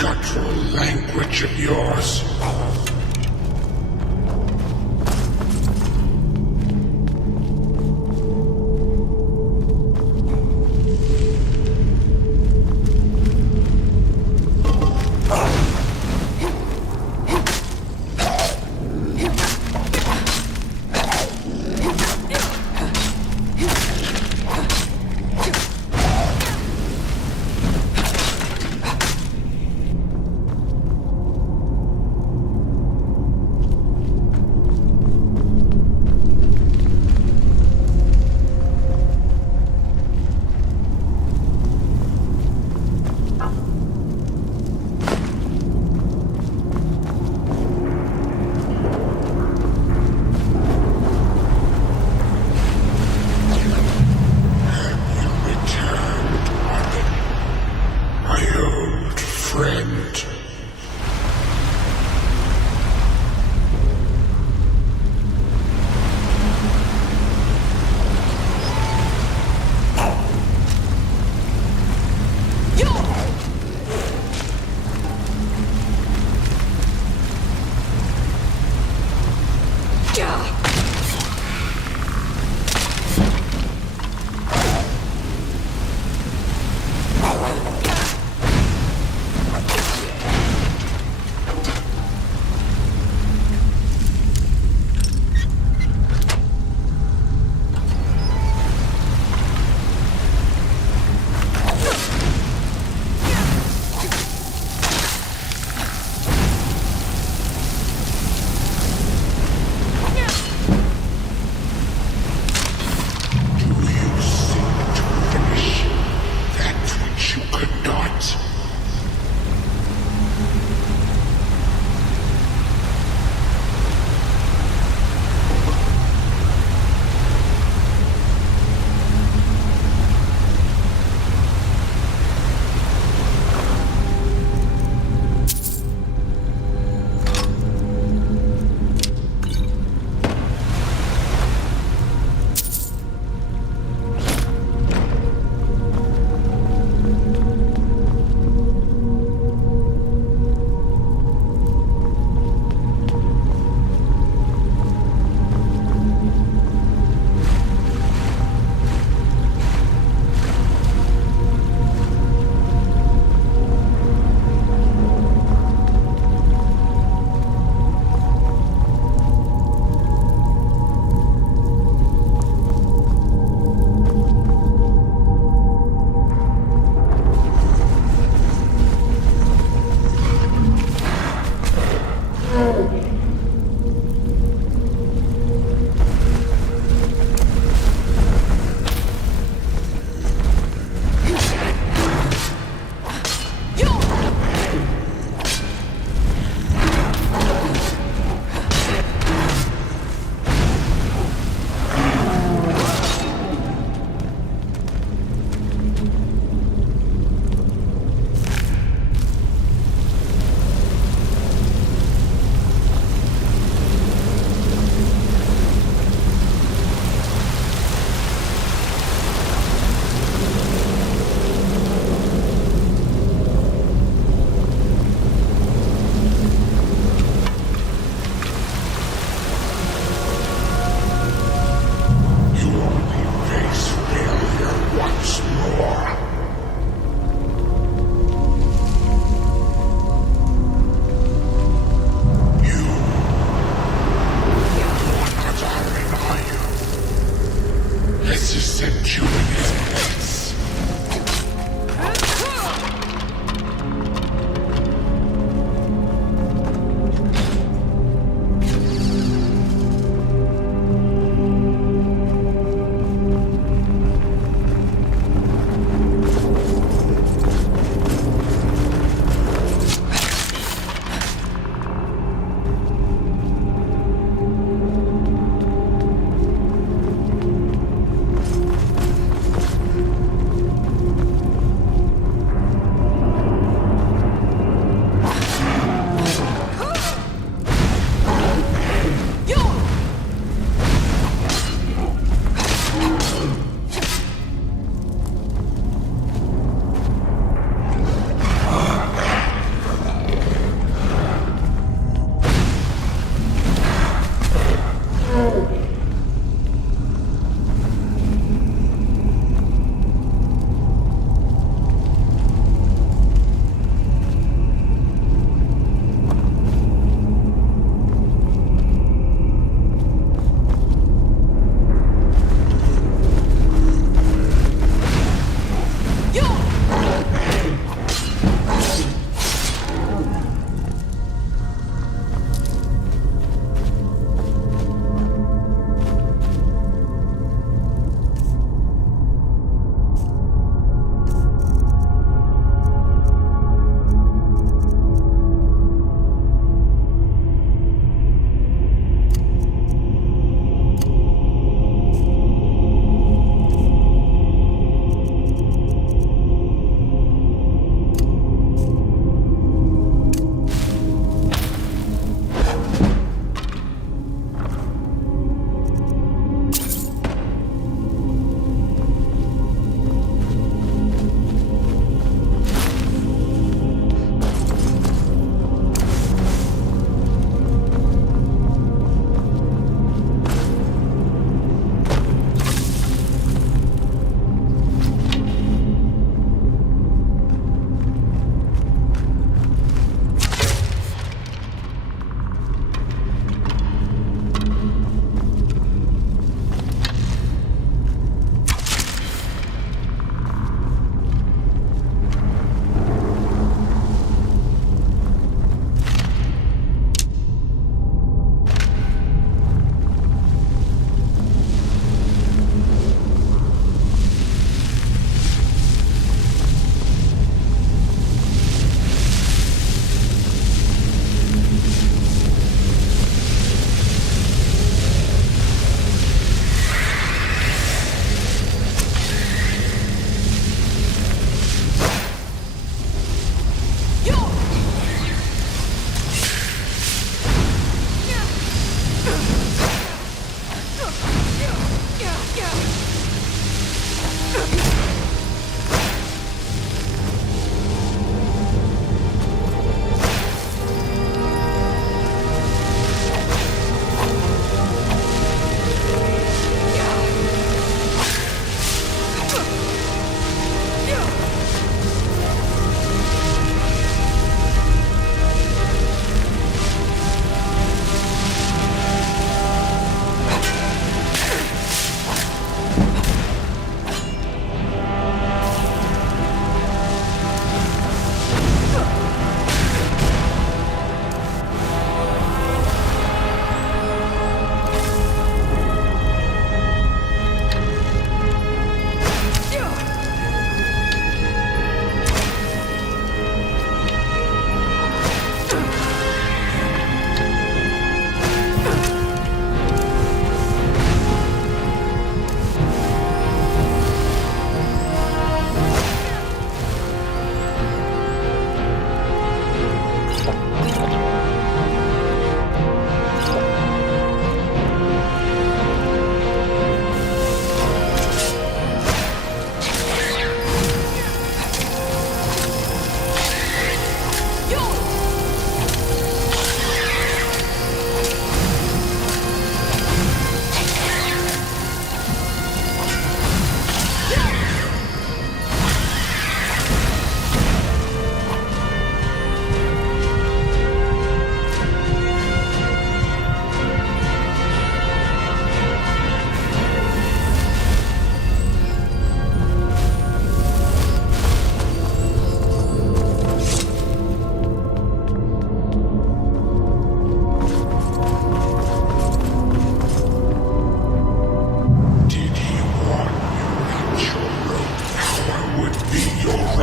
guttural language of yours.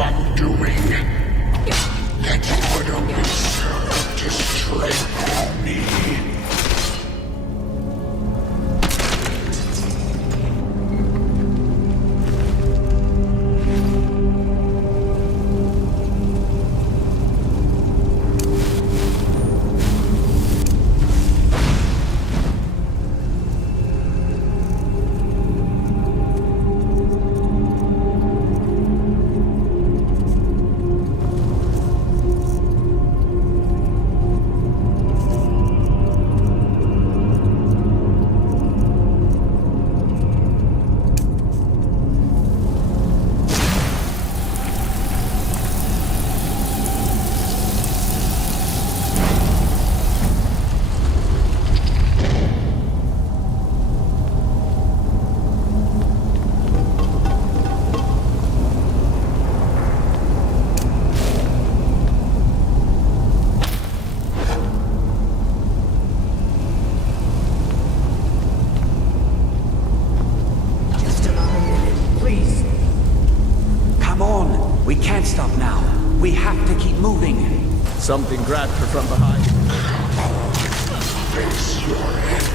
undoing. That would only serve to strengthen me. We can't stop now. We have to keep moving. Something grabbed her from behind. Face your end.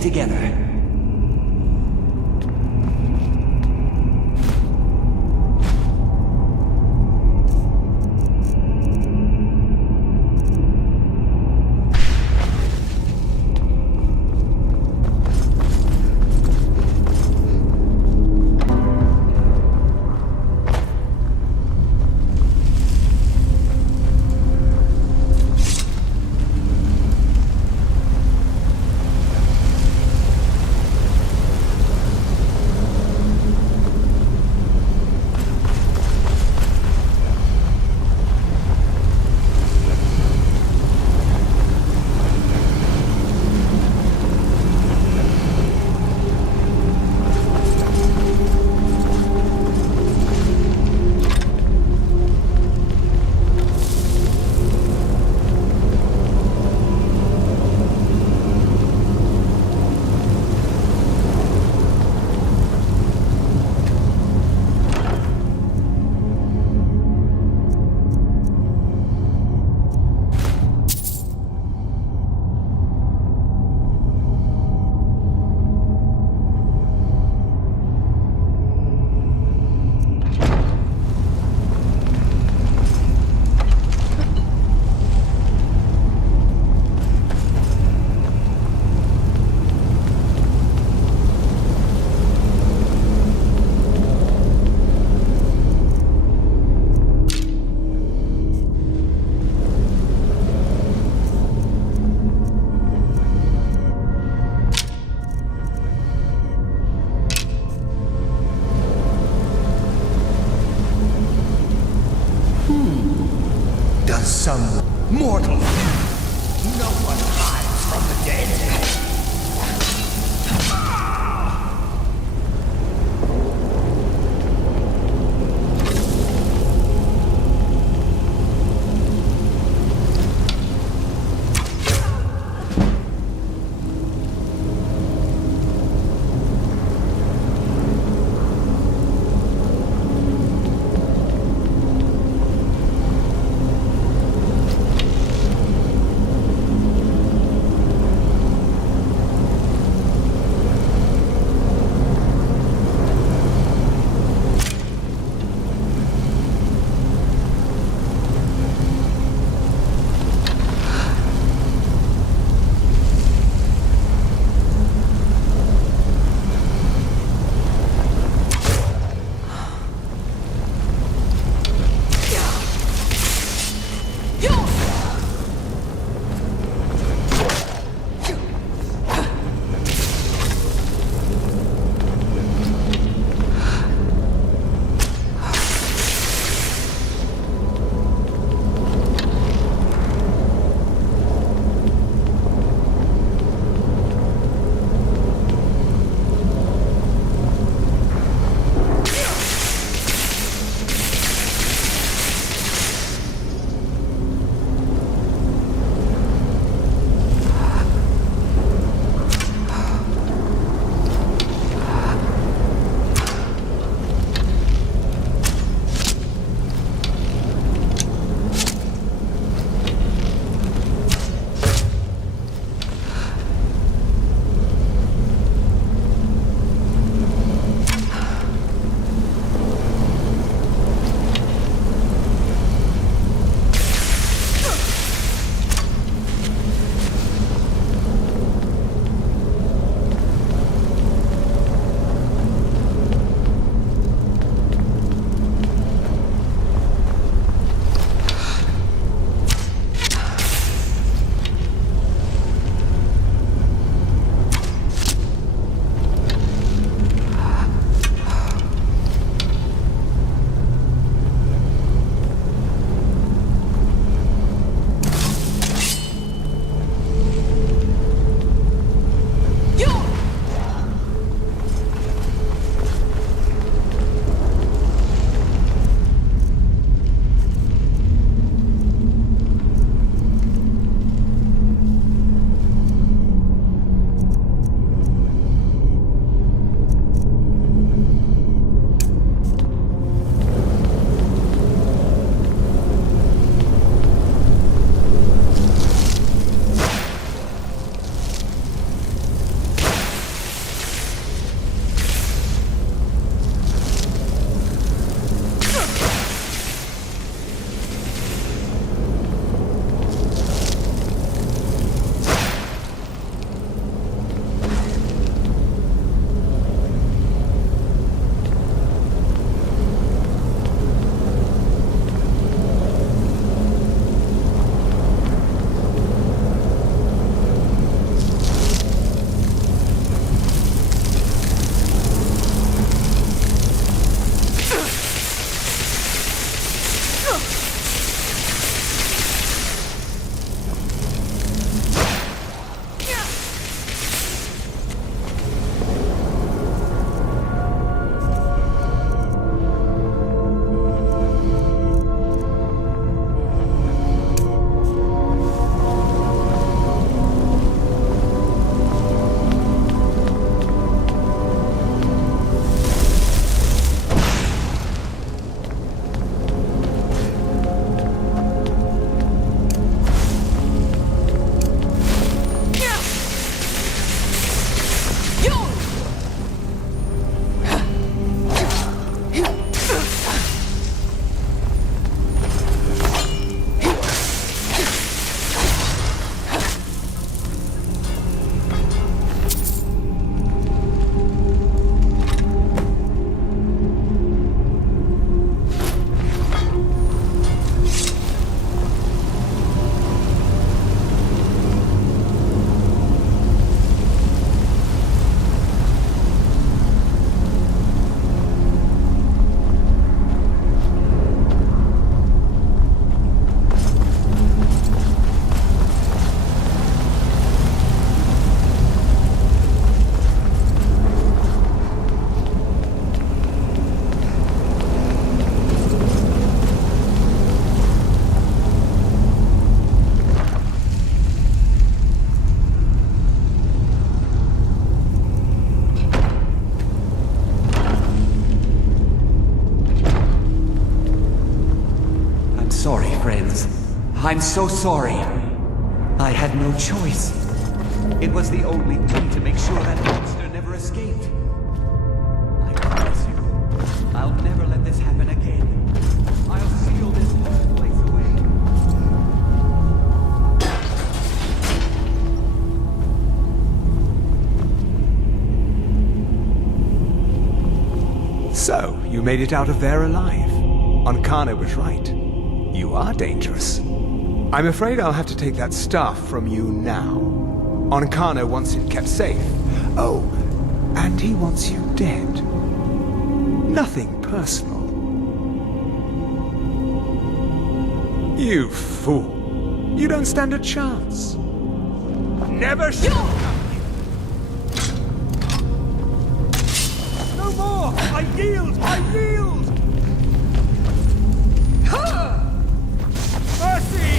together. Some mortal. No one hides from the dead. I'm so sorry. I had no choice. It was the only way to make sure that monster never escaped. I promise you, I'll never let this happen again. I'll seal this whole place away. So, you made it out of there alive. Ankana was right. You are dangerous. I'm afraid I'll have to take that stuff from you now. Ankana wants it kept safe. Oh, and he wants you dead. Nothing personal. You fool. You don't stand a chance. Never shoot! No more! I yield! I yield! Mercy!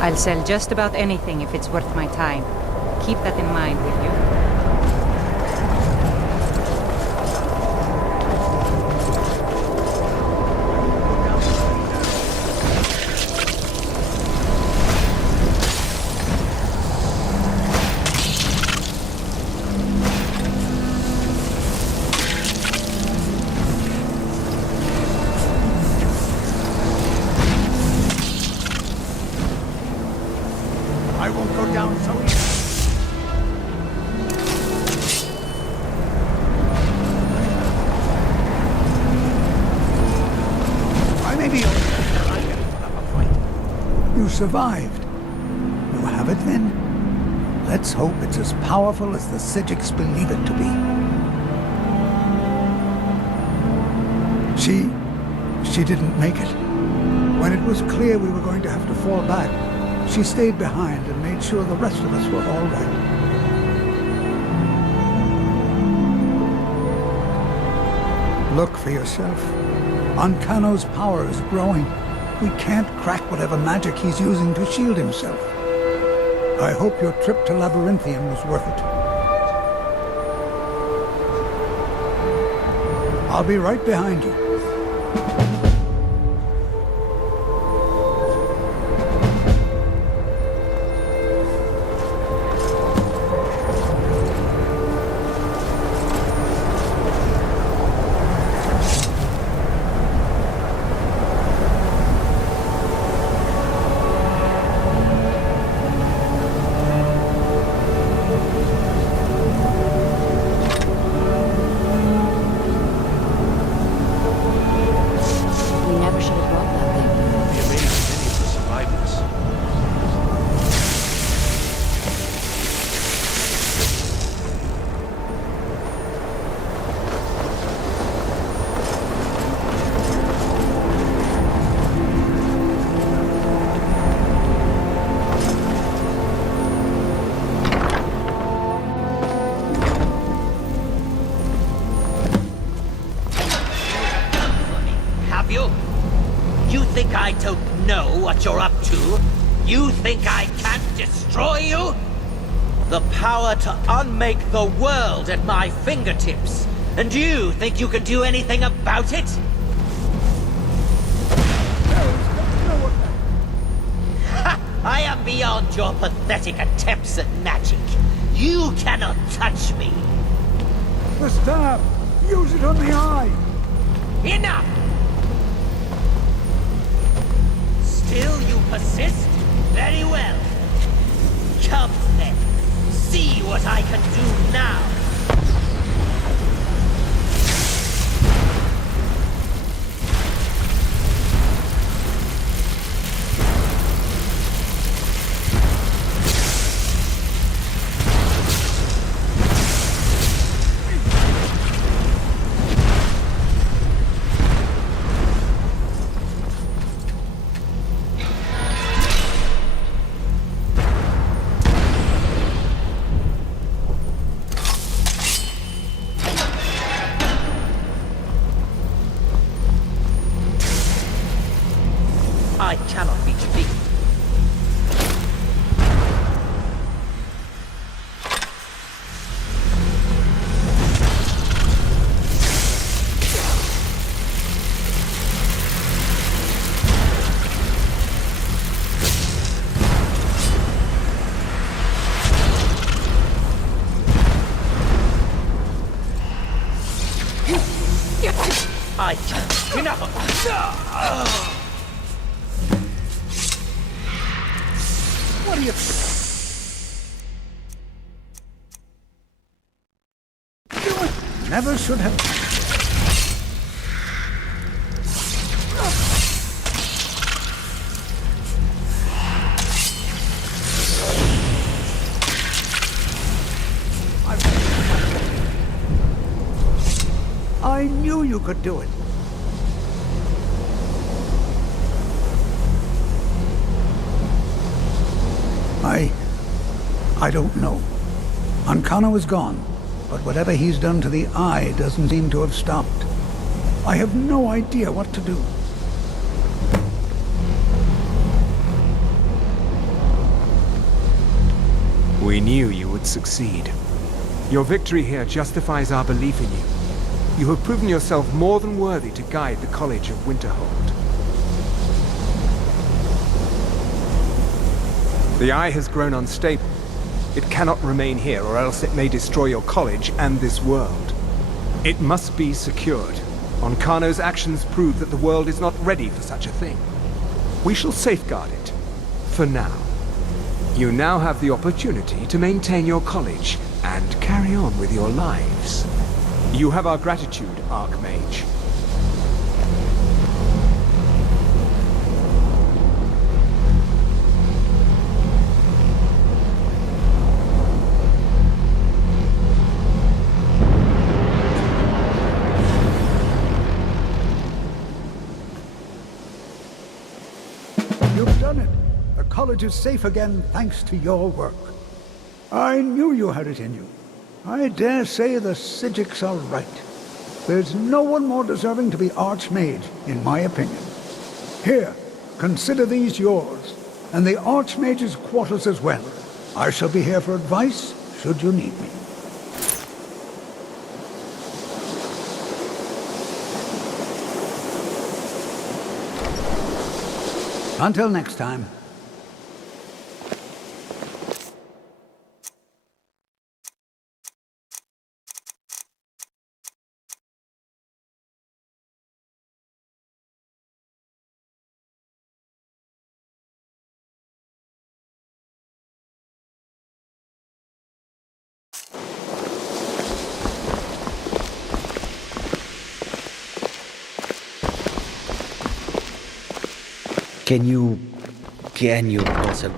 I'll sell just about anything if it's worth my time. Keep that in mind, will you? I won't go down so easy. I may be old, but I'm ready to put up a fight. You survived. You have it then? Let's hope it's as powerful as the Psijics believe it to be. She didn't make it. When it was clear we were going to have to fall back, she stayed behind and made sure the rest of us were all right. Look for yourself. Ankano's power is growing. We can't crack whatever magic he's using to shield himself. I hope your trip to Labyrinthium was worth it. I'll be right behind you. know what you're up to? You think I can't destroy you? The power to unmake the world at my fingertips. And you think you can do anything about it? Ha! I am beyond your pathetic attempts at magic. You cannot touch me. The staff! Use it on the eye! Enough! Still you persist? Very well. Come then. See what I can do now. I cannot be defeated. I can't. Enough of this. What are you... doing? Never should have... I knew you could do it. I don't know. Ancano is gone, but whatever he's done to the eye doesn't seem to have stopped. I have no idea what to do. We knew you would succeed. Your victory here justifies our belief in you. You have proven yourself more than worthy to guide the College of Winterhold. The eye has grown unstable. It cannot remain here, or else it may destroy your college and this world. It must be secured. Ancano's actions prove that the world is not ready for such a thing. We shall safeguard it, for now. You now have the opportunity to maintain your college and carry on with your lives. You have our gratitude, Archmage. You've done it. The college is safe again thanks to your work. I knew you had it in you. I dare say the Psijics are right. There's no one more deserving to be Archmage, in my opinion. Here, consider these yours, and the Archmage's quarters as well. I shall be here for advice, should you need me. Until next time. Can you also...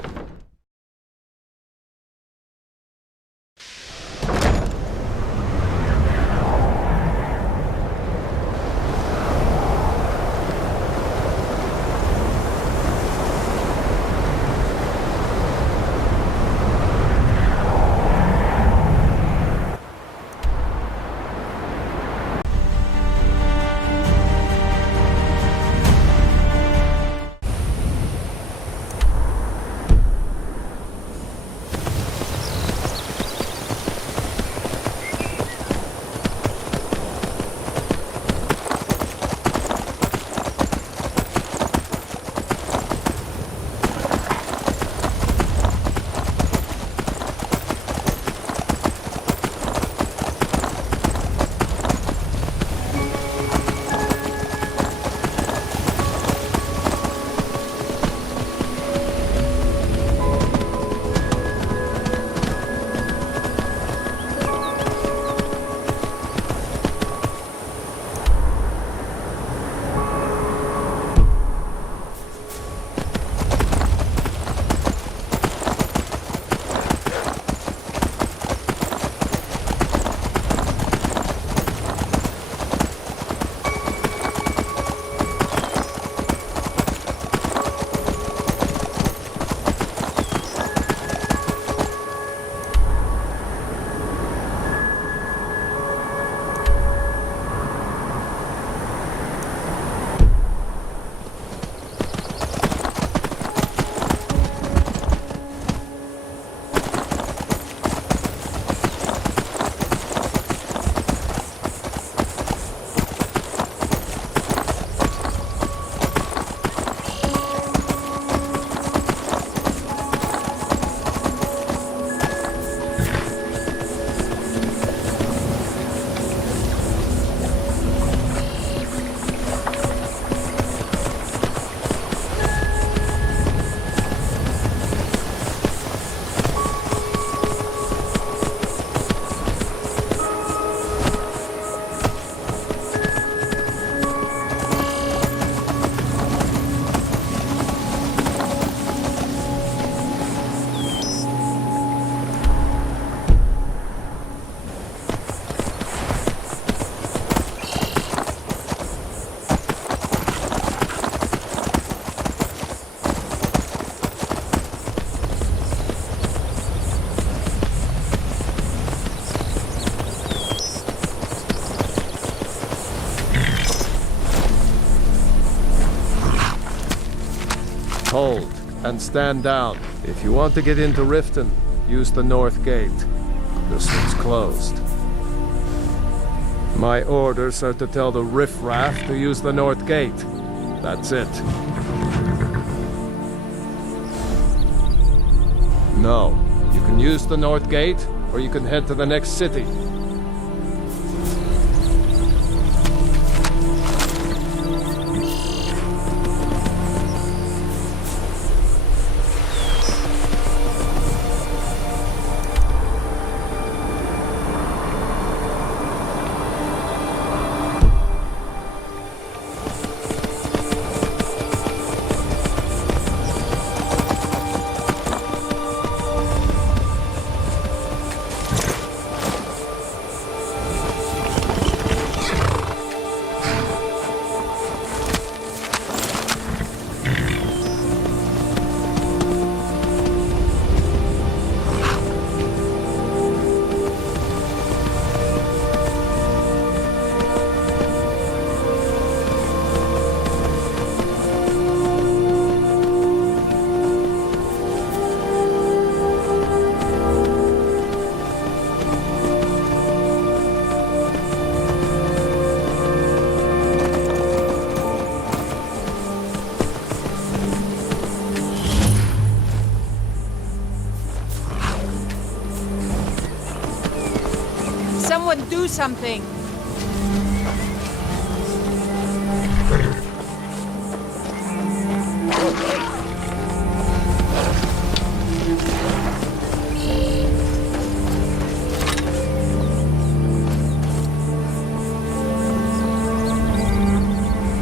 Hold, and stand down. If you want to get into Riften, use the north gate. This one's closed. My orders are to tell the riffraff to use the north gate. That's it. No, you can use the north gate, or you can head to the next city. Someone do something!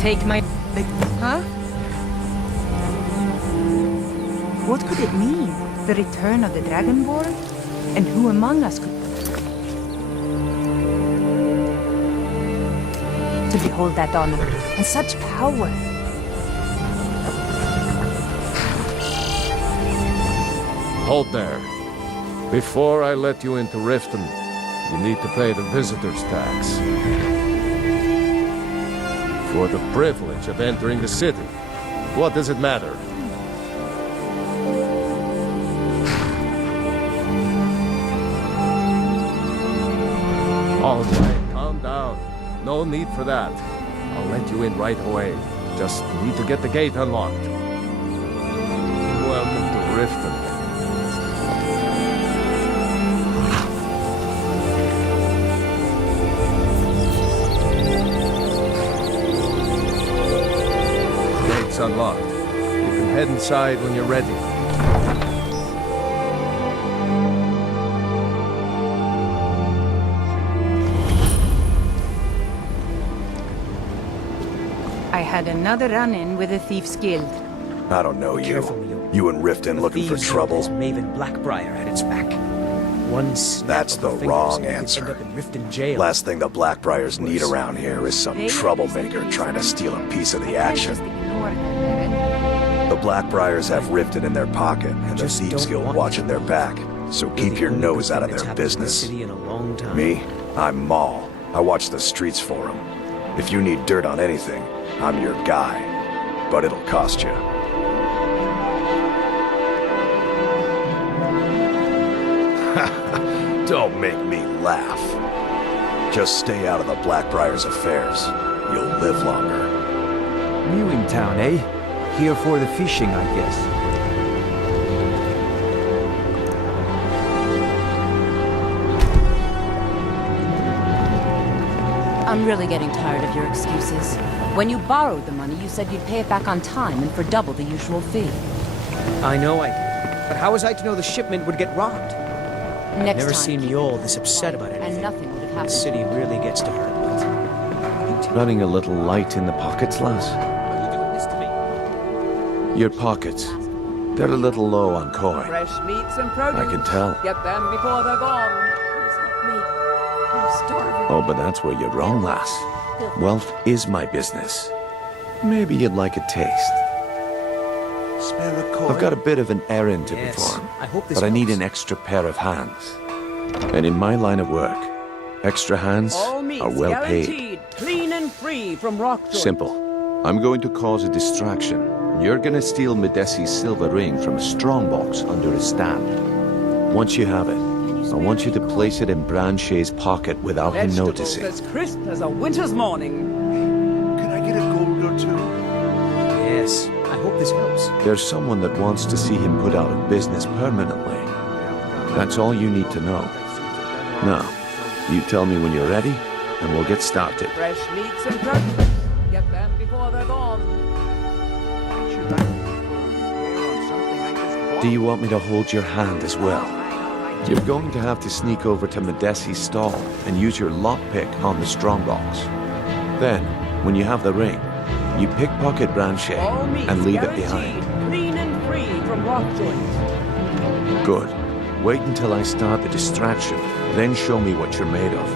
Take my... Huh? What could it mean? The return of the Dragonborn? And who among us could... To behold that honor, and such power. Hold there. Before I let you into Riften, you need to pay the visitor's tax. For the privilege of entering the city. What does it matter? All right, calm down. No need for that. I'll let you in right away. Just need to get the gate unlocked. Welcome to Riften. Gate's unlocked. You can head inside when you're ready. I had another run-in with the Thieves Guild. I don't know you. You and Riften looking for trouble. Maven Blackbriar at its back. One snap That's of the her fingers wrong and we could answer. end up in Riften jail. Last thing the Blackbriars need around here is some troublemaker trying to steal a piece of the action. The Blackbriars have Riften in their pocket, and the Thieves Guild watching their back. So keep your nose out of their business. Me? I'm Maul. I watch the streets for them. If you need dirt on anything, I'm your guy. But it'll cost you. Don't make me laugh. Just stay out of the Blackbriar's affairs. You'll live longer. New in town, eh? Here for the fishing, I guess. I'm really getting tired of your excuses. When you borrowed the money, you said you'd pay it back on time and for double the usual fee. I know I did. But how was I to know the shipment would get robbed? I've Next never time, seen Yol this upset about anything. And nothing would have The happened. city really gets to her. Running a little light in the pockets, lass? Your pockets. They're a little low on coin. Fresh meats and produce. I can tell. Get them before they're gone. Please help me. I'm starving. Oh, but that's where you're wrong, lass. Wealth is my business. Maybe you'd like a taste. Spare a coin? I've got a bit of an errand to Yes, perform, I hope this but I need helps. an extra pair of hands. And in my line of work, extra hands All meats are well paid. guaranteed, clean and free from rock joints. Simple. I'm going to cause a distraction. You're gonna steal Medesi's silver ring from a strongbox under his stand. Once you have it, I want you to place it in Branchet's pocket without him noticing. As crisp as a winter's morning. Can I get a gold or two? Yes, I hope this helps. There's someone that wants to see him put out of business permanently. That's all you need to know. Now, you tell me when you're ready, and we'll get started. Fresh meats and produce. Get them before they're gone. Do you want me to hold your hand as well? You're going to have to sneak over to Medesi's stall and use your lockpick on the strongbox. Then, when you have the ring, you pickpocket Branchet All meats and leave it guaranteed behind. clean and free from rock joints. Good. Wait until I start the distraction, then show me what you're made of.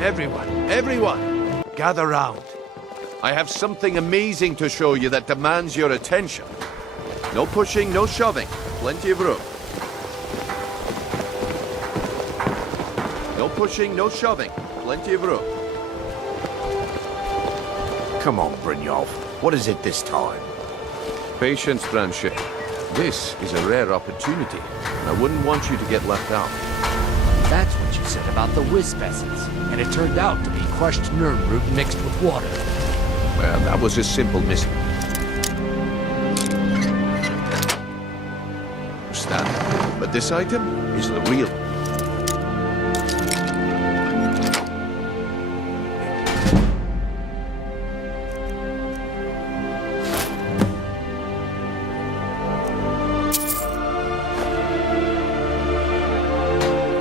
Everyone, gather round. I have something amazing to show you that demands your attention. No pushing, no shoving. Plenty of room. No pushing, no shoving. Plenty of room. Come on, Brynjolf. What is it this time? Patience, Branchet. This is a rare opportunity, and I wouldn't want you to get left out. That's what you said about the wisp essence. And it turned out to be crushed nerdroot mixed with water. Well, that was a simple miss. Stand. But this item is the real.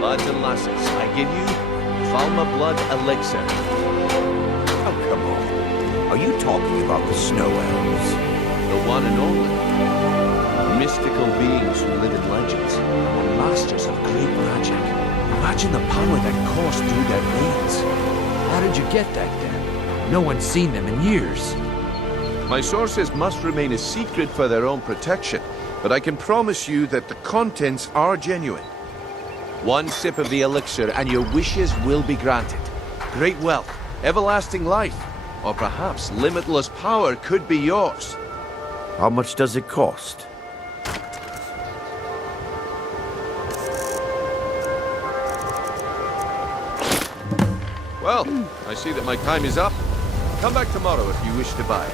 Lads and lasses, I give you Falma Blood Elixir. Oh, come on. Are you talking about the snow elves? The one and only. Mystical beings who live in legends. And masters of great magic. Imagine the power that coursed through their veins. How did you get that then? No one's seen them in years. My sources must remain a secret for their own protection, but I can promise you that the contents are genuine. One sip of the elixir and your wishes will be granted. Great wealth, everlasting life, or perhaps limitless power could be yours. How much does it cost? Well, I see that my time is up. Come back tomorrow if you wish to buy it.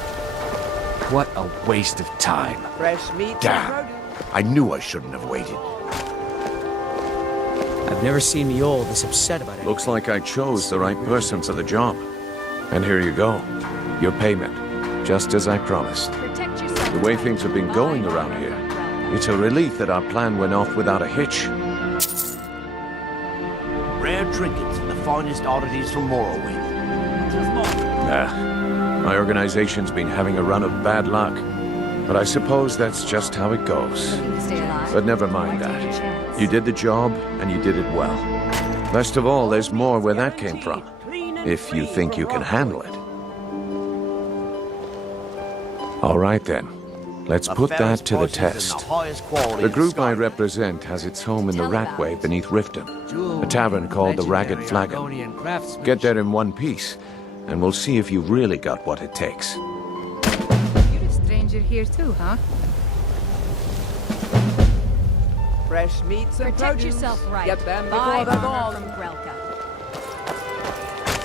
What a waste of time. Fresh meats and Damn. produce. I knew I shouldn't have waited. I've never seen me all this upset about it. Looks like I chose the right person for the job. And here you go. Your payment. Just as I promised. Protect yourself. The way things have been going around here, it's a relief that our plan went off without a hitch. Rare trinkets and the finest oddities from Morrowind. My organization's been having a run of bad luck. But I suppose that's just how it goes. But never mind that. You did the job, and you did it well. Best of all, there's more where that came from. If you think you can handle it. All right then. Let's put that to the test. The group I represent has its home in the Ratway beneath Riften, a tavern called the Ragged Flagon. Get there in one piece, and we'll see if you've really got what it takes. You're a stranger here too, huh? Fresh meats and Protect produce. yourself right. Get them Buy before they're armor gone. from Grelka.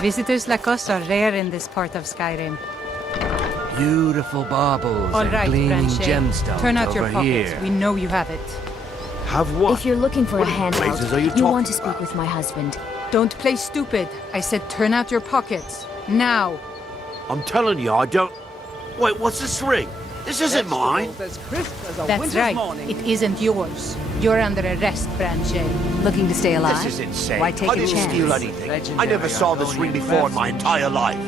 Visitors like us are rare in this part of Skyrim. Beautiful baubles All and right, gleaming Branchet. gemstones Turn out your over pockets. here. We know you have it. Have what? If you're looking for a handout, blazes are you you want talking to speak with my husband. Don't play stupid. I said turn out your pockets. Now. I'm telling you, I don't... Wait, what's this ring? This isn't mine. As crisp as a That's winter's right. morning. It isn't yours. You're under arrest, Branchet. Looking to stay alive? This is insane. Why take I a didn't chance? steal anything. I never saw this ring before in my entire life.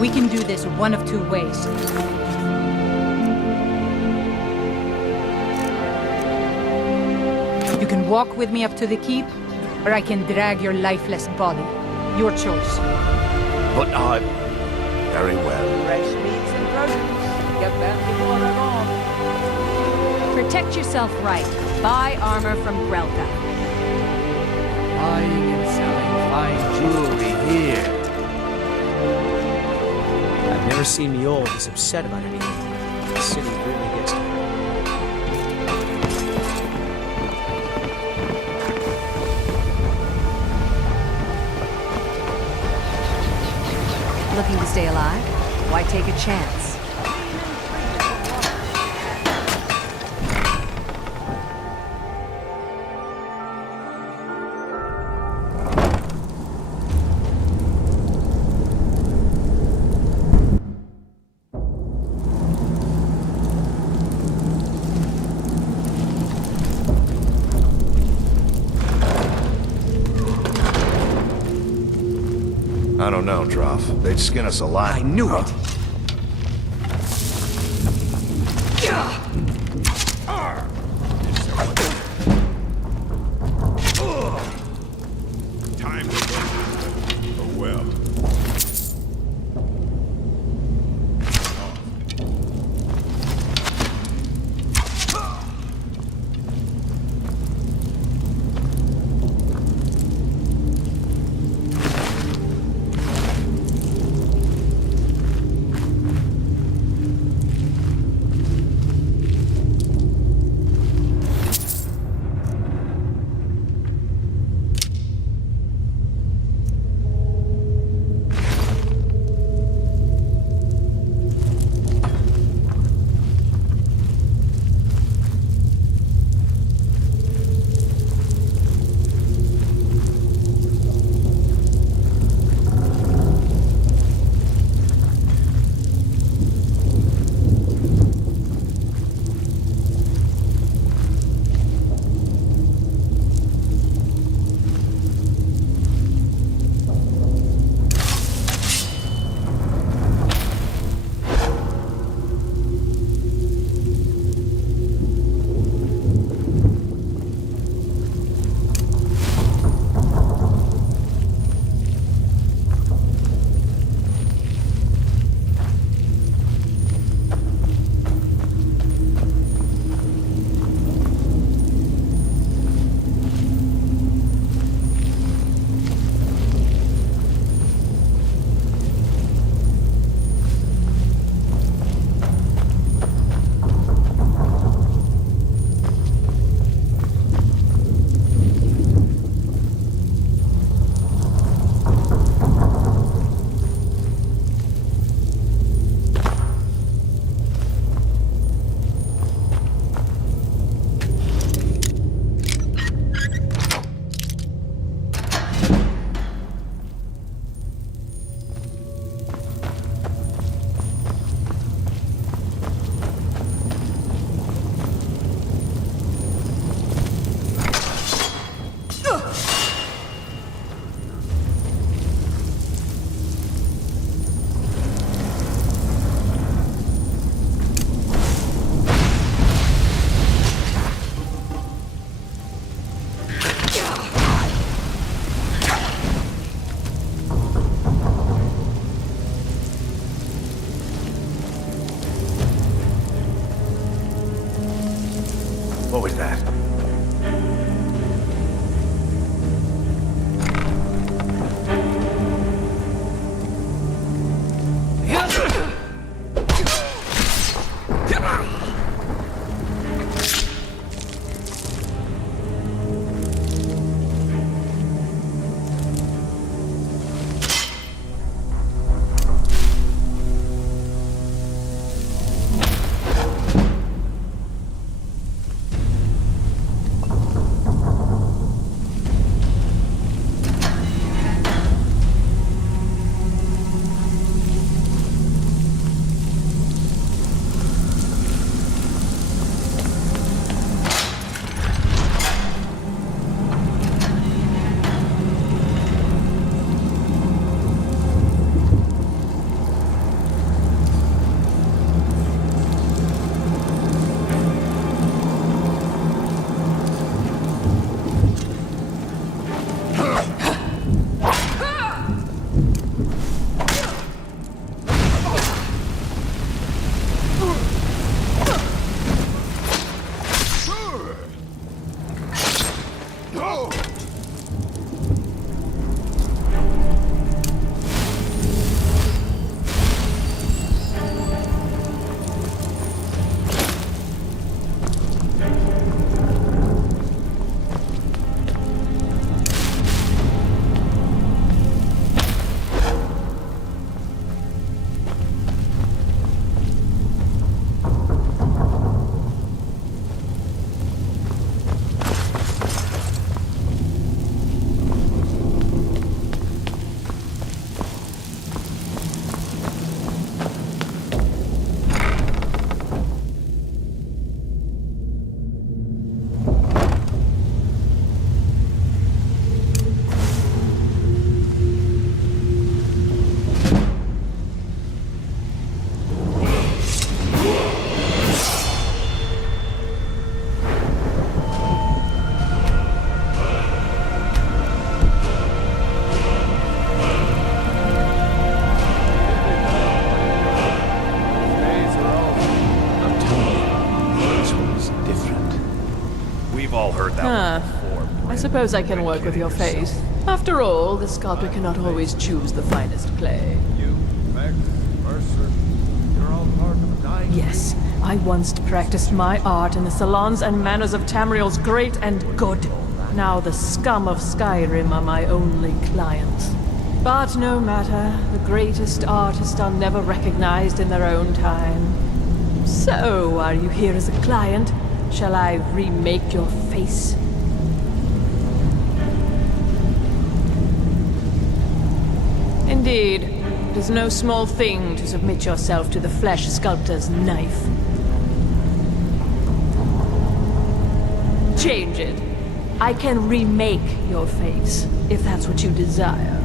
We can do this one of two ways. You can walk with me up to the keep, or I can drag your lifeless body. Your choice. But I... Very well. Fresh meats and produce. Get them before they're gone. Protect yourself right. Buy armor from Grelka. Buying and selling fine jewelry here. I've never seen Mjolnir this upset about anything. The city really gets to her. Looking to stay alive? Why take a chance? I don't know, Droff. They'd skin us alive. I knew it! Time to go. Oh well. I suppose I can work with your face. After all, the sculptor cannot always choose the finest clay. You, Max, Mercer, you're all part of a dying... Yes, I once practiced my art in the salons and manners of Tamriel's great and good. Now the scum of Skyrim are my only clients. But no matter, the greatest artists are never recognized in their own time. So, are you here as a client? Shall I remake your face? Indeed. It is no small thing to submit yourself to the flesh sculptor's knife. Change it. I can remake your face, if that's what you desire.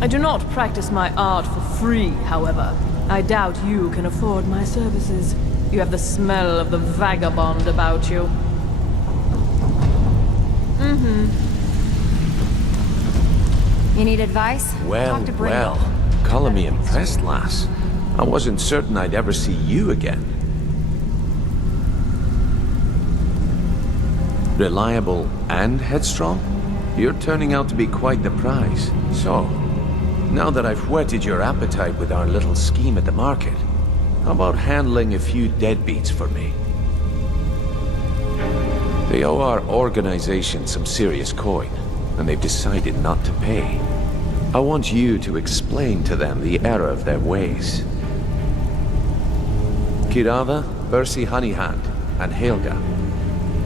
I do not practice my art for free, however. I doubt you can afford my services. You have the smell of the vagabond about you. You need advice? Well, Talk to Brindle. well. Calling me impressed, lass. I wasn't certain I'd ever see you again. Reliable and headstrong? You're turning out to be quite the prize. So, now that I've whetted your appetite with our little scheme at the market, how about handling a few deadbeats for me? They owe our organization some serious coin, and they've decided not to pay. I want you to explain to them the error of their ways. Kirava, Percy Honeyhand, and Helga.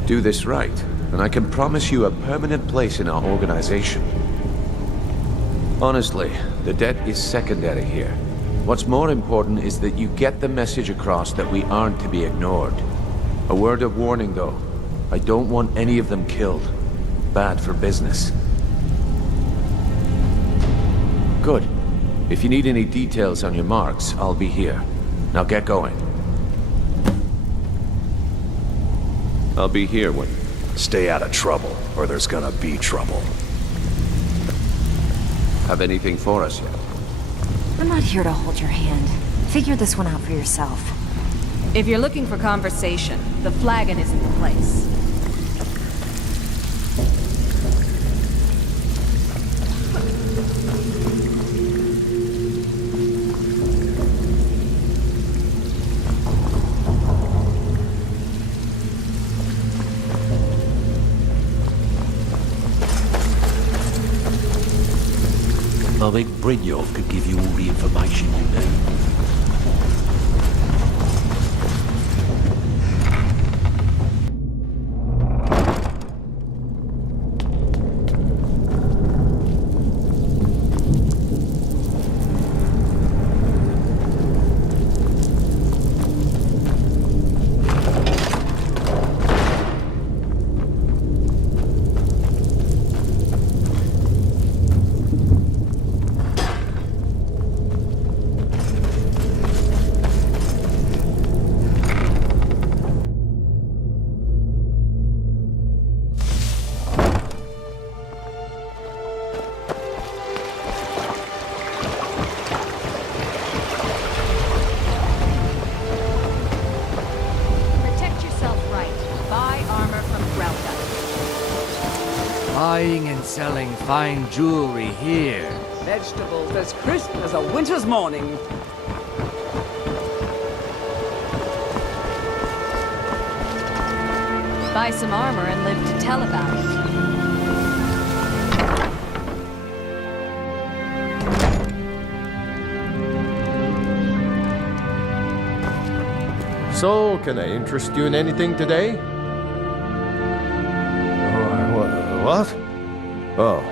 Do this right, and I can promise you a permanent place in our organization. Honestly, the debt is secondary here. What's more important is that you get the message across that we aren't to be ignored. A word of warning, though. I don't want any of them killed. Bad for business. Good. If you need any details on your marks, I'll be here. Now get going. I'll be here when... Stay out of trouble, or there's gonna be trouble. Have anything for us yet? I'm not here to hold your hand. Figure this one out for yourself. If you're looking for conversation, the flagon isn't the place. I think Brynjolf could give you all the information you need. Buying and selling fine jewelry here. Vegetables as crisp as a winter's morning. Buy some armor and live to tell about it. So, can I interest you in anything today? What? Oh,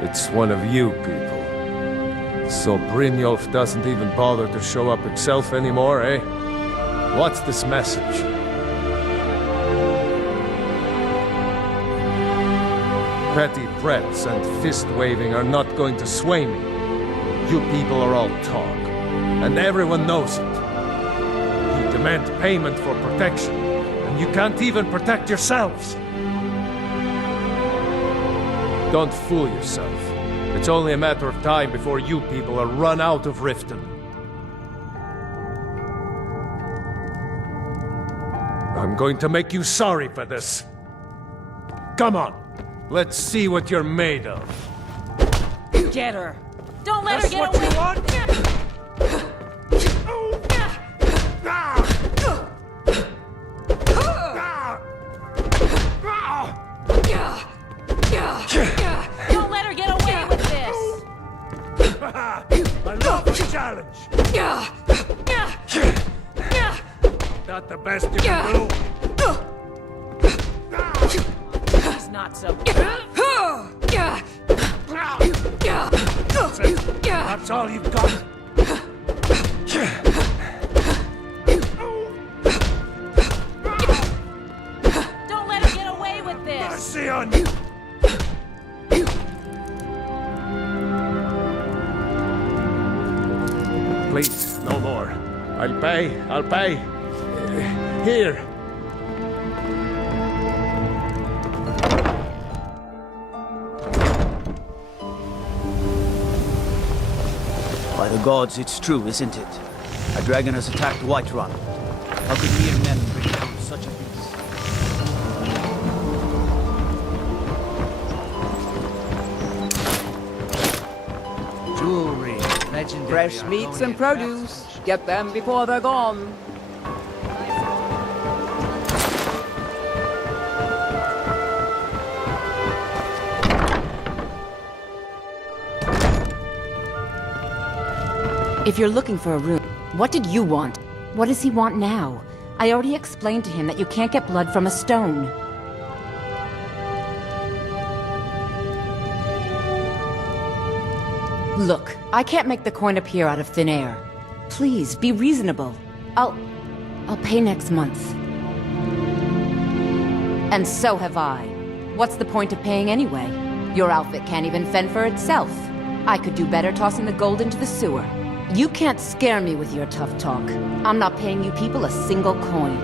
it's one of you people. So Brynjolf doesn't even bother to show up itself anymore, eh? What's this message? Petty threats and fist-waving are not going to sway me. You people are all talk, and everyone knows it. You demand payment for protection, and you can't even protect yourselves. Don't fool yourself. It's only a matter of time before you people are run out of Riften. I'm going to make you sorry for this. Come on. Let's see what you're made of. Get her! Don't let her get away! Don't let her get away with this! I love the challenge! Not the best you can do. He's not so That's all you've got. Don't let her get away with this! Mercy on you! Please, no more. I'll pay. Here. By the gods, it's true, isn't it? A dragon has attacked Whiterun. How could mere men bring down such a beast? Jewelry, legendary. Fresh meats and produce. Get them before they're gone. If you're looking for a room, what did you want? What does he want now? I already explained to him that you can't get blood from a stone. Look, I can't make the coin appear out of thin air. Please, be reasonable. I'll pay next month. And so have I. What's the point of paying anyway? Your outfit can't even fend for itself. I could do better tossing the gold into the sewer. You can't scare me with your tough talk. I'm not paying you people a single coin.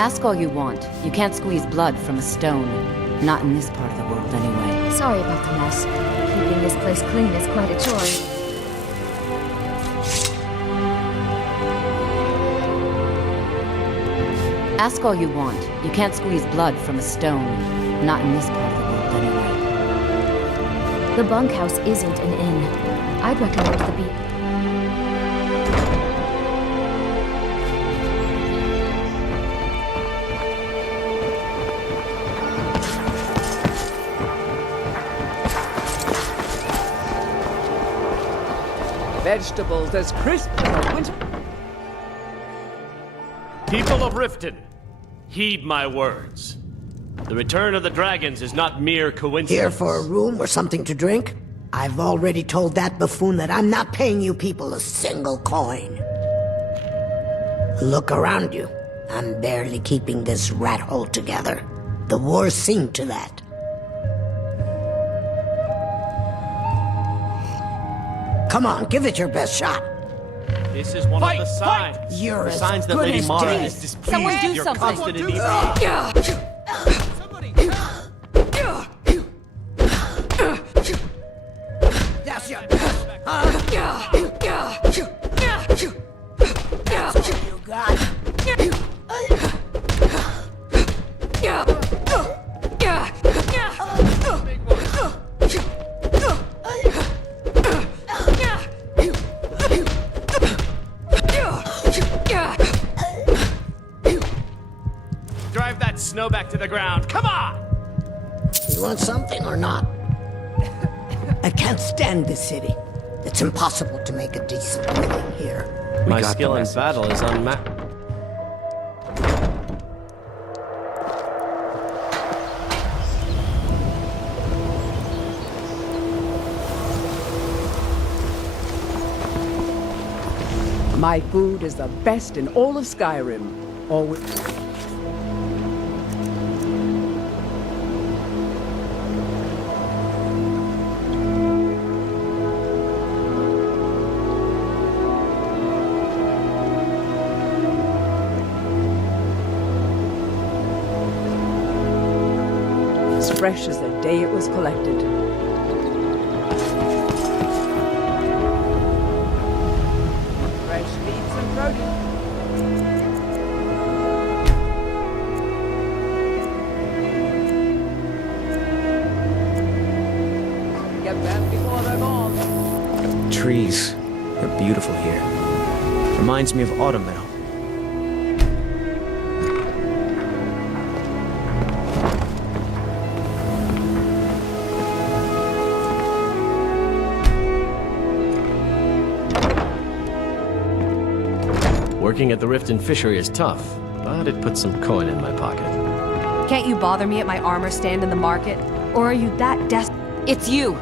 Ask all you want. You can't squeeze blood from a stone. Not in this part of the world, anyway. Sorry about the mess. Keeping this place clean is quite a chore. Ask all you want. You can't squeeze blood from a stone. Not in this part of the world, anyway. The bunkhouse isn't an inn. I'd recommend the beach. Vegetables as crisp as a winter. People of Riften, heed my words. The return of the dragons is not mere coincidence. Here for a room or something to drink? I've already told that buffoon that I'm not paying you people a single coin. Look around you. I'm barely keeping this rat hole together. The war's seen to that. Come on, give it your best shot. This is one of the signs. You're the as signs that good Lady as Mara dead. is displeased Someone with do your something. constant inebriation. That's your best. That's all you got. Drive that snow back to the ground. Come on! You want something or not? I can't stand this city. It's impossible to make a decent living here. My skill in battle is unmatched. My food is the best in all of Skyrim. Always. As fresh as the day it was collected. Fresh meats and produce. get them before they're gone. Trees. They're beautiful here. Reminds me of autumn now. Working at the Riften fishery is tough, but it puts some coin in my pocket. Can't you bother me at my armor stand in the market? Or are you that desperate? It's you!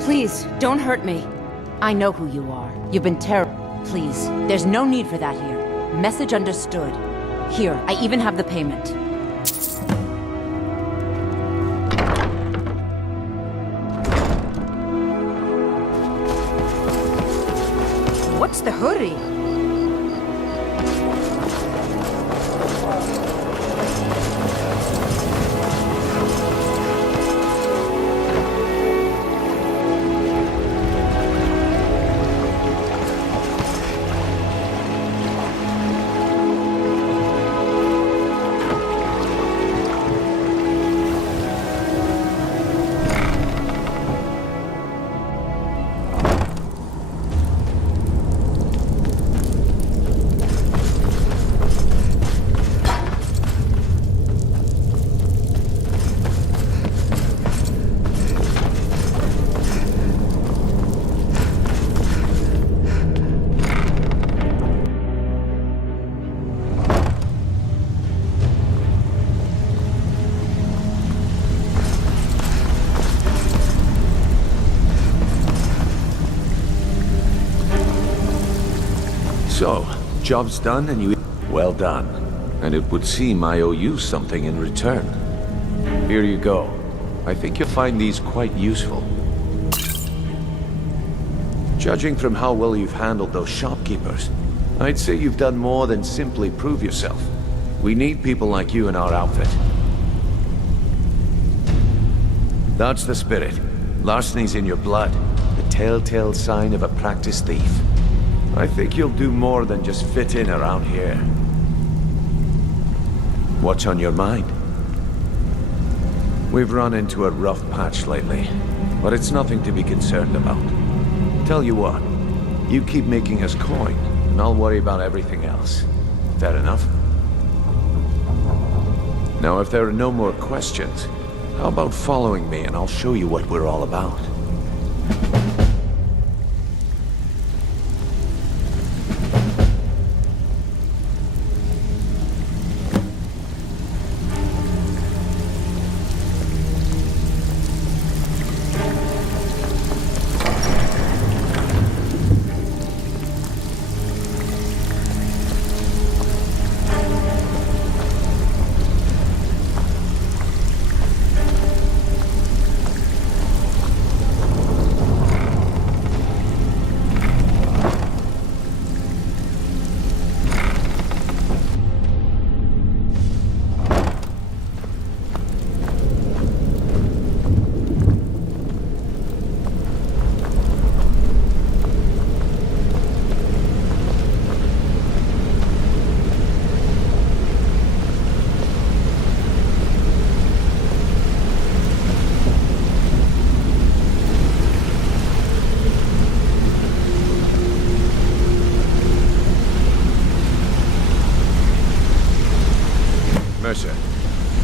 Please, don't hurt me. I know who you are. You've been terrible. Please, there's no need for that here. Message understood. Here, I even have the payment. What's the hurry? So, job's done and you... Well done. And it would seem I owe you something in return. Here you go. I think you'll find these quite useful. Judging from how well you've handled those shopkeepers, I'd say you've done more than simply prove yourself. We need people like you in our outfit. That's the spirit. Larceny's in your blood. The telltale sign of a practiced thief. I think you'll do more than just fit in around here. What's on your mind? We've run into a rough patch lately, but it's nothing to be concerned about. Tell you what, you keep making us coin, and I'll worry about everything else. Fair enough? Now, if there are no more questions, how about following me and I'll show you what we're all about?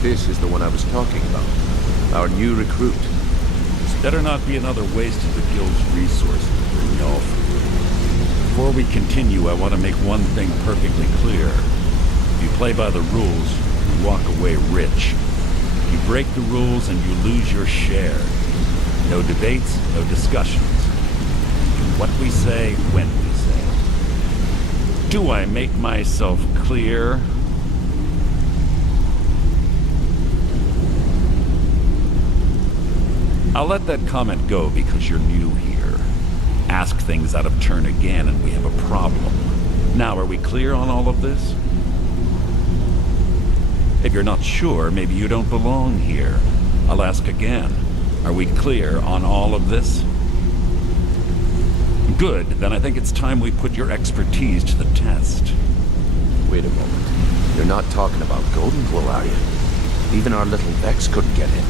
This is the one I was talking about. Our new recruit. This better not be another waste of the guild's resources, Brynjolf. Before we continue, I want to make one thing perfectly clear. If you play by the rules, you walk away rich. You break the rules and you lose your share. No debates, no discussions. What we say, when we say. Do I make myself clear? I'll let that comment go because you're new here. Ask things out of turn again and we have a problem. Now, are we clear on all of this? If you're not sure, maybe you don't belong here. I'll ask again. Are we clear on all of this? Good, then I think it's time we put your expertise to the test. Wait a moment. You're not talking about Golden Glow, are you? Even our little Vex couldn't get in.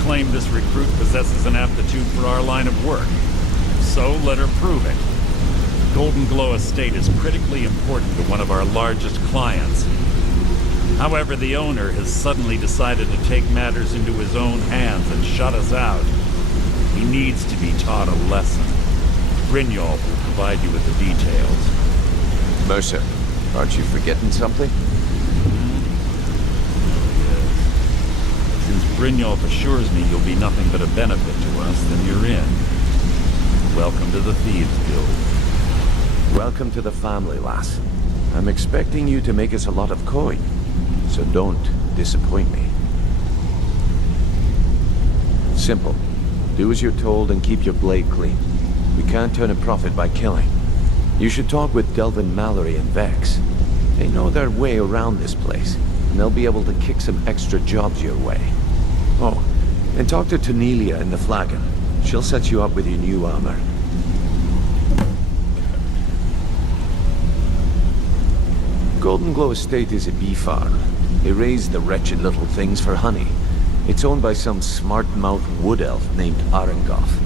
claim this recruit possesses an aptitude for our line of work. So let her prove it. Golden Glow Estate is critically important to one of our largest clients. However, the owner has suddenly decided to take matters into his own hands and shut us out. He needs to be taught a lesson. Brynjolf will provide you with the details. Mercer, aren't you forgetting something? Yes. Since Brynjolf assures me you'll be nothing but a benefit to us, then you're in. Welcome to the Thieves Guild. Welcome to the family, lass. I'm expecting you to make us a lot of coin, so don't disappoint me. Simple. Do as you're told and keep your blade clean. We can't turn a profit by killing. You should talk with Delvin Mallory and Vex. They know their way around this place, and they'll be able to kick some extra jobs your way. Oh, and talk to Tanelia in the Flagon. She'll set you up with your new armor. Golden Glow Estate is a bee farm. They raise the wretched little things for honey. It's owned by some smart-mouthed wood elf named Arengoth.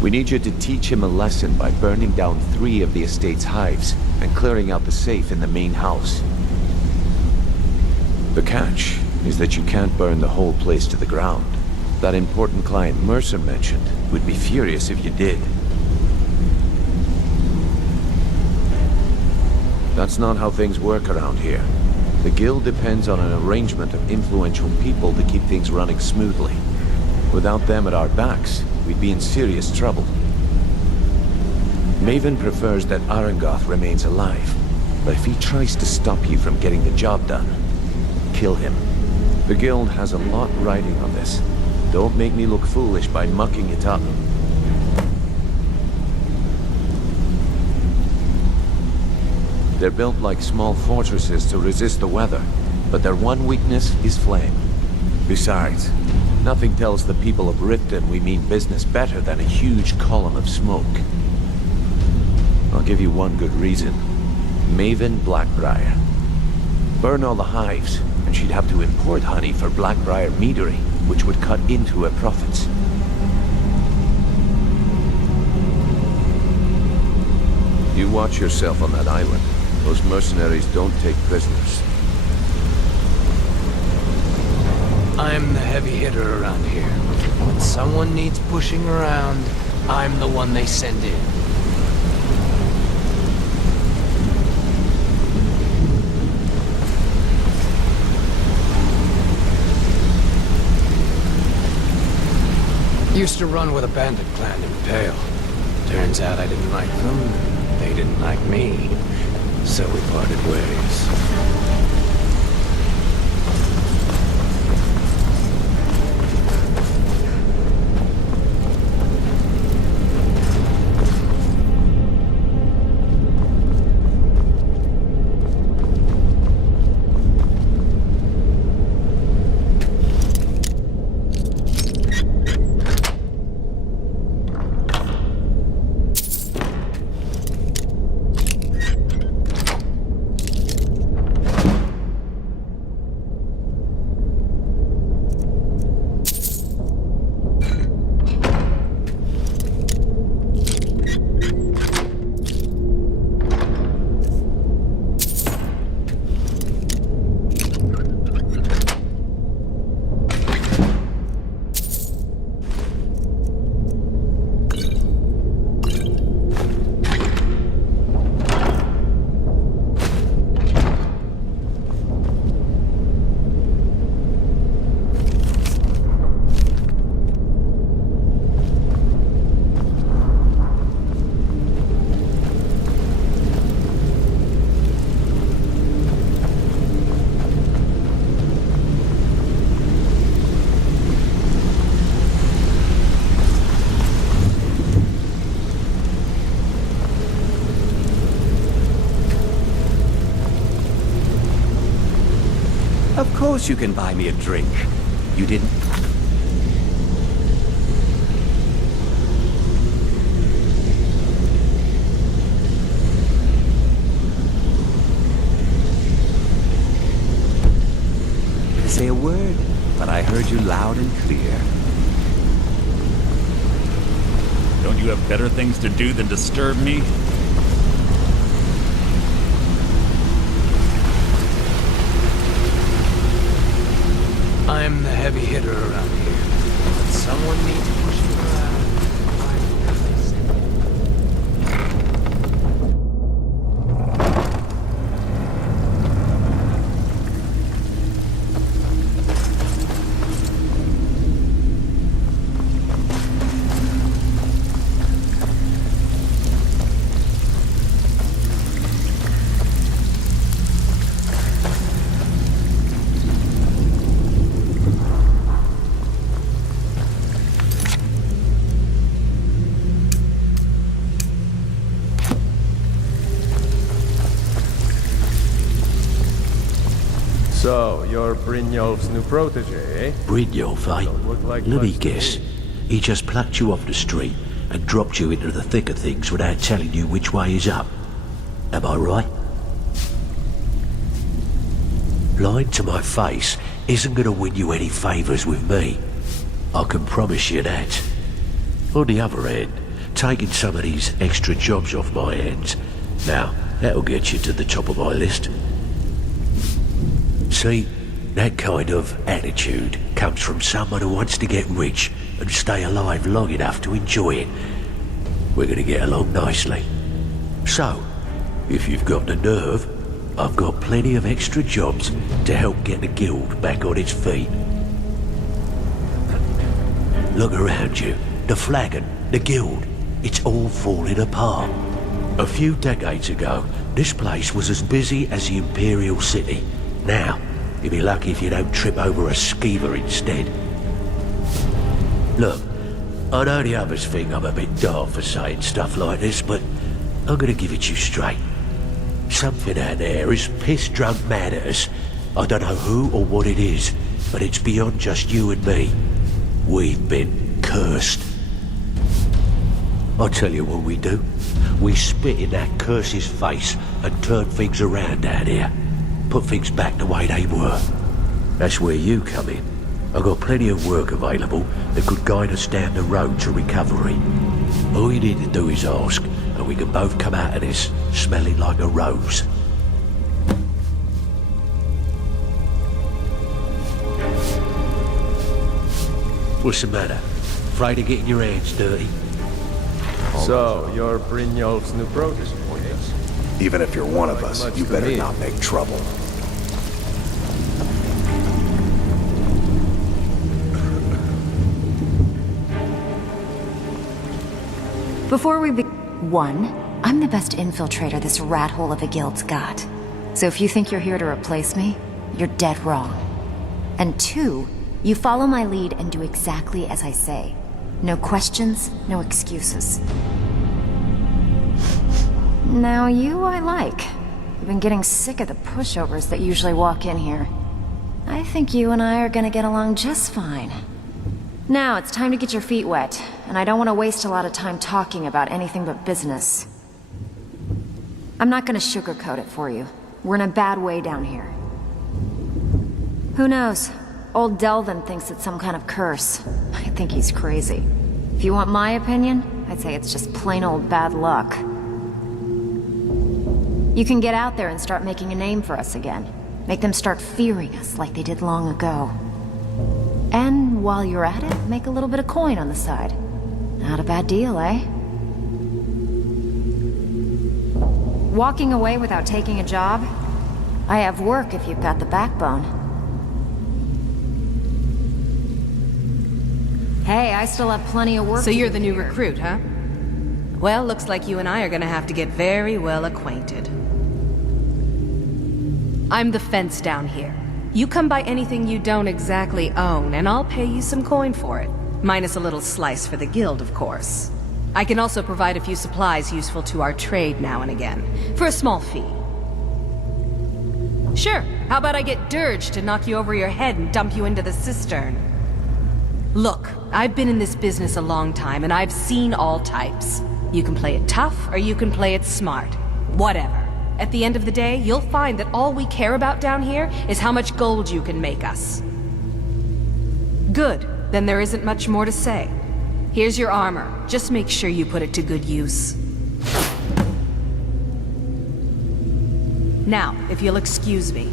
We need you to teach him a lesson by burning down 3 of the estate's hives and clearing out the safe in the main house. The catch is that you can't burn the whole place to the ground. That important client Mercer mentioned would be furious if you did. That's not how things work around here. The guild depends on an arrangement of influential people to keep things running smoothly. Without them at our backs, we'd be in serious trouble. Maven prefers that Arengoth remains alive, but if he tries to stop you from getting the job done, kill him. The guild has a lot riding on this. Don't make me look foolish by mucking it up. They're built like small fortresses to resist the weather, but their one weakness is flame. Besides, nothing tells the people of Riften we mean business better than a huge column of smoke. I'll give you one good reason. Maven Blackbriar. Burn all the hives, and she'd have to import honey for Blackbriar meadery, which would cut into her profits. You watch yourself on that island. Those mercenaries don't take prisoners. I'm the heavy hitter around here. When someone needs pushing around, I'm the one they send in. Used to run with a bandit clan in Pale. Turns out I didn't like them, they didn't like me. So we parted ways. Of course you can buy me a drink. You didn't... Didn't say a word, but I heard you loud and clear. You have better things to do than disturb me? I'm the heavy hitter around here. But someone needs to push me around. So, you're Brynjolf's new protege, eh? Brynjolf, eh? Like Let me much to guess. He just plucked you off the street and dropped you into the thick of things without telling you which way is up. Am I right? Lying to my face isn't going to win you any favours with me. I can promise you that. On the other hand, taking some of these extra jobs off my hands, now, that'll get you to the top of my list. See, that kind of attitude comes from someone who wants to get rich and stay alive long enough to enjoy it. We're gonna get along nicely. So, if you've got the nerve, I've got plenty of extra jobs to help get the guild back on its feet. Look around you. The flagon, the guild, it's all falling apart. A few decades ago, this place was as busy as the Imperial City. Now, you'll be lucky if you don't trip over a skeever instead. Look, I know the others think I'm a bit daft for saying stuff like this, but I'm gonna give it to you straight. Something out there is piss-drunk mad at us. I don't know who or what it is, but it's beyond just you and me. We've been cursed. I'll tell you what we do. We spit in that curse's face and turn things around out here. Put things back the way they were. That's where you come in. I've got plenty of work available that could guide us down the road to recovery. All you need to do is ask, and we can both come out of this smelling like a rose. What's the matter? Afraid of getting your hands dirty? So, you're Brynjolf's new protege. Even if you're one of us, you better not make trouble. Before we One, I'm the best infiltrator this rat hole of a guild's got. So if you think you're here to replace me, you're dead wrong. And two, you follow my lead and do exactly as I say. No questions, no excuses. Now you I like. I've been getting sick of the pushovers that usually walk in here. I think you and I are gonna get along just fine. Now it's time to get your feet wet, and I don't want to waste a lot of time talking about anything but business. I'm not gonna sugarcoat it for you. We're in a bad way down here. Who knows? Old Delvin thinks it's some kind of curse. I think he's crazy. If you want my opinion, I'd say it's just plain old bad luck. You can get out there and start making a name for us again. Make them start fearing us like they did long ago. And while you're at it, make a little bit of coin on the side. Not a bad deal, eh? Walking away without taking a job? I have work if you've got the backbone. Hey, I still have plenty of work. So you're the new recruit, huh? Well, looks like you and I are gonna have to get very well acquainted. I'm the fence down here. You come by anything you don't exactly own, and I'll pay you some coin for it. Minus a little slice for the guild, of course. I can also provide a few supplies useful to our trade now and again, for a small fee. Sure, how about I get Dirge to knock you over your head and dump you into the cistern? Look, I've been in this business a long time, and I've seen all types. You can play it tough, or you can play it smart. Whatever. At the end of the day, you'll find that all we care about down here is how much gold you can make us. Good. Then there isn't much more to say. Here's your armor. Just make sure you put it to good use. Now, if you'll excuse me.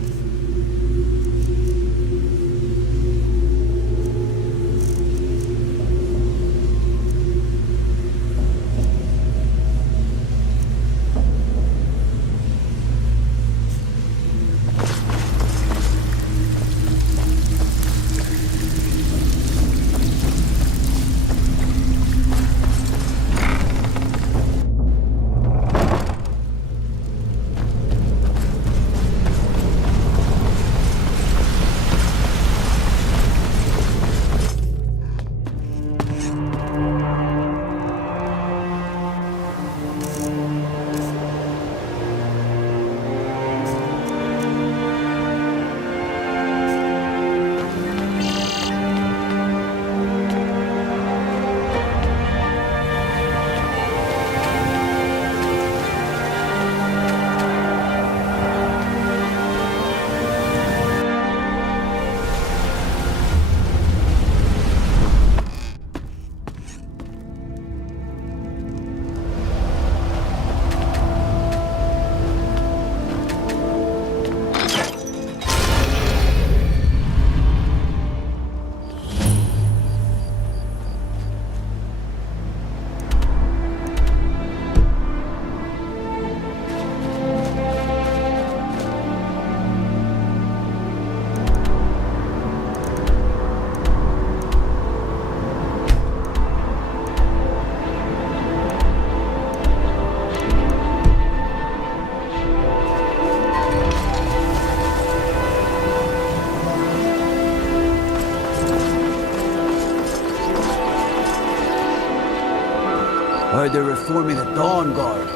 Heard they're reforming the Dawn Guard.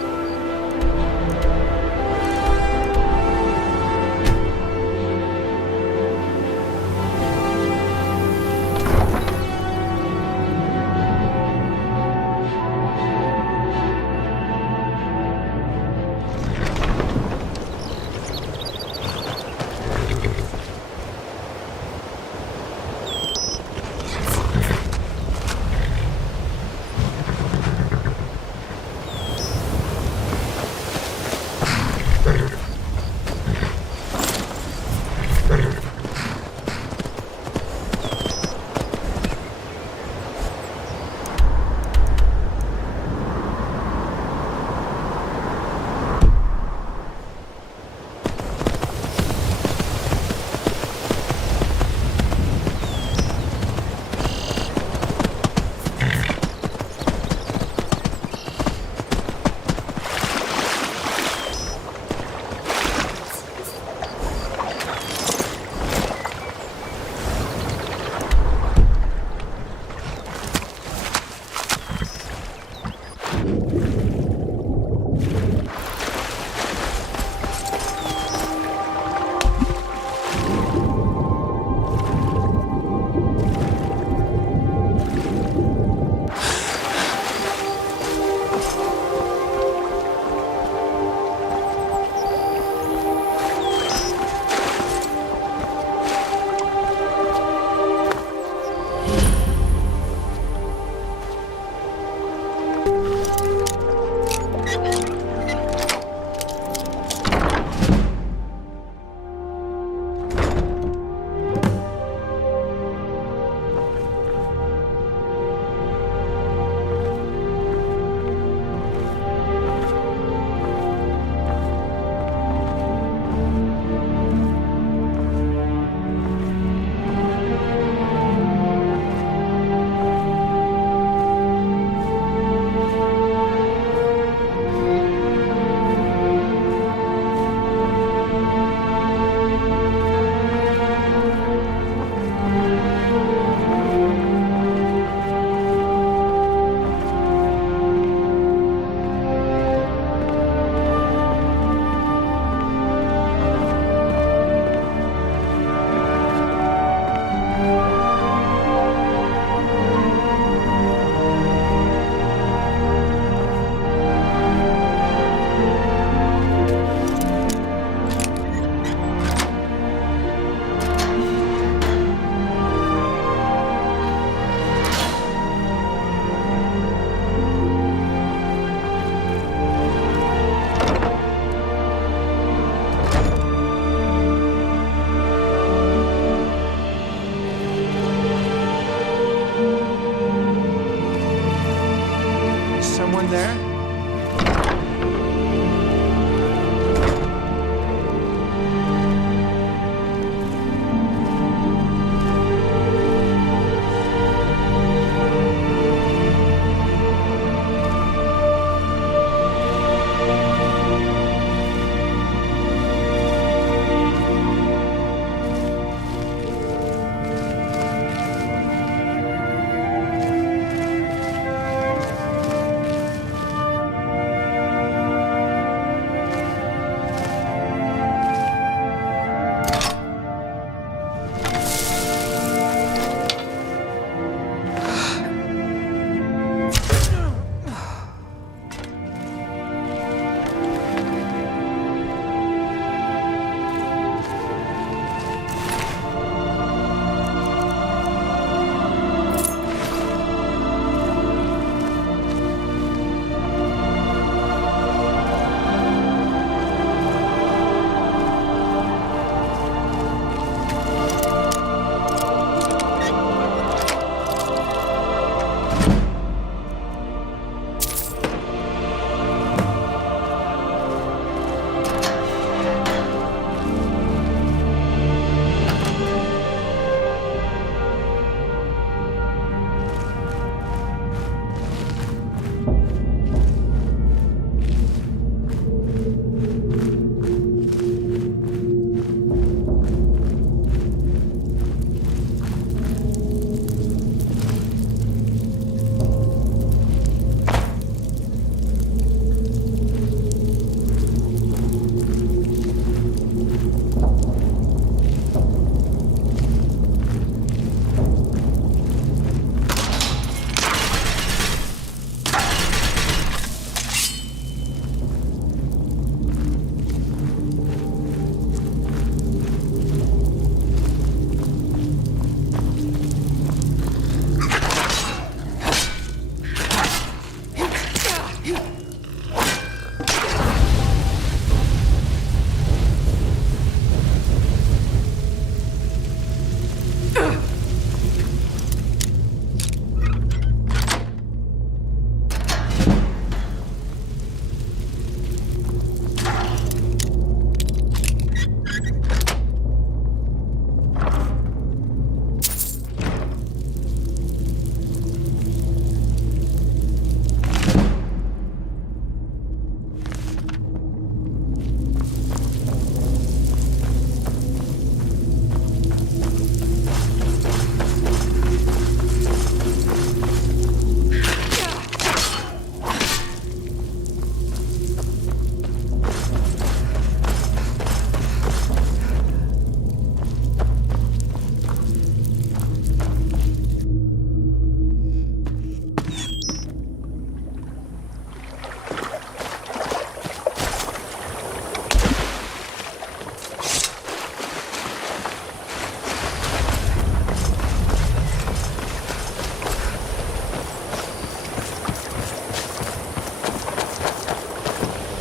someone there?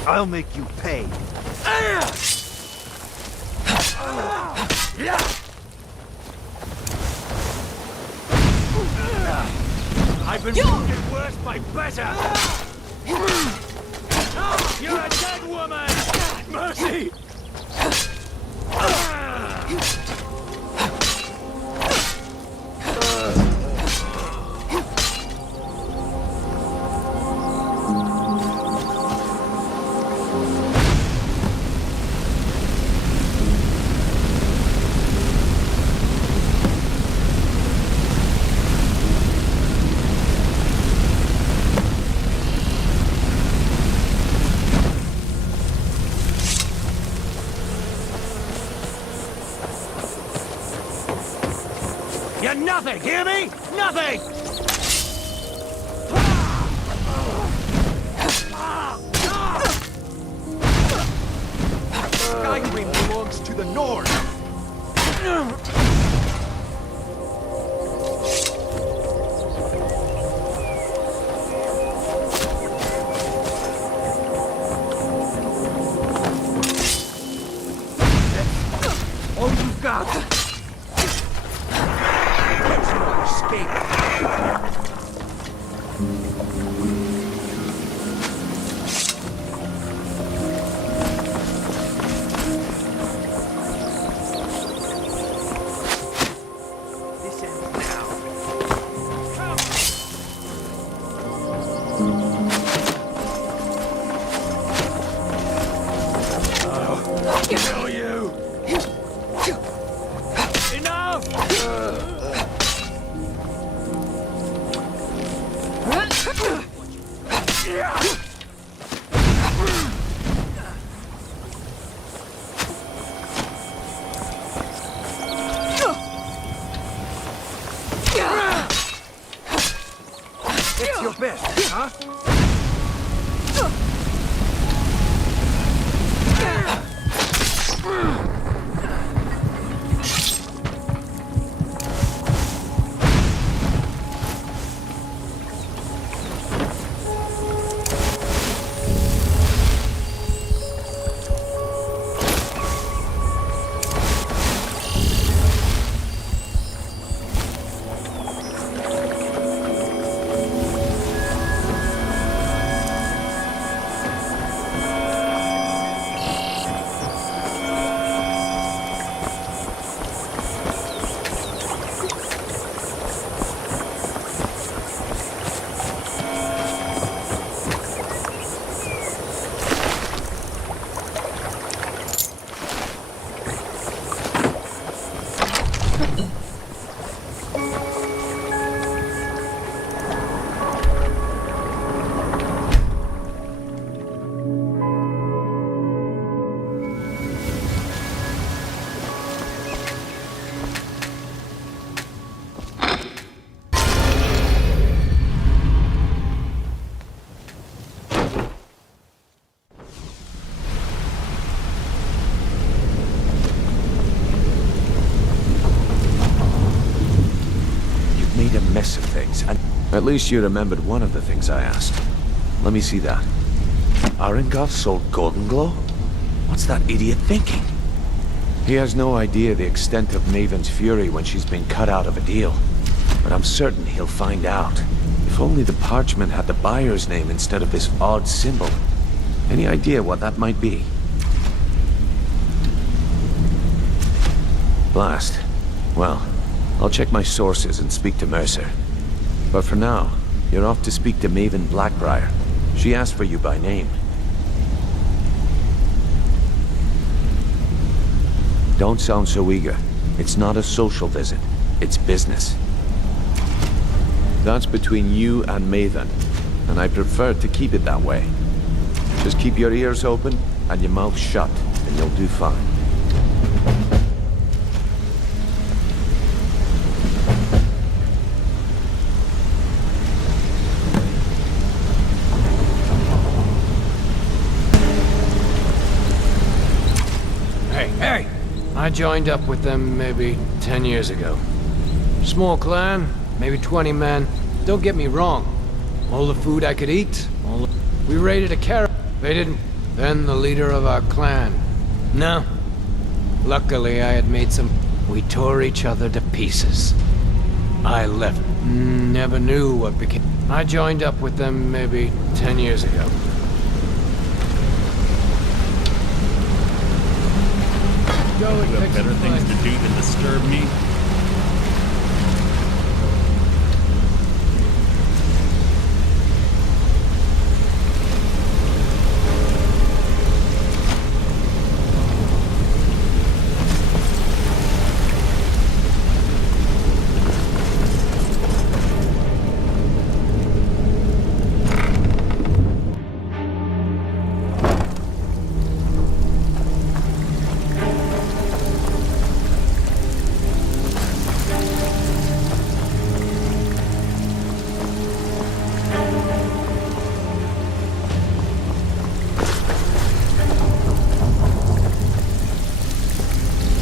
I'll make you pay. I've been wounded worse by better. You're a dead woman. Mercy. You're nothing, hear me? Nothing! Skyrim belongs to the North. All you've got. Escape. It's your best, huh? Mess of things, and at least you remembered one of the things I asked. Let me see that. Arengov sold Golden Glow? What's that idiot thinking? He has no idea the extent of Maven's fury when she's been cut out of a deal. But I'm certain he'll find out. If only the parchment had the buyer's name instead of this odd symbol. Any idea what that might be? Blast. Well, I'll check my sources and speak to Mercer. But for now, you're off to speak to Maven Blackbriar. She asked for you by name. Don't sound so eager. It's not a social visit. It's business. That's between you and Maven, and I prefer to keep it that way. Just keep your ears open and your mouth shut, and you'll do fine. Hey! I joined up with them maybe 10 years ago. Small clan, maybe 20 men. Don't get me wrong. All the food I could eat, we raided a caravan. They didn't. Then the leader of our clan. No. Luckily, I had made some... We tore each other to pieces. I left. Never knew what became... I joined up with them maybe 10 years ago. You have better things to do than disturb me?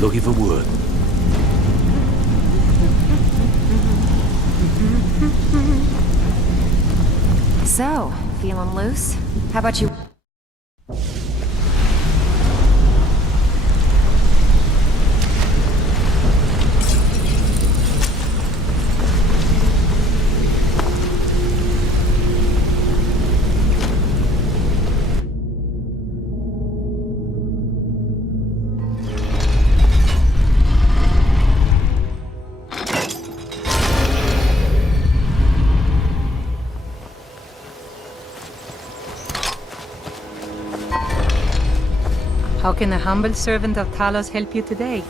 Looking for wood. So, feeling loose? How about you? How can a humble servant of Talos help you today?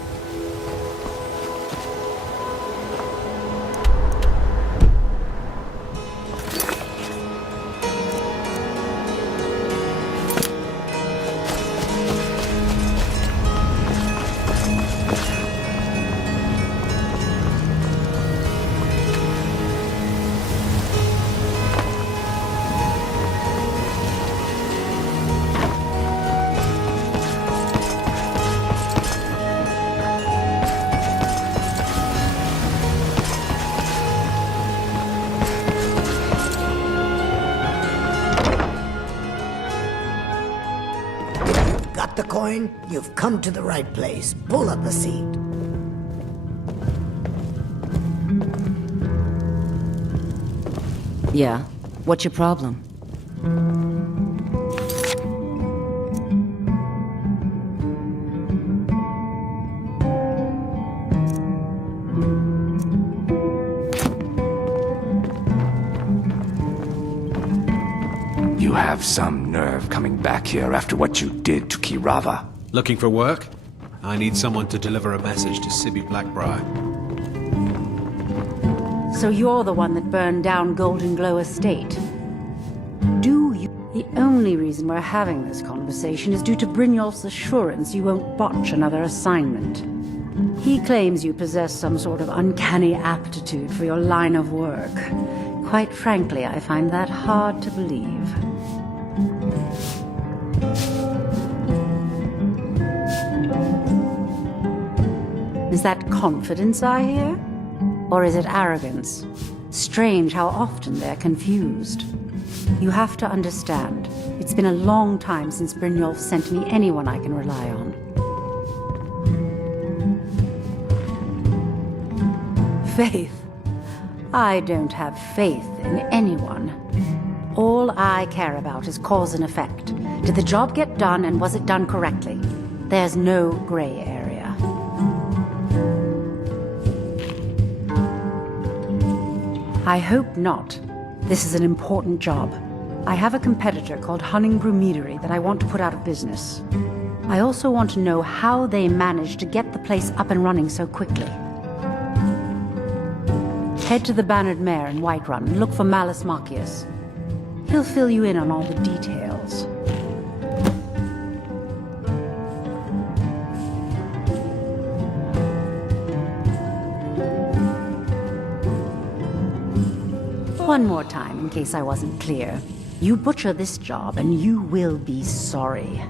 the coin? You've come to the right place. Pull up a seat. Yeah? What's your problem? You have some nerve coming back here after what you did to Kirava. Looking for work? I need someone to deliver a message to Sibby Blackbriar. So you're the one that burned down Golden Glow Estate? Do you? The only reason we're having this conversation is due to Brynjolf's assurance you won't botch another assignment. He claims you possess some sort of uncanny aptitude for your line of work. Quite frankly, I find that hard to believe. Is that confidence I hear? Or is it arrogance? Strange how often they're confused. You have to understand, it's been a long time since Brynjolf sent me anyone I can rely on. Faith? I don't have faith in anyone. All I care about is cause and effect. Did the job get done, and was it done correctly? There's no gray area. I hope not. This is an important job. I have a competitor called Hunningbrew Meadery that I want to put out of business. I also want to know how they managed to get the place up and running so quickly. Head to the Bannered Mare in Whiterun and look for Malus Marcius. He'll fill you in on all the details. One more time, in case I wasn't clear. You butcher this job, and you will be sorry.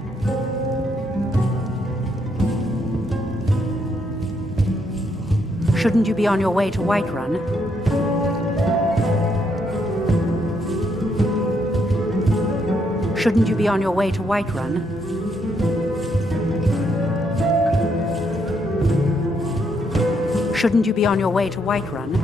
Shouldn't you be on your way to Whiterun? Shouldn't you be on your way to Whiterun? Shouldn't you be on your way to Whiterun?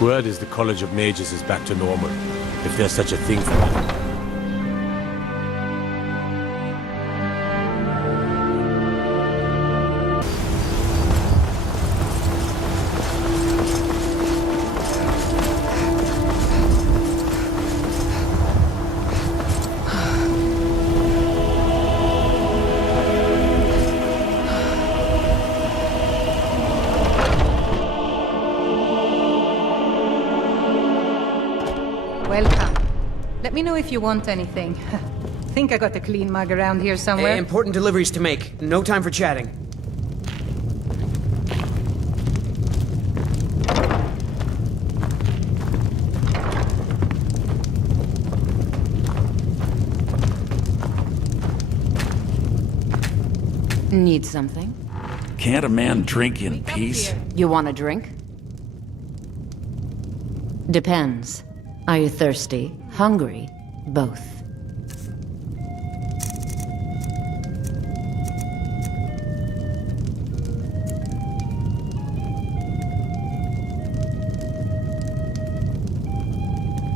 Word is the College of Mages is back to normal, if there's such a thing for that. Welcome. Let me know if you want anything. Think I got a clean mug around here somewhere? Important deliveries to make. No time for chatting. Need something? Can't a man drink in peace? You want a drink? Depends. Are you thirsty? Hungry? Both.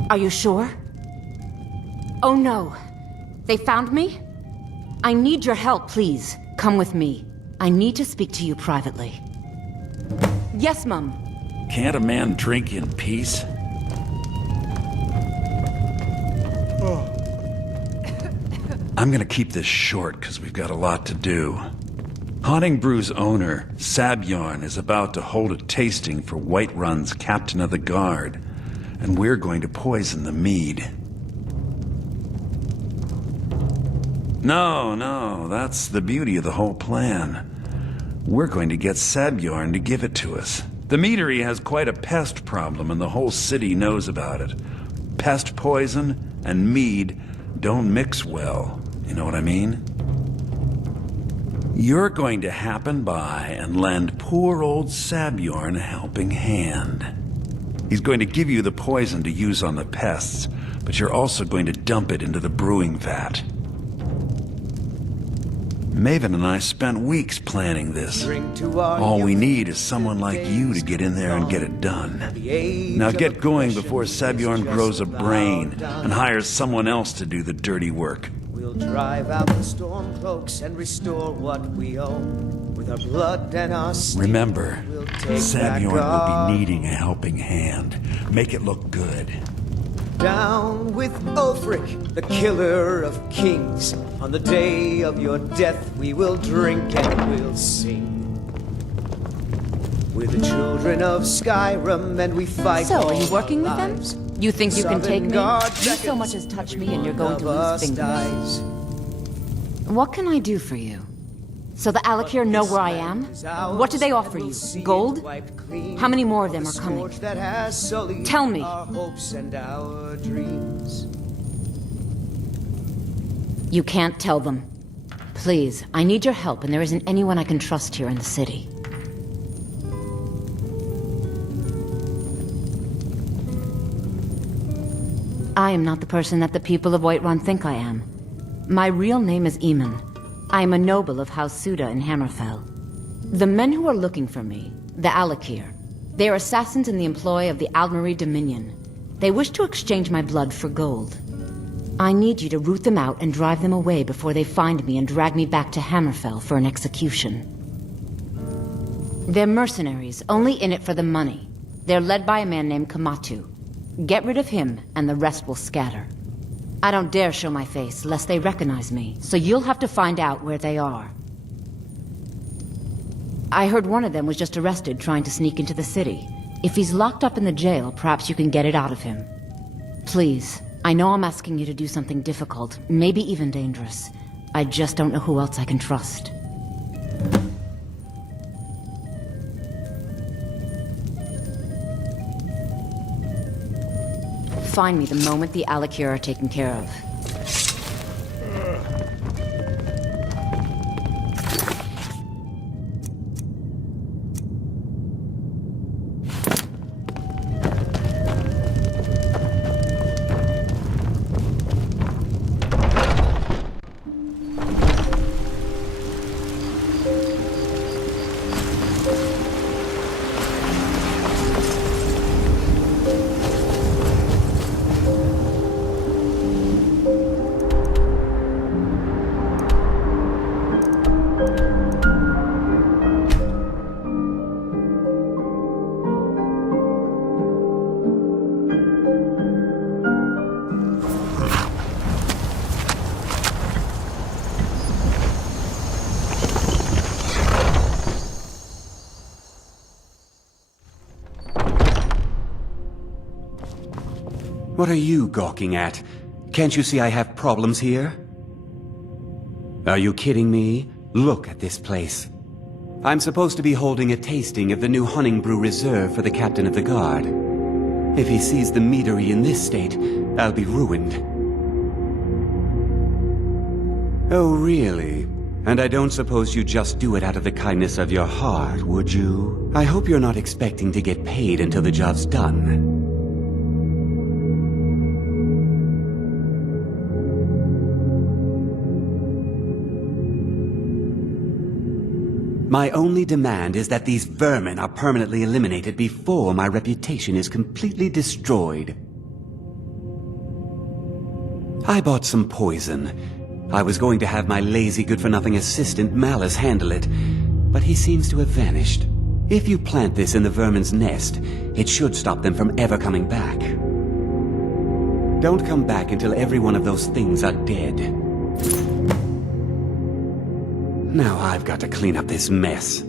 Are you sure? Oh no! They found me? I need your help, please. Come with me. I need to speak to you privately. Yes, Mum. Can't a man drink in peace? I'm gonna keep this short, because we've got a lot to do. Haunting Brew's owner, Sabjorn, is about to hold a tasting for Whiterun's Captain of the Guard, and we're going to poison the mead. No, that's the beauty of the whole plan. We're going to get Sabjorn to give it to us. The meadery has quite a pest problem, and the whole city knows about it. Pest poison and mead don't mix well, you know what I mean? You're going to happen by and lend poor old Sabjorn a helping hand. He's going to give you the poison to use on the pests, but you're also going to dump it into the brewing vat. Maven and I spent weeks planning this. All we need is someone like you to get in there and get it done. Now get going before Sabjorn grows a brain and hires someone else to do the dirty work. We'll drive out the storm cloaks and restore what we own. With our blood and our steel, Remember, we'll take Sabjorn back will be needing a helping hand. Make it look good. Down with Ulfric, the killer of kings. On the day of your death, we will drink and we'll sing. We're the children of Skyrim, and we fight. So, are you working with lives. them? You think you can take me? Guard You so much as touch me and you're going to lose fingers. What can I do for you? So the Alakir know where I am? What do they offer you? Gold? How many more of them are coming? Tell me. You can't tell them. Please, I need your help, and there isn't anyone I can trust here in the city. I am not the person that the people of Whiterun think I am. My real name is Eamon. I am a noble of House Suda in Hammerfell. The men who are looking for me, the Alakir, they are assassins in the employ of the Aldmeri Dominion. They wish to exchange my blood for gold. I need you to root them out and drive them away before they find me and drag me back to Hammerfell for an execution. They're mercenaries, only in it for the money. They're led by a man named Kamatu. Get rid of him, and the rest will scatter. I don't dare show my face, lest they recognize me, so you'll have to find out where they are. I heard one of them was just arrested trying to sneak into the city. If he's locked up in the jail, perhaps you can get it out of him. Please, I know I'm asking you to do something difficult, maybe even dangerous. I just don't know who else I can trust. Find me the moment the Alakir are taken care of. What are you gawking at? Can't you see I have problems here? Are you kidding me? Look at this place. I'm supposed to be holding a tasting of the new Hunting Brew Reserve for the Captain of the Guard. If he sees the meadery in this state, I'll be ruined. Oh, really? And I don't suppose you just do it out of the kindness of your heart, would you? I hope you're not expecting to get paid until the job's done. My only demand is that these vermin are permanently eliminated before my reputation is completely destroyed. I bought some poison. I was going to have my lazy good-for-nothing assistant Malice handle it, but he seems to have vanished. If you plant this in the vermin's nest, it should stop them from ever coming back. Don't come back until every one of those things are dead. Now I've got to clean up this mess.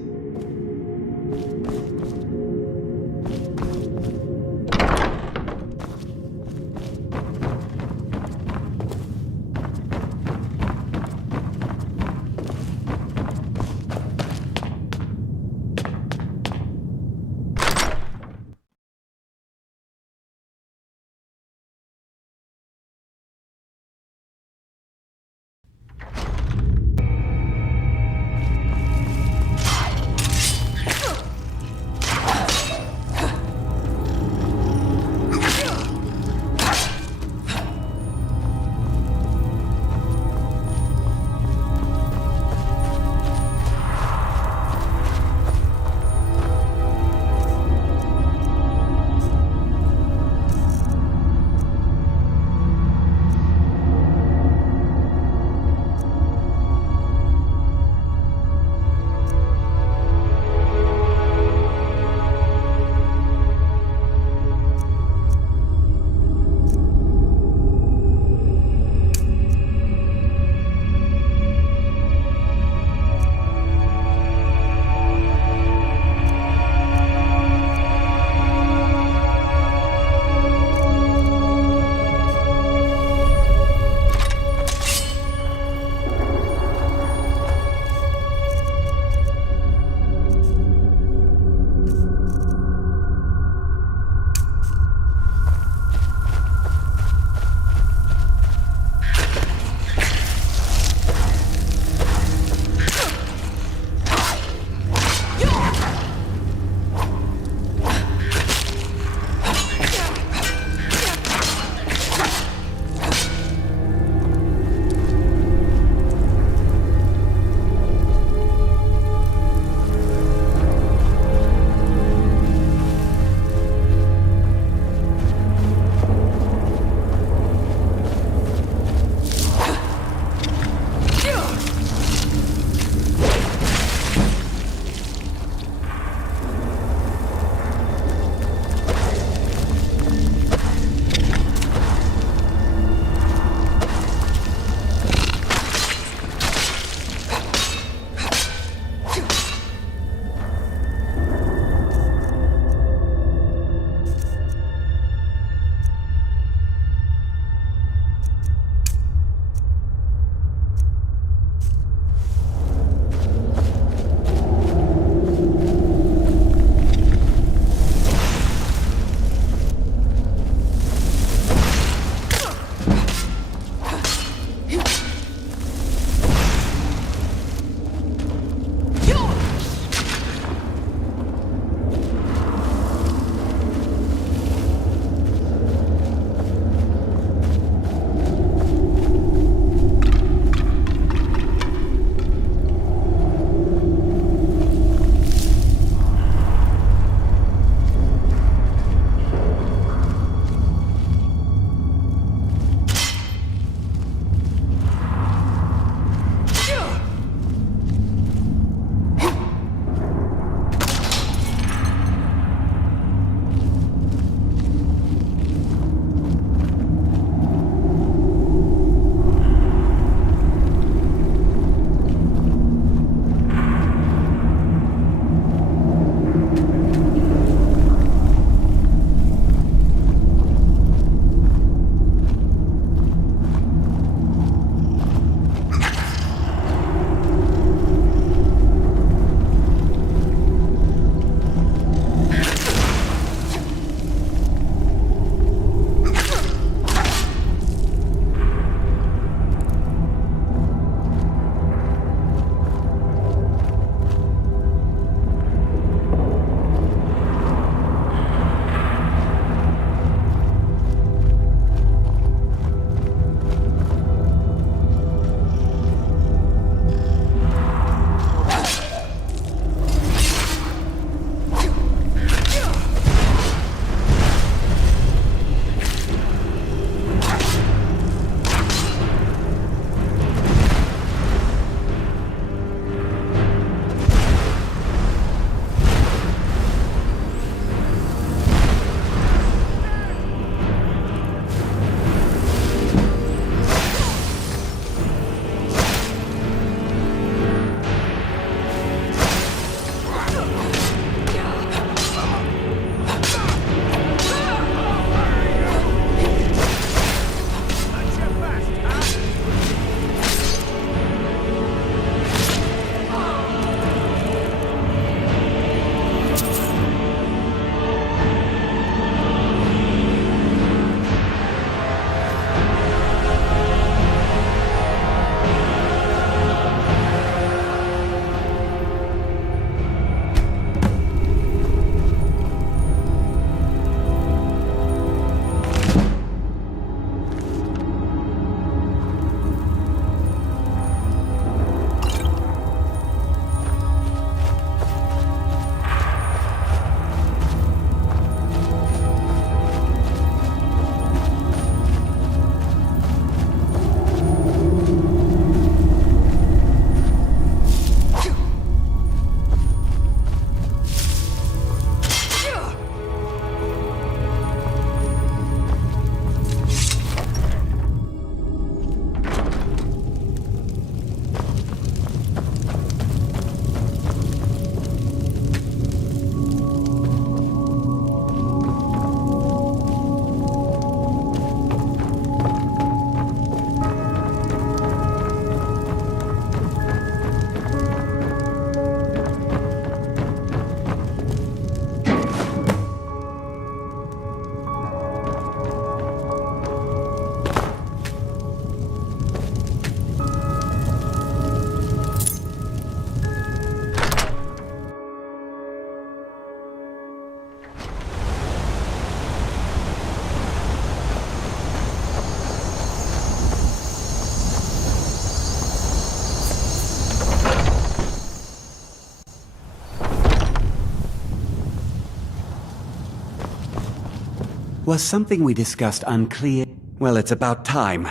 Was something we discussed unclear? Well, it's about time.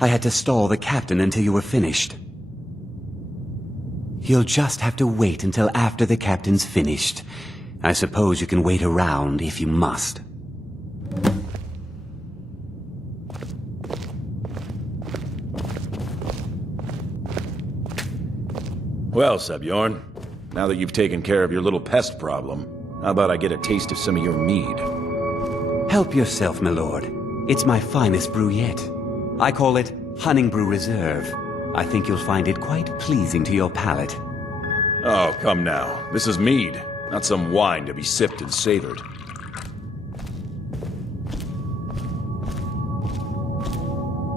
I had to stall the captain until you were finished. You'll just have to wait until after the captain's finished. I suppose you can wait around if you must. Well, Sebjorn, now that you've taken care of your little pest problem, how about I get a taste of some of your mead? Help yourself, my lord. It's my finest brew yet. I call it Honningbrew Reserve. I think you'll find it quite pleasing to your palate. Oh, come now. This is mead, not some wine to be sipped and savored.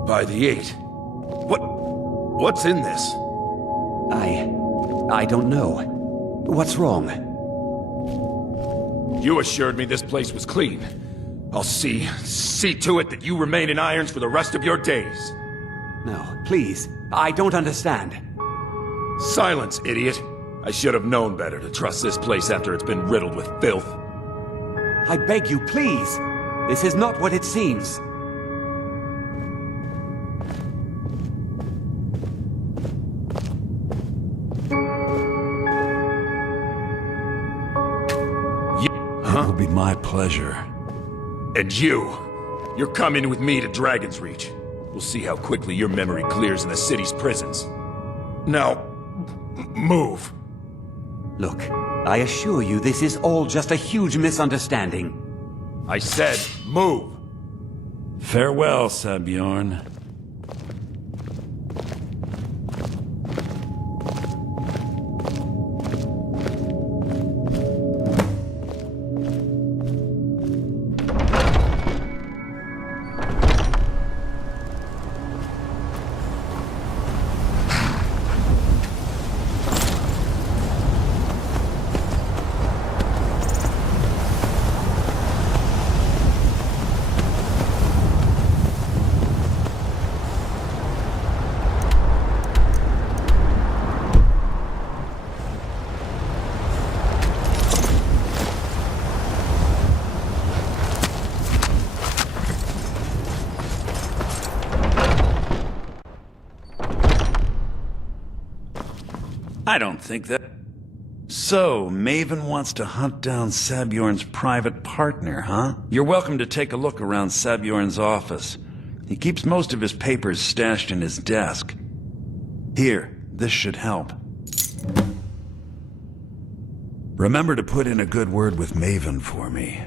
By the 8. What's in this? I don't know. What's wrong? You assured me this place was clean. I'll see to it that you remain in irons for the rest of your days. No, please. I don't understand. Silence, idiot. I should have known better to trust this place after it's been riddled with filth. I beg you, please. This is not what it seems. It will be my pleasure. And you're coming with me to Dragon's Reach. We'll see how quickly your memory clears in the city's prisons. Now, move. Look, I assure you this is all just a huge misunderstanding. I said, move. Farewell, Sebjorn. I don't think that... So, Maven wants to hunt down Sebjorn's private partner, huh? You're welcome to take a look around Sebjorn's office. He keeps most of his papers stashed in his desk. Here, this should help. Remember to put in a good word with Maven for me.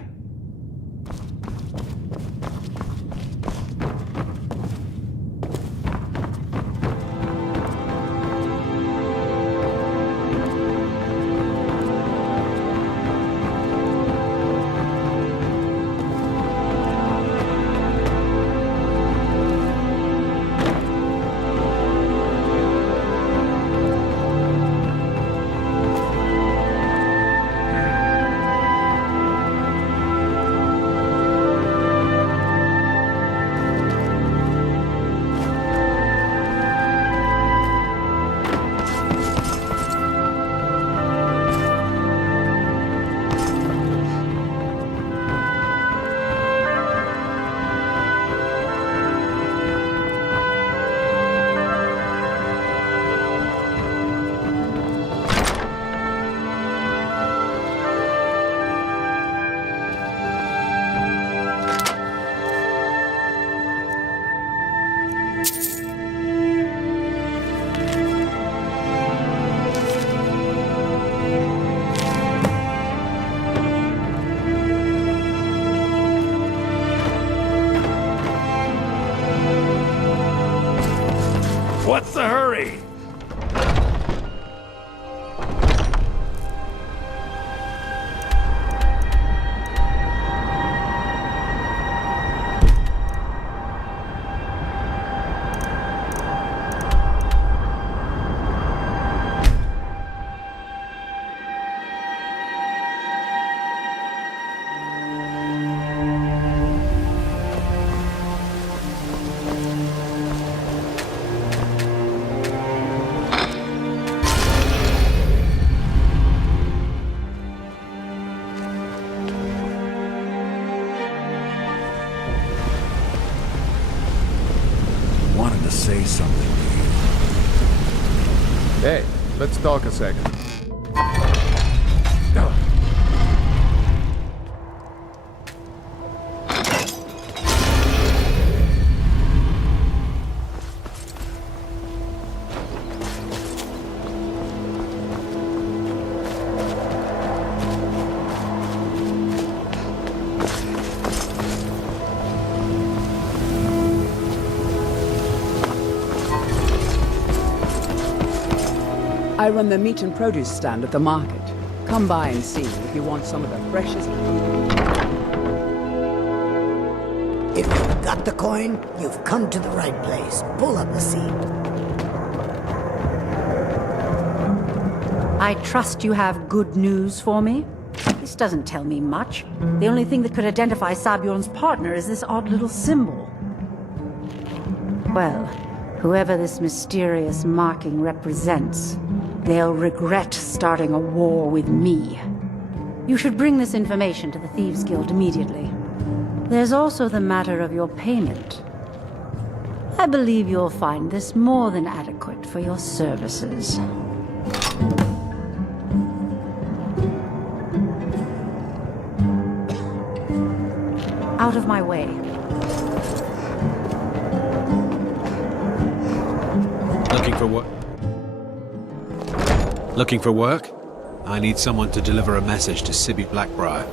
What's the hurry? Hey, let's talk a second. I run the meat and produce stand at the market. Come by and see if you want some of the freshest food. If you've got the coin, you've come to the right place. Pull up a seat. I trust you have good news for me? This doesn't tell me much. The only thing that could identify Sabjorn's partner is this odd little symbol. Well, whoever this mysterious marking represents, they'll regret starting a war with me. You should bring this information to the Thieves' Guild immediately. There's also the matter of your payment. I believe you'll find this more than adequate for your services. Out of my way. Looking for what? Looking for work? I need someone to deliver a message to Sibby Blackbriar.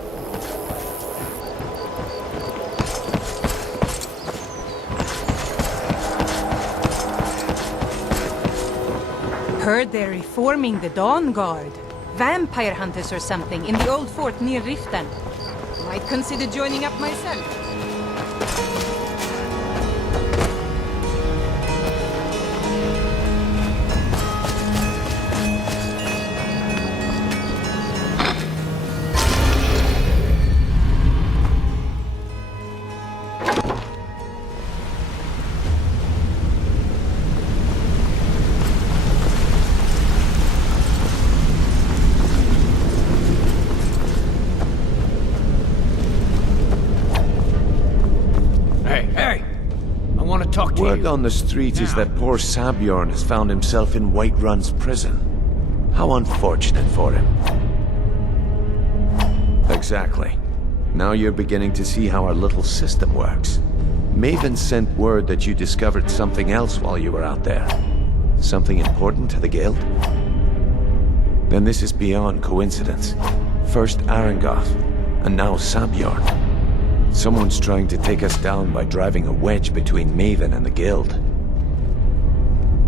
Heard they're reforming the Dawn Guard. Vampire hunters or something in the old fort near Riften. Might consider joining up myself. Word on the streets is that poor Sabjorn has found himself in Whiterun's prison. How unfortunate for him. Exactly. Now you're beginning to see how our little system works. Maven sent word that you discovered something else while you were out there. Something important to the guild? Then this is beyond coincidence. First Arangoth, and now Sabjorn. Someone's trying to take us down by driving a wedge between Maven and the guild.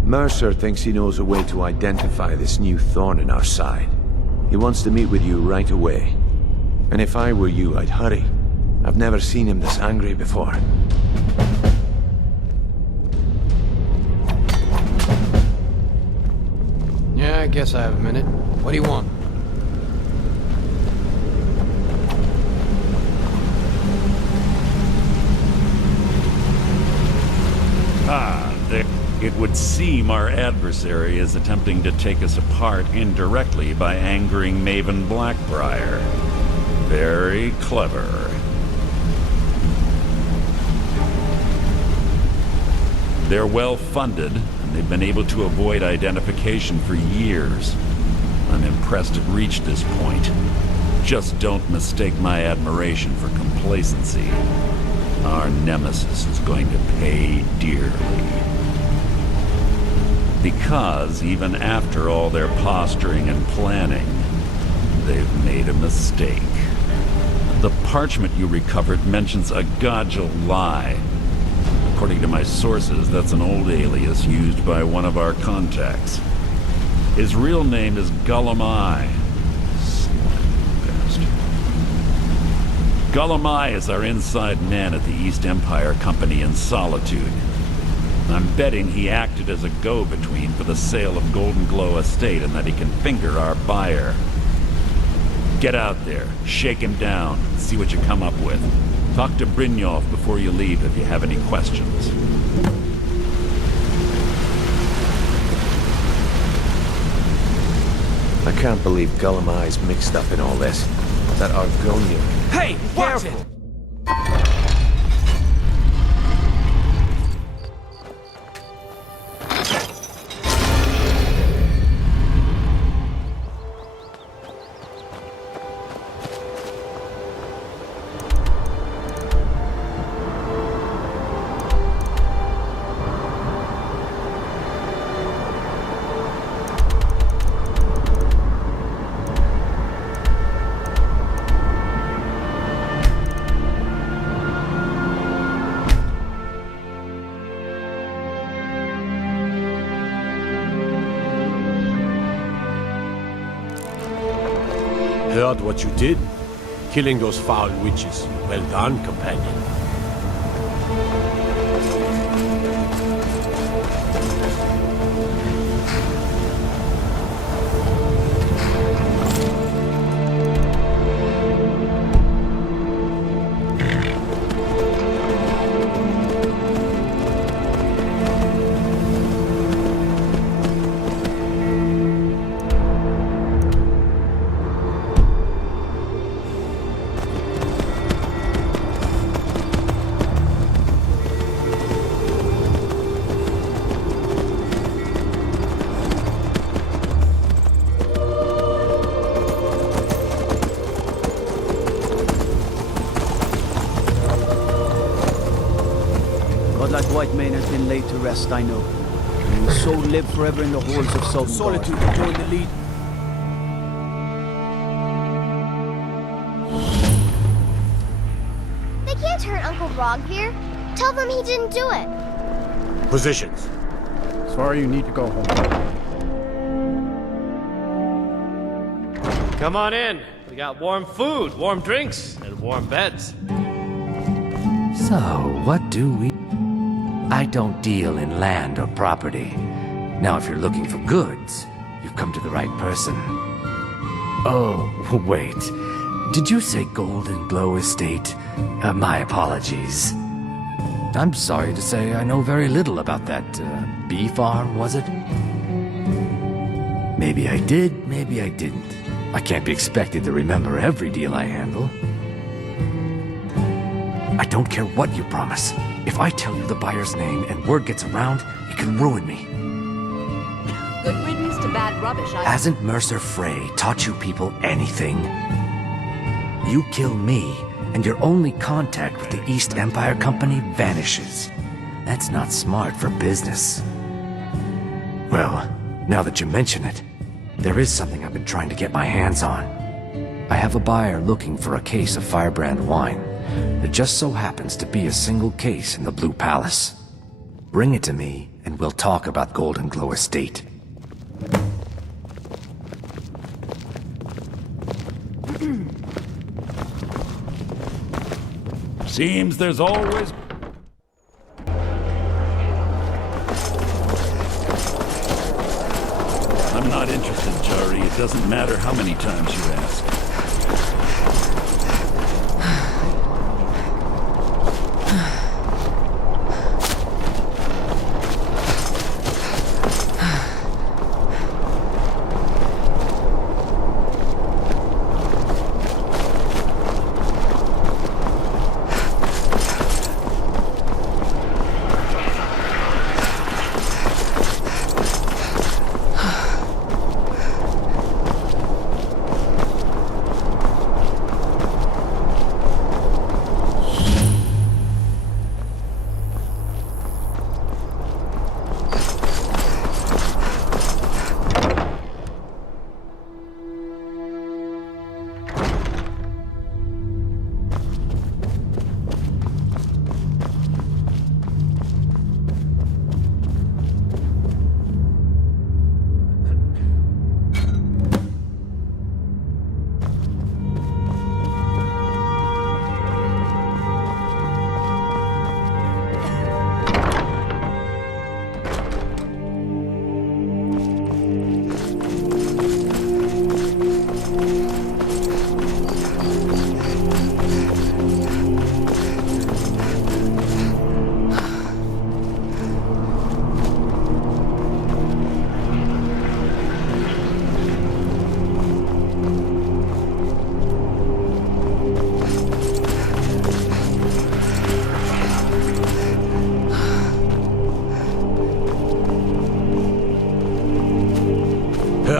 Mercer thinks he knows a way to identify this new thorn in our side. He wants to meet with you right away. And if I were you, I'd hurry. I've never seen him this angry before. Yeah, I guess I have a minute. What do you want? There. It would seem our adversary is attempting to take us apart indirectly by angering Maven Blackbriar. Very clever. They're well funded, and they've been able to avoid identification for years. I'm impressed it reached this point. Just don't mistake my admiration for complacency. Our nemesis is going to pay dearly. Because even after all their posturing and planning, they've made a mistake. The parchment you recovered mentions a Godjal lie. According to my sources, that's an old alias used by one of our contacts. His real name is Gullumai. Gullumai is our inside man at the East Empire Company in Solitude. I'm betting he acted as a go-between for the sale of Golden Glow Estate and that he can finger our buyer. Get out there, shake him down, and see what you come up with. Talk to Brynjolf before you leave if you have any questions. I can't believe Gullumai's mixed up in all this. That Argonian... Hey, be careful! after what you did. Killing those foul witches. Well done, companion. Godlike white mane has been laid to rest, I know. And his soul live forever in the halls of solitude to join the lead. They can't hurt Uncle Brogvir. Tell them he didn't do it. Positions. Sorry, you need to go home. Come on in. We got warm food, warm drinks, and warm beds. So, what do we... I don't deal in land or property. Now, if you're looking for goods, you've come to the right person. Oh, wait. Did you say Golden Glow Estate? My apologies. I'm sorry to say I know very little about that, bee farm, was it? Maybe I did, maybe I didn't. I can't be expected to remember every deal I handle. I don't care what you promise. If I tell you the buyer's name and word gets around, it can ruin me. Good riddance to bad rubbish, Hasn't Mercer Frey taught you people anything? You kill me, and your only contact with the East Empire Company vanishes. That's not smart for business. Well, now that you mention it, there is something I've been trying to get my hands on. I have a buyer looking for a case of Firebrand wine. There just so happens to be a single case in the Blue Palace. Bring it to me, and we'll talk about Golden Glow Estate. Seems there's always... I'm not interested, Jari. It doesn't matter how many times you ask.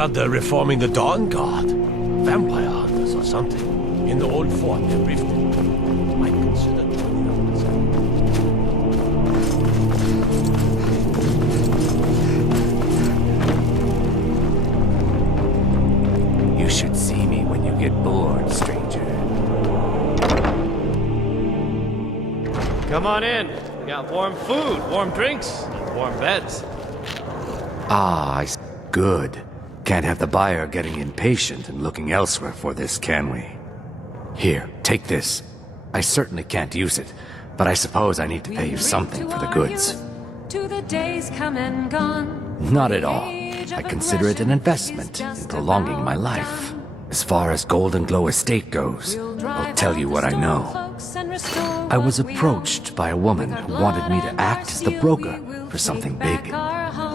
They're reforming the Dawn Guard. Vampire hunters or something. In the old fort near Riften. Might consider joining up with them. You should see me when you get bored, stranger. Come on in. We got warm food, warm drinks, and warm beds. Ah, good. Can't have the buyer getting impatient and looking elsewhere for this, can we? Here, take this. I certainly can't use it, but I suppose I need to pay you something for the goods. To the days come and gone. Not at all. I consider it an investment in prolonging my life. As far as Golden Glow Estate goes, I'll tell you what I know. I was approached by a woman who wanted me to act as the broker for something big.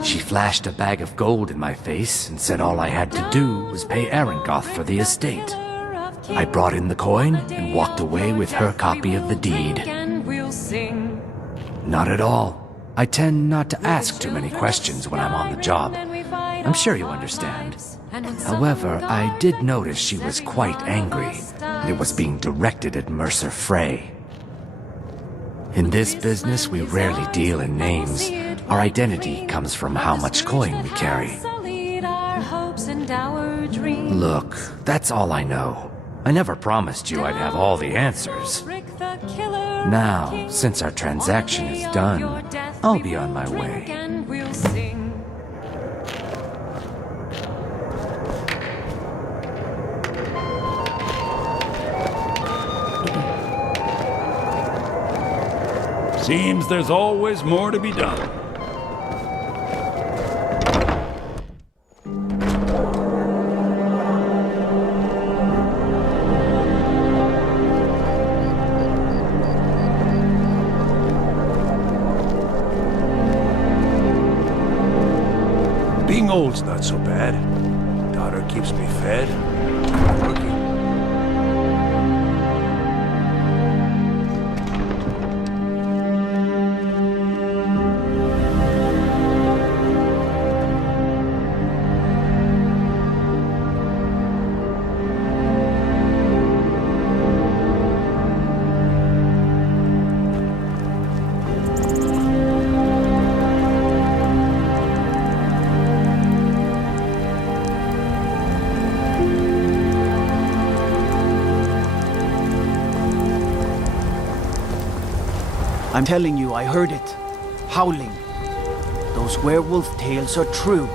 She flashed a bag of gold in my face and said all I had to do was pay Arangoth for the estate. I brought in the coin and walked away with her copy of the deed. Not at all. I tend not to ask too many questions when I'm on the job. I'm sure you understand. However, I did notice she was quite angry, and it was being directed at Mercer Frey. In this business, we rarely deal in names. Our identity comes from how much coin we carry. Look, that's all I know. I never promised you I'd have all the answers. Now, since our transaction is done, I'll be on my way. Seems there's always more to be done. Being old's not so bad. Daughter keeps me fed. Working. I'm telling you, I heard it. Howling. Those werewolf tales are true.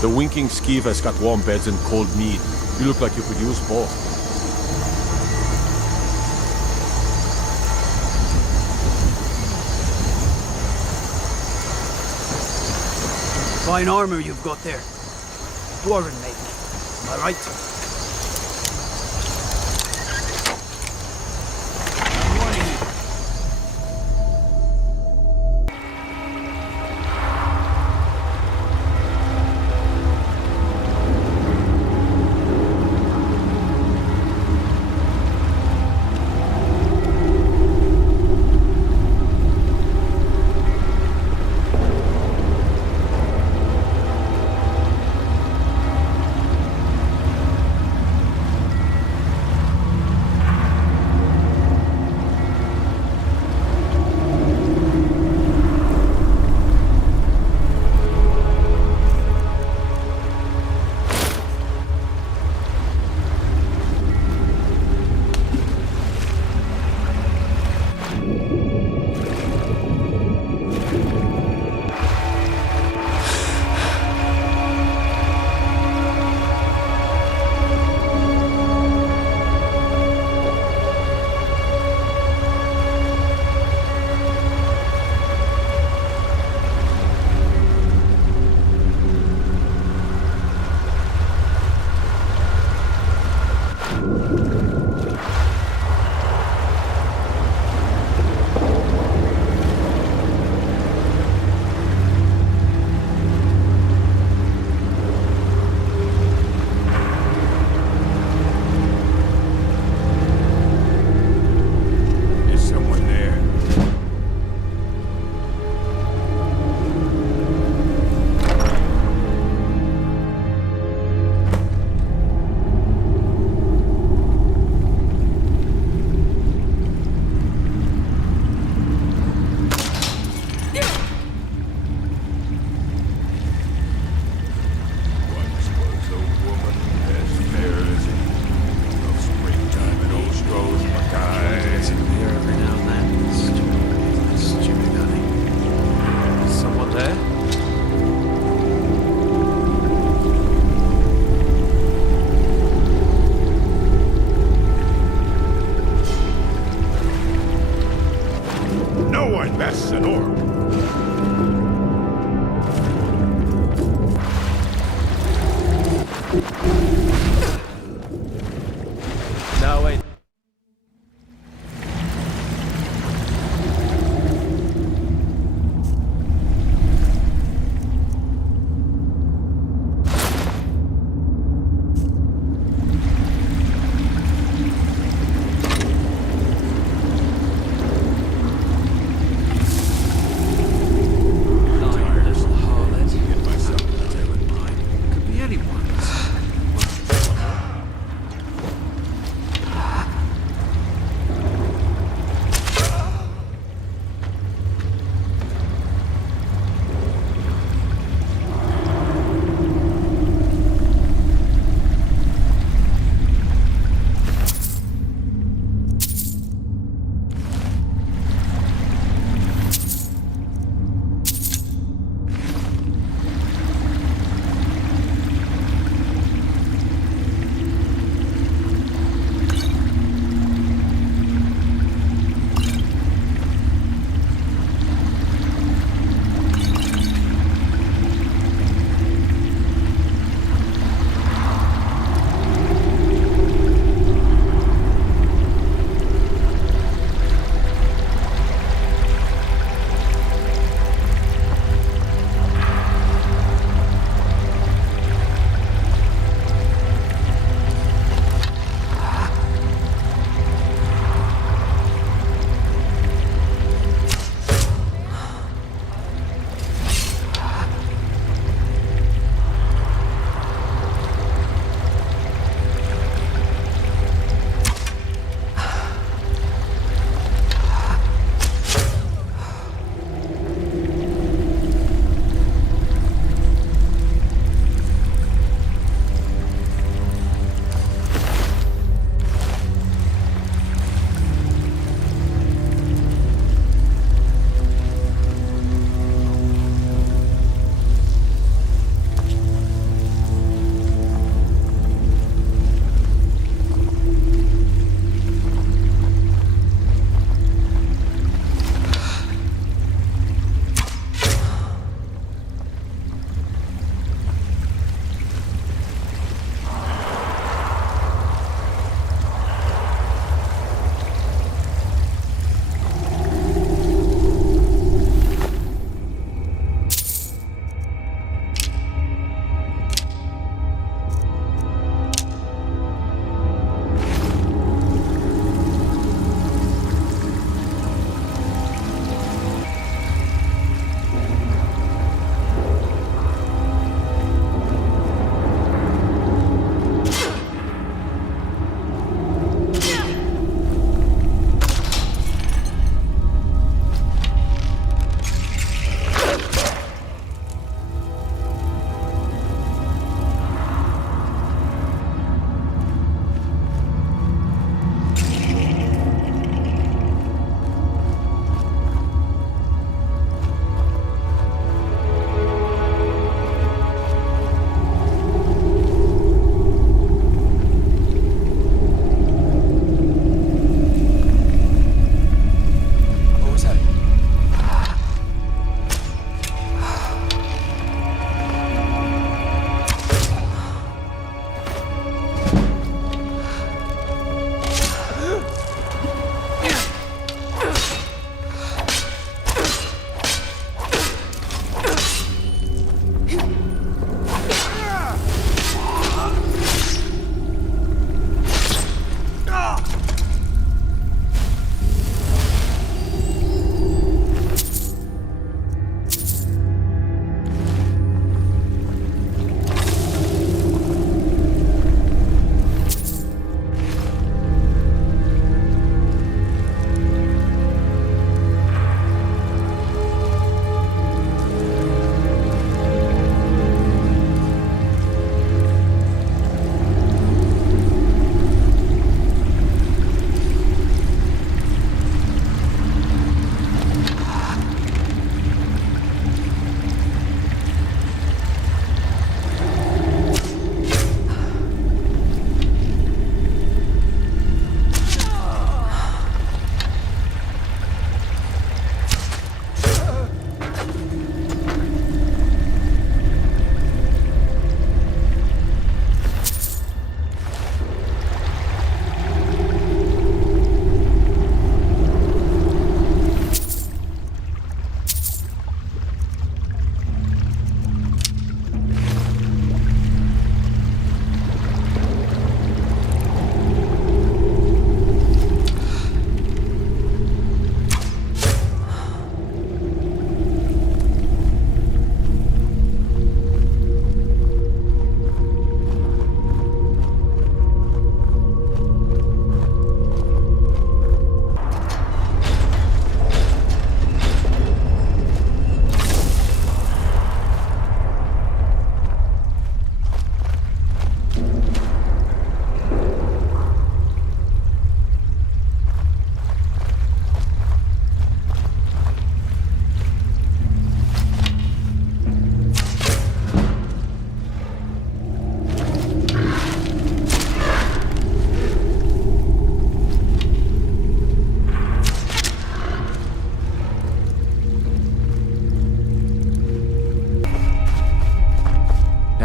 The winking skeeve has got warm beds and cold mead. You look like you could use both. Fine armor you've got there. Dwarven make. Am I right?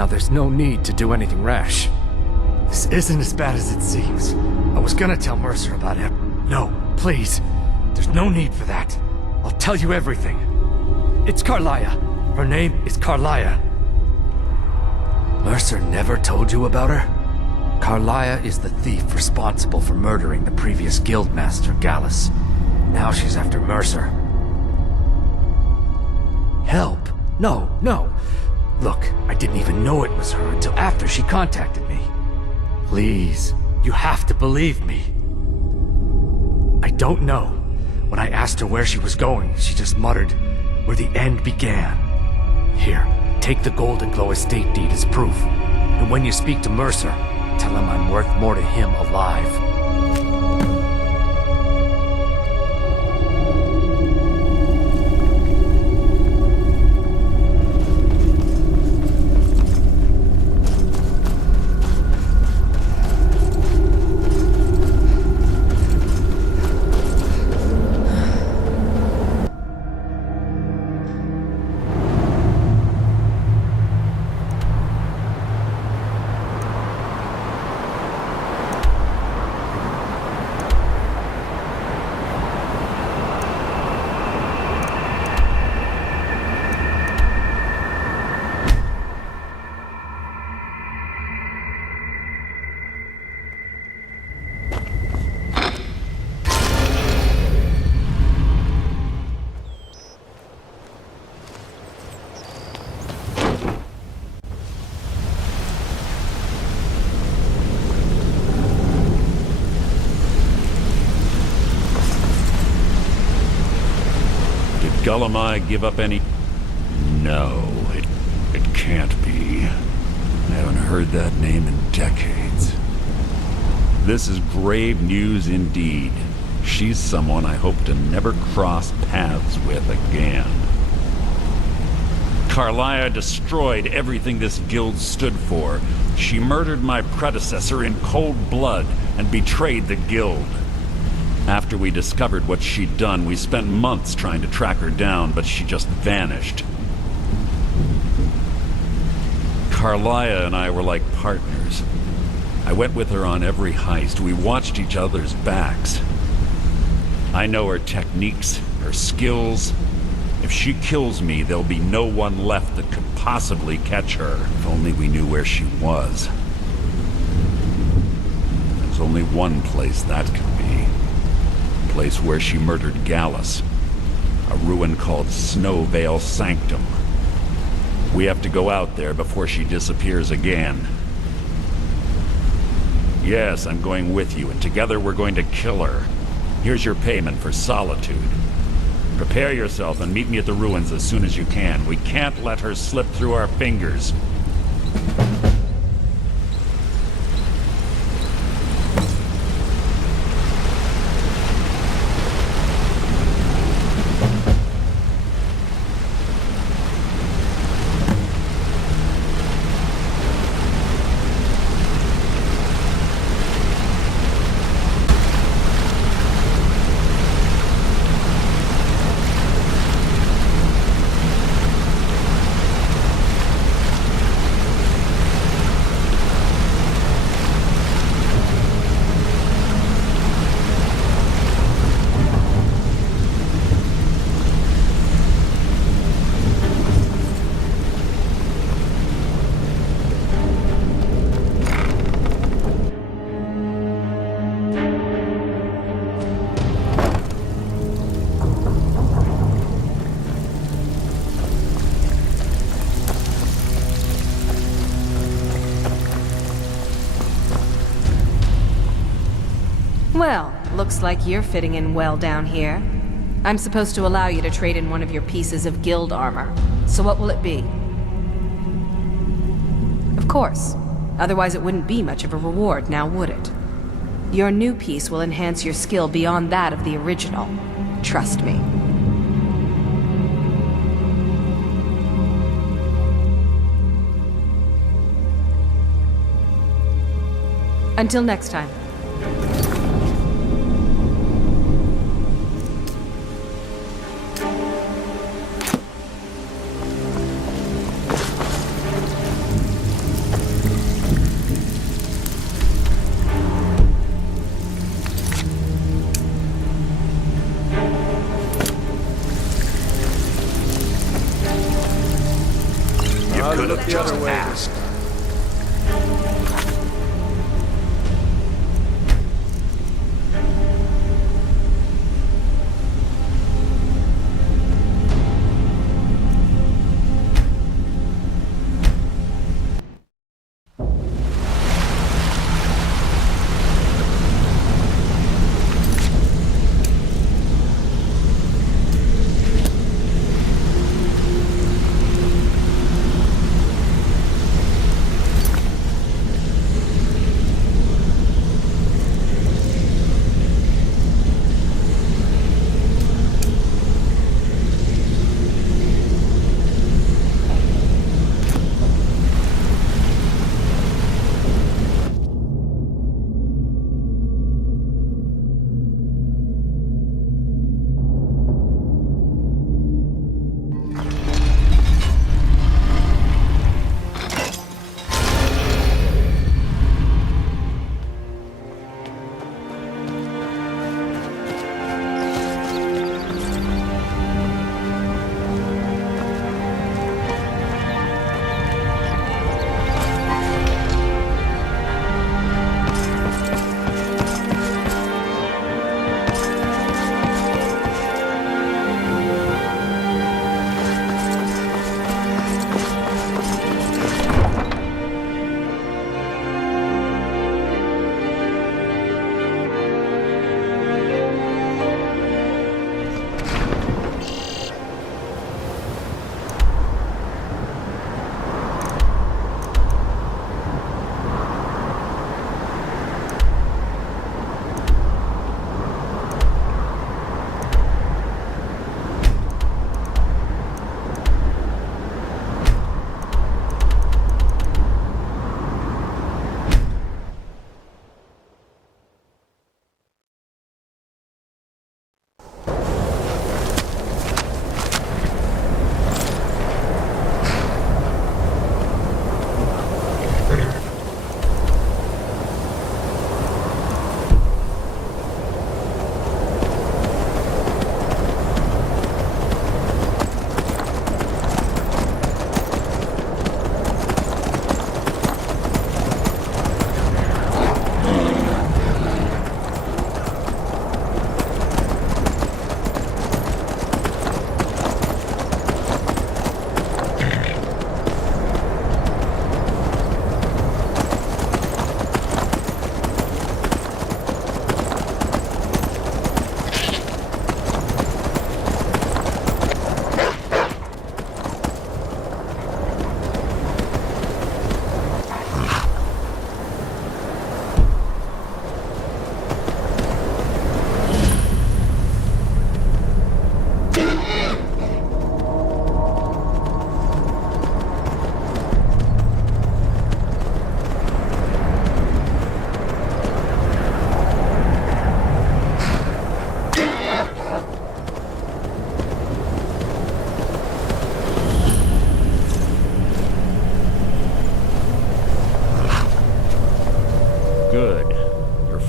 Now there's no need to do anything rash. This isn't as bad as it seems. I was gonna tell Mercer about it. No, please. There's no need for that. I'll tell you everything. It's Carlia. Her name is Carlia. Mercer never told you about her? Carlia is the thief responsible for murdering the previous guildmaster, Gallus. Now she's after Mercer. Help? No, no. Look, I didn't even know it was her until after she contacted me. Please, you have to believe me. I don't know. When I asked her where she was going, she just muttered, "Where the end began." Here, take the Golden Glow estate deed as proof. And when you speak to Mercer, tell him I'm worth more to him alive. Gullumai give up any... No, it can't be. I haven't heard that name in decades. This is grave news indeed. She's someone I hope to never cross paths with again. Carlia destroyed everything this guild stood for. She murdered my predecessor in cold blood and betrayed the guild. After we discovered what she'd done, we spent months trying to track her down, but she just vanished. Carlia and I were like partners. I went with her on every heist. We watched each other's backs. I know her techniques, her skills. If she kills me, there'll be no one left that could possibly catch her. If only we knew where she was. There's only one place that could be. The place where she murdered Gallus. A ruin called Snowvale Sanctum. We have to go out there before she disappears again. Yes, I'm going with you, and together we're going to kill her. Here's your payment for solitude. Prepare yourself and meet me at the ruins as soon as you can. We can't let her slip through our fingers. Well, looks like you're fitting in well down here. I'm supposed to allow you to trade in one of your pieces of guild armor. So what will it be? Of course. Otherwise it wouldn't be much of a reward, now would it? Your new piece will enhance your skill beyond that of the original. Trust me. Until next time.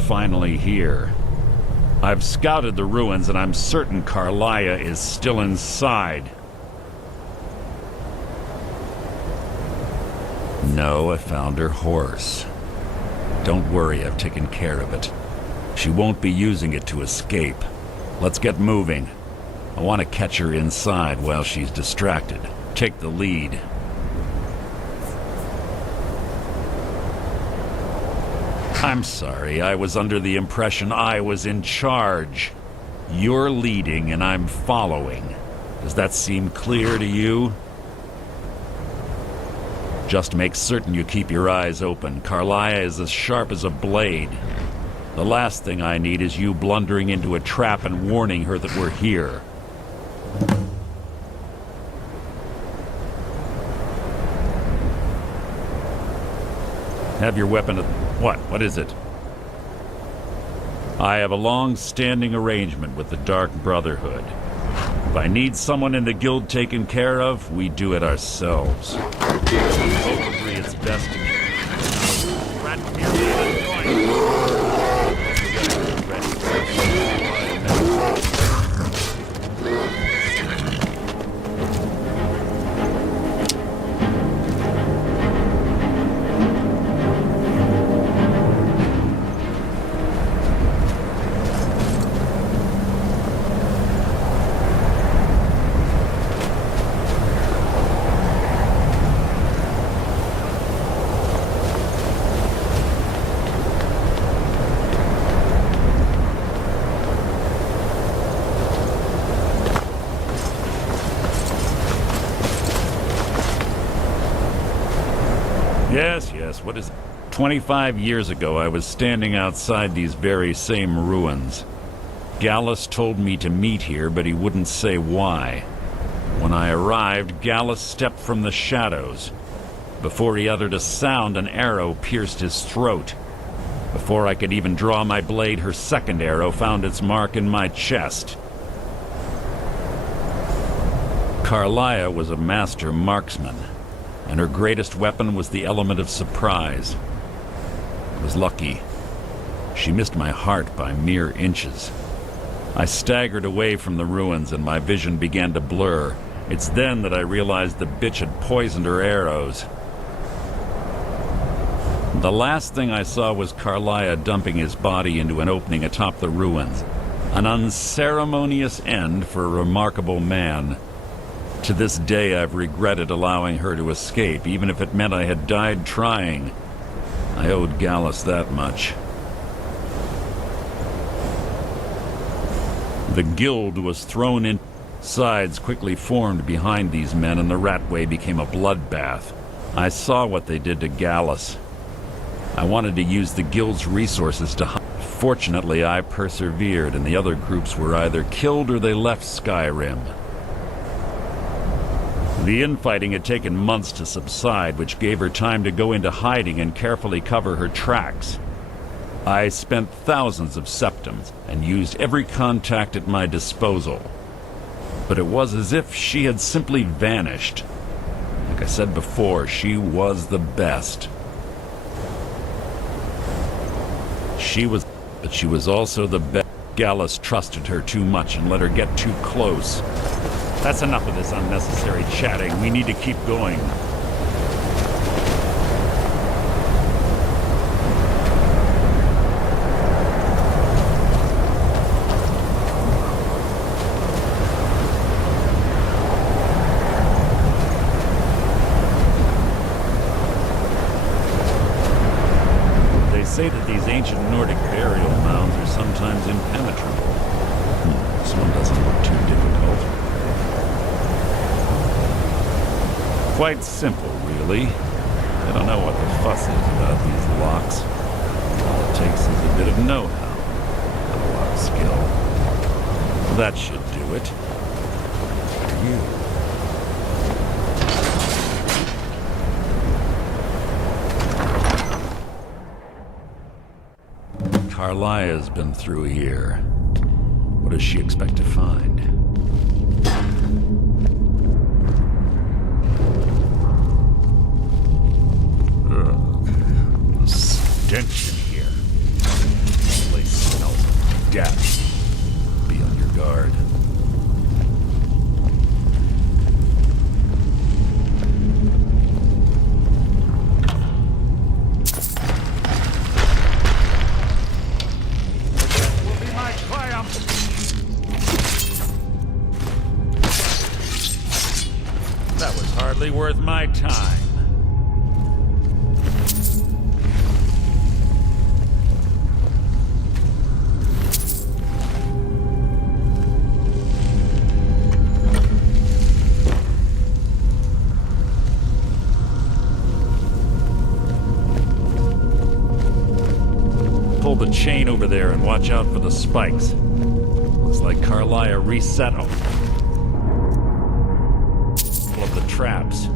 finally here. I've scouted the ruins and I'm certain Carlia is still inside. No, I found her horse. Don't worry, I've taken care of it. She won't be using it to escape. Let's get moving. I want to catch her inside while she's distracted. Take the lead. I'm sorry, I was under the impression I was in charge. You're leading and I'm following. Does that seem clear to you? Just make certain you keep your eyes open. Carlia is as sharp as a blade. The last thing I need is you blundering into a trap and warning her that we're here. Have your weapon at... What? What is it? I have a long-standing arrangement with the Dark Brotherhood. If I need someone in the guild taken care of, we do it ourselves. We both agree it's best to... Yes, what is it? 25 years ago, I was standing outside these very same ruins. Gallus told me to meet here, but he wouldn't say why. When I arrived, Gallus stepped from the shadows. Before he uttered a sound, an arrow pierced his throat. Before I could even draw my blade, her second arrow found its mark in my chest. Carlia was a master marksman, and her greatest weapon was the element of surprise. I was lucky. She missed my heart by mere inches. I staggered away from the ruins and my vision began to blur. It's then that I realized the bitch had poisoned her arrows. The last thing I saw was Carlia dumping his body into an opening atop the ruins. An unceremonious end for a remarkable man. To this day, I've regretted allowing her to escape, even if it meant I had died trying. I owed Gallus that much. The guild was thrown in. Sides quickly formed behind these men, and the Ratway became a bloodbath. I saw what they did to Gallus. I wanted to use the guild's resources to hunt. Fortunately, I persevered, and the other groups were either killed or they left Skyrim. The infighting had taken months to subside, which gave her time to go into hiding and carefully cover her tracks. I spent thousands of septims and used every contact at my disposal. But it was as if she had simply vanished. Like I said before, she was the best. But she was also the best. Gallus trusted her too much and let her get too close. That's enough of this unnecessary chatting. We need to keep going. They say that these ancient Nordic burial mounds are sometimes impenetrable. This one doesn't look too difficult. Quite simple, really. I don't know what the fuss is about these locks. All it takes is a bit of know-how and a lot of skill. That should do it. Carlia's been through here. What does she expect to find? Stench in here. death. Be on your guard. That was hardly worth my time. Pull the chain over there and watch out for the spikes. Looks like Carlia reset them. Pull up the traps.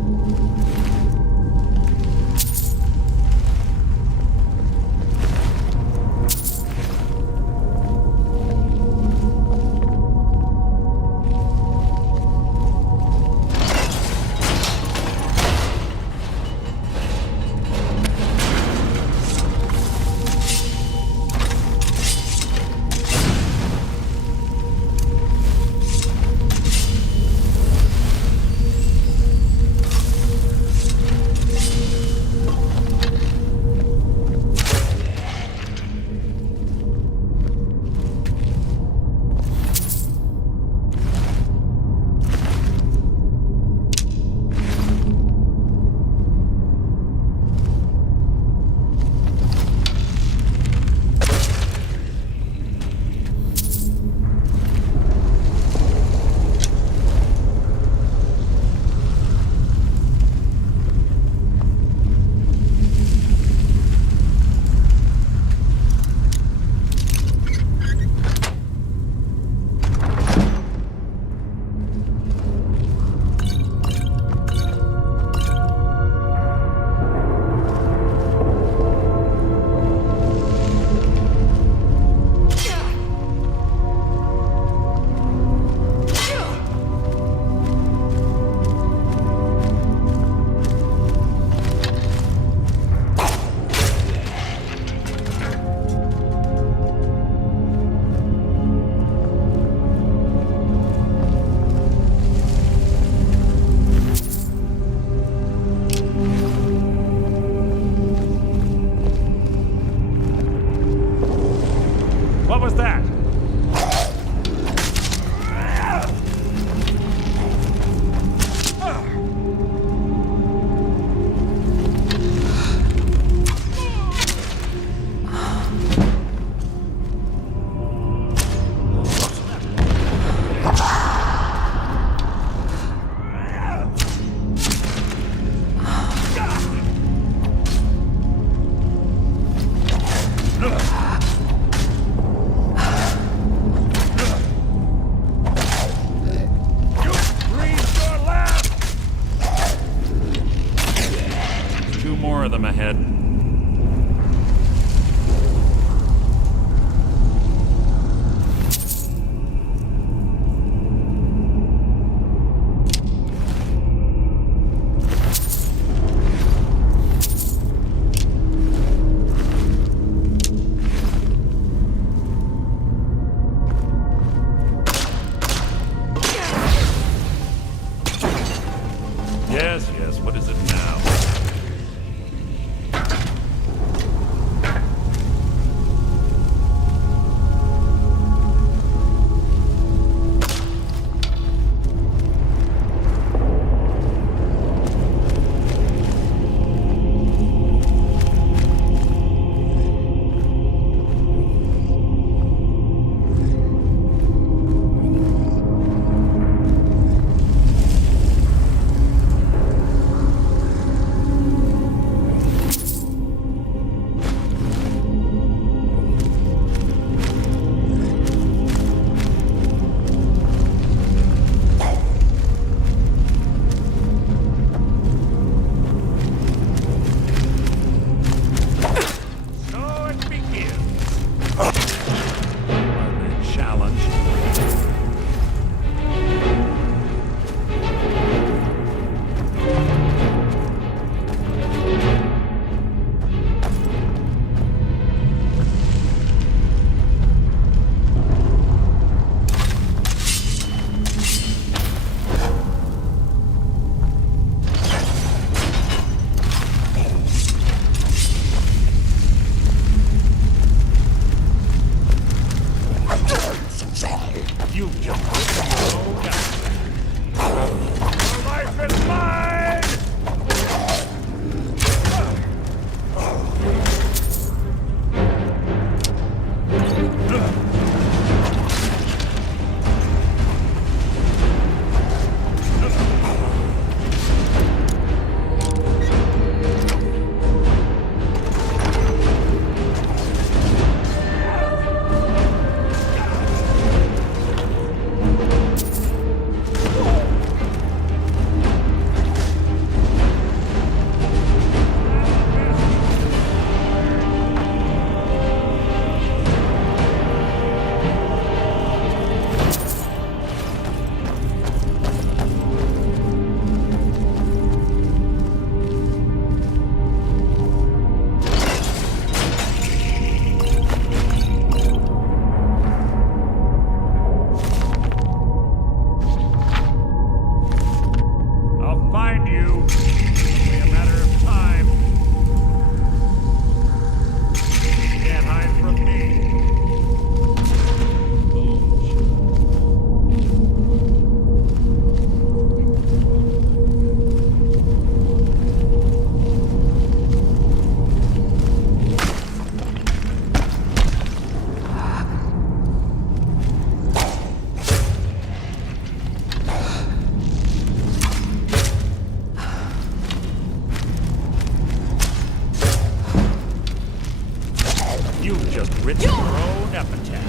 Enrich your own epitaph.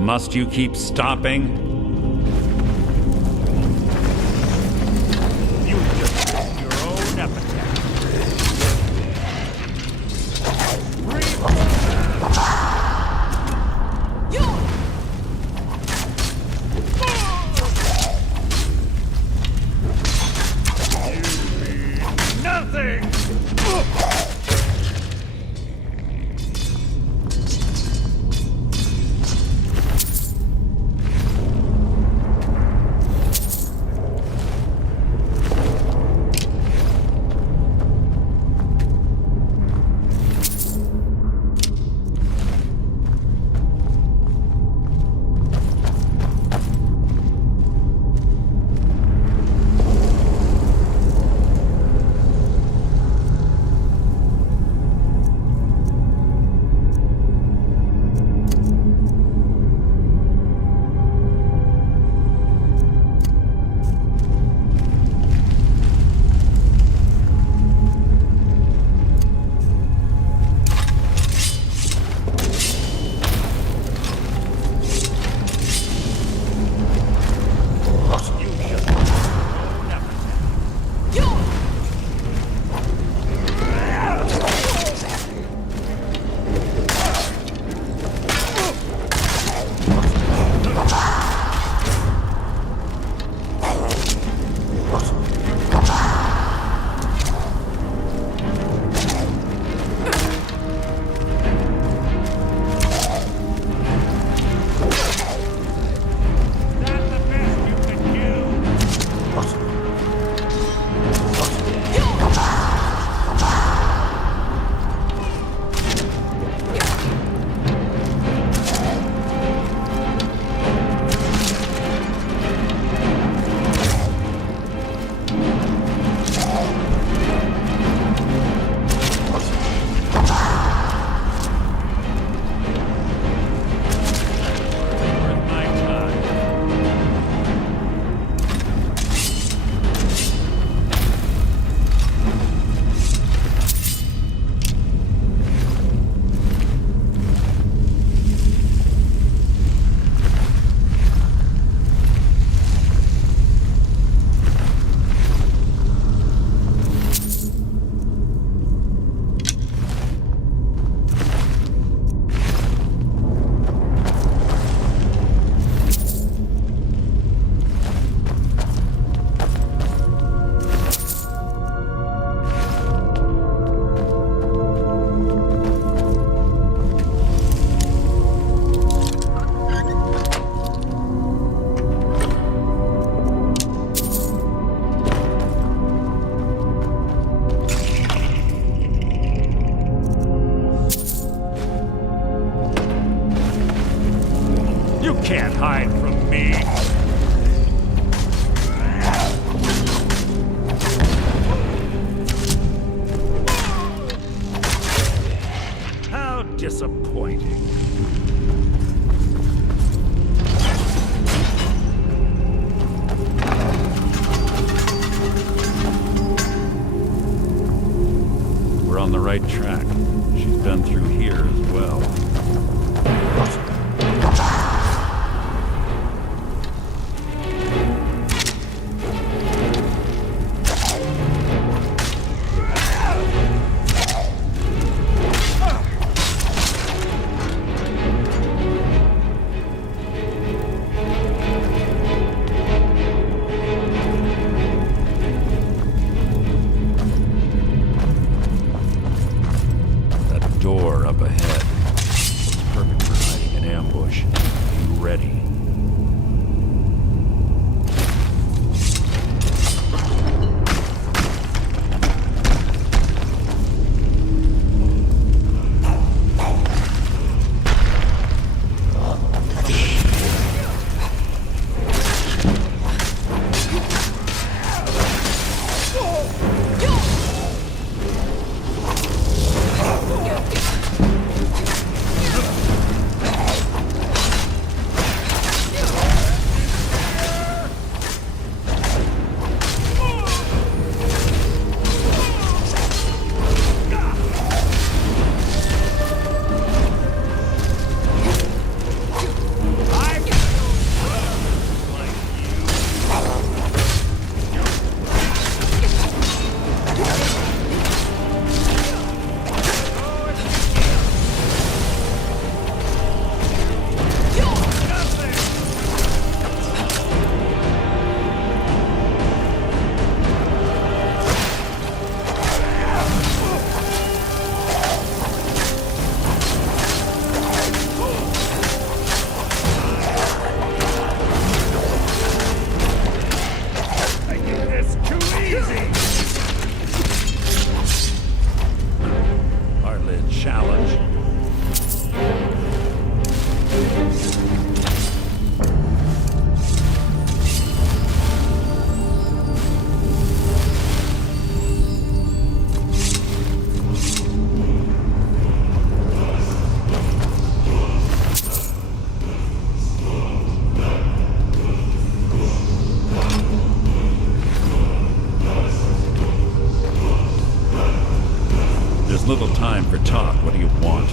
Must you keep stopping? You just risk your own epitaph. You mean nothing! disappointing. We're on the right track. She's been through here as well. Door up ahead. It's perfect for hiding an ambush. You ready? Little time for talk. What do you want?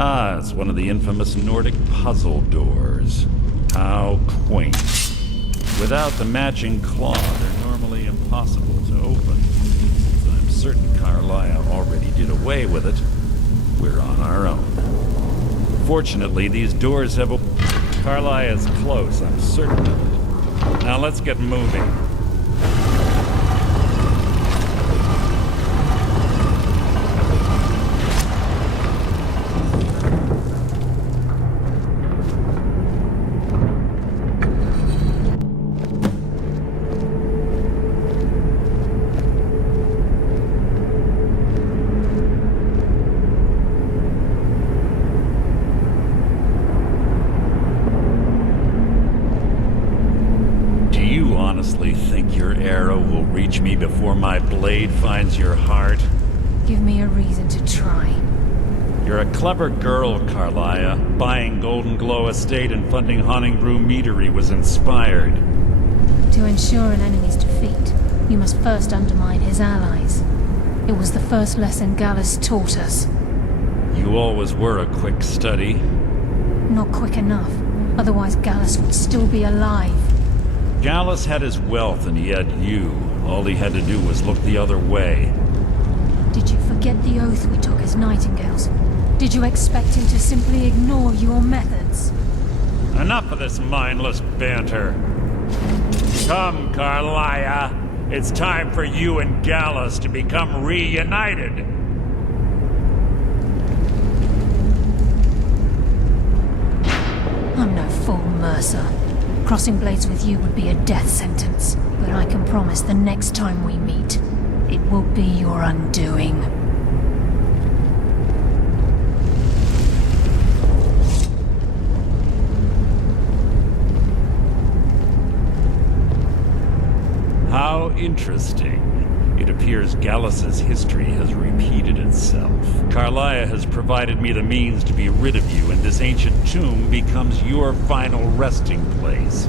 Ah, it's one of the infamous Nordic puzzle doors. How quaint. Without the matching claw, they're normally impossible to open. Since I'm certain Carlia already did away with it, we're on our own. Fortunately, these doors have a... Carlia is close, I'm certain of it. Now let's get moving. Honestly think your arrow will reach me before my blade finds your heart? Give me a reason to try. You're a clever girl, Carlia. Buying Golden Glow Estate and funding Honningbrew Meadery was inspired. To ensure an enemy's defeat, you must first undermine his allies. It was the first lesson Gallus taught us. You always were a quick study. Not quick enough. Otherwise Gallus would still be alive. Gallus had his wealth and he had you. All he had to do was look the other way. Did you forget the oath we took as nightingales? Did you expect him to simply ignore your methods? Enough of this mindless banter. Come, Carlia. It's time for you and Gallus to become reunited. I'm no fool, Mercer. Crossing blades with you would be a death sentence, but I can promise the next time we meet, it will be your undoing. How interesting. It appears Gallus's history has repeated itself. Carlia has provided me the means to be rid of you, and this ancient tomb becomes your final resting place.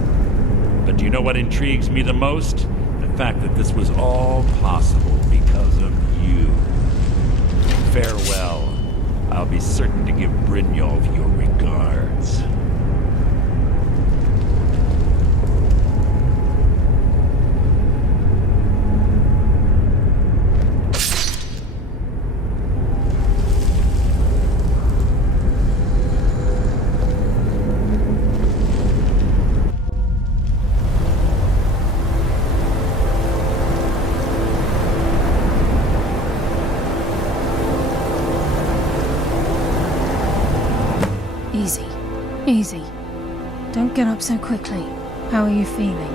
But do you know what intrigues me the most? The fact that this was all possible because of you. Farewell. I'll be certain to give Brynjolf your regards. Easy. Don't get up so quickly. How are you feeling?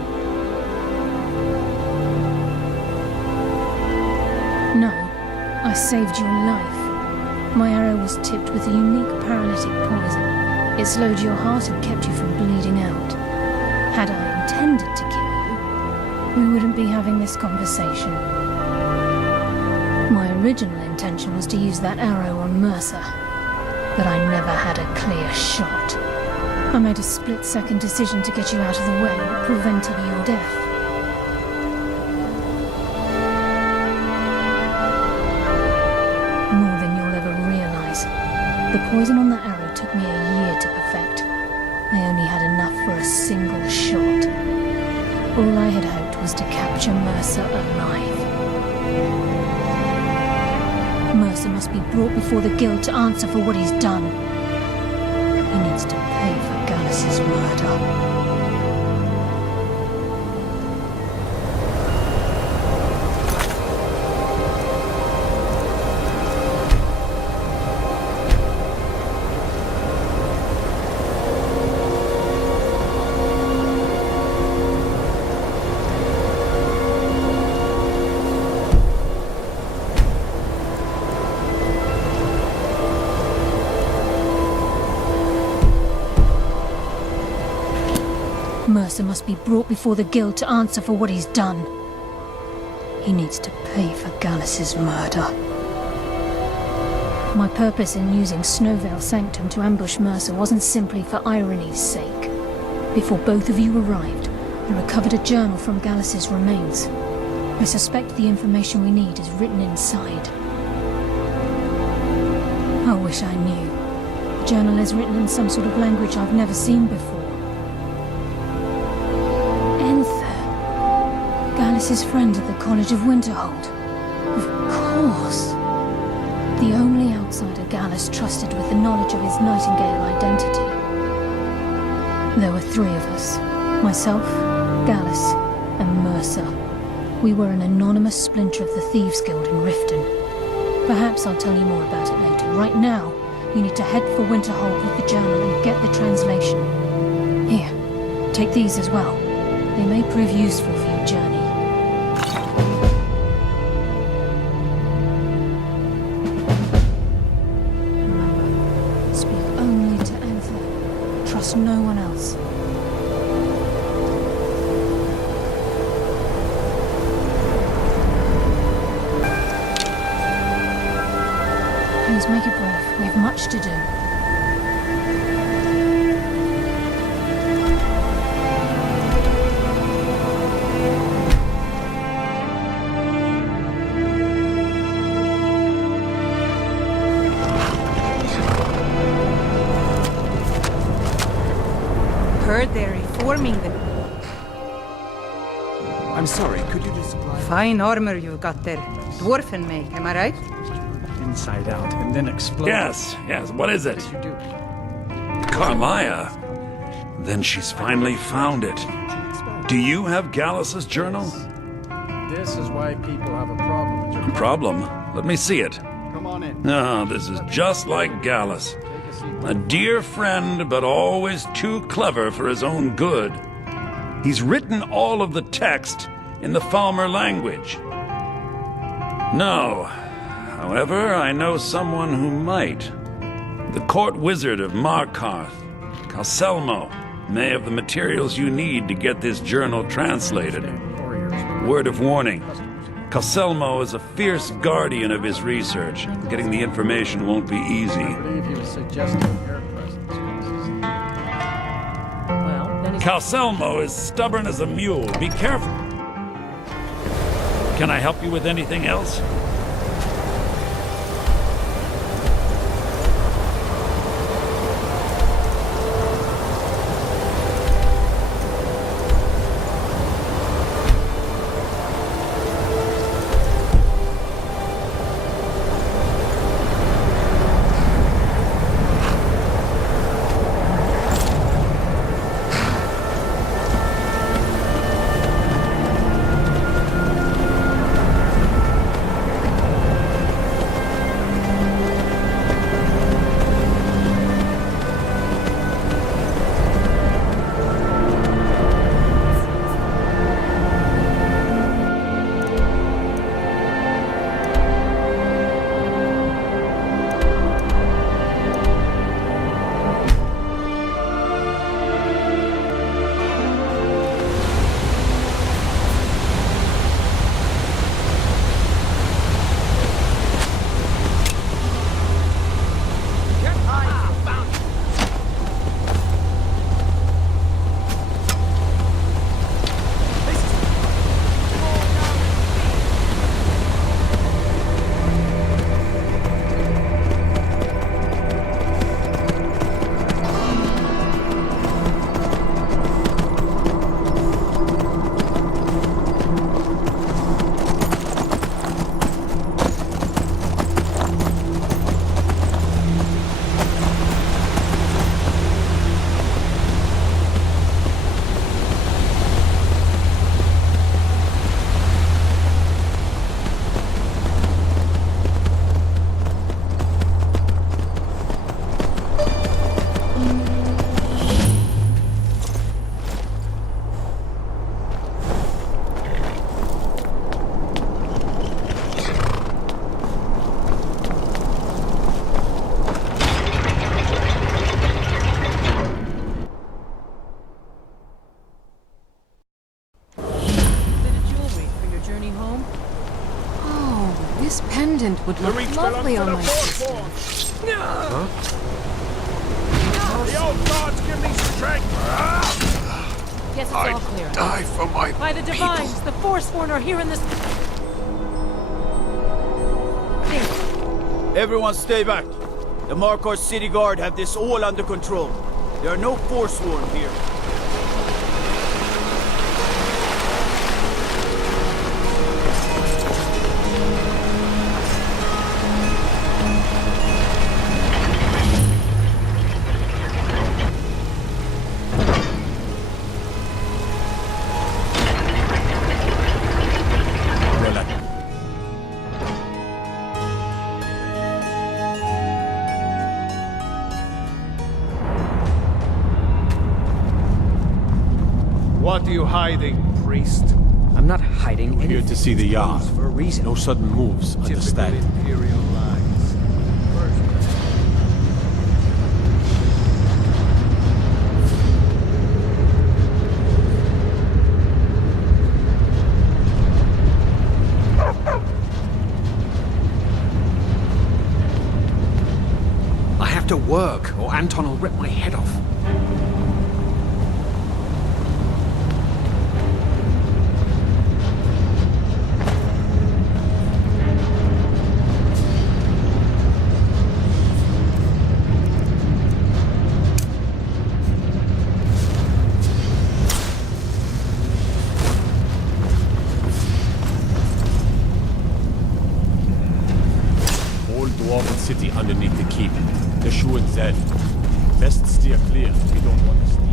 No, I saved your life. My arrow was tipped with a unique paralytic poison. It slowed your heart and kept you from bleeding out. Had I intended to kill you, we wouldn't be having this conversation. My original intention was to use that arrow on Mercer, but I never had a clear shot. I made a split-second decision to get you out of the way that prevented your death. More than you'll ever realize. The poison on that arrow took me a year to perfect. I only had enough for a single shot. All I had hoped was to capture Mercer alive. Mercer must be brought before the Guild to answer for what he's done. He needs to pay for Gallus's murder. Mercer must be brought before the Guild to answer for what he's done. He needs to pay for Gallus's murder. My purpose in using Snowvale Sanctum to ambush Mercer wasn't simply for irony's sake. Before both of you arrived, I recovered a journal from Gallus's remains. I suspect the information we need is written inside. I wish I knew. The journal is written in some sort of language I've never seen before. Gallus's friend at the College of Winterhold. Of course. The only outsider Gallus trusted with the knowledge of his Nightingale identity. There were three of us. Myself, Gallus, and Mercer. We were an anonymous splinter of the Thieves Guild in Riften. Perhaps I'll tell you more about it later. Right now, you need to head for Winterhold with the journal and get the translation. Here, take these as well. They may prove useful for your journey. No one else. Please make it brief. We have much to do. They're reforming them. I'm sorry, could you describe... Fine armor you've got there. Dwarfen make, am I right? inside out and then explode. Yes, what is it? Yes, you do. Carlia. Then she's finally found it. Do you have Gallus's journal? This is why people have a problem with your Problem? Let me see it. Come on in. No, this is just like Gallus. A dear friend, but always too clever for his own good. He's written all of the text in the Falmer language. No. However, I know someone who might. The court wizard of Markarth, Calselmo, may have the materials you need to get this journal translated. Word of warning. Calselmo is a fierce guardian of his research. Getting the information won't be easy. I believe he was suggesting your presence. Well, then Calselmo is stubborn as a mule. Be careful. Can I help you with anything else? Would look lovely on my sister. Huh? The old gods give me strength! Guess it's all clear. Die for my By the divines, the Forsworn are here in this. Everyone stay back. The Markarth City Guard have this all under control. There are no Forsworn here. What are you hiding, priest? I'm not hiding We're here to see the yard. For a reason. No sudden moves, understand? Imperial lies. I have to work, or Anton will rip my head off. dwarven city underneath the keep. The Schuenzell. Best steer clear. We don't want to steal.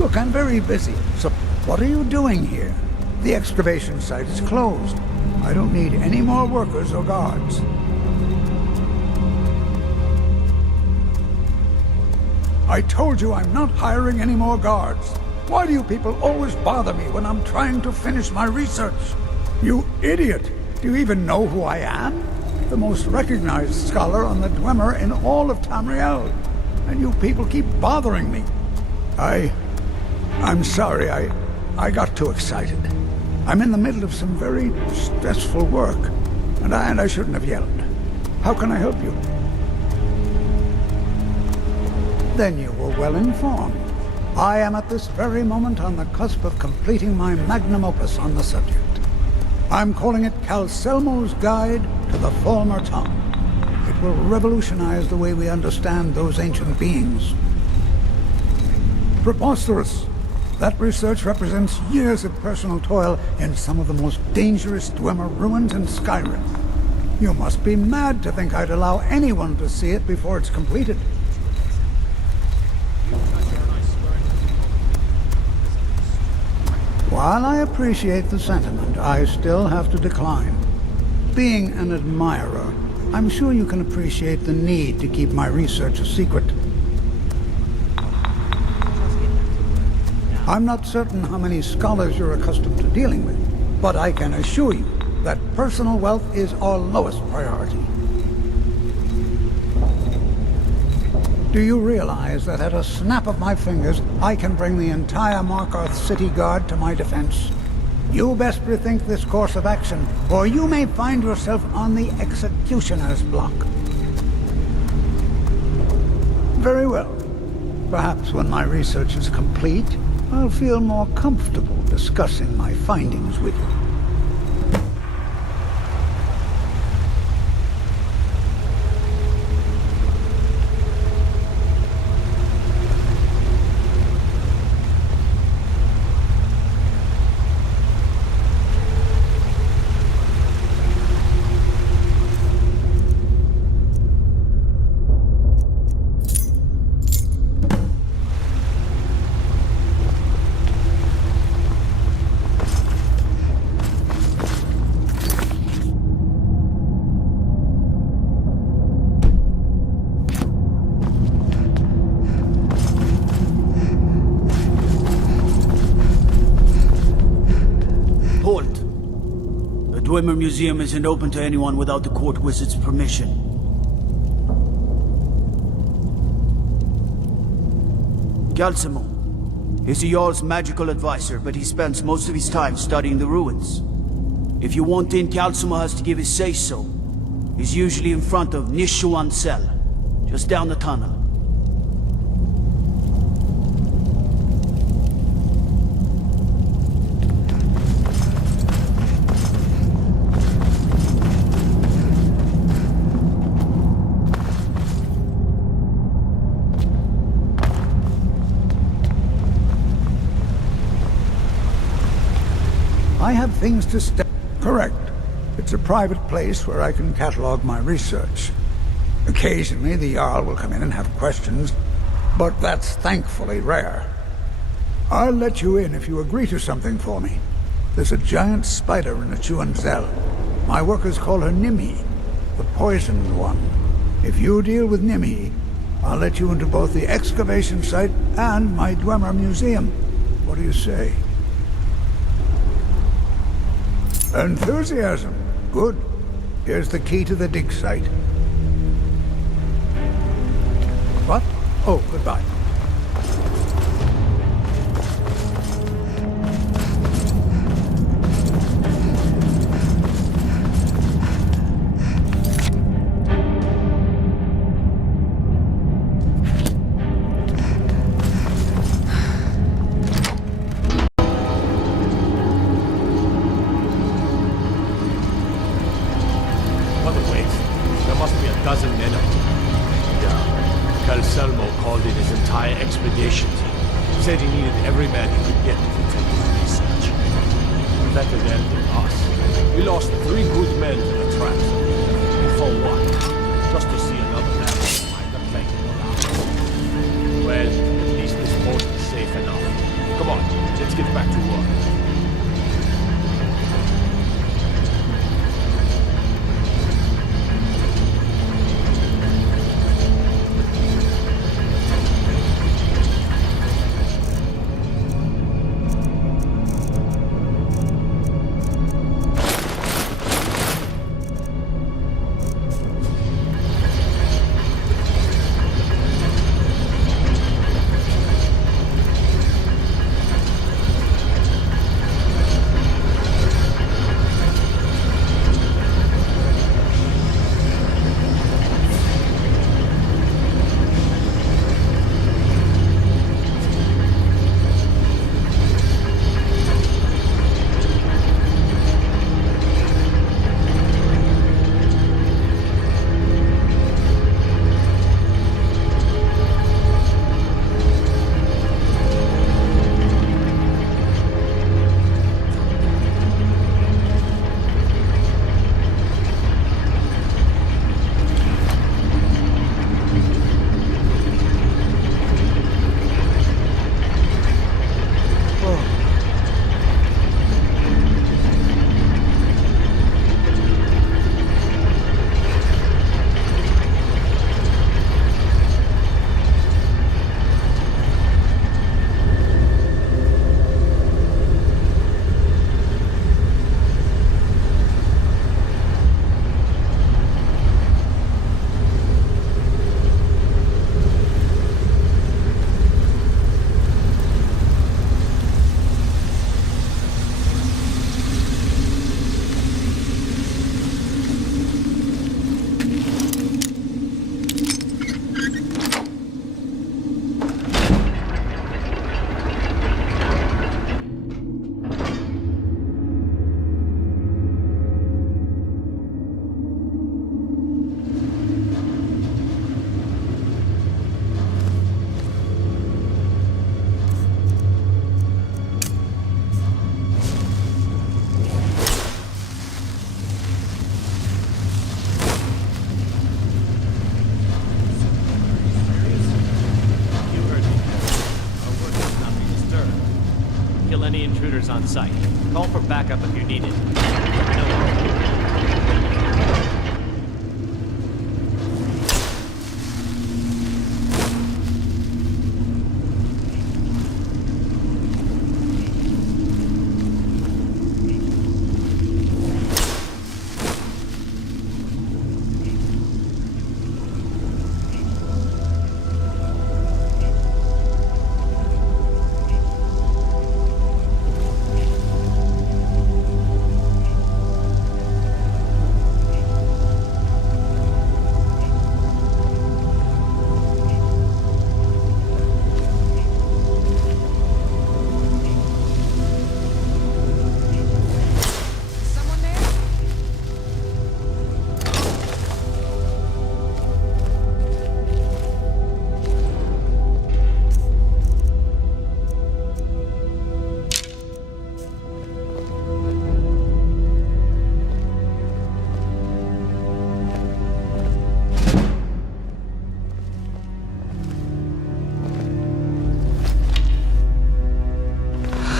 Look, I'm very busy. So, what are you doing here? The excavation site is closed. I don't need any more workers or guards. I told you I'm not hiring any more guards. Why do you people always bother me when I'm trying to finish my research? You idiot! Do you even know who I am? The most recognized scholar on the Dwemer in all of Tamriel. And you people keep bothering me. I'm sorry, I got too excited. I'm in the middle of some very stressful work, and I shouldn't have yelled. How can I help you? Then you were well informed. I am at this very moment on the cusp of completing my magnum opus on the subject. I'm calling it Calcelmo's Guide to the Former Tongue. It will revolutionize the way we understand those ancient beings. Preposterous! That research represents years of personal toil in some of the most dangerous Dwemer ruins in Skyrim. You must be mad to think I'd allow anyone to see it before it's completed. While I appreciate the sentiment, I still have to decline. Being an admirer, I'm sure you can appreciate the need to keep my research a secret. I'm not certain how many scholars you're accustomed to dealing with, but I can assure you that personal wealth is our lowest priority. Do you realize that at a snap of my fingers, I can bring the entire Markarth City Guard to my defense? You best rethink this course of action, or you may find yourself on the executioner's block. Very well. Perhaps when my research is complete, I'll feel more comfortable discussing my findings with you. The Dwemer Museum isn't open to anyone without the court wizard's permission. Calcelmo. He's the Jarl's magical advisor, but he spends most of his time studying the ruins. If you want in, Calcelmo has to give his say-so. He's usually in front of Schuenzell, just down the tunnel. I have things to study. Correct. It's a private place where I can catalog my research. Occasionally, the Jarl will come in and have questions, but that's thankfully rare. I'll let you in if you agree to something for me. There's a giant spider in the Schuenzell. My workers call her Nimhi, the poisoned one. If you deal with Nimhi, I'll let you into both the excavation site and my Dwemer Museum. What do you say? Enthusiasm. Good. Here's the key to the dig site. What? Oh, goodbye. Calcelmo called in his entire better them than us. We lost 3 good men to the traps. And for what? Just to see another man find the plank around. Well, at least this post is safe enough. Come on, let's get back to work. On site. Call for backup if you need it. Let me know.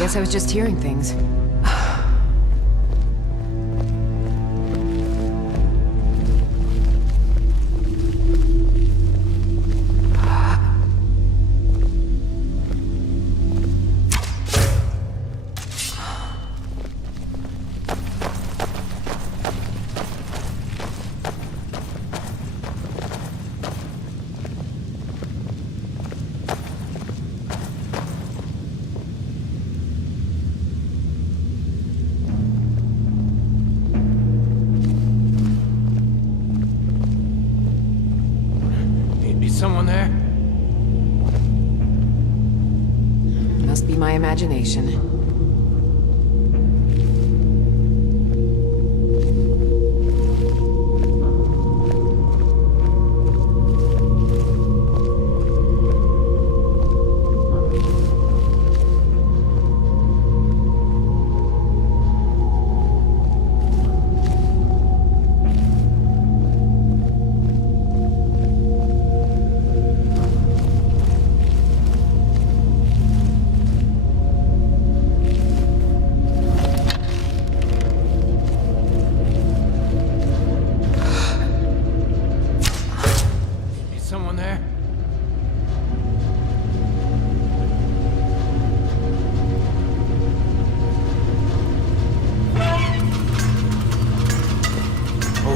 Guess I was just hearing things. Someone there? Must be my imagination.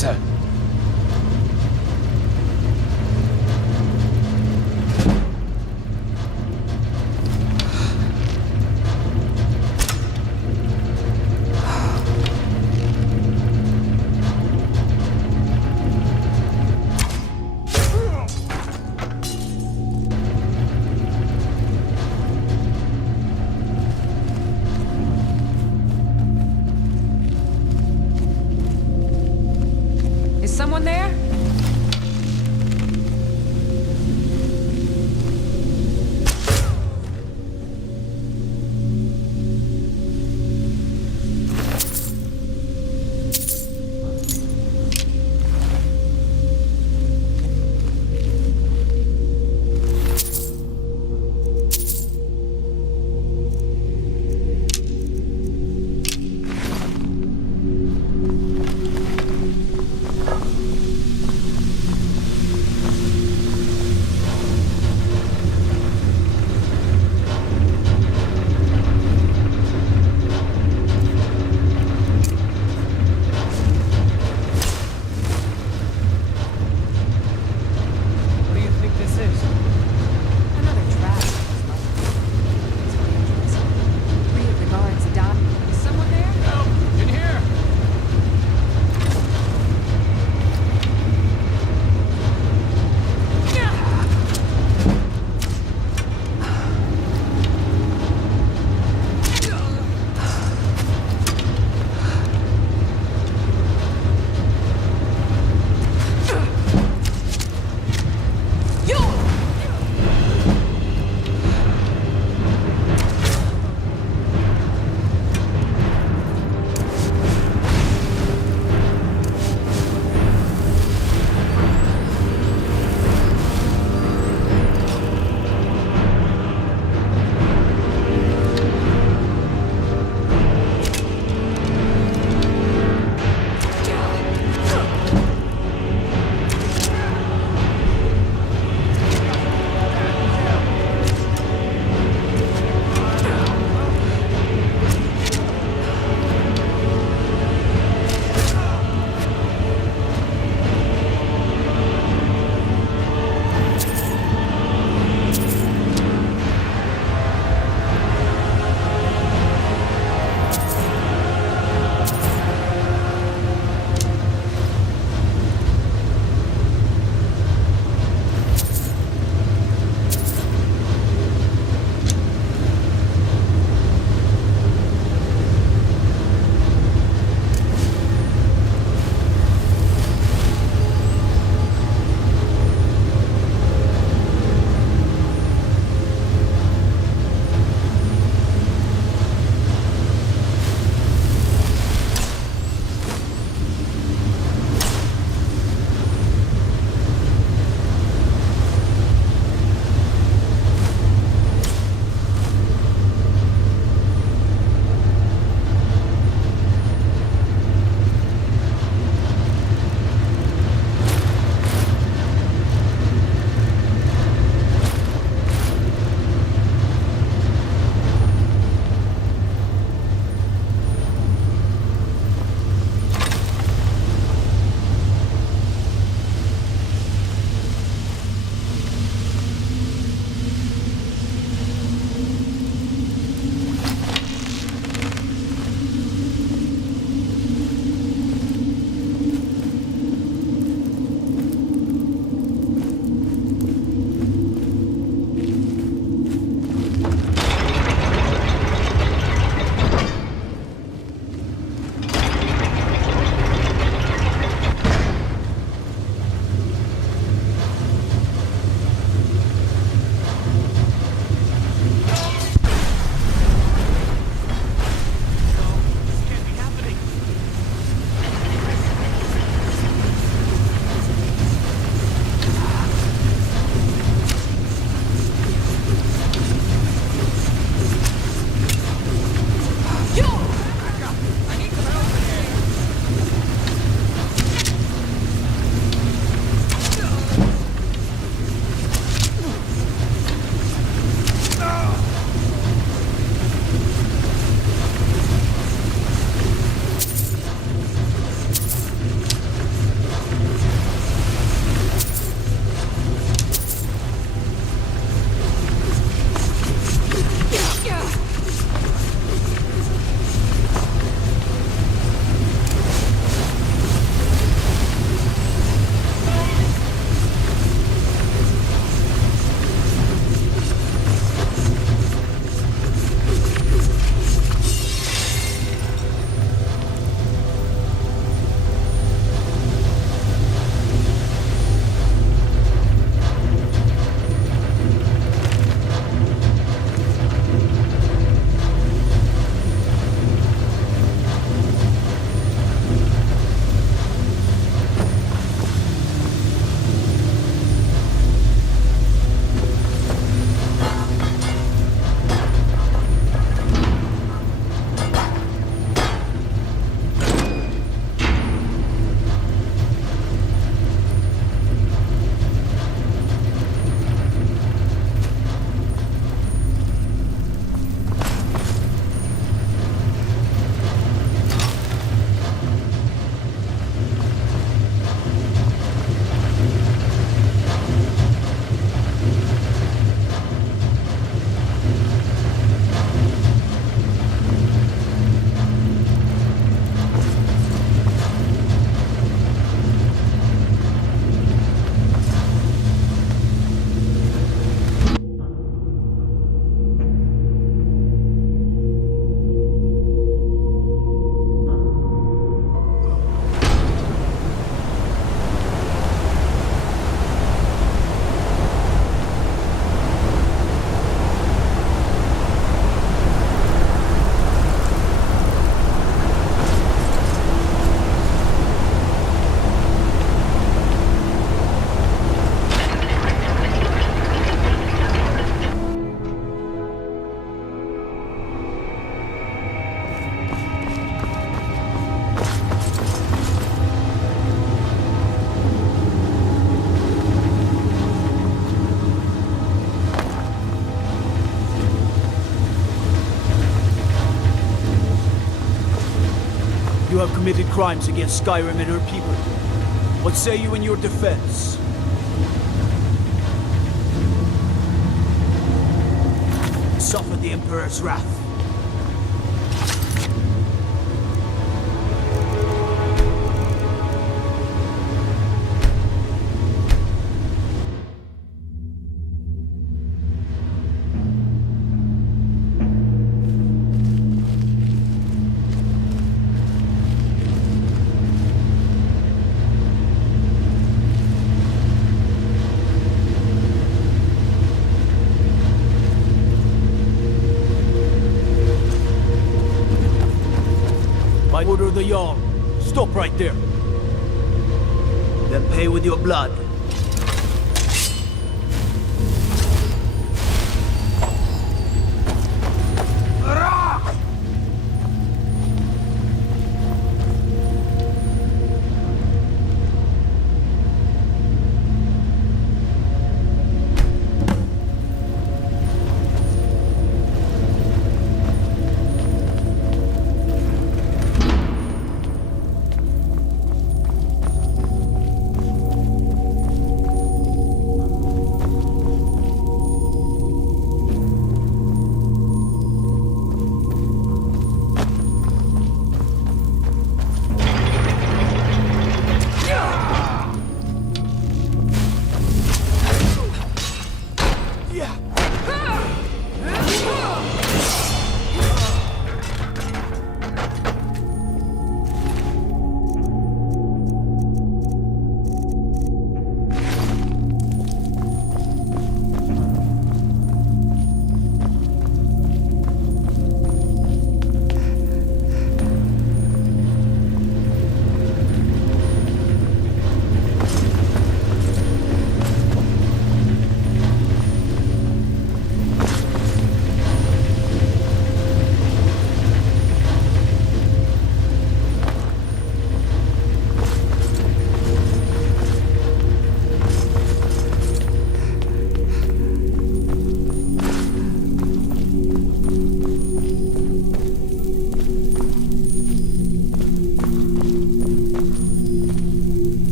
closer. Is someone there? You have committed crimes against Skyrim and her people. What say you in your defense? Suffer the Emperor's wrath. By order of the Jarl, stop right there. Then pay with your blood.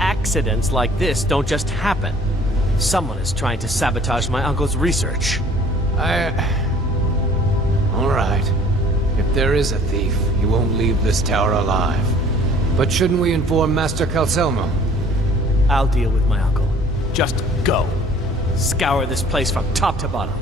Accidents like this don't just happen. Someone is trying to sabotage my uncle's research. Alright. If there is a thief, he won't leave this tower alive. But shouldn't we inform Master Calcelmo? I'll deal with my uncle. Just go. Scour this place from top to bottom.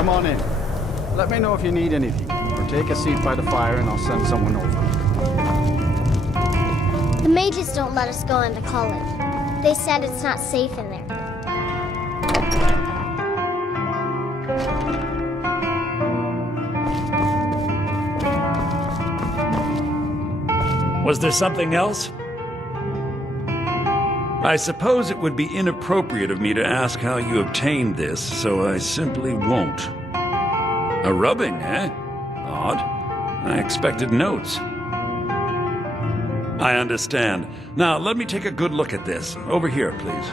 Come on in. Let me know if you need anything, or take a seat by the fire and I'll send someone over. The mages don't let us go into college. They said it's not safe in there. Was there something else? I suppose it would be inappropriate of me to ask how you obtained this, so I simply won't. A rubbing, eh? Odd. I expected notes. I understand. Now, let me take a good look at this. Over here, please.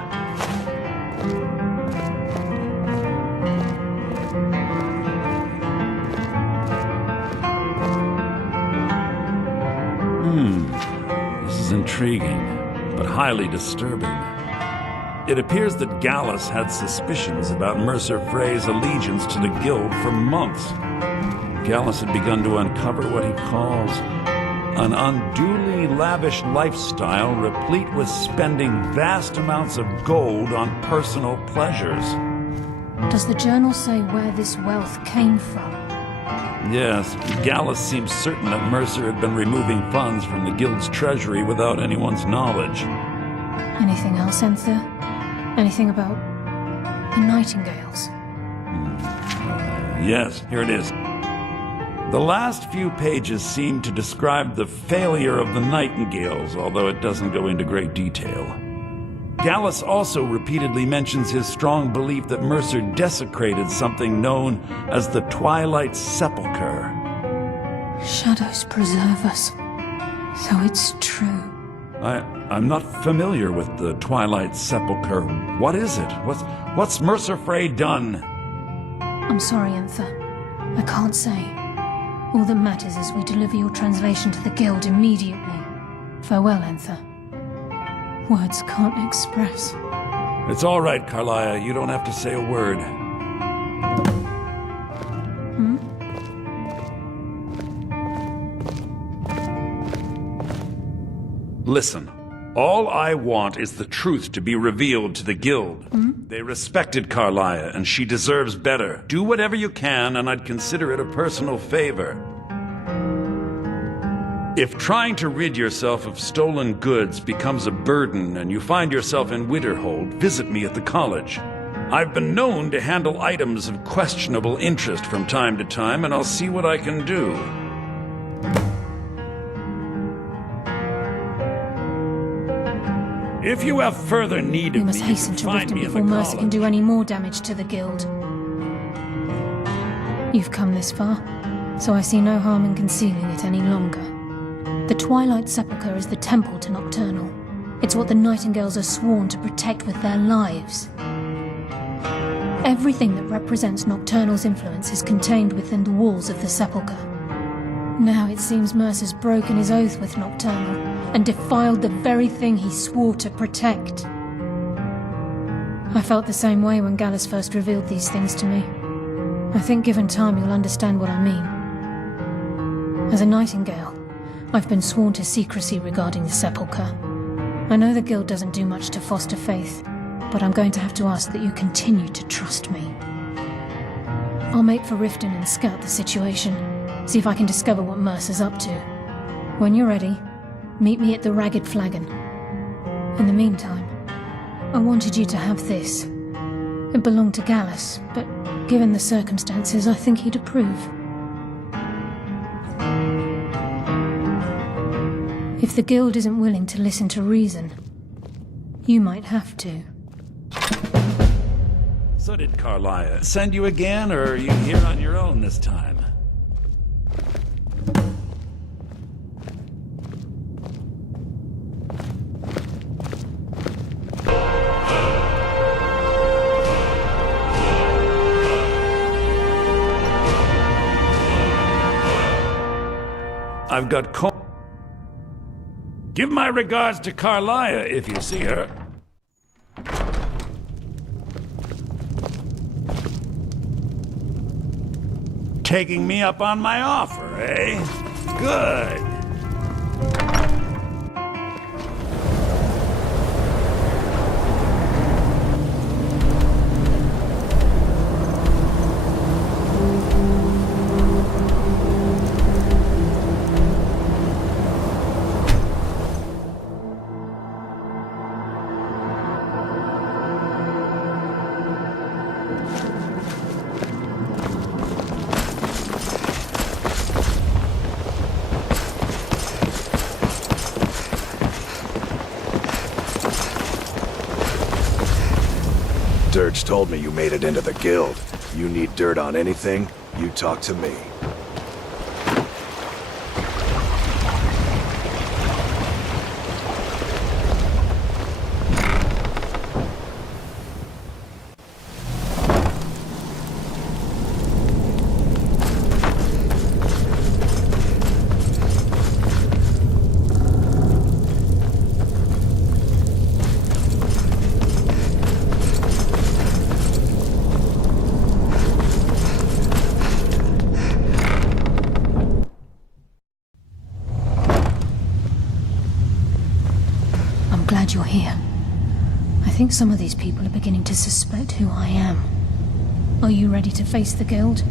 This is intriguing, but highly disturbing. It appears that Gallus had suspicions about Mercer Frey's allegiance to the Guild for months. Gallus had begun to uncover what he calls an unduly lavish lifestyle replete with spending vast amounts of gold on personal pleasures. Does the journal say where this wealth came from? Yes, Gallus seems certain that Mercer had been removing funds from the Guild's treasury without anyone's knowledge. Anything else, Enther? Anything about the Nightingales? Yes, here it is. The last few pages seem to describe the failure of the Nightingales, although it doesn't go into great detail. Gallus also repeatedly mentions his strong belief that Mercer desecrated something known as the Twilight Sepulchre. Shadows preserve us. So it's true. I'm not familiar with the Twilight Sepulchre. What is it? What's Mercer Frey done? I'm sorry, Enther. I can't say. All that matters is we deliver your translation to the Guild immediately. Farewell, Enther. Words can't express. It's all right, Carlia. You don't have to say a word. Listen. All I want is the truth to be revealed to the Guild. They respected Carlia, and she deserves better. Do whatever you can, and I'd consider it a personal favor. If trying to rid yourself of stolen goods becomes a burden and you find yourself in Winterhold, visit me at the college. I've been known to handle items of questionable interest from time to time, and I'll see what I can do. If you have further need of me, we must hasten to find Riften me in before the Mercer college. can do any more damage to the Guild. You've come this far, so I see no harm in concealing it any longer. The Twilight Sepulchre is the temple to Nocturnal. It's what the Nightingales are sworn to protect with their lives. Everything that represents Nocturnal's influence is contained within the walls of the Sepulchre. Now it seems Mercer's broken his oath with Nocturnal and defiled the very thing he swore to protect. I felt the same way when Gallus first revealed these things to me. I think given time you'll understand what I mean. As a Nightingale, I've been sworn to secrecy regarding the Sepulchre. I know the Guild doesn't do much to foster faith, but I'm going to have to ask that you continue to trust me. I'll make for Riften and scout the situation, see if I can discover what Mercer's up to. When you're ready, meet me at the Ragged Flagon. In the meantime, I wanted you to have this. It belonged to Gallus, but given the circumstances, I think he'd approve. If the Guild isn't willing to listen to reason, you might have to. So did Carlia send you again, or are you here on your own this time? I've got Give my regards to Carlia if you see her. Taking me up on my offer, eh? Good. Serge told me you made it into the guild. You need dirt on anything, you talk to me. Glad you're here. I think some of these people are beginning to suspect who I am. Are you ready to face the guild?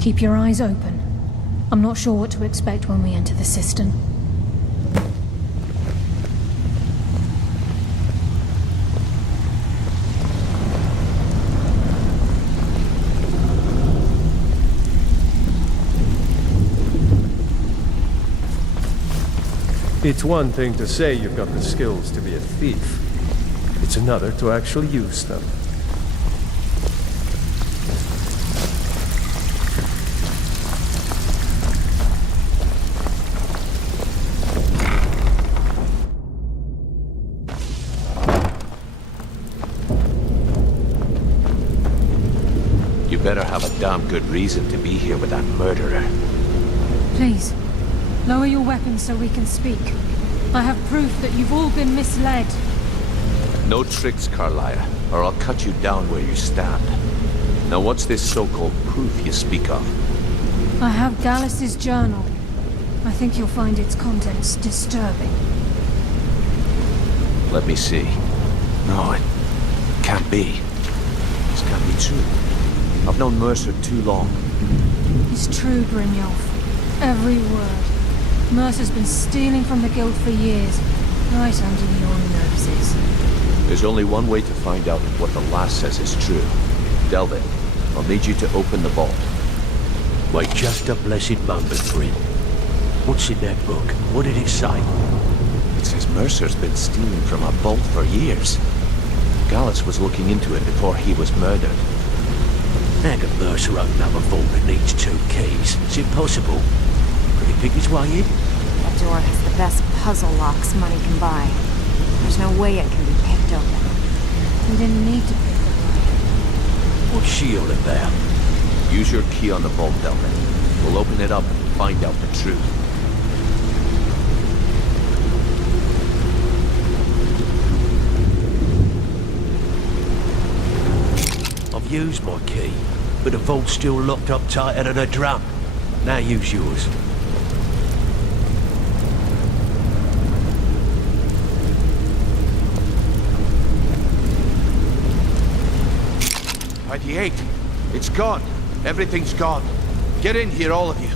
Keep your eyes open. I'm not sure what to expect when we enter the cistern. It's one thing to say you've got the skills to be a thief. It's another to actually use them. You better have a damn good reason to be here with that murderer. Please, lower your weapons so we can speak. I have proof that you've all been misled. No tricks, Carlia, or I'll cut you down where you stand. Now what's this so-called proof you speak of? I have Gallus's journal. I think you'll find its contents disturbing. Let me see. No, it can't be. This can't be true. I've known Mercer too long. It's true, Brynjolf. Every word. Mercer's been stealing from the guild for years, right under your noses. There's only one way to find out if what the lass says is true. Delvin, I'll need you to open the vault. Wait just a blessed moment, Bryn. What's in that book? What did it say? It says Mercer's been stealing from a vault for years. Gallus was looking into it before he was murdered. How can Mercer open up a vault that needs 2 keys? Is it possible? Could he pick his way in? That door has the best puzzle locks money can buy. There's no way it can be picked open. We didn't need to pick it. What's she all about? Use your key on the vault, Delvin. We'll open it up and find out the truth. I've used my key, but the vault's still locked up tighter than a drum. Now use yours. It's gone. Everything's gone. Get in here, all of you.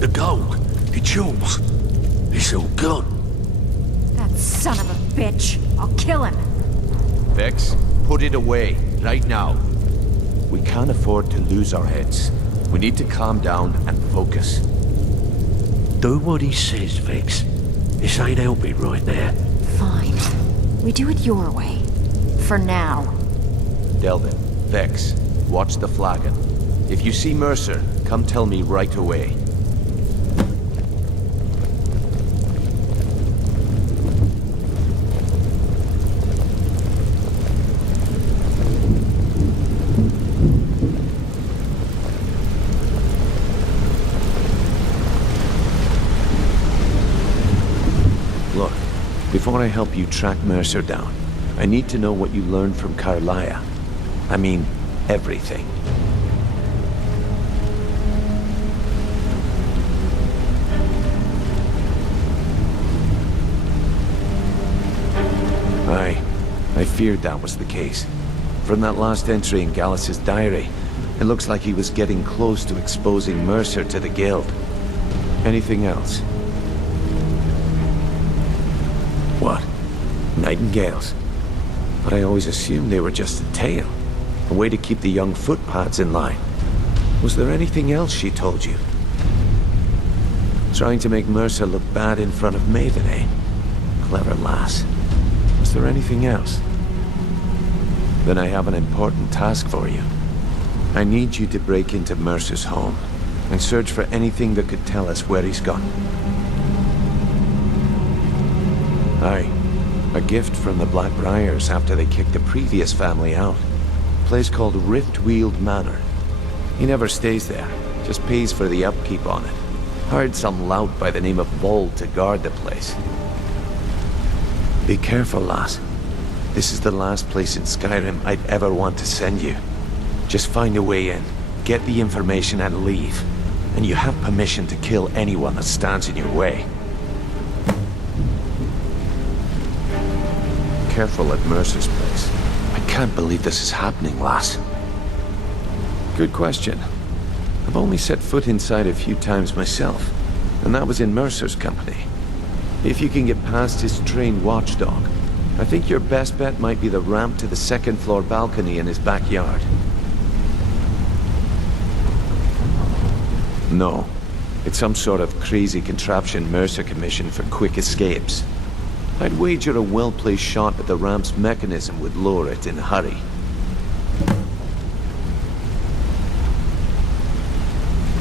The gold, the jewels, it's all gone. That son of a bitch. I'll kill him. Vex, put it away, right now. We can't afford to lose our heads. We need to calm down and focus. Do what he says, Vex. This ain't helping right now. Fine. We do it your way. For now. Delvin, Vex, watch the flagon. If you see Mercer, come tell me right away. Before I help you track Mercer down, I need to know what you learned from Carlia. I mean, everything. I feared that was the case. From that last entry in Gallus's diary, it looks like he was getting close to exposing Mercer to the guild. Anything else? What? Nightingales? But I always assumed they were just a tale. A way to keep the young footpads in line. Was there anything else she told you? Trying to make Mercer look bad in front of Maven, eh? Clever lass. Was there anything else? Then I have an important task for you. I need you to break into Mercer's home and search for anything that could tell us where he's gone. Aye. A gift from the Blackbriars after they kicked the previous family out. A place called Riftweald Manor. He never stays there, just pays for the upkeep on it. Hired some lout by the name of Vold to guard the place. Be careful, lass. This is the last place in Skyrim I'd ever want to send you. Just find a way in, get the information and leave. And you have permission to kill anyone that stands in your way. Careful at Mercer's place. I can't believe this is happening, lass. Good question. I've only set foot inside a few times myself, and that was in Mercer's company. If you can get past his trained watchdog, I think your best bet might be the ramp to the second-floor balcony in his backyard. No. It's some sort of crazy contraption Mercer commissioned for quick escapes. I'd wager a well-placed shot at the ramp's mechanism would lure it in a hurry.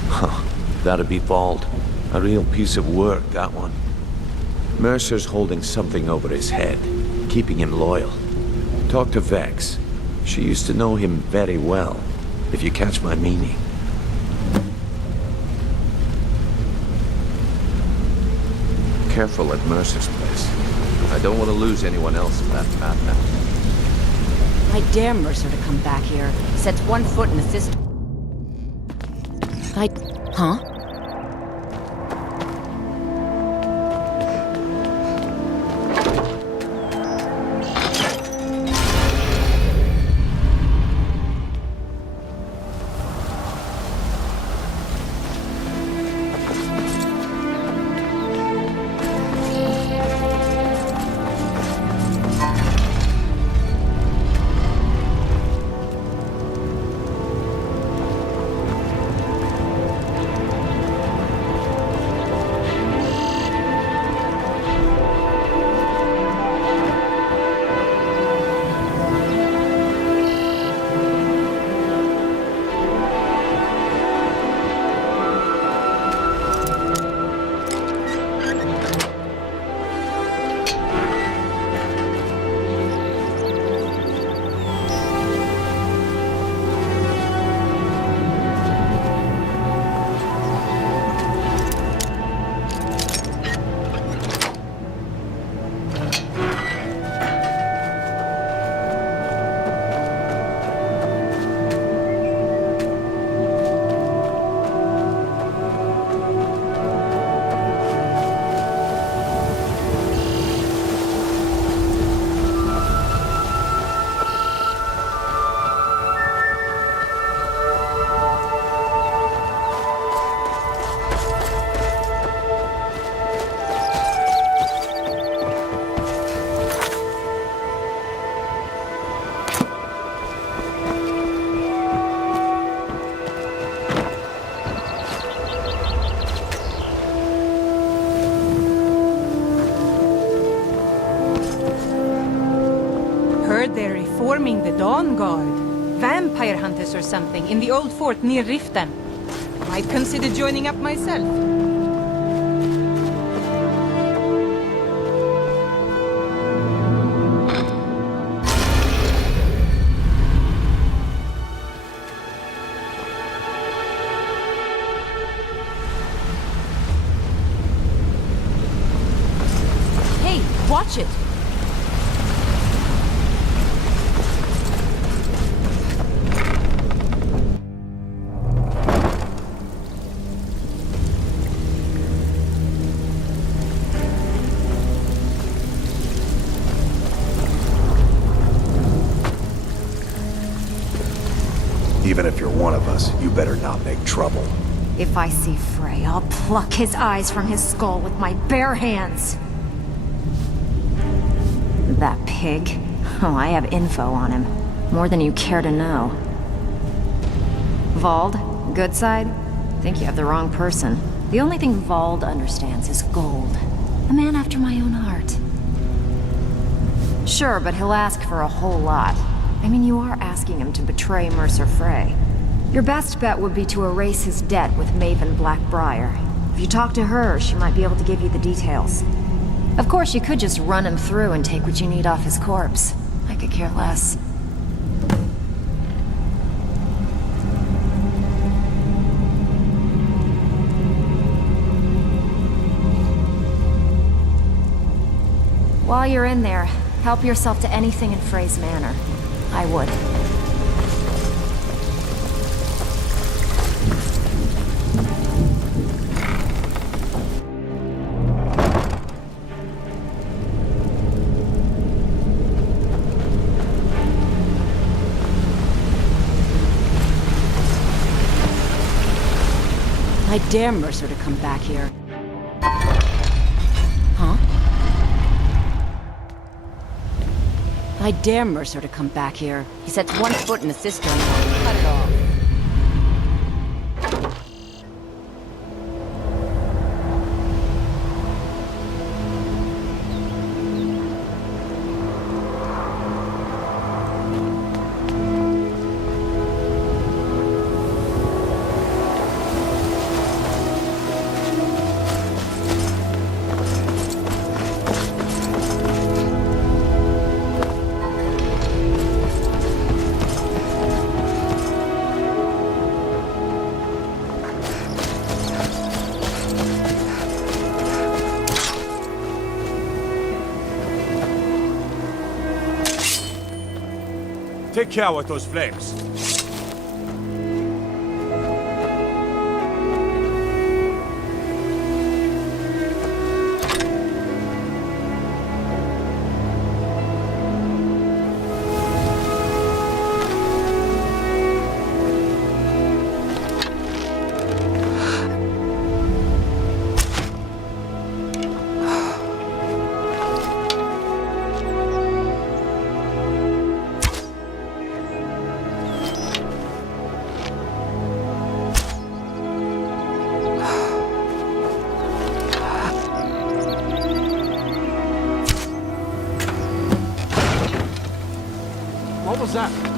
Huh. That'd be Vold. A real piece of work, that one. Mercer's holding something over his head, keeping him loyal. Talk to Vex. She used to know him very well, if you catch my meaning. Careful at Mercer's place. I don't want to lose anyone else in that path now. I dare Mercer to come back here. Sets one foot in the system. Huh? Forming the Dawn Guard. Vampire hunters or something in the old fort near Riften. Might consider joining up myself. Hey, watch it! Even if you're one of us, you better not make trouble. If I see Frey, I'll pluck his eyes from his skull with my bare hands. That pig? Oh, I have info on him. More than you care to know. Vold, good side? Think you have the wrong person. The only thing Vald understands is gold. A man after my own heart. Sure, but he'll ask for a whole lot. I mean, you are asking him to betray Mercer Frey. Your best bet would be to erase his debt with Maven Blackbriar. If you talk to her, she might be able to give you the details. Of course, you could just run him through and take what you need off his corpse. I could care less. While you're in there, help yourself to anything in Frey's Manor. I would. I dare Mercer to come back here. Huh? I dare Mercer to come back here. He sets one foot in a cistern and I'll cut it off. Take care with those flames. What was that?